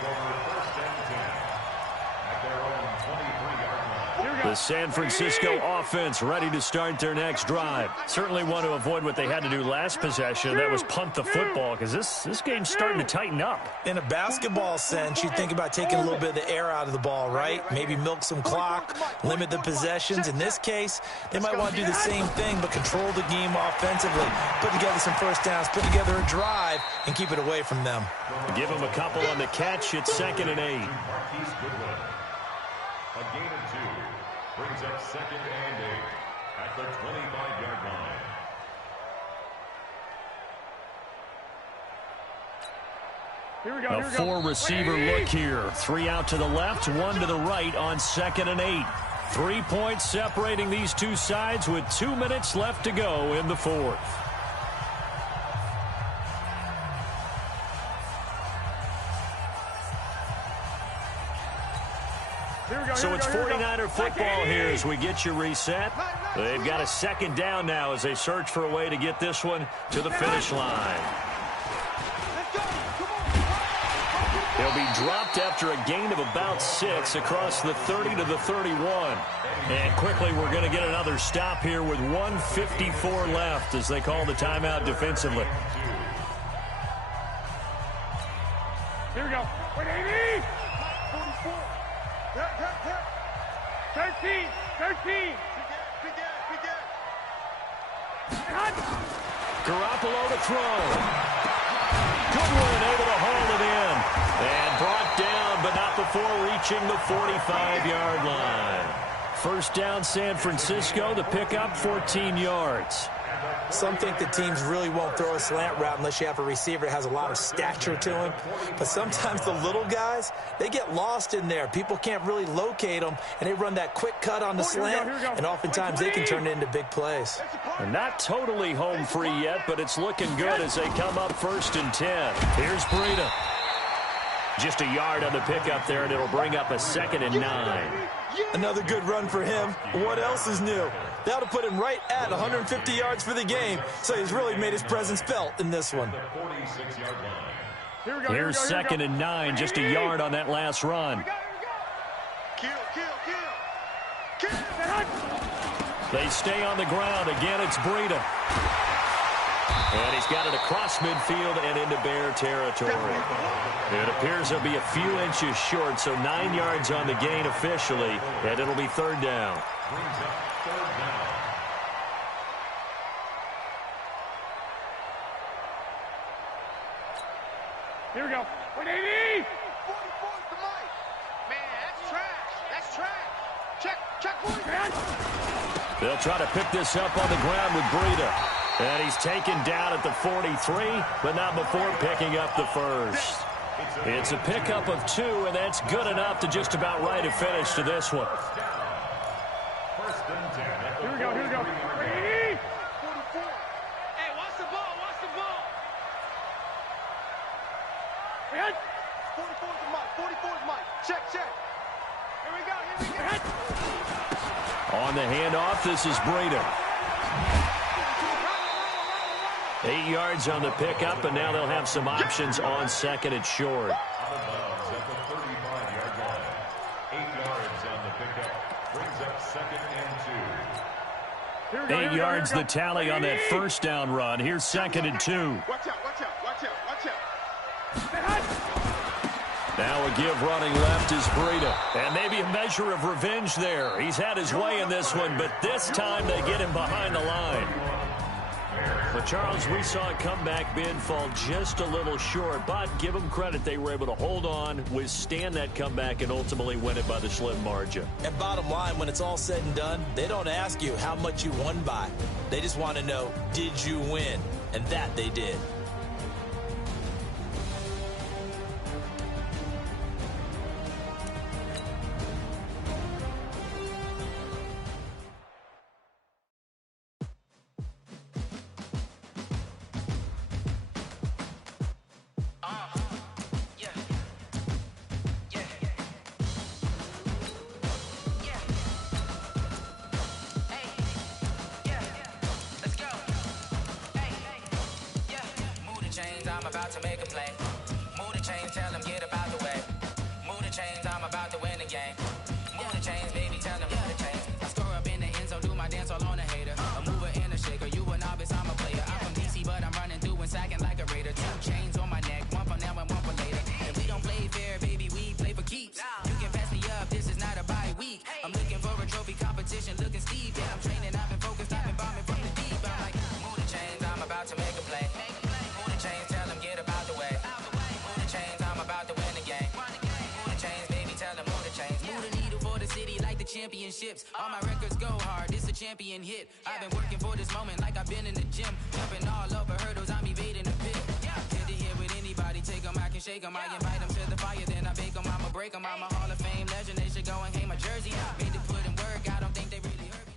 The San Francisco offense ready to start their next drive. Certainly want to avoid what they had to do last possession. That was punt the football, because this game's starting to tighten up. In a basketball sense, you think about taking a little bit of the air out of the ball, right? Maybe milk some clock, limit the possessions. In this case, they might want to do the same thing, but control the game offensively. Put together some first downs, put together a drive, and keep it away from them. Give them a couple on the catch. It's 2nd and 8. A gain of 2 brings up 2nd and 8 at the 25-yard line. Here we go. A 4-receiver look here. 3 out to the left, 1 to the right on 2nd and 8. 3 points separating these two sides with 2 minutes left to go in the 4th. So it's 49er football here as we get you reset. They've got a 2nd down now as they search for a way to get this one to the finish line. They'll be dropped after a gain of about 6 across the 30 to the 31. And quickly we're going to get another stop here with 1:54 left as they call the timeout defensively. Here we go. 180. 44. 13. Garoppolo to throw. Goodwin able to hold it in. And brought down, but not before reaching the 45-yard line. First down, San Francisco. The pickup, 14 yards. Some think the teams really won't throw a slant route unless you have a receiver that has a lot of stature to him. But sometimes the little guys, they get lost in there. People can't really locate them, and they run that quick cut on the slant, and oftentimes they can turn it into big plays. And not totally home free yet, but it's looking good as they come up 1st and 10. Here's Breida. Just a yard on the pickup there, and it'll bring up a 2nd and 9. Another good run for him. What else is new? That'll put him right at 150 yards for the game, so he's really made his presence felt in this one. Here's 2nd and 9, just a yard on that last run. They stay on the ground. Again, it's Breida. And he's got it across midfield and into Bear territory. It appears he'll be a few inches short, so 9 yards on the gain officially, and it'll be 3rd down. Here we go. 180. 44 to Mike. Man, that's trash. That's trash. Check point. They'll try to pick this up on the ground with Breida. And he's taken down at the 43, but not before picking up the first. It's a pickup of 2, and that's good enough to just about write a finish to this one. Here we go. 44. Hey, watch the ball. 44 to Mike. 44 to Mike. Check. Here we go. On the handoff, this is Breida. 8 yards on the pickup, and now they'll have some options on 2nd and short. 8 yards on the pickup brings up 2nd and 2. 8 yards the tally on that first down run. Here's 2nd and 2. Watch out. Now a give running left is Breida. And maybe a measure of revenge there. He's had his way in this one, but this time they get him behind the line. But, Charles, we saw a comeback bid fall just a little short, but give them credit. They were able to hold on, withstand that comeback, and ultimately win it by the slim margin. And bottom line, when it's all said and done, they don't ask you how much you won by. They just want to know, did you win? And that they did. I'm about to make a play. Move the chains, tell them get about the way. Move the chains, I'm about to win the game. Move the chains, baby, tell them move the chains. about to make a play. Move the chains, tell them get about the way. Move the chains, I'm about to win the game. Move the chains, baby, tell them move the chains. Move the needle for the city like the championships. All my records go hard, this a champion hit. I've been working for this moment like I've been in the gym. Jumping all over hurdles, I'm evading the pit. Get to here with anybody, take them, I can shake them. I invite them to the fire, then I bake them, I'ma break them. I'm a Hall of Fame legend, they should go and hang my jersey. Made to put in work, I don't think they really heard me.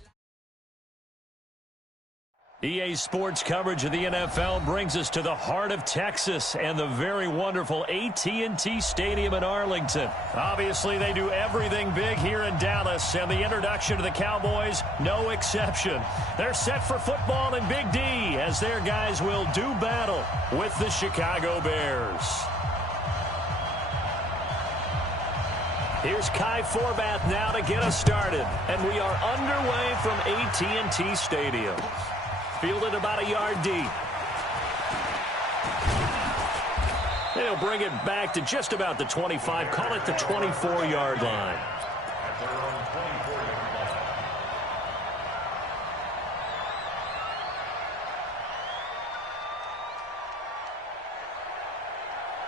EA Sports coverage of the NFL brings us to the heart of Texas and the very wonderful AT&T Stadium in Arlington. Obviously, they do everything big here in Dallas, and the introduction to the Cowboys, no exception. They're set for football in Big D as their guys will do battle with the Chicago Bears. Here's Kai Forbath now to get us started, and we are underway from AT&T Stadium. Fielded about a yard deep. They'll bring it back to just about the 25. Call it the 24-yard line. At their own 24-yard line.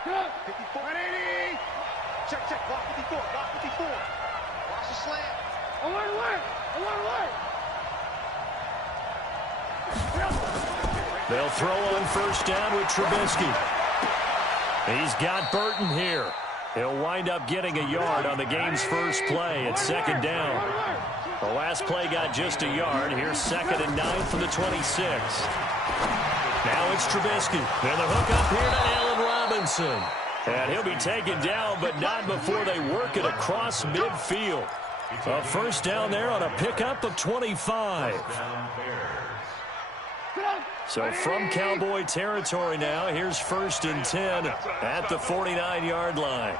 Good. 54. 180. Check. Block 54. Block 54. Watch the slant. Alert. They'll throw on first down with Trubisky. He's got Burton here. He'll wind up getting a yard on the game's first play at second down. The last play got just a yard. Here's 2nd and 9 from the 26. Now it's Trubisky. And the hook up here to Allen Robinson. And he'll be taken down, but not before they work it across midfield. A first down there on a pickup of 25. So from Cowboy territory now, here's 1st and 10 at the 49-yard line.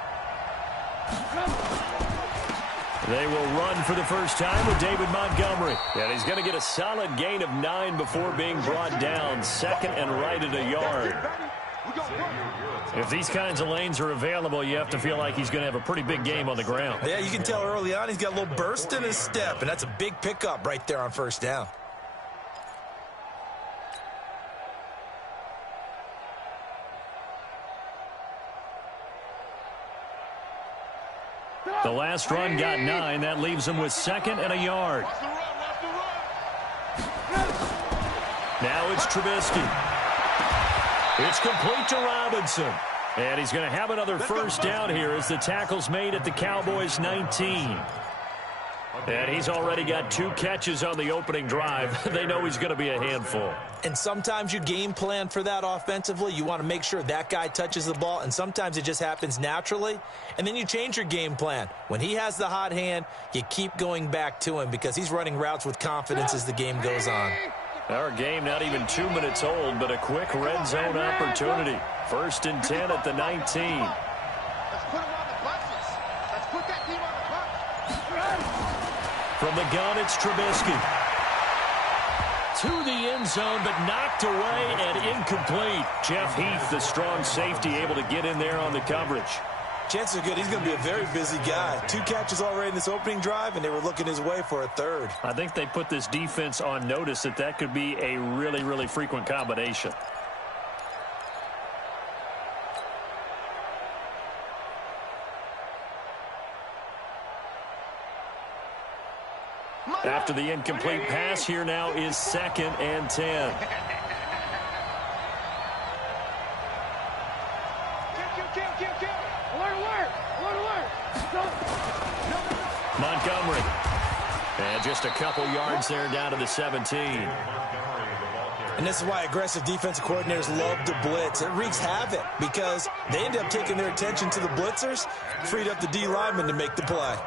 They will run for the first time with David Montgomery. And he's going to get a solid gain of 9 before being brought down. 2nd and right at a yard. If these kinds of lanes are available, you have to feel like he's going to have a pretty big game on the ground. Yeah, you can tell early on he's got a little burst in his step, and that's a big pickup right there on first down. The last run got 9. That leaves him with 2nd and a yard. Now it's Trubisky. It's complete to Robinson. And he's going to have another first down here as the tackle's made at the Cowboys' 19. And he's already got 2 catches on the opening drive. They know he's going to be a handful. And sometimes you game plan for that offensively. You want to make sure that guy touches the ball, and sometimes it just happens naturally. And then you change your game plan. When he has the hot hand, you keep going back to him because he's running routes with confidence as the game goes on. Our game not even 2 minutes old, but a quick red zone opportunity. 1st and 10 at the 19. Let's put him on the buses. Let's put that team on the bus. From the gun, it's Trubisky. To the end zone, but knocked away and incomplete. Jeff Heath, the strong safety, able to get in there on the coverage. Chances are good he's going to be a very busy guy. 2 catches already in this opening drive, and they were looking his way for a 3rd. I think they put this defense on notice that could be a really, really frequent combination. After the incomplete pass, here now is 2nd and 10. Montgomery. And just a couple yards there down to the 17. And this is why aggressive defensive coordinators love to blitz. It wreaks havoc because they end up taking their attention to the blitzers, freed up the D lineman to make the play.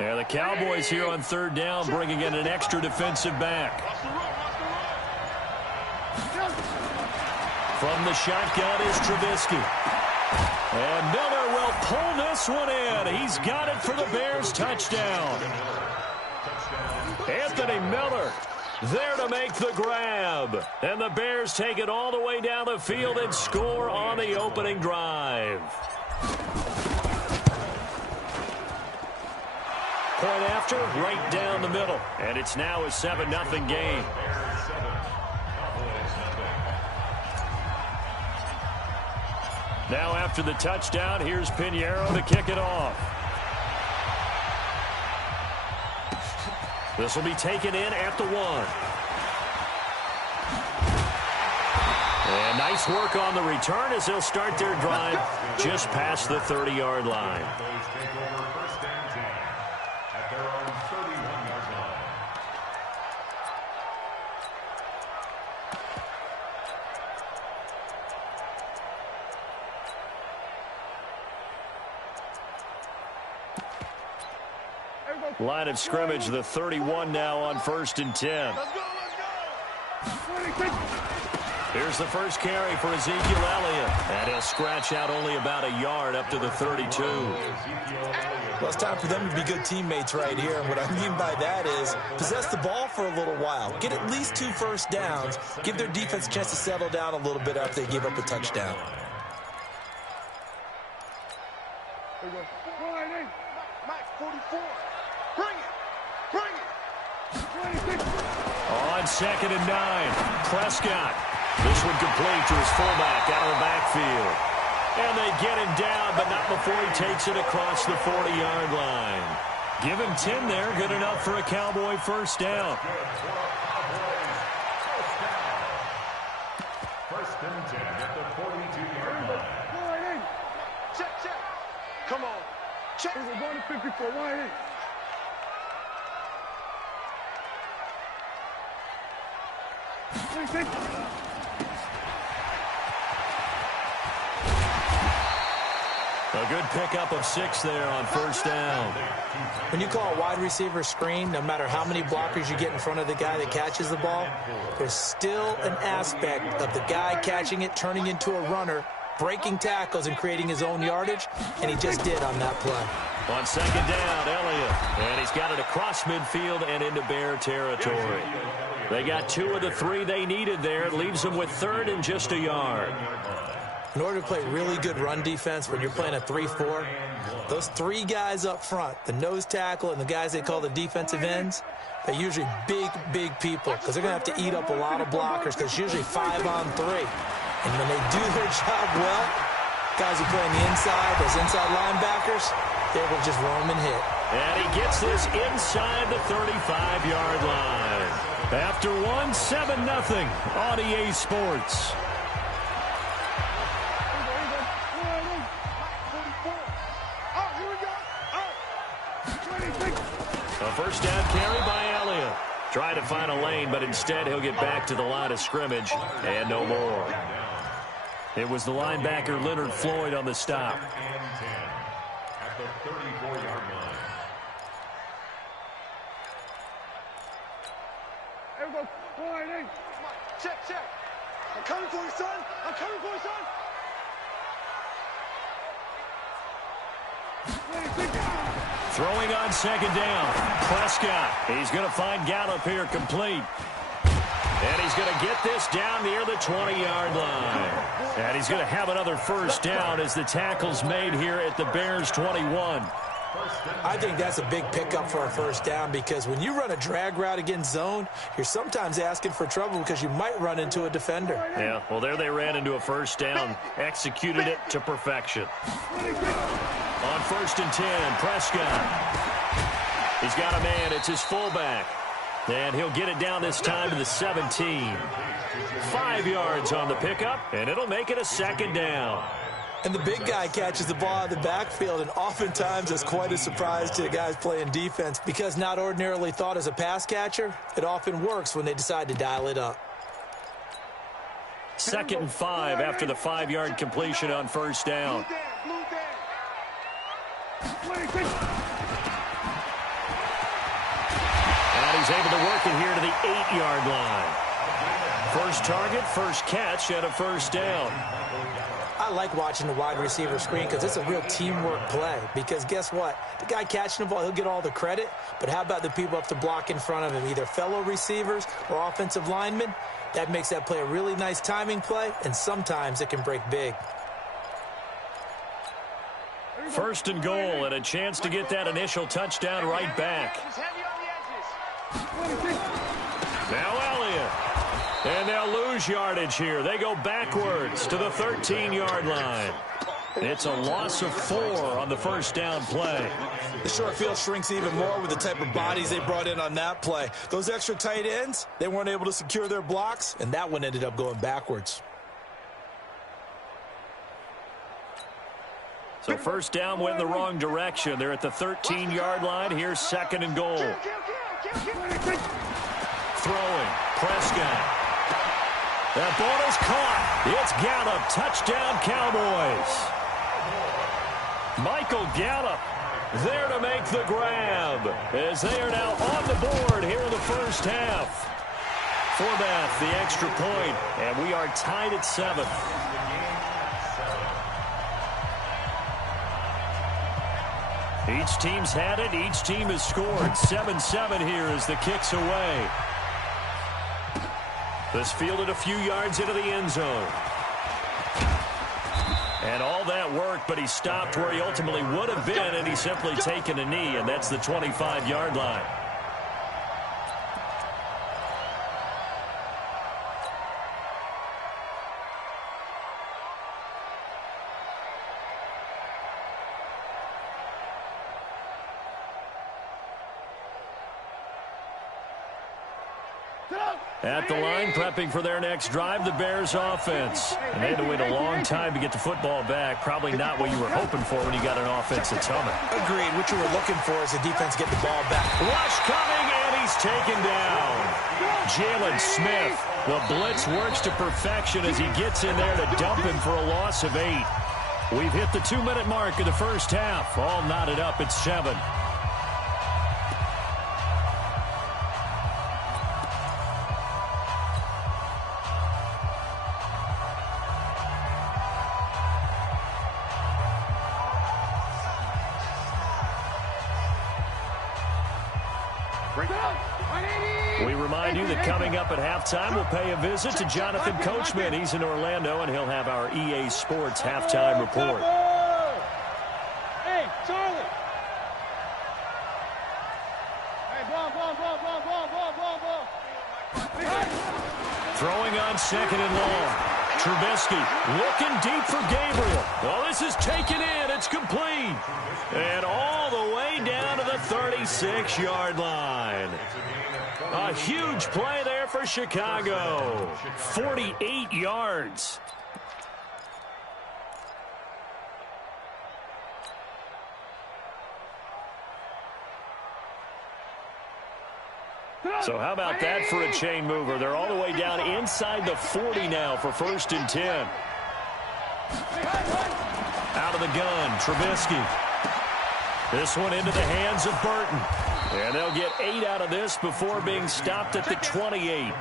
And the Cowboys here on 3rd down, bringing in an extra defensive back. From the shotgun is Trubisky. And Miller will pull this one in. He's got it for the Bears touchdown. Anthony Miller there to make the grab. And the Bears take it all the way down the field and score on the opening drive. Point after, right down the middle. And it's now a 7-0 game. Now after the touchdown, here's Pinheiro to kick it off. This will be taken in at the 1. And nice work on the return as they'll start their drive just past the 30-yard line. Line of scrimmage, the 31 now on 1st and 10. Here's the first carry for Ezekiel Elliott. And he'll scratch out only about a yard up to the 32. Well, it's time for them to be good teammates right here. And what I mean by that is possess the ball for a little while. Get at least 2 first downs. Give their defense a chance to settle down a little bit after they give up a touchdown. Mike, 44. Bring it. Bring it. On 2nd and 9, Prescott. This one complete to his fullback out of the backfield. And they get him down, but not before he takes it across the 40-yard line. Give him 10 there, good enough for a Cowboy first down. First and 10 at the 42-yard line. Check. Come on. Check. We're going to 54. Wide in. A good pickup of 6 there on first down. When you call a wide receiver screen, no matter how many blockers you get in front of the guy that catches the ball, there's still an aspect of the guy catching it, turning into a runner, breaking tackles and creating his own yardage, and he just did on that play. On 2nd down, Elliott. And he's got it across midfield and into Bear territory. They got 2 of the 3 they needed there. It leaves them with 3rd and just a yard. In order to play really good run defense when you're playing a 3-4, those 3 guys up front, the nose tackle and the guys they call the defensive ends, they're usually big people because they're going to have to eat up a lot of blockers because it's usually 5 on 3. And when they do their job well, guys who play on the inside, those inside linebackers, they will just roam and hit. And he gets this inside the 35-yard line. After 1, 7-0 on EA Sports. A first down carry by Elliott. Trying to find a lane, but instead he'll get back to the line of scrimmage and no more. It was the linebacker Leonard Floyd on the stop. At the 34-yard line. Check. I'm coming for you, son. I'm coming for you, son. Throwing on 2nd down. Prescott. He's going to find Gallup here complete. And he's going to get this down near the 20-yard line. And he's going to have another first down as the tackle's made here at the Bears' 21. I think that's a big pickup for a first down because when you run a drag route against zone, you're sometimes asking for trouble because you might run into a defender. Yeah, well, there they ran into a first down, executed it to perfection. On 1st and 10, Prescott. He's got a man. It's his fullback. And he'll get it down this time to the 17. 5 yards on the pickup, and it'll make it a 2nd down. And the big guy catches the ball out of the backfield, and oftentimes it's quite a surprise to the guys playing defense because not ordinarily thought as a pass catcher, it often works when they decide to dial it up. 2nd and 5 after the 5-yard completion on first down. And he's able to work it here to the 8-yard line. First target, first catch, and a first down. I like watching the wide receiver screen because it's a real teamwork play. Because guess what? The guy catching the ball, he'll get all the credit. But how about the people up the block in front of him, either fellow receivers or offensive linemen? That makes that play a really nice timing play, and sometimes it can break big. First and goal, and a chance to get that initial touchdown right back. Now Elliott. And they'll lose yardage here. They go backwards to the 13-yard line. It's a loss of 4 on the first down play. The short field shrinks even more with the type of bodies they brought in on that play. Those extra tight ends, they weren't able to secure their blocks, and that one ended up going backwards. So first down went in the wrong direction. They're at the 13-yard line. Here's second and goal. Throwing. Prescott. That ball is caught. It's Gallup. Touchdown, Cowboys. Michael Gallup there to make the grab as they are now on the board here in the first half. Forbath, the extra point, and we are tied at 7. Each team's had it. Each team has scored. 7-7 here as the kick's away. This fielded a few yards into the end zone. And all that worked, but he stopped where he ultimately would have been, and he's simply taken a knee, and that's the 25-yard line. At the line, prepping for their next drive, the Bears offense. And they had to wait a long time to get the football back. Probably not what you were hoping for when you got an offense that's humming. Agreed. What you were looking for is the defense get the ball back. Rush coming, and he's taken down. Jalen Smith. The blitz works to perfection as he gets in there to dump him for a loss of 8. We've hit the 2-minute mark of the first half. All knotted up at 7. We remind you that coming up at halftime, we'll pay a visit to Jonathan Coachman. He's in Orlando, and he'll have our EA Sports halftime report. Hey, Charlie. Hey, ball. Throwing on second and long. Trubisky looking deep for Gabriel. Well, this is taken in. It's complete. And all the way down to the 36-yard line. A huge play there for Chicago. 48 yards. So how about that for a chain mover? They're all the way down inside the 40 now for 1st and 10. Out of the gun, Trubisky. This one into the hands of Burton. And they'll get 8 out of this before being stopped at the 28.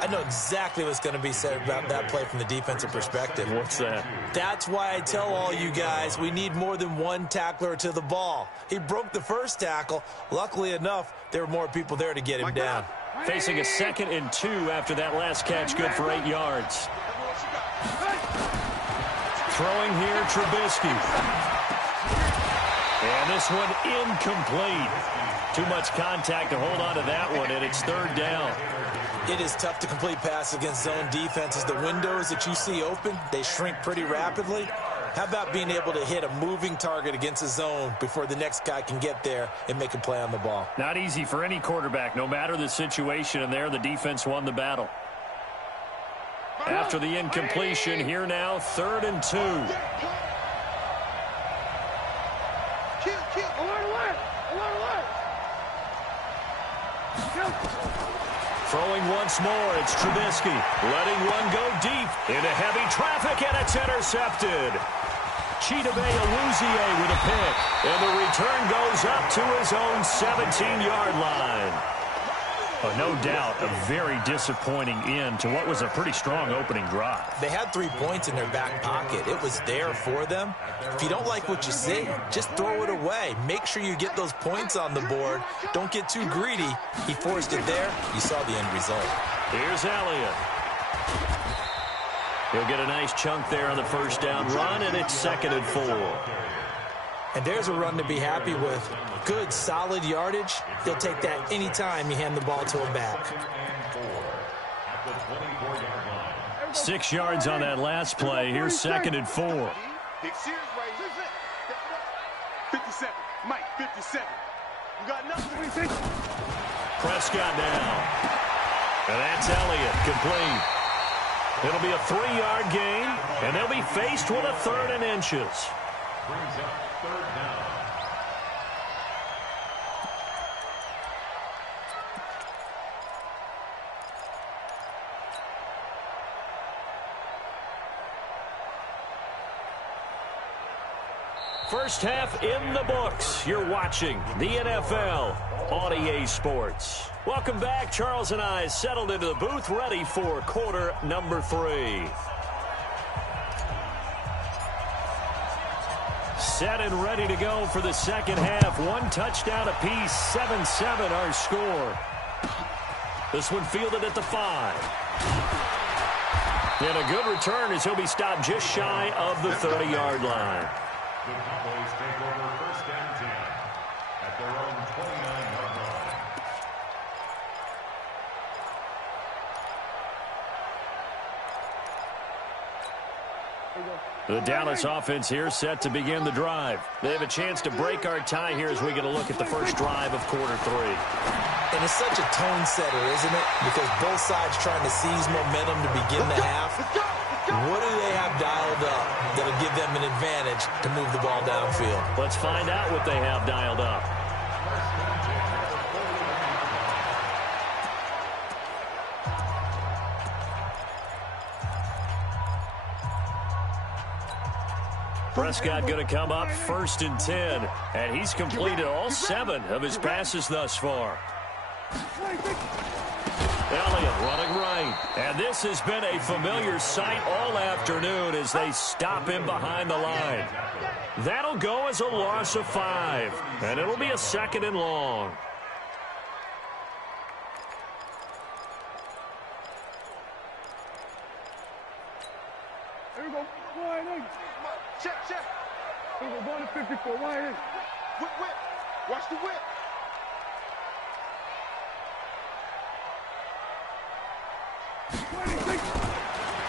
I know exactly what's going to be said about that play from the defensive perspective. What's that? That's why I tell all you guys we need more than one tackler to the ball. He broke the first tackle. Luckily enough, there were more people there to get him down. Facing a 2nd and 2 after that last catch, good for 8 yards. Throwing here, Trubisky. And this one incomplete. Too much contact to hold on to that one, and it's 3rd down. It is tough to complete passes against zone defenses. The windows that you see open, they shrink pretty rapidly. How about being able to hit a moving target against a zone before the next guy can get there and make a play on the ball? Not easy for any quarterback, no matter the situation, and there the defense won the battle. After the incompletion, here now, 3rd and 2. Throwing once more, it's Trubisky. Letting one go deep into heavy traffic, and it's intercepted. Chidobe Awuzie with a pick, and the return goes up to his own 17-yard line. No doubt a very disappointing end to what was a pretty strong opening drive. They had 3 points in their back pocket. It was there for them. If you don't like what you see, just throw it away. Make sure you get those points on the board. Don't get too greedy. He forced it there. You saw the end result. Here's Elliott. He'll get a nice chunk there on the first down run, and it's 2nd and 4. And there's a run to be happy with. Good, solid yardage. He'll take that anytime you hand the ball to him back. 6 yards on that last play. Here's 2nd and 4. 57. Mike, 57. You got nothing. Prescott down. And that's Elliott, complete. It'll be a 3-yard gain, and they'll be faced with a 3rd and inches. Brings up 3rd down. First half in the books. You're watching the NFL on EA Sports. Welcome back. Charles and I settled into the booth, ready for quarter number 3. Set and ready to go for the second half. 1 touchdown apiece, 7-7 our score. This one fielded at the 5. And a good return as he'll be stopped just shy of the 30-yard line. The Cowboys take over 1st and 10 at their own 29-yard line. The Dallas offense here set to begin the drive. They have a chance to break our tie here as we get a look at the first drive of quarter 3. And it's such a tone setter, isn't it? Because both sides trying to seize momentum to begin the half. What do they have dialed up that'll give them an advantage to move the ball downfield? Let's find out what they have dialed up. Prescott going to come up 1st and 10, and he's completed all 7 of his passes thus far. Elliott running right, and this has been a familiar sight all afternoon as they stop him behind the line. That'll go as a loss of 5, and it'll be a 2nd and long. Here we go. Wide in. Check. Here we go. Ball to 54. Wide in. Whip. Watch the whip.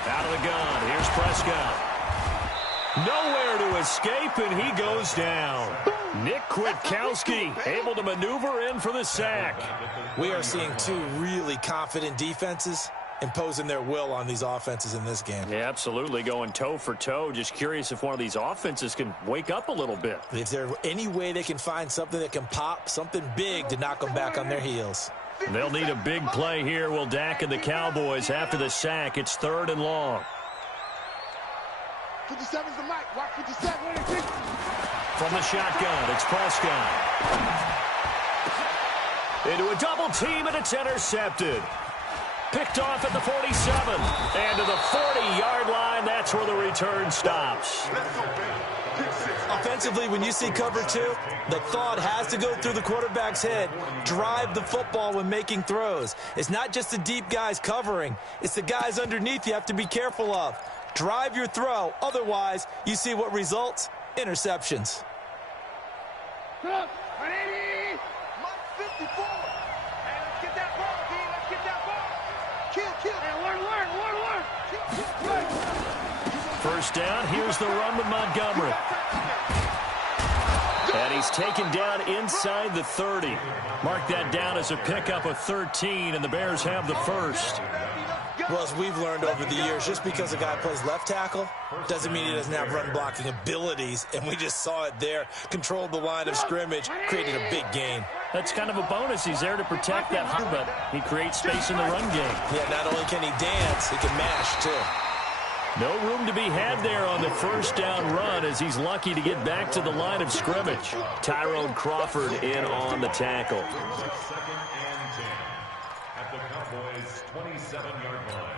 Out of the gun. Here's Prescott. Nowhere to escape, and he goes down. Nick Kwiatkowski able to maneuver in for the sack. We are seeing 2 really confident defenses imposing their will on these offenses in this game. Yeah, absolutely, going toe for toe. Just curious if one of these offenses can wake up a little bit. Is there any way they can find something that can pop, something big to knock them back on their heels? They'll need a big play here. Will Dak and the Cowboys after the sack. It's 3rd and long. 57's the mic. Watch 57. From the shotgun, it's Prescott. Into a double team, and it's intercepted. Picked off at the 47. And to the 40-yard line, that's where the return stops. Offensively, when you see cover 2, the thought has to go through the quarterback's head. Drive the football when making throws. It's not just the deep guys covering. It's the guys underneath you have to be careful of. Drive your throw. Otherwise, you see what results? Interceptions. Up. 180. Mike 54. Hey, let's get that ball, D. Let's get that ball. Kill. Hey, learn. First down. Here's the run with Montgomery. And he's taken down inside the 30. Mark that down as a pickup of 13, and the Bears have the first. Well, as we've learned over the years, just because a guy plays left tackle doesn't mean he doesn't have run-blocking abilities, and we just saw it there. Controlled the line of scrimmage, created a big gain. That's kind of a bonus. He's there to protect that, but he creates space in the run game. Yeah, not only can he dance, he can mash, too. No room to be had there on the first down run as he's lucky to get back to the line of scrimmage. Tyrone Crawford in on the tackle. at the Cowboys' 27-yard line.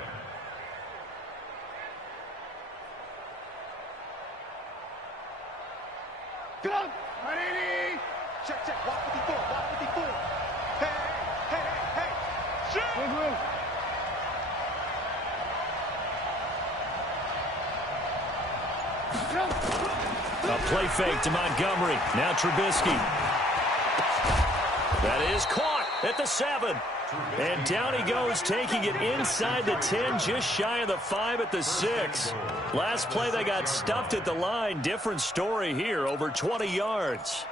Get up! Ready! Check, check. Walk 54. Walk 54. Hey, hey, hey, hey. Shoot! A play fake to Montgomery. Now Trubisky. That is caught at the 7. And down he goes, taking it inside the 10, just shy of the 5 at the 6. Last play, they got stuffed at the line. Different story here, over 20 yards.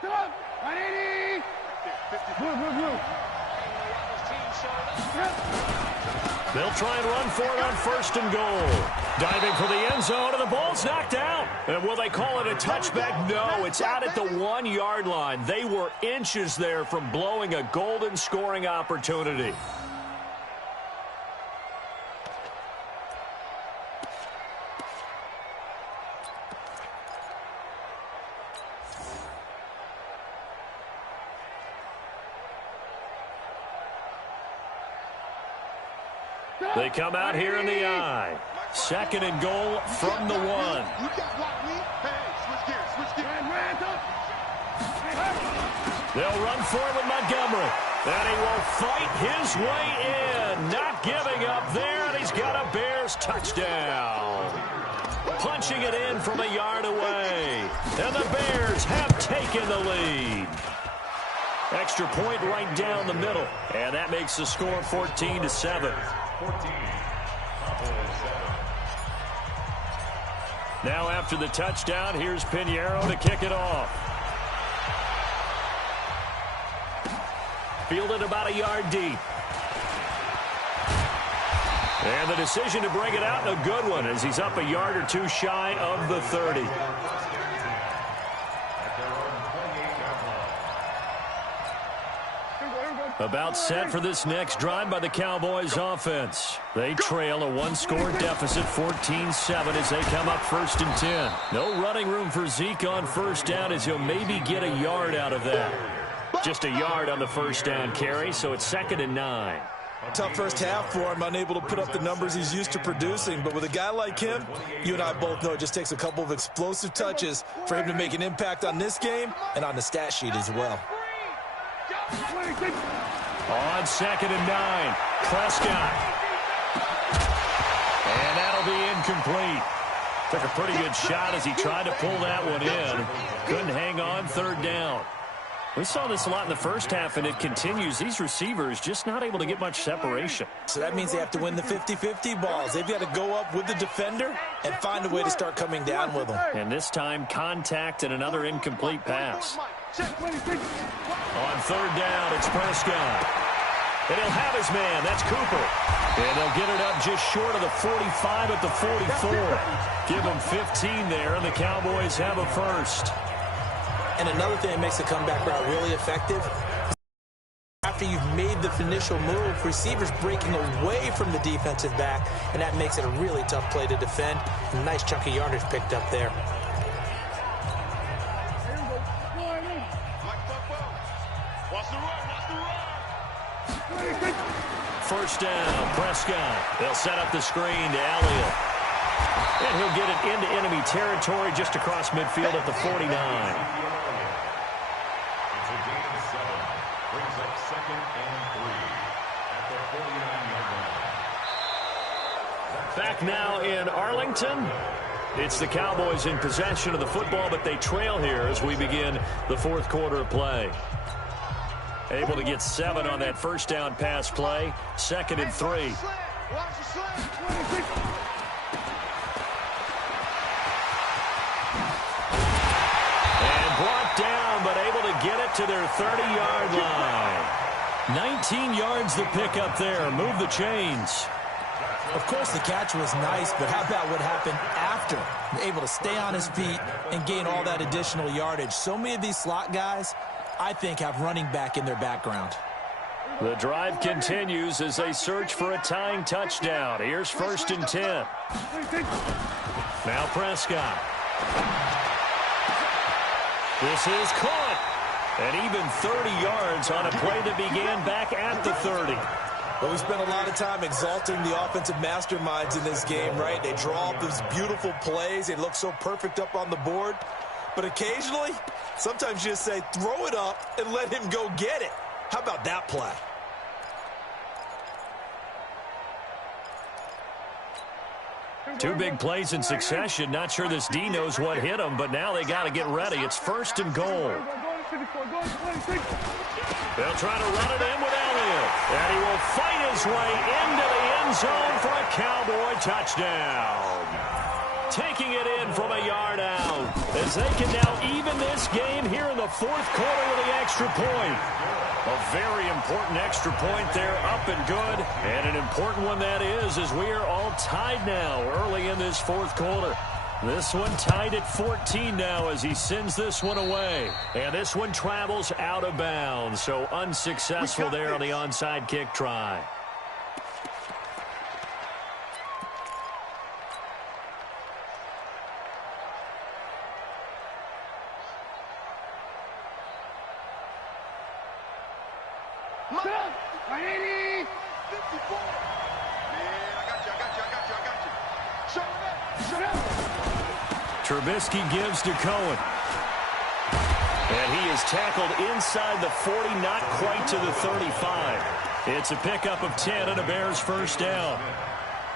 Get up! 180! Blue. They'll try and run for it on 1st and goal. Diving for the end zone, and the ball's knocked out. And will they call it a touchback? No, it's out at the 1-yard line. They were inches there from blowing a golden scoring opportunity. They come out here in the I. 2nd and goal from the 1. They'll run forward with Montgomery. And he will fight his way in. Not giving up there, and he's got a Bears touchdown. Punching it in from a yard away. And the Bears have taken the lead. Extra point right down the middle. And that makes the score 14-7. 14. Now after the touchdown, here's Pinheiro to kick it off. Fielded about a yard deep. And the decision to bring it out, a good one, as he's up a yard or two shy of the 30. About set for this next drive by the Cowboys offense. They trail a 1-score deficit, 14-7, as they come up 1st and 10. No running room for Zeke on 1st down, as he'll maybe get a yard out of that. Just a yard on the 1st down carry, so it's 2nd and 9. Tough first half for him, unable to put up the numbers he's used to producing. But with a guy like him, you and I both know it just takes a couple of explosive touches for him to make an impact on this game and on the stat sheet as well. On 2nd and 9, Prescott. And that'll be incomplete. Took a pretty good shot as he tried to pull that one in. Couldn't hang on 3rd down. We saw this a lot in the first half, and it continues. These receivers just not able to get much separation. So that means they have to win the 50-50 balls. They've got to go up with the defender and find a way to start coming down with them. And this time, contact and another incomplete pass. On 3rd down, it's Prescott. And he'll have his man. That's Cooper. And they'll get it up just short of the 45 at the 44. Give them 15 there, and the Cowboys have a first. And another thing that makes the comeback route really effective, after you've made the initial move, receivers breaking away from the defensive back, and that makes it a really tough play to defend. A nice chunk of yardage picked up there. First down, Prescott. They'll set up the screen to Elliott. And he'll get it into enemy territory just across midfield at the 49. It's a gain of 7. Brings up 2nd and 3 at the 49-yard line. Back now in Arlington. It's the Cowboys in possession of the football, but they trail here as we begin the 4th quarter of play. Able to get 7 on that first down pass play. 2nd and 3. And brought down, but able to get it to their 30-yard line. 19 yards the pick up there. Move the chains. Of course, the catch was nice, but how about what happened after? Able to stay on his feet and gain all that additional yardage. So many of these slot guys, I think, have running back in their background. The drive continues as they search for a tying touchdown. Here's 1st and 10. Now Prescott. This is caught. And even 30 yards on a play that began back at the 30. Well, we spent a lot of time exalting the offensive masterminds in this game, right? They draw up these beautiful plays. They look so perfect up on the board. But occasionally, sometimes you just say, throw it up and let him go get it. How about that play? Two big plays in succession. Not sure this D knows what hit him, but now they got to get ready. It's 1st and goal. They'll try to run it in with Elliott. And he will fight his way into the end zone for a Cowboy touchdown. Taking it in from a yard out, as they can now even this game here in the 4th quarter with the extra point. A very important extra point there, up and good. And an important one that is, as we are all tied now early in this 4th quarter. This one tied at 14 now as he sends this one away. And this one travels out of bounds, so unsuccessful there on the onside kick try. Trubisky gives to Cohen. And he is tackled inside the 40, not quite to the 35. It's a pickup of 10 and a Bears first down.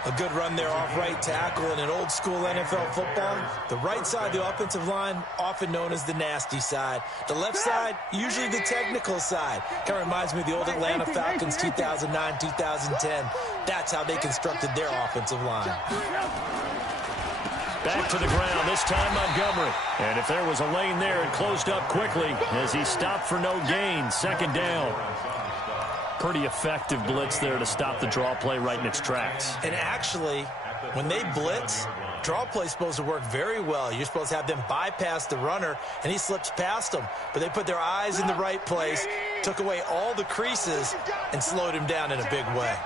A good run there off right tackle in an old school NFL football. The right side of the offensive line, often known as the nasty side. The left side, usually the technical side. Kind of reminds me of the old Atlanta Falcons 2009, 2010. That's how they constructed their offensive line. Back to the ground, this time Montgomery. And if there was a lane there, it closed up quickly as he stopped for no gain. 2nd down. Pretty effective blitz there to stop the draw play right in its tracks. And actually, when they blitz, draw play's supposed to work very well. You're supposed to have them bypass the runner, and he slips past them. But they put their eyes in the right place, took away all the creases, and slowed him down in a big way.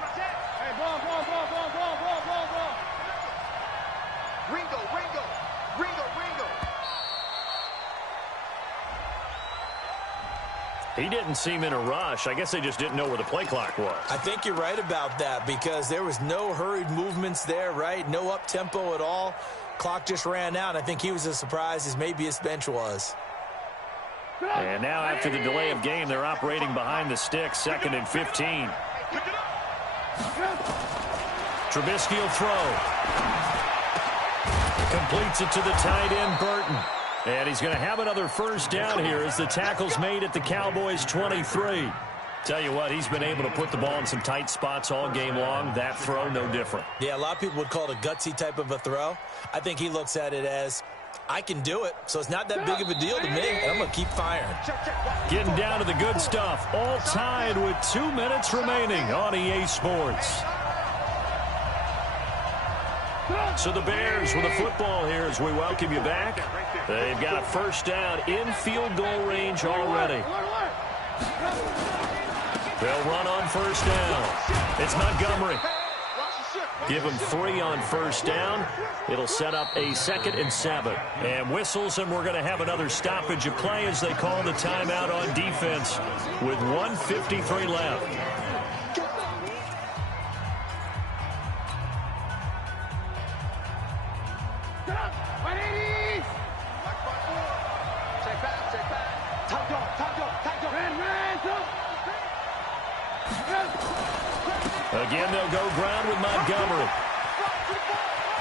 He didn't seem in a rush. I guess they just didn't know where the play clock was. I think you're right about that because there was no hurried movements there, right? No up-tempo at all. Clock just ran out. I think he was as surprised as maybe his bench was. And now after the delay of game, they're operating behind the sticks, 2nd and 15. Trubisky will throw. Completes it to the tight end, Burton. And he's going to have another first down here as the tackle's made at the Cowboys' 23. Tell you what, he's been able to put the ball in some tight spots all game long. That throw, no different. Yeah, a lot of people would call it a gutsy type of a throw. I think he looks at it as, I can do it, so it's not that big of a deal to me, and I'm going to keep firing. Getting down to the good stuff. All tied with 2 minutes remaining on EA Sports. So the Bears with the football here as we welcome you back. They've got a first down in field goal range already. They'll run on first down. It's Montgomery. Give him 3 on first down. It'll set up a 2nd and 7. And whistles, and we're going to have another stoppage of play as they call the timeout on defense with 1:53 left. Again, they'll go ground with Montgomery.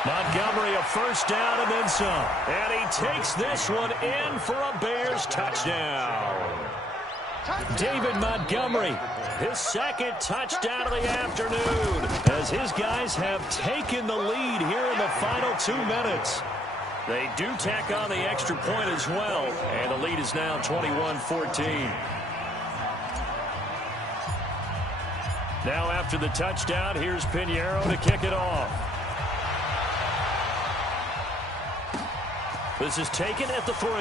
Montgomery a first down and then some. And he takes this one in for a Bears touchdown. David Montgomery, his 2nd touchdown of the afternoon, as his guys have taken the lead here in the final 2 minutes. They do tack on the extra point as well, and the lead is now 21-14. Now after the touchdown, here's Pinheiro to kick it off. This is taken at the 3.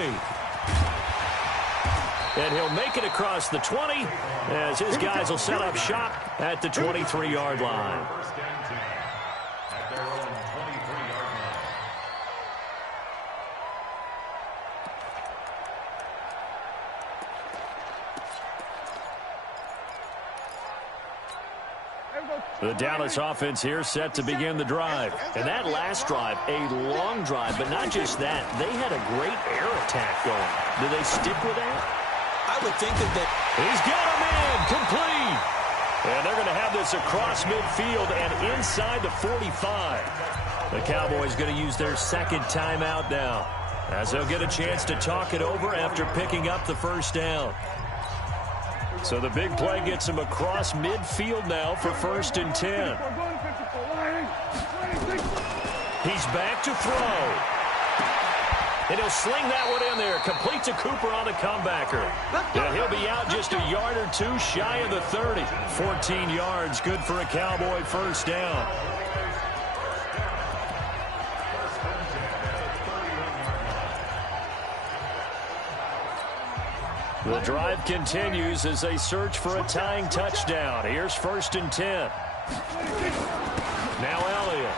And he'll make it across the 20 as his guys will set up shop at the 23-yard line. The Dallas offense here set to begin the drive. And that last drive, a long drive, but not just that. They had a great air attack going. Do they stick with that? I would think that he's got him in, complete. And they're going to have this across midfield and inside the 45. The Cowboys going to use their second timeout now, as they'll get a chance to talk it over after picking up the first down. So the big play gets him across midfield now for 1st and 10. He's back to throw. And he'll sling that one in there. Complete to Cooper on the comebacker. And he'll be out just a yard or two shy of the 30. 14 yards, good for a Cowboy first down. The drive continues as they search for a tying touchdown. Here's 1st and 10. Now Elliott.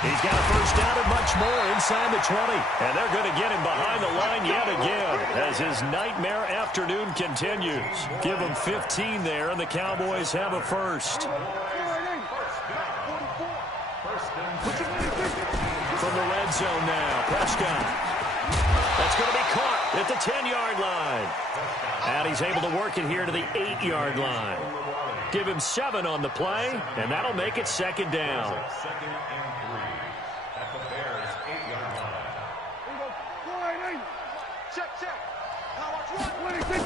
He's got a first down and much more inside the 20. And they're going to get him behind the line yet again as his nightmare afternoon continues. Give him 15 there, and the Cowboys have a first. From the red zone now, Prescott. That's going to be caught at the 10-yard line. And he's able to work it here to the 8-yard line. Give him 7 on the play, and that'll make it 2nd down. 2nd and 3 at the Bears' 8-yard line. Check. How much? 26.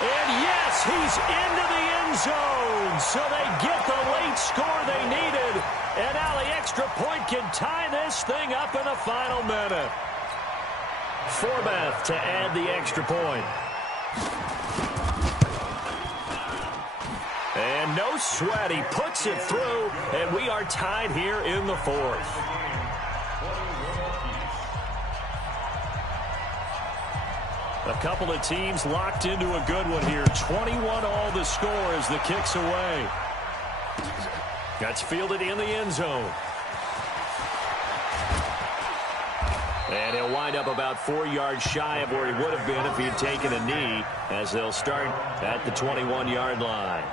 And yes, he's into the end zone. So they get the late score they needed. And now the extra point can tie this thing up in the final minute. Forbath to add the extra point. And no sweat. He puts it through, and we are tied here in the 4th. A couple of teams locked into a good one here. 21 all the score as the kick's away. That's fielded in the end zone. And he'll wind up about 4 yards shy of where he would have been if he had taken a knee, as they'll start at the 21-yard line.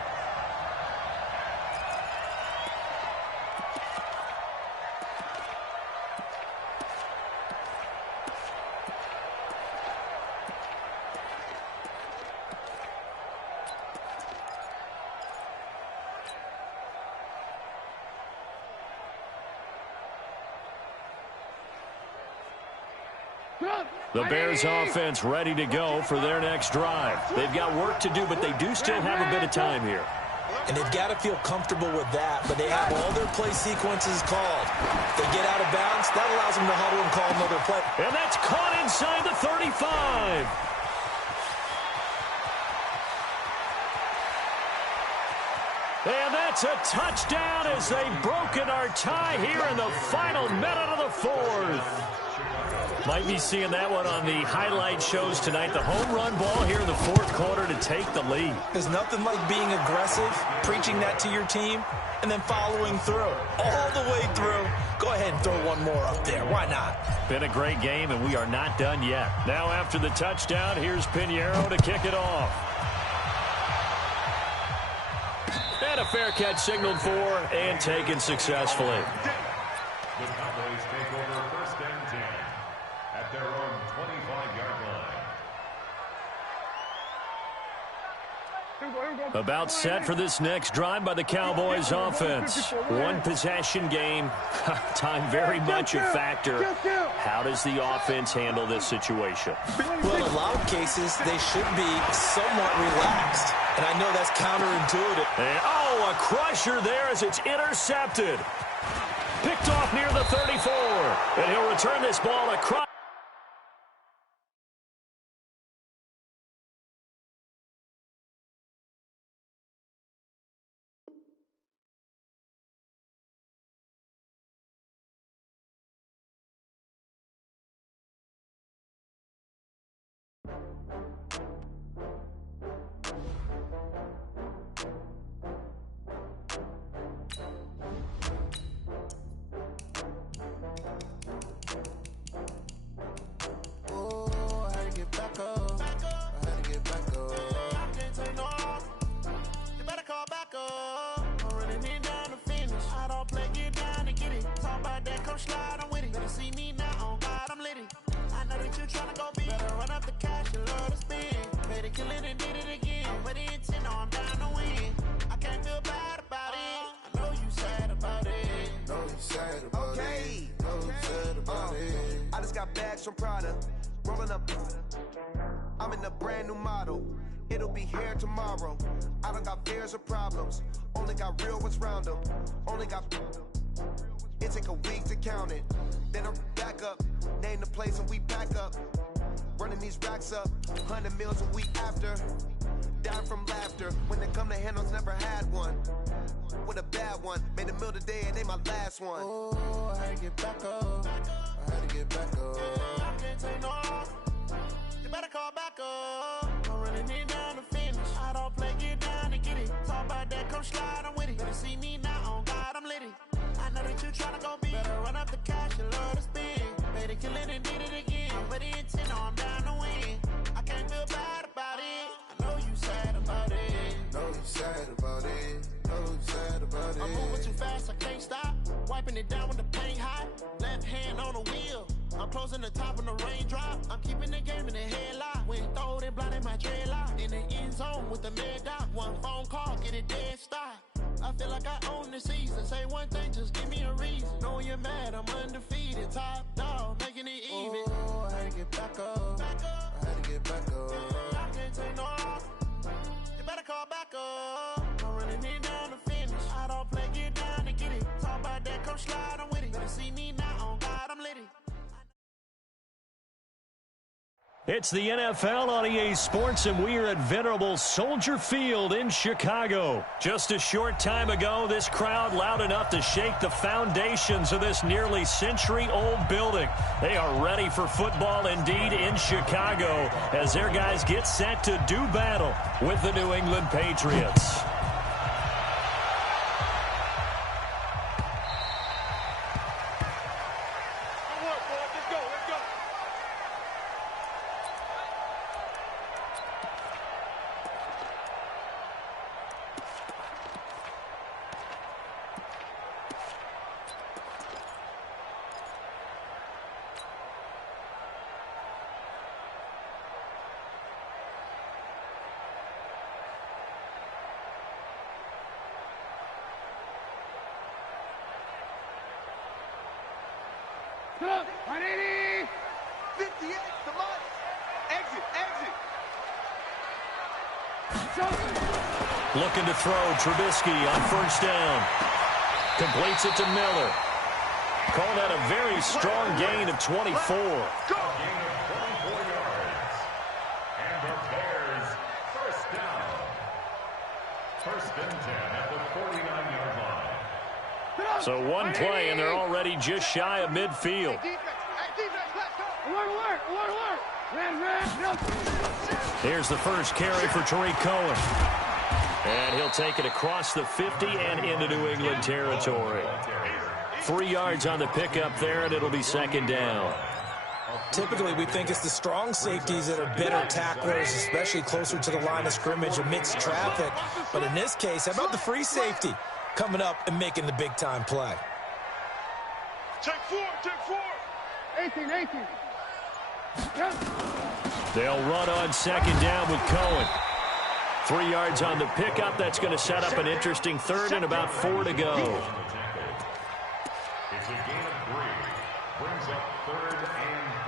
The Bears offense ready to go for their next drive. They've got work to do, but they do still have a bit of time here. And they've got to feel comfortable with that, but they have all their play sequences called. If they get out of bounds, that allows them to huddle and call another play. And that's caught inside the 35. And that's a touchdown as they've broken our tie here in the final minute of the 4th. Might be seeing that one on the highlight shows tonight. The home run ball here in the 4th quarter to take the lead. There's nothing like being aggressive, preaching that to your team, and then following through. All the way through. Go ahead and throw one more up there. Why not? Been a great game, and we are not done yet. Now after the touchdown, here's Pinheiro to kick it off. And a fair catch signaled for and taken successfully. The Cowboys take over 1st and 10 at their own 25-yard line. About set for this next drive by the Cowboys offense. One possession game. Time very much a factor. How does the offense handle this situation? Well, in a lot of cases, they should be somewhat relaxed. And I know that's counterintuitive. And, a crusher there as it's intercepted. Picked off near the 34. And he'll return this ball across. Shooters got bags from Prada. Rolling up. I'm in a brand new model. It'll be here tomorrow. I don't got fears or problems. Only got real ones round them. Only got. It take a week to count it. Then I'm back up. Name the place and we back up. Running these racks up. 100 meals a week after. Down from laughter. When they come to handles, never had one. With a bad one. Made a meal today and they my last one. Oh, I had to get back up. I had to get back up. I can't take no off. You better call back up. I'm running it down to finish. I don't play, get down and get it. Talk about that, come slide, I'm with it. Better see me now, on God, I'm litty. I know that you tryna go big. Better run up the cash, you love to spin. Made it, kill it, and did it again. But the intent, I'm down to win. I can't feel bad about it. I know you sad about it. Know you sad about it. Know you sad about it. I'm moving too fast, I can't stop. Wiping it down when the paint hot. Left hand on the wheel. I'm closing the top when the raindrop. I'm keeping the game in the headlock. When throw it, blinding my dreadlock. In the end zone with the mad dot. One phone call, get it dead stop. I feel like I own the season. Say one thing, just give me a reason. Knowing you're mad, I'm undefeated. Top dog, making it even. Oh, I had to get back up. I had to get back up. I can't take no off. You better call back up. I'm running it down to finish. I don't play, get down and get it. Talk about that, come slide, I'm with it. Better see me now, on God, I'm litty. It's the NFL on EA Sports, and we are at venerable Soldier Field in Chicago. Just a short time ago, this crowd loud enough to shake the foundations of this nearly century-old building. They are ready for football indeed in Chicago as their guys get set to do battle with the New England Patriots. Look, 180! 58, the mark! Exit, exit! Looking to throw, Trubisky on first down. Completes it to Miller. Call that a very strong gain of 24. Gain of 24 yards. And the Bears first down. First and 10 at the 49-yard line. So one play, and they're already just shy of midfield. Here's the first carry for Tariq Cohen. And he'll take it across the 50 and into New England territory. 3 yards on the pickup there, and it'll be second down. Typically, we think it's the strong safeties that are better tacklers, especially closer to the line of scrimmage amidst traffic. But in this case, how about the free safety coming up and making the big-time play? Take four! 18, 18. They'll run on second down with Cohen. 3 yards on the pickup. That's going to set up an interesting third and about 4 to go. It's a gain of 3. Brings up third and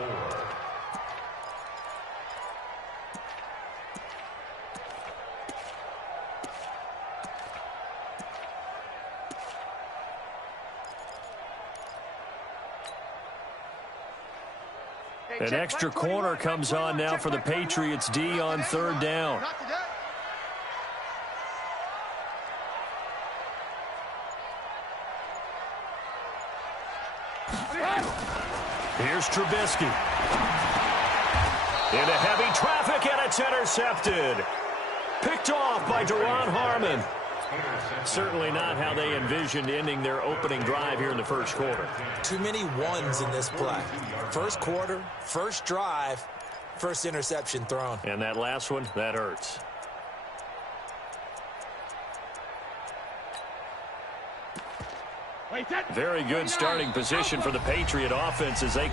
4. An extra corner comes on now for the Patriots D on third down. Here's Trubisky. Into heavy traffic, and it's intercepted. Picked off by Duron Harmon. Certainly not how they envisioned ending their opening drive here in the first quarter. Too many ones in this play. First quarter, first drive, first interception thrown. And that last one, that hurts. Very good starting position for the Patriot offense as they...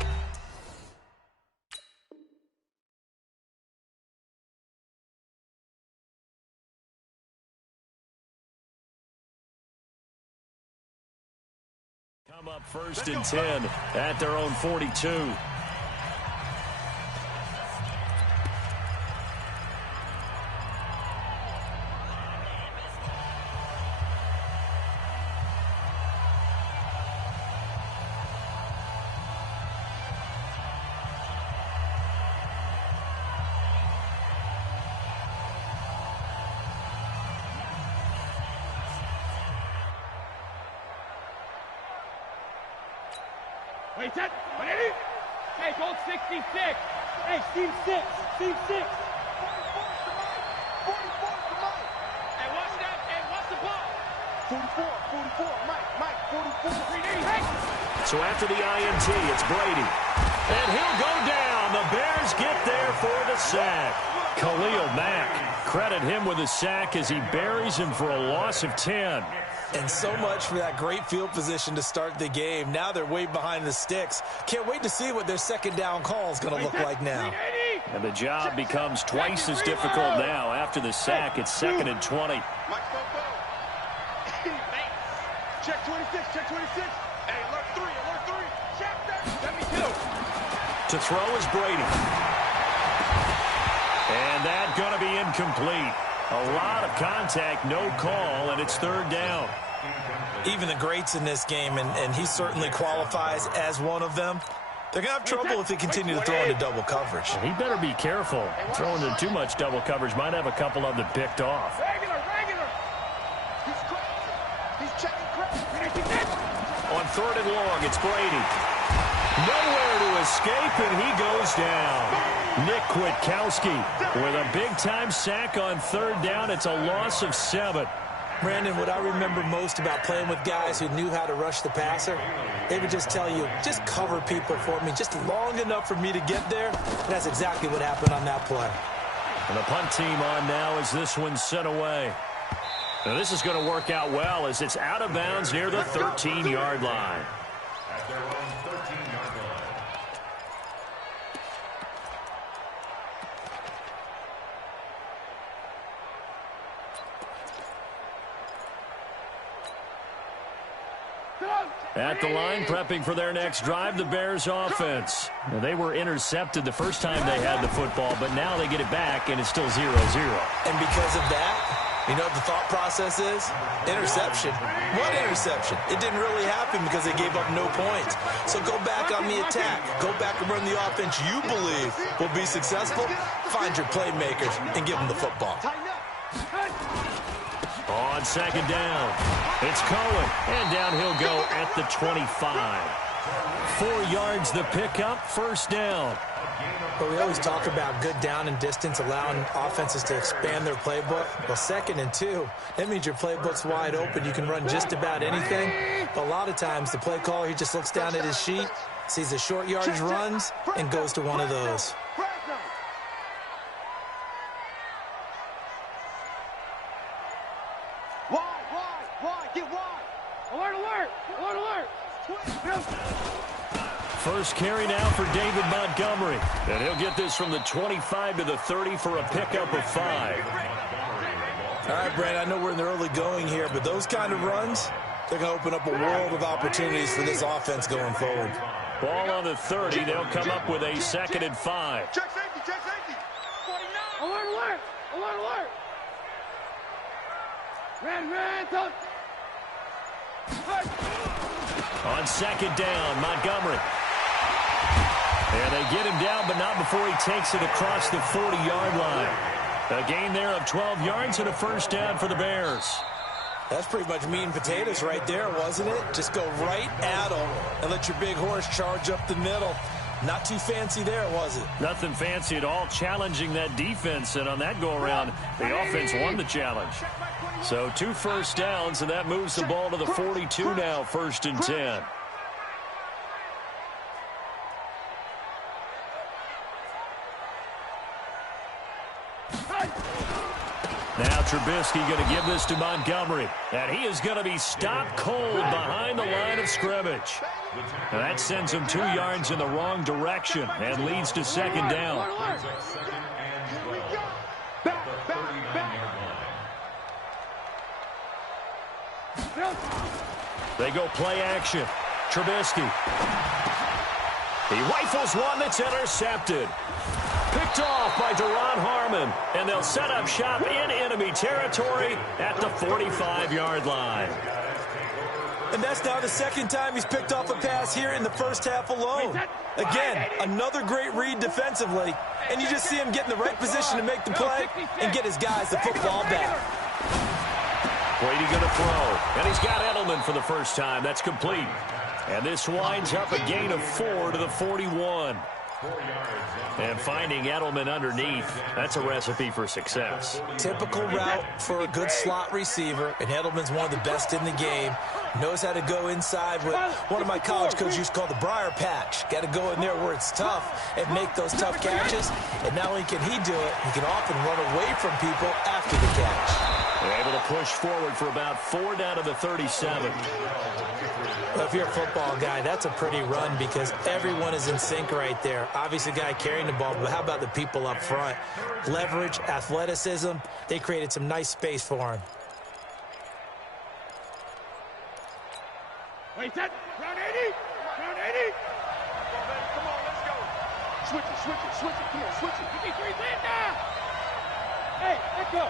come up first and 10 at their own 42. Wait, set. 180. Hey, gold 66. Hey, Steve 6. Steve 6. 44 to Mike. Hey, watch that. Hey, watch the ball. 44. Mike, 44. 380. Hey. So after the INT, it's Brady. And he'll go down. The Bears get there for the sack. Khalil Mack, credit him with a sack as he buries him for a loss of 10. And so much for that great field position to start the game. Now they're way behind the sticks. Can't wait to see what their second down call is going to look like now. And the job becomes twice as difficult now. After the sack, it's 2nd and 20. Check 26, check 26. Hey, alert 3. Check that. 72. To throw is Brady. And that's going to be incomplete. A lot of contact, no call, and it's 3rd down. Even the greats in this game, and he certainly qualifies as one of them, they're going to have trouble if they continue to throw into double coverage. He better be careful. Throwing into too much double coverage might have a couple of them picked off. Regular. He's checking crazy. On 3rd and long, it's Brady. Nowhere to escape, and he goes down. Nick Kwiatkowski with a big-time sack on 3rd down. It's a loss of 7. Brandon, what I remember most about playing with guys who knew how to rush the passer, they would just tell you, just cover people for me, just long enough for me to get there. And that's exactly what happened on that play. And the punt team on now as this one's sent away. Now this is going to work out well as it's out of bounds near the 13-yard line. At their own 13-yard line. At the line, prepping for their next drive, the Bears offense. Now, they were intercepted the first time they had the football, but now they get it back, and it's still 0-0. And because of that, you know what the thought process is? Interception. What interception? It didn't really happen because they gave up no points. So go back on the attack. Go back and run the offense you believe will be successful. Find your playmakers and give them the football. On 2nd down, it's Cohen, and down he'll go at the 25. 4 yards the pickup, 1st down. But we always talk about good down and distance, allowing offenses to expand their playbook. Well, 2nd and 2, that means your playbook's wide open. You can run just about anything. But a lot of times, the play caller, he just looks down at his sheet, sees the short yardage runs, and goes to one of those. Wide, get wide. Alert. First carry now for David Montgomery. And he'll get this from the 25 to the 30 for a pickup of 5. All right, Brandon, I know we're in the early going here, but those kind of runs, they're going to open up a world of opportunities for this offense going forward. Ball on the 30. They'll come up with a 2nd and 5. Check safety. 49. Alert. Red, touch. On 2nd down, Montgomery. And they get him down, but not before he takes it across the 40-yard line. A gain there of 12 yards and a 1st down for the Bears. That's pretty much meat and potatoes right there, wasn't it? Just go right at them and let your big horse charge up the middle. Not too fancy there, was it? Nothing fancy at all, challenging that defense. And on that go-around, the offense won the challenge. So 2 first downs, and that moves the ball to the 42 now, 1st and 10. Now Trubisky going to give this to Montgomery. And he is going to be stopped cold behind the line of scrimmage. And that sends him 2 yards in the wrong direction and leads to 2nd down. They go play action. Trubisky. He rifles one that's intercepted. Picked off by Duron Harmon. And they'll set up shop in enemy territory at the 45-yard line. And that's now the 2nd time he's picked off a pass here in the first half alone. Again, another great read defensively. And you just see him get in the right position to make the play and get his guys the football back. Brady going to throw. And he's got Edelman for the first time. That's complete. And this winds up a gain of 4 to the 41. And finding Edelman underneath, that's a recipe for success. Typical route for a good slot receiver, and Edelman's one of the best in the game. Knows how to go inside what one of my college coaches used to call the briar patch. Got to go in there where it's tough and make those tough catches. And not only can he do it, he can often run away from people after the catch. They're able to push forward for about 4 down to the 37. Well, if you're a football guy, that's a pretty run because everyone is in sync right there. Obviously, the guy carrying the ball, but how about the people up front? Leverage, athleticism, they created some nice space for him. Wait, that. Round 80. Round 80. Come on, let's go. Switch it, switch it, switch it. Come on, switch it. Give me 3 win now. Hey, let's go.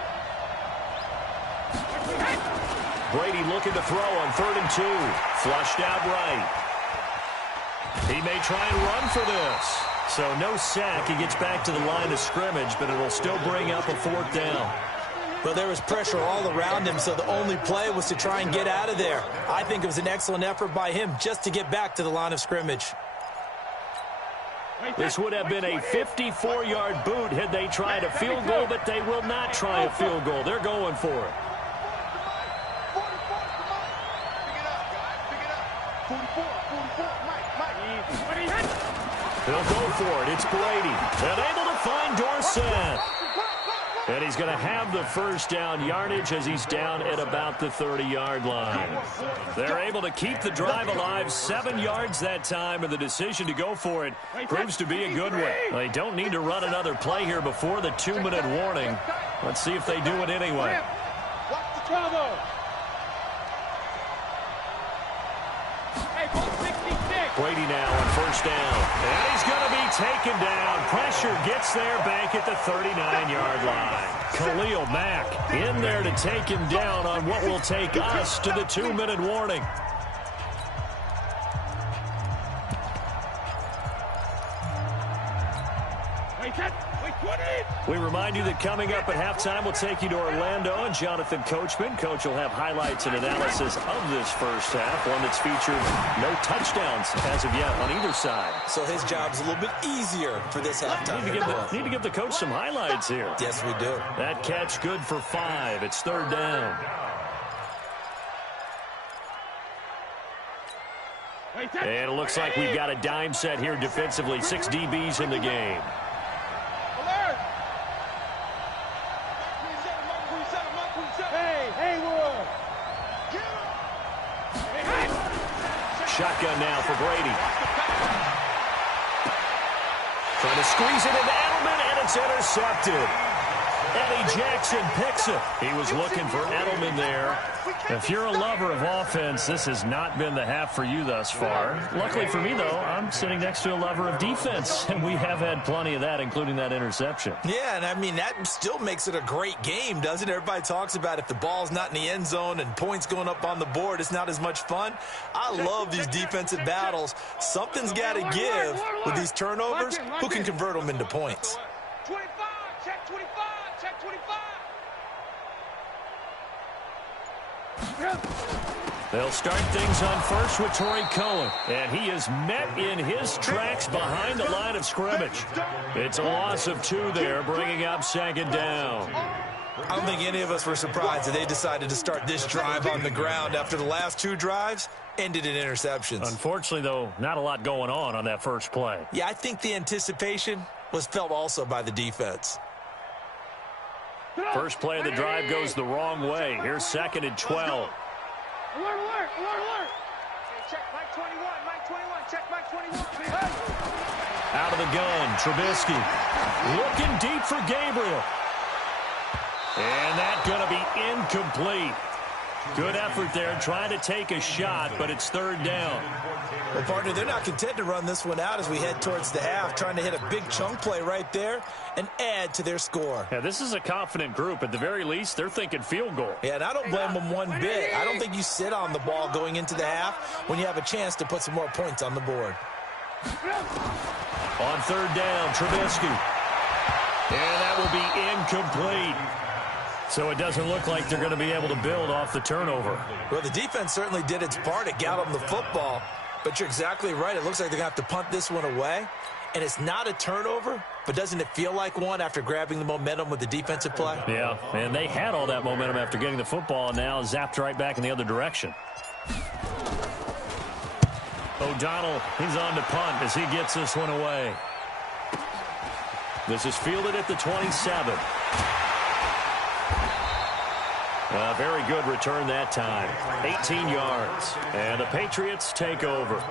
Brady looking to throw on 3rd and 2. Flushed out right. He may try and run for this. So no sack. He gets back to the line of scrimmage, but it'll still bring up a 4th down. Well, there was pressure all around him, so the only play was to try and get out of there. I think it was an excellent effort by him just to get back to the line of scrimmage. This would have been a 54-yard boot had they tried a field goal, but they will not try a field goal. They're going for it. 44, Mike. He'll go for it. It's Brady. And able to find Dorsett. And he's going to have the 1st down yardage as he's down at about the 30-yard line. They're able to keep the drive alive 7 yards that time, and the decision to go for it proves to be a good one. They don't need to run another play here before the 2-minute warning. Let's see if they do it anyway. Watch the trouble. Brady now on 1st down. And he's going to be taken down. Pressure gets there back at the 39-yard line. Khalil Mack in there to take him down on what will take us to the 2-minute warning. We remind you that coming up at halftime, we'll take you to Orlando and Jonathan Coachman. Coach will have highlights and analysis of this first half, one that's featured no touchdowns as of yet on either side. So his job's a little bit easier for this halftime. Need to give the coach some highlights here. Yes, we do. That catch good for 5. It's 3rd down. And it looks like we've got a dime set here defensively. 6 DBs in the game. Shotgun now for Brady. Trying to squeeze it into Edelman, and it's intercepted. Eddie Jackson picks it. He was looking for Edelman there. If you're a lover of offense, this has not been the half for you thus far. Luckily for me, though, I'm sitting next to a lover of defense, and we have had plenty of that, including that interception. Yeah, and I mean, that still makes it a great game, doesn't it? Everybody talks about if the ball's not in the end zone and points going up on the board, it's not as much fun. I love these defensive battles. Something's got to give with these turnovers. Who can convert them into points? 25, check 25, check 25. They'll start things on first with Torrey Cohen, and he is met in his tracks behind the line of scrimmage. It's a loss of 2 there, bringing up 2nd down. I don't think any of us were surprised that they decided to start this drive on the ground after the last 2 drives ended in interceptions. Unfortunately, though, not a lot going on that first play. Yeah, I think the anticipation was felt also by the defense. First play of the drive goes the wrong way. Here's 2nd and 12. Alert, alert, alert, alert. Hey, check Mike 21, Mike 21, check Mike 21. Out of the gun, Trubisky. Looking deep for Gabriel. And that's going to be incomplete. Good effort there, trying to take a shot, but it's 3rd down. Well, partner, they're not content to run this one out as we head towards the half, trying to hit a big chunk play right there and add to their score. Yeah, this is a confident group. At the very least, they're thinking field goal. Yeah, and I don't blame them one bit. I don't think you sit on the ball going into the half when you have a chance to put some more points on the board. On 3rd down, Trubisky. And that will be incomplete. So it doesn't look like they're going to be able to build off the turnover. Well, the defense certainly did its part. It got them the football. But you're exactly right. It looks like they're going to have to punt this one away. And it's not a turnover, but doesn't it feel like one after grabbing the momentum with the defensive play? Yeah, and they had all that momentum after getting the football, and now zapped right back in the other direction. O'Donnell, he's on to punt as he gets this one away. This is fielded at the 27. A very good return that time. 18 yards. And the Patriots take over.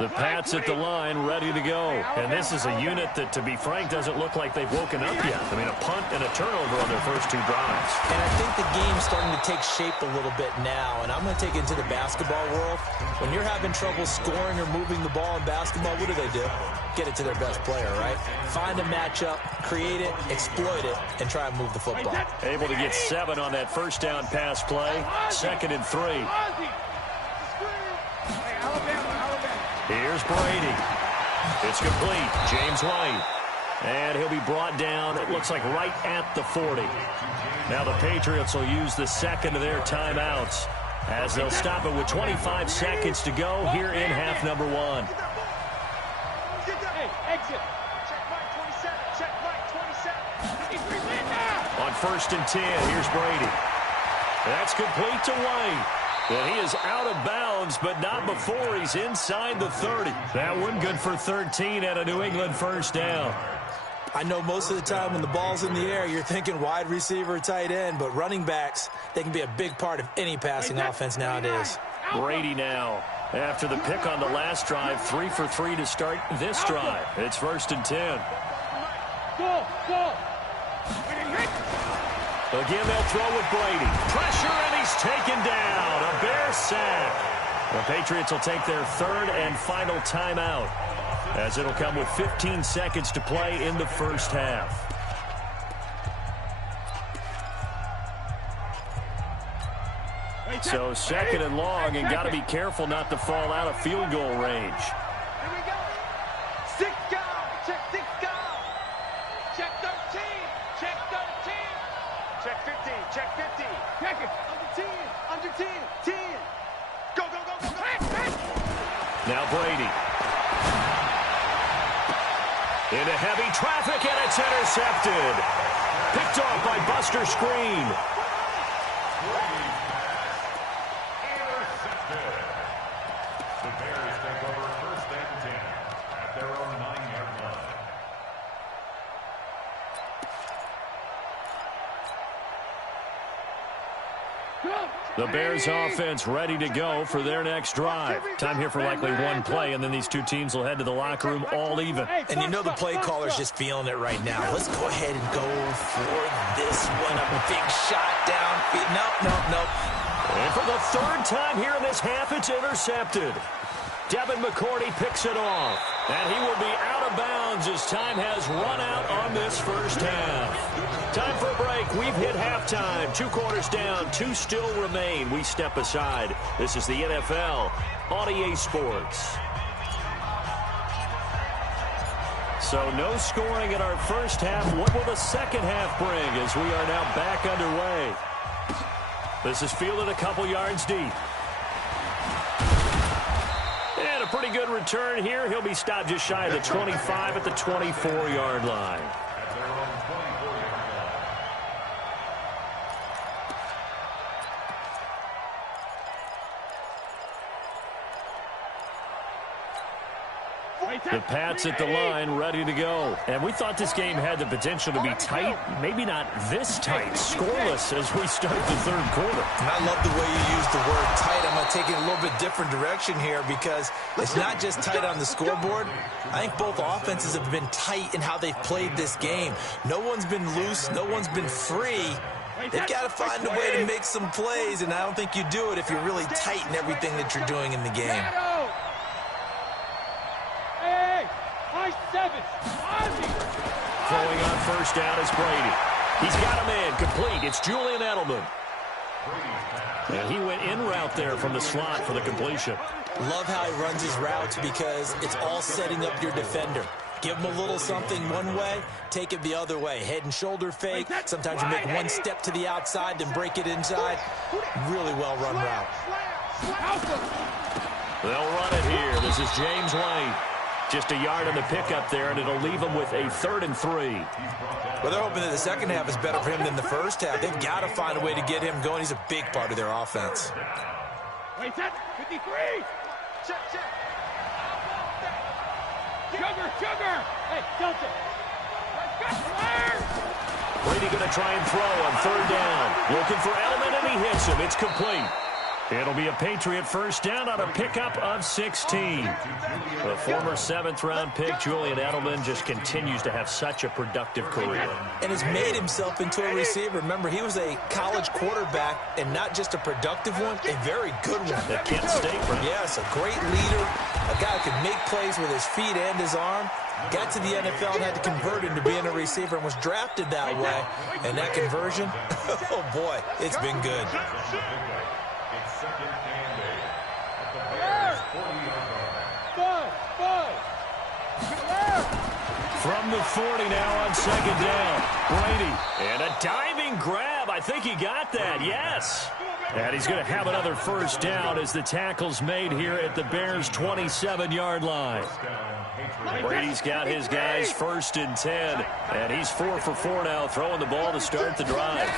The Pats at the line, ready to go. And this is a unit that, to be frank, doesn't look like they've woken up yet. I mean, a punt and a turnover on their first two drives. And I think the game's starting to take shape a little bit now. And I'm going to take it into the basketball world. When you're having trouble scoring or moving the ball in basketball, what do? Get it to their best player, right? Find a matchup, create it, exploit it, and try and move the football. Able to get 7 on that first down pass play. 2nd and 3. Here's Brady. It's complete. James White. And he'll be brought down, it looks like, right at the 40. Now the Patriots will use the second of their timeouts as they'll stop it with 25 seconds to go here in half number 1. Exit. Check Mike 27. Check Mike 27. On 1st and 10, here's Brady. That's complete to White. And he is out of bounds, but not before he's inside the 30. That one good for 13 and a New England first down. I know most of the time when the ball's in the air, you're thinking wide receiver, tight end, but running backs, they can be a big part of any passing offense nowadays. Brady now, after the pick on the last drive, 3 for 3 to start this drive. It's 1st and 10. Again, they'll throw with Brady. Pressure, and he's taken down. A Bear sack. The Patriots will take their 3rd and final timeout, as it'll come with 15 seconds to play in the first half. So 2nd and long, and got to be careful not to fall out of field goal range. Here we go. 6 down. Check 6 down. Check 13. Check 13. Check 15. Check 15. Check it. Under 10. 10. Go, go, go, go, go. Now Brady. Into heavy traffic, and it's intercepted. Picked off by Buster Screen. The Bears take over 1st and 10 at their own 9-yard line. The Bears offense ready to go for their next drive. Time here for likely one play, and then these two teams will head to the locker room all even. And you know the play caller's just feeling it right now. Let's go ahead and go for this one. A big shot downfield. Nope. And for the 3rd time here in this half, it's intercepted. Devin McCourty picks it off. And he will be out of bounds as time has run out on this first half. Time for a break. We've hit halftime. 2 quarters down. 2 still remain. We step aside. This is the NFL on EA Sports. So no scoring in our first half. What will the second half bring as we are now back underway? This is fielded a couple yards deep. And a pretty good return here. He'll be stopped just shy of the 25 at the 24-yard line. The Pats at the line, ready to go. And we thought this game had the potential to be tight. Maybe not this tight. Scoreless as we start the 3rd quarter. And I love the way you use the word tight. I'm going to take it a little bit different direction here because it's not just tight on the scoreboard. I think both offenses have been tight in how they've played this game. No one's been loose. No one's been free. They've got to find a way to make some plays, and I don't think you do it if you're really tight in everything that you're doing in the game. Throwing on first down is Brady. He's got a man complete. It's Julian Edelman. And he went in route there from the slot for the completion. Love how he runs his routes because it's all setting up your defender. Give them a little something one way, take it the other way. Head and shoulder fake. Sometimes you make one step to the outside, then break it inside. Really well-run route. They'll run it here. This is James White. Just a yard on the pickup there, and it'll leave them with a 3rd and 3. Well, they're hoping that the second half is better for him than the first half. They've got to find a way to get him going. He's a big part of their offense. Wait, set. 53. Check. Sugar. Hey, Delta. Brady going to try and throw on 3rd down. Looking for Edelman, and he hits him. It's complete. It'll be a Patriot first down on a pickup of 16. The former 7th-round pick, Julian Edelman, just continues to have such a productive career. And has made himself into a receiver. Remember, he was a college quarterback, and not just a productive one, a very good one. At Kent State, right? Yes, a great leader, a guy who could make plays with his feet and his arm. Got to the NFL and had to convert into being a receiver and was drafted that way. And that conversion, oh boy, it's been good. From the 40 now on 2nd down. Brady, and a diving grab. I think he got that, yes. And he's going to have another first down as the tackle's made here at the Bears' 27-yard line. Brady's got his guys 1st and 10, and he's 4 for 4 now, throwing the ball to start the drive.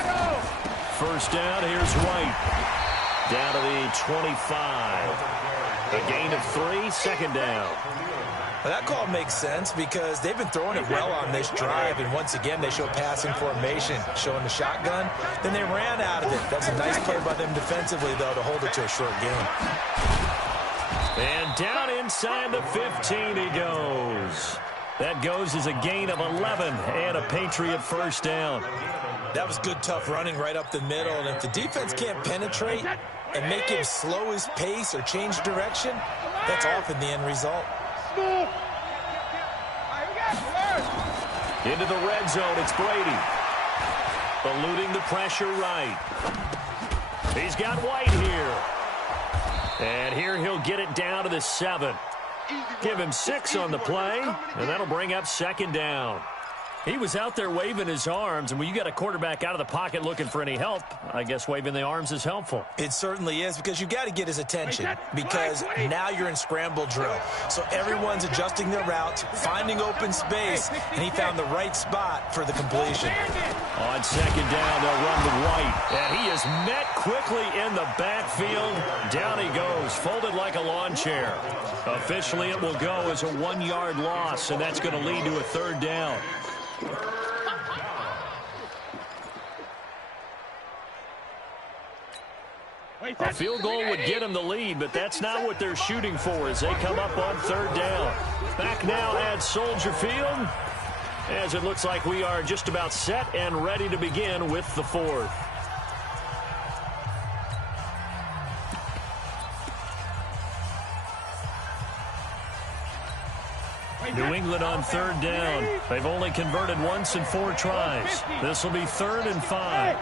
First down, here's White. Down to the 25. A gain of 3, 2nd down. Well, that call makes sense because they've been throwing it well on this drive, and once again they show passing formation, showing the shotgun. Then they ran out of it. That's a nice play by them defensively, though, to hold it to a short game. And down inside the 15 he goes. That goes as a gain of 11 and a Patriot first down. That was good, tough running right up the middle, and if the defense can't penetrate and make him slow his pace or change direction, that's often the end result. Into the red zone, it's Brady. Eluding the pressure right. He's got White here. And here he'll get it down to the 7. Give him 6 on the play, and that'll bring up 2nd down. He was out there waving his arms, and when you got a quarterback out of the pocket looking for any help, I guess waving the arms is helpful. It certainly is, because you got to get his attention, because now you're in scramble drill. So everyone's adjusting their routes, finding open space, and he found the right spot for the completion. On 2nd down, they'll run with White, and he is met quickly in the backfield. Down he goes, folded like a lawn chair. Officially, it will go as a 1-yard loss, and that's going to lead to a 3rd down. A field goal would get them the lead, but that's not what they're shooting for as they come up on 3rd down. Back now at Soldier Field, as it looks like we are just about set and ready to begin with the 4th. New England on 3rd down. They've only converted once in 4 tries. This will be 3rd and 5.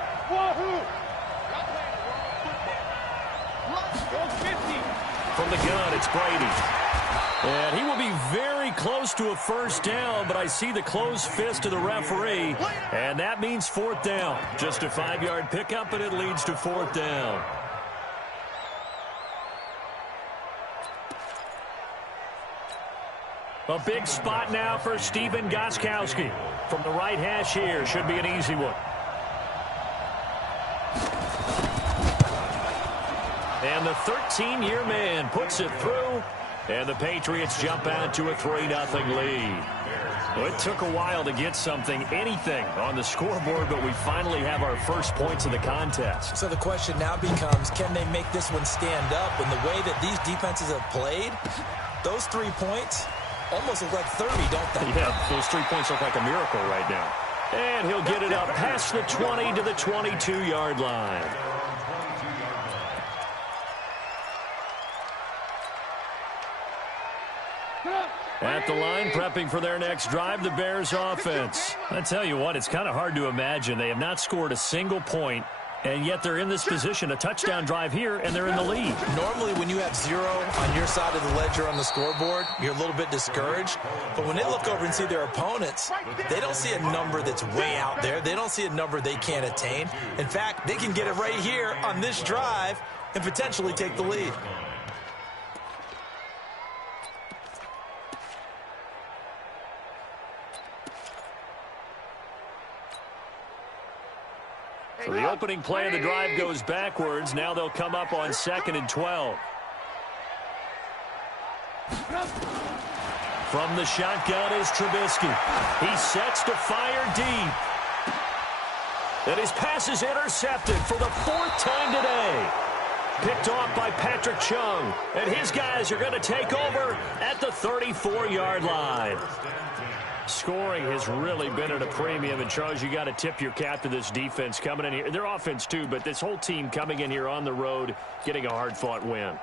From the gun, it's Brady. And he will be very close to a first down, but I see the closed fist of the referee, and that means 4th down. Just a 5-yard pickup, and it leads to 4th down. A big spot now for Stephen Gostkowski. From the right hash here, should be an easy one. And the 13-year man puts it through, and the Patriots jump out to a 3-0 lead. Well, it took a while to get anything on the scoreboard, but we finally have our first points of the contest. So the question now becomes, can they make this one stand up? And the way that these defenses have played, those 3 points almost look like 30, don't they? Yeah, those 3 points look like a miracle right now. And he'll get it up past the 20 to the 22-yard line. At the line, prepping for their next drive, the Bears offense. I tell you what, it's kind of hard to imagine. They have not scored a single point And yet they're in this position, a touchdown drive here, and they're in the lead. Normally when you have 0 on your side of the ledger on the scoreboard, you're a little bit discouraged. But when they look over and see their opponents, they don't see a number that's way out there. They don't see a number they can't attain. In fact, they can get it right here on this drive and potentially take the lead. So the opening play of the drive goes backwards. Now they'll come up on 2nd and 12. From the shotgun is Trubisky. He sets to fire deep. And his pass is intercepted for the 4th time today. Picked off by Patrick Chung. And his guys are going to take over at the 34-yard line. Scoring has really been at a premium, and Charles, you got to tip your cap to this defense coming in here. Their offense too, but this whole team coming in here on the road, getting a hard-fought win.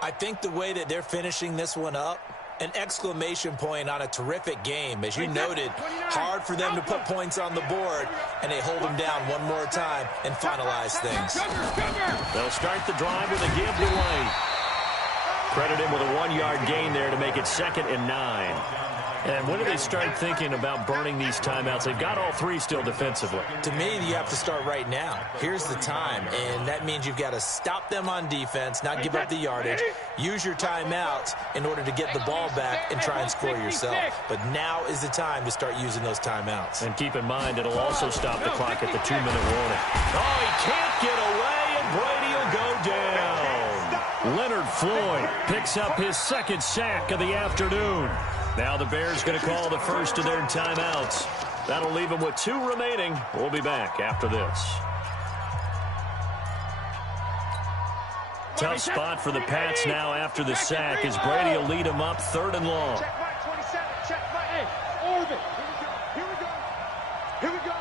I think the way that they're finishing this one up, an exclamation point on a terrific game. As you noted, hard for them to put points on the board, and they hold them down one more time and finalize things. They'll start the drive with a give to White. Credit him with a 1-yard gain there to make it 2nd and 9. And when do they start thinking about burning these timeouts? They've got all 3 still defensively. To me, you have to start right now. Here's the time, and that means you've got to stop them on defense, not give up the yardage, use your timeouts in order to get the ball back and try and score yourself. But now is the time to start using those timeouts. And keep in mind, it'll also stop the clock at the 2-minute warning. Oh, he can't get away, and Brady will go down. Leonard Floyd picks up his 2nd sack of the afternoon. Now the Bears going to call the first of their timeouts. That'll leave them with 2 remaining. We'll be back after this. Tough spot for the Pats now after the sack as Brady will lead them up 3rd and long. Check Mike 27. Check Mike. Hey, orbit. Here we go. Here we go.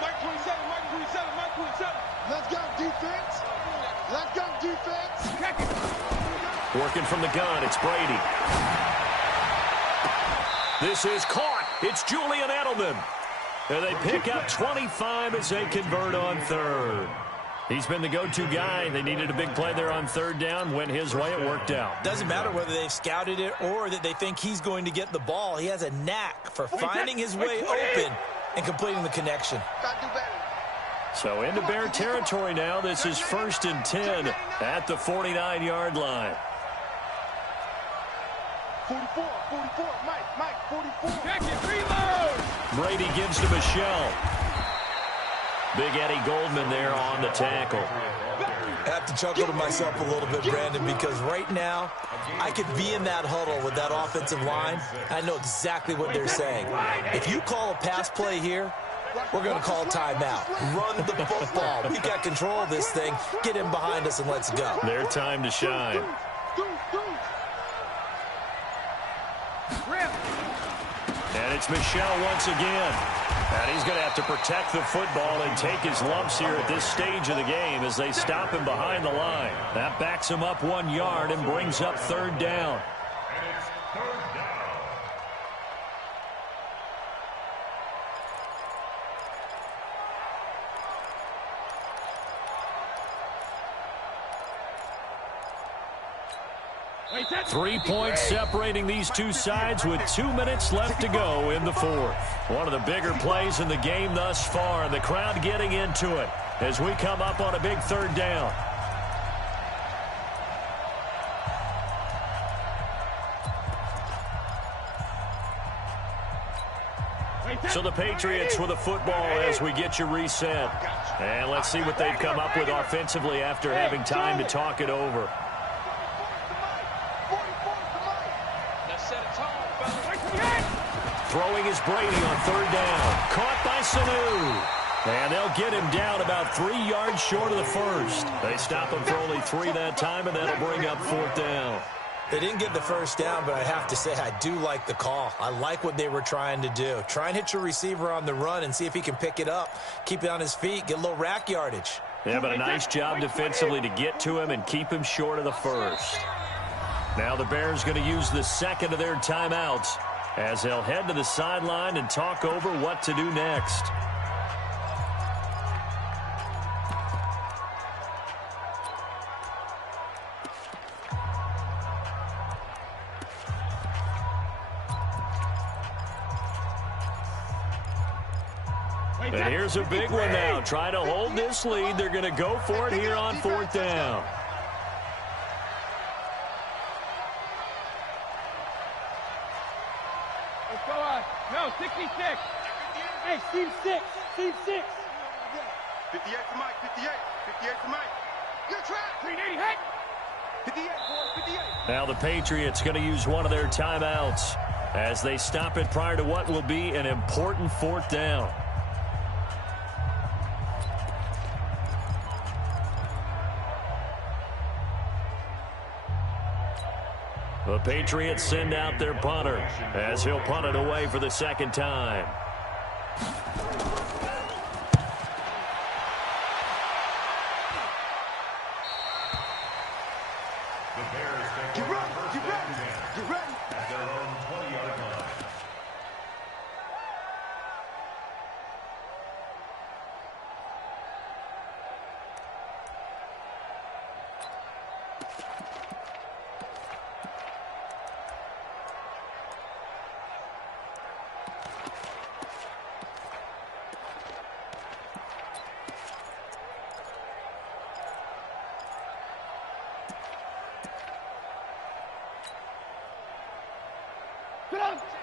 Mike 27. Mike 27. Mike 27. Let's go, defense. Let's go, defense. Check it. Working from the gun, it's Brady. This is caught. It's Julian Edelman. And they pick up 25 as they convert on 3rd. He's been the go-to guy. They needed a big play there on 3rd down. Went his way. It worked out. Doesn't matter whether they've scouted it or that they think he's going to get the ball. He has a knack for finding his way open and completing the connection. So into Bear territory now. This is 1st and 10 at the 49-yard line. 44, Mike, 44. Check it, reload. Brady gives to Michelle. Big Eddie Goldman there on the tackle. I have to chuckle to myself a little bit, Brandon, because right now I could be in that huddle with that offensive line. I know exactly what they're saying. If you call a pass play here, we're going to call a timeout. Run the football. We got control of this thing. Get him behind us and let's go. Their time to shine. And it's Michelle once again. And he's going to have to protect the football and take his lumps here at this stage of the game as they stop him behind the line. That backs him up 1 yard and brings up 3rd down. And it's 3rd down. Three points separating these two sides with 2 minutes left to go in the 4th. One of the bigger plays in the game thus far, and the crowd getting into it as we come up on a big 3rd down. So the Patriots with a football as we get you reset. And let's see what they've come up with offensively after having time to talk it over. Throwing is Brady on 3rd down. Caught by Sanu. And they'll get him down about 3 yards short of the 1st. They stop him for only 3 that time, and that'll bring up 4th down. They didn't get the 1st down, but I have to say I do like the call. I like what they were trying to do. Try and hit your receiver on the run and see if he can pick it up. Keep it on his feet, get a little rack yardage. Yeah, but a nice job defensively to get to him and keep him short of the 1st. Now the Bears going to use the 2nd of their timeouts as they'll head to the sideline and talk over what to do next. And here's a big one now. Trying to hold this lead. They're going to go for it here on 4th down. Let's go on. No, 66. Hey, Steve 6. Steve 6. 58 to Mike. 58. 58 to Mike. Good track. 380. Hey. 58, boys. 58. Now the Patriots going to use one of their timeouts as they stop it prior to what will be an important 4th down. The Patriots send out their punter as he'll punt it away for the 2nd time. Get ready. Get ready. Get ready. At their own 20-yard line.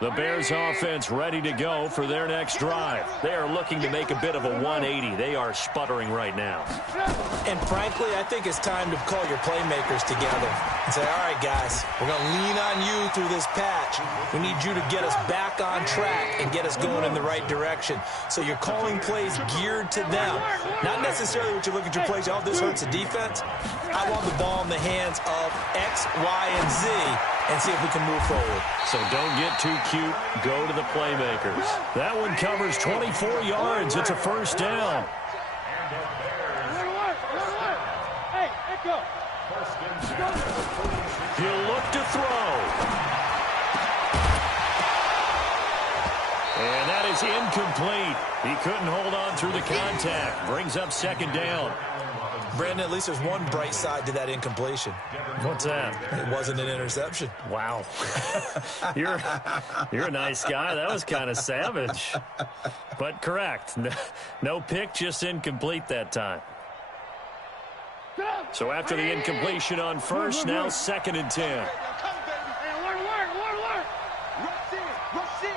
The Bears offense ready to go for their next drive. They are looking to make a bit of a 180. They are sputtering right now. And frankly, I think it's time to call your playmakers together and say, all right, guys, we're going to lean on you through this patch. We need you to get us back on track and get us going in the right direction. So you're calling plays geared to them. Not necessarily what you look at your plays, oh, this hurts the defense. I want the ball in the hands of X, Y, and Z and see if we can move forward. So don't get too cute. Go to the playmakers. That one covers 24 yards. It's a 1st down. Hey, Echo. He'll look to throw. And that is incomplete. He couldn't hold on through the contact. Brings up 2nd down. Brandon, at least there's one bright side to that incompletion. What's that? It wasn't an interception. Wow. You're a nice guy. That was kind of savage. But correct. No pick, just incomplete that time. So after the incompletion on 1st, now 2nd and 10. Alert.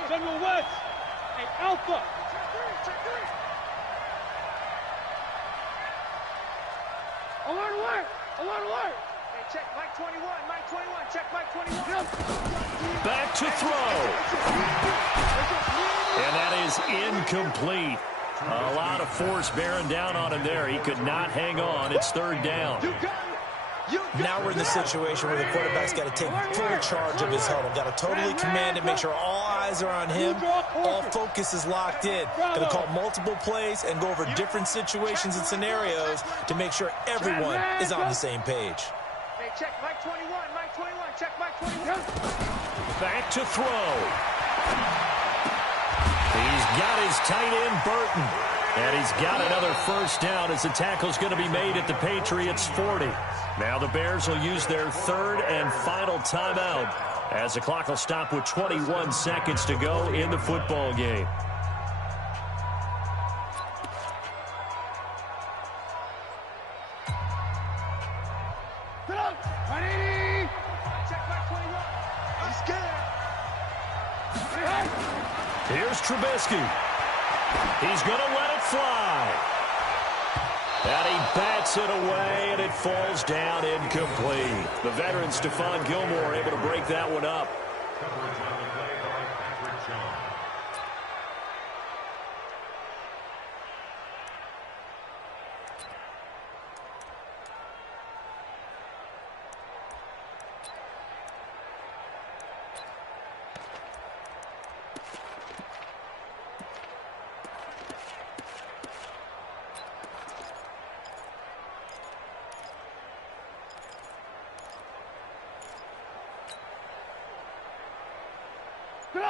General West. Hey, Alpha. Alert. Hey, check Mike 21. Mike 21. Check Mike 21. Back to throw. And that is incomplete. A lot of force bearing down on him there. He could not hang on. It's 3rd down. Now we're in the situation where the quarterback's got to take full charge of his huddle. Got to totally command it, make sure all eyes are on him. All focus is locked in. Going to call multiple plays and go over different situations and scenarios to make sure everyone is on the same page. Hey, check Mike 21. Mike 21. Check Mike 21. Back to throw. He's got his tight end, Burton. And he's got another 1st down as the tackle's going to be made at the Patriots' 40. Now the Bears will use their 3rd and final timeout as the clock will stop with 21 seconds to go in the football game. Here's Trubisky. He's going to let it fly. And he bats it away, and it falls down incomplete. The veteran Stephon Gilmore able to break that one up. Coverage on the play by Patrick Chung.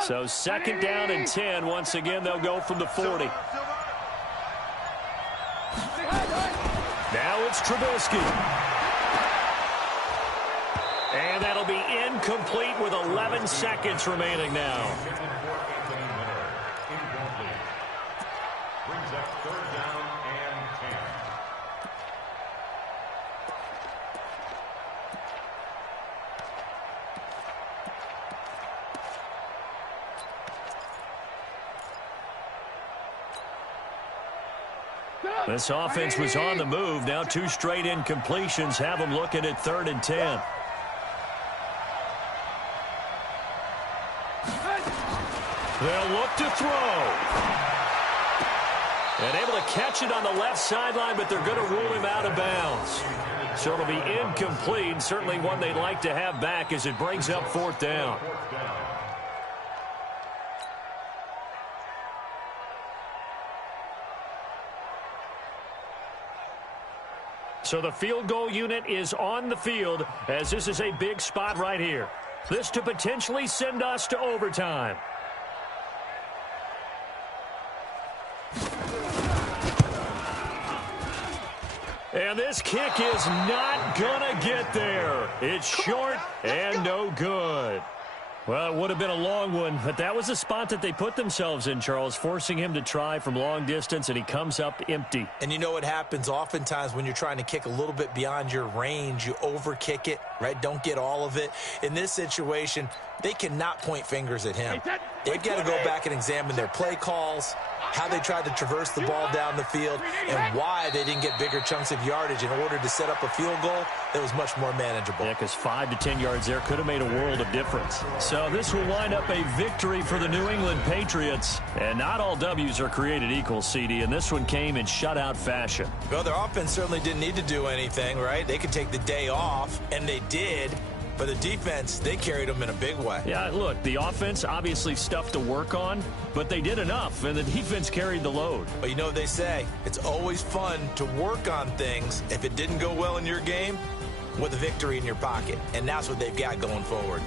So 2nd down and 10. Once again, they'll go from the 40. Now it's Trubisky. And that'll be incomplete with 11 seconds remaining now. Brings This offense was on the move. Now 2 straight incompletions have them looking at 3rd and 10. They'll look to throw. And able to catch it on the left sideline, but they're going to rule him out of bounds. So it'll be incomplete, certainly one they'd like to have back as it brings up 4th down. So the field goal unit is on the field as this is a big spot right here. This to potentially send us to overtime. And this kick is not gonna get there. It's short and no good. Well, it would have been a long one, but that was a spot that they put themselves in, Charles, forcing him to try from long distance, and he comes up empty. And you know what happens oftentimes when you're trying to kick a little bit beyond your range, you overkick it, right? Don't get all of it. In this situation, they cannot point fingers at him. They've got to go back and examine their play calls, how they tried to traverse the ball down the field, and why they didn't get bigger chunks of yardage in order to set up a field goal that was much more manageable. Yeah, because 5 to 10 yards there could have made a world of difference. So this will wind up a victory for the New England Patriots. And not all W's are created equal, CD, and this one came in shutout fashion. Well, their offense certainly didn't need to do anything, right? They could take the day off, and they did. But the defense, they carried them in a big way. Yeah, look, the offense, obviously stuff to work on, but they did enough, and the defense carried the load. But you know what they say, it's always fun to work on things if it didn't go well in your game with a victory in your pocket, and that's what they've got going forward.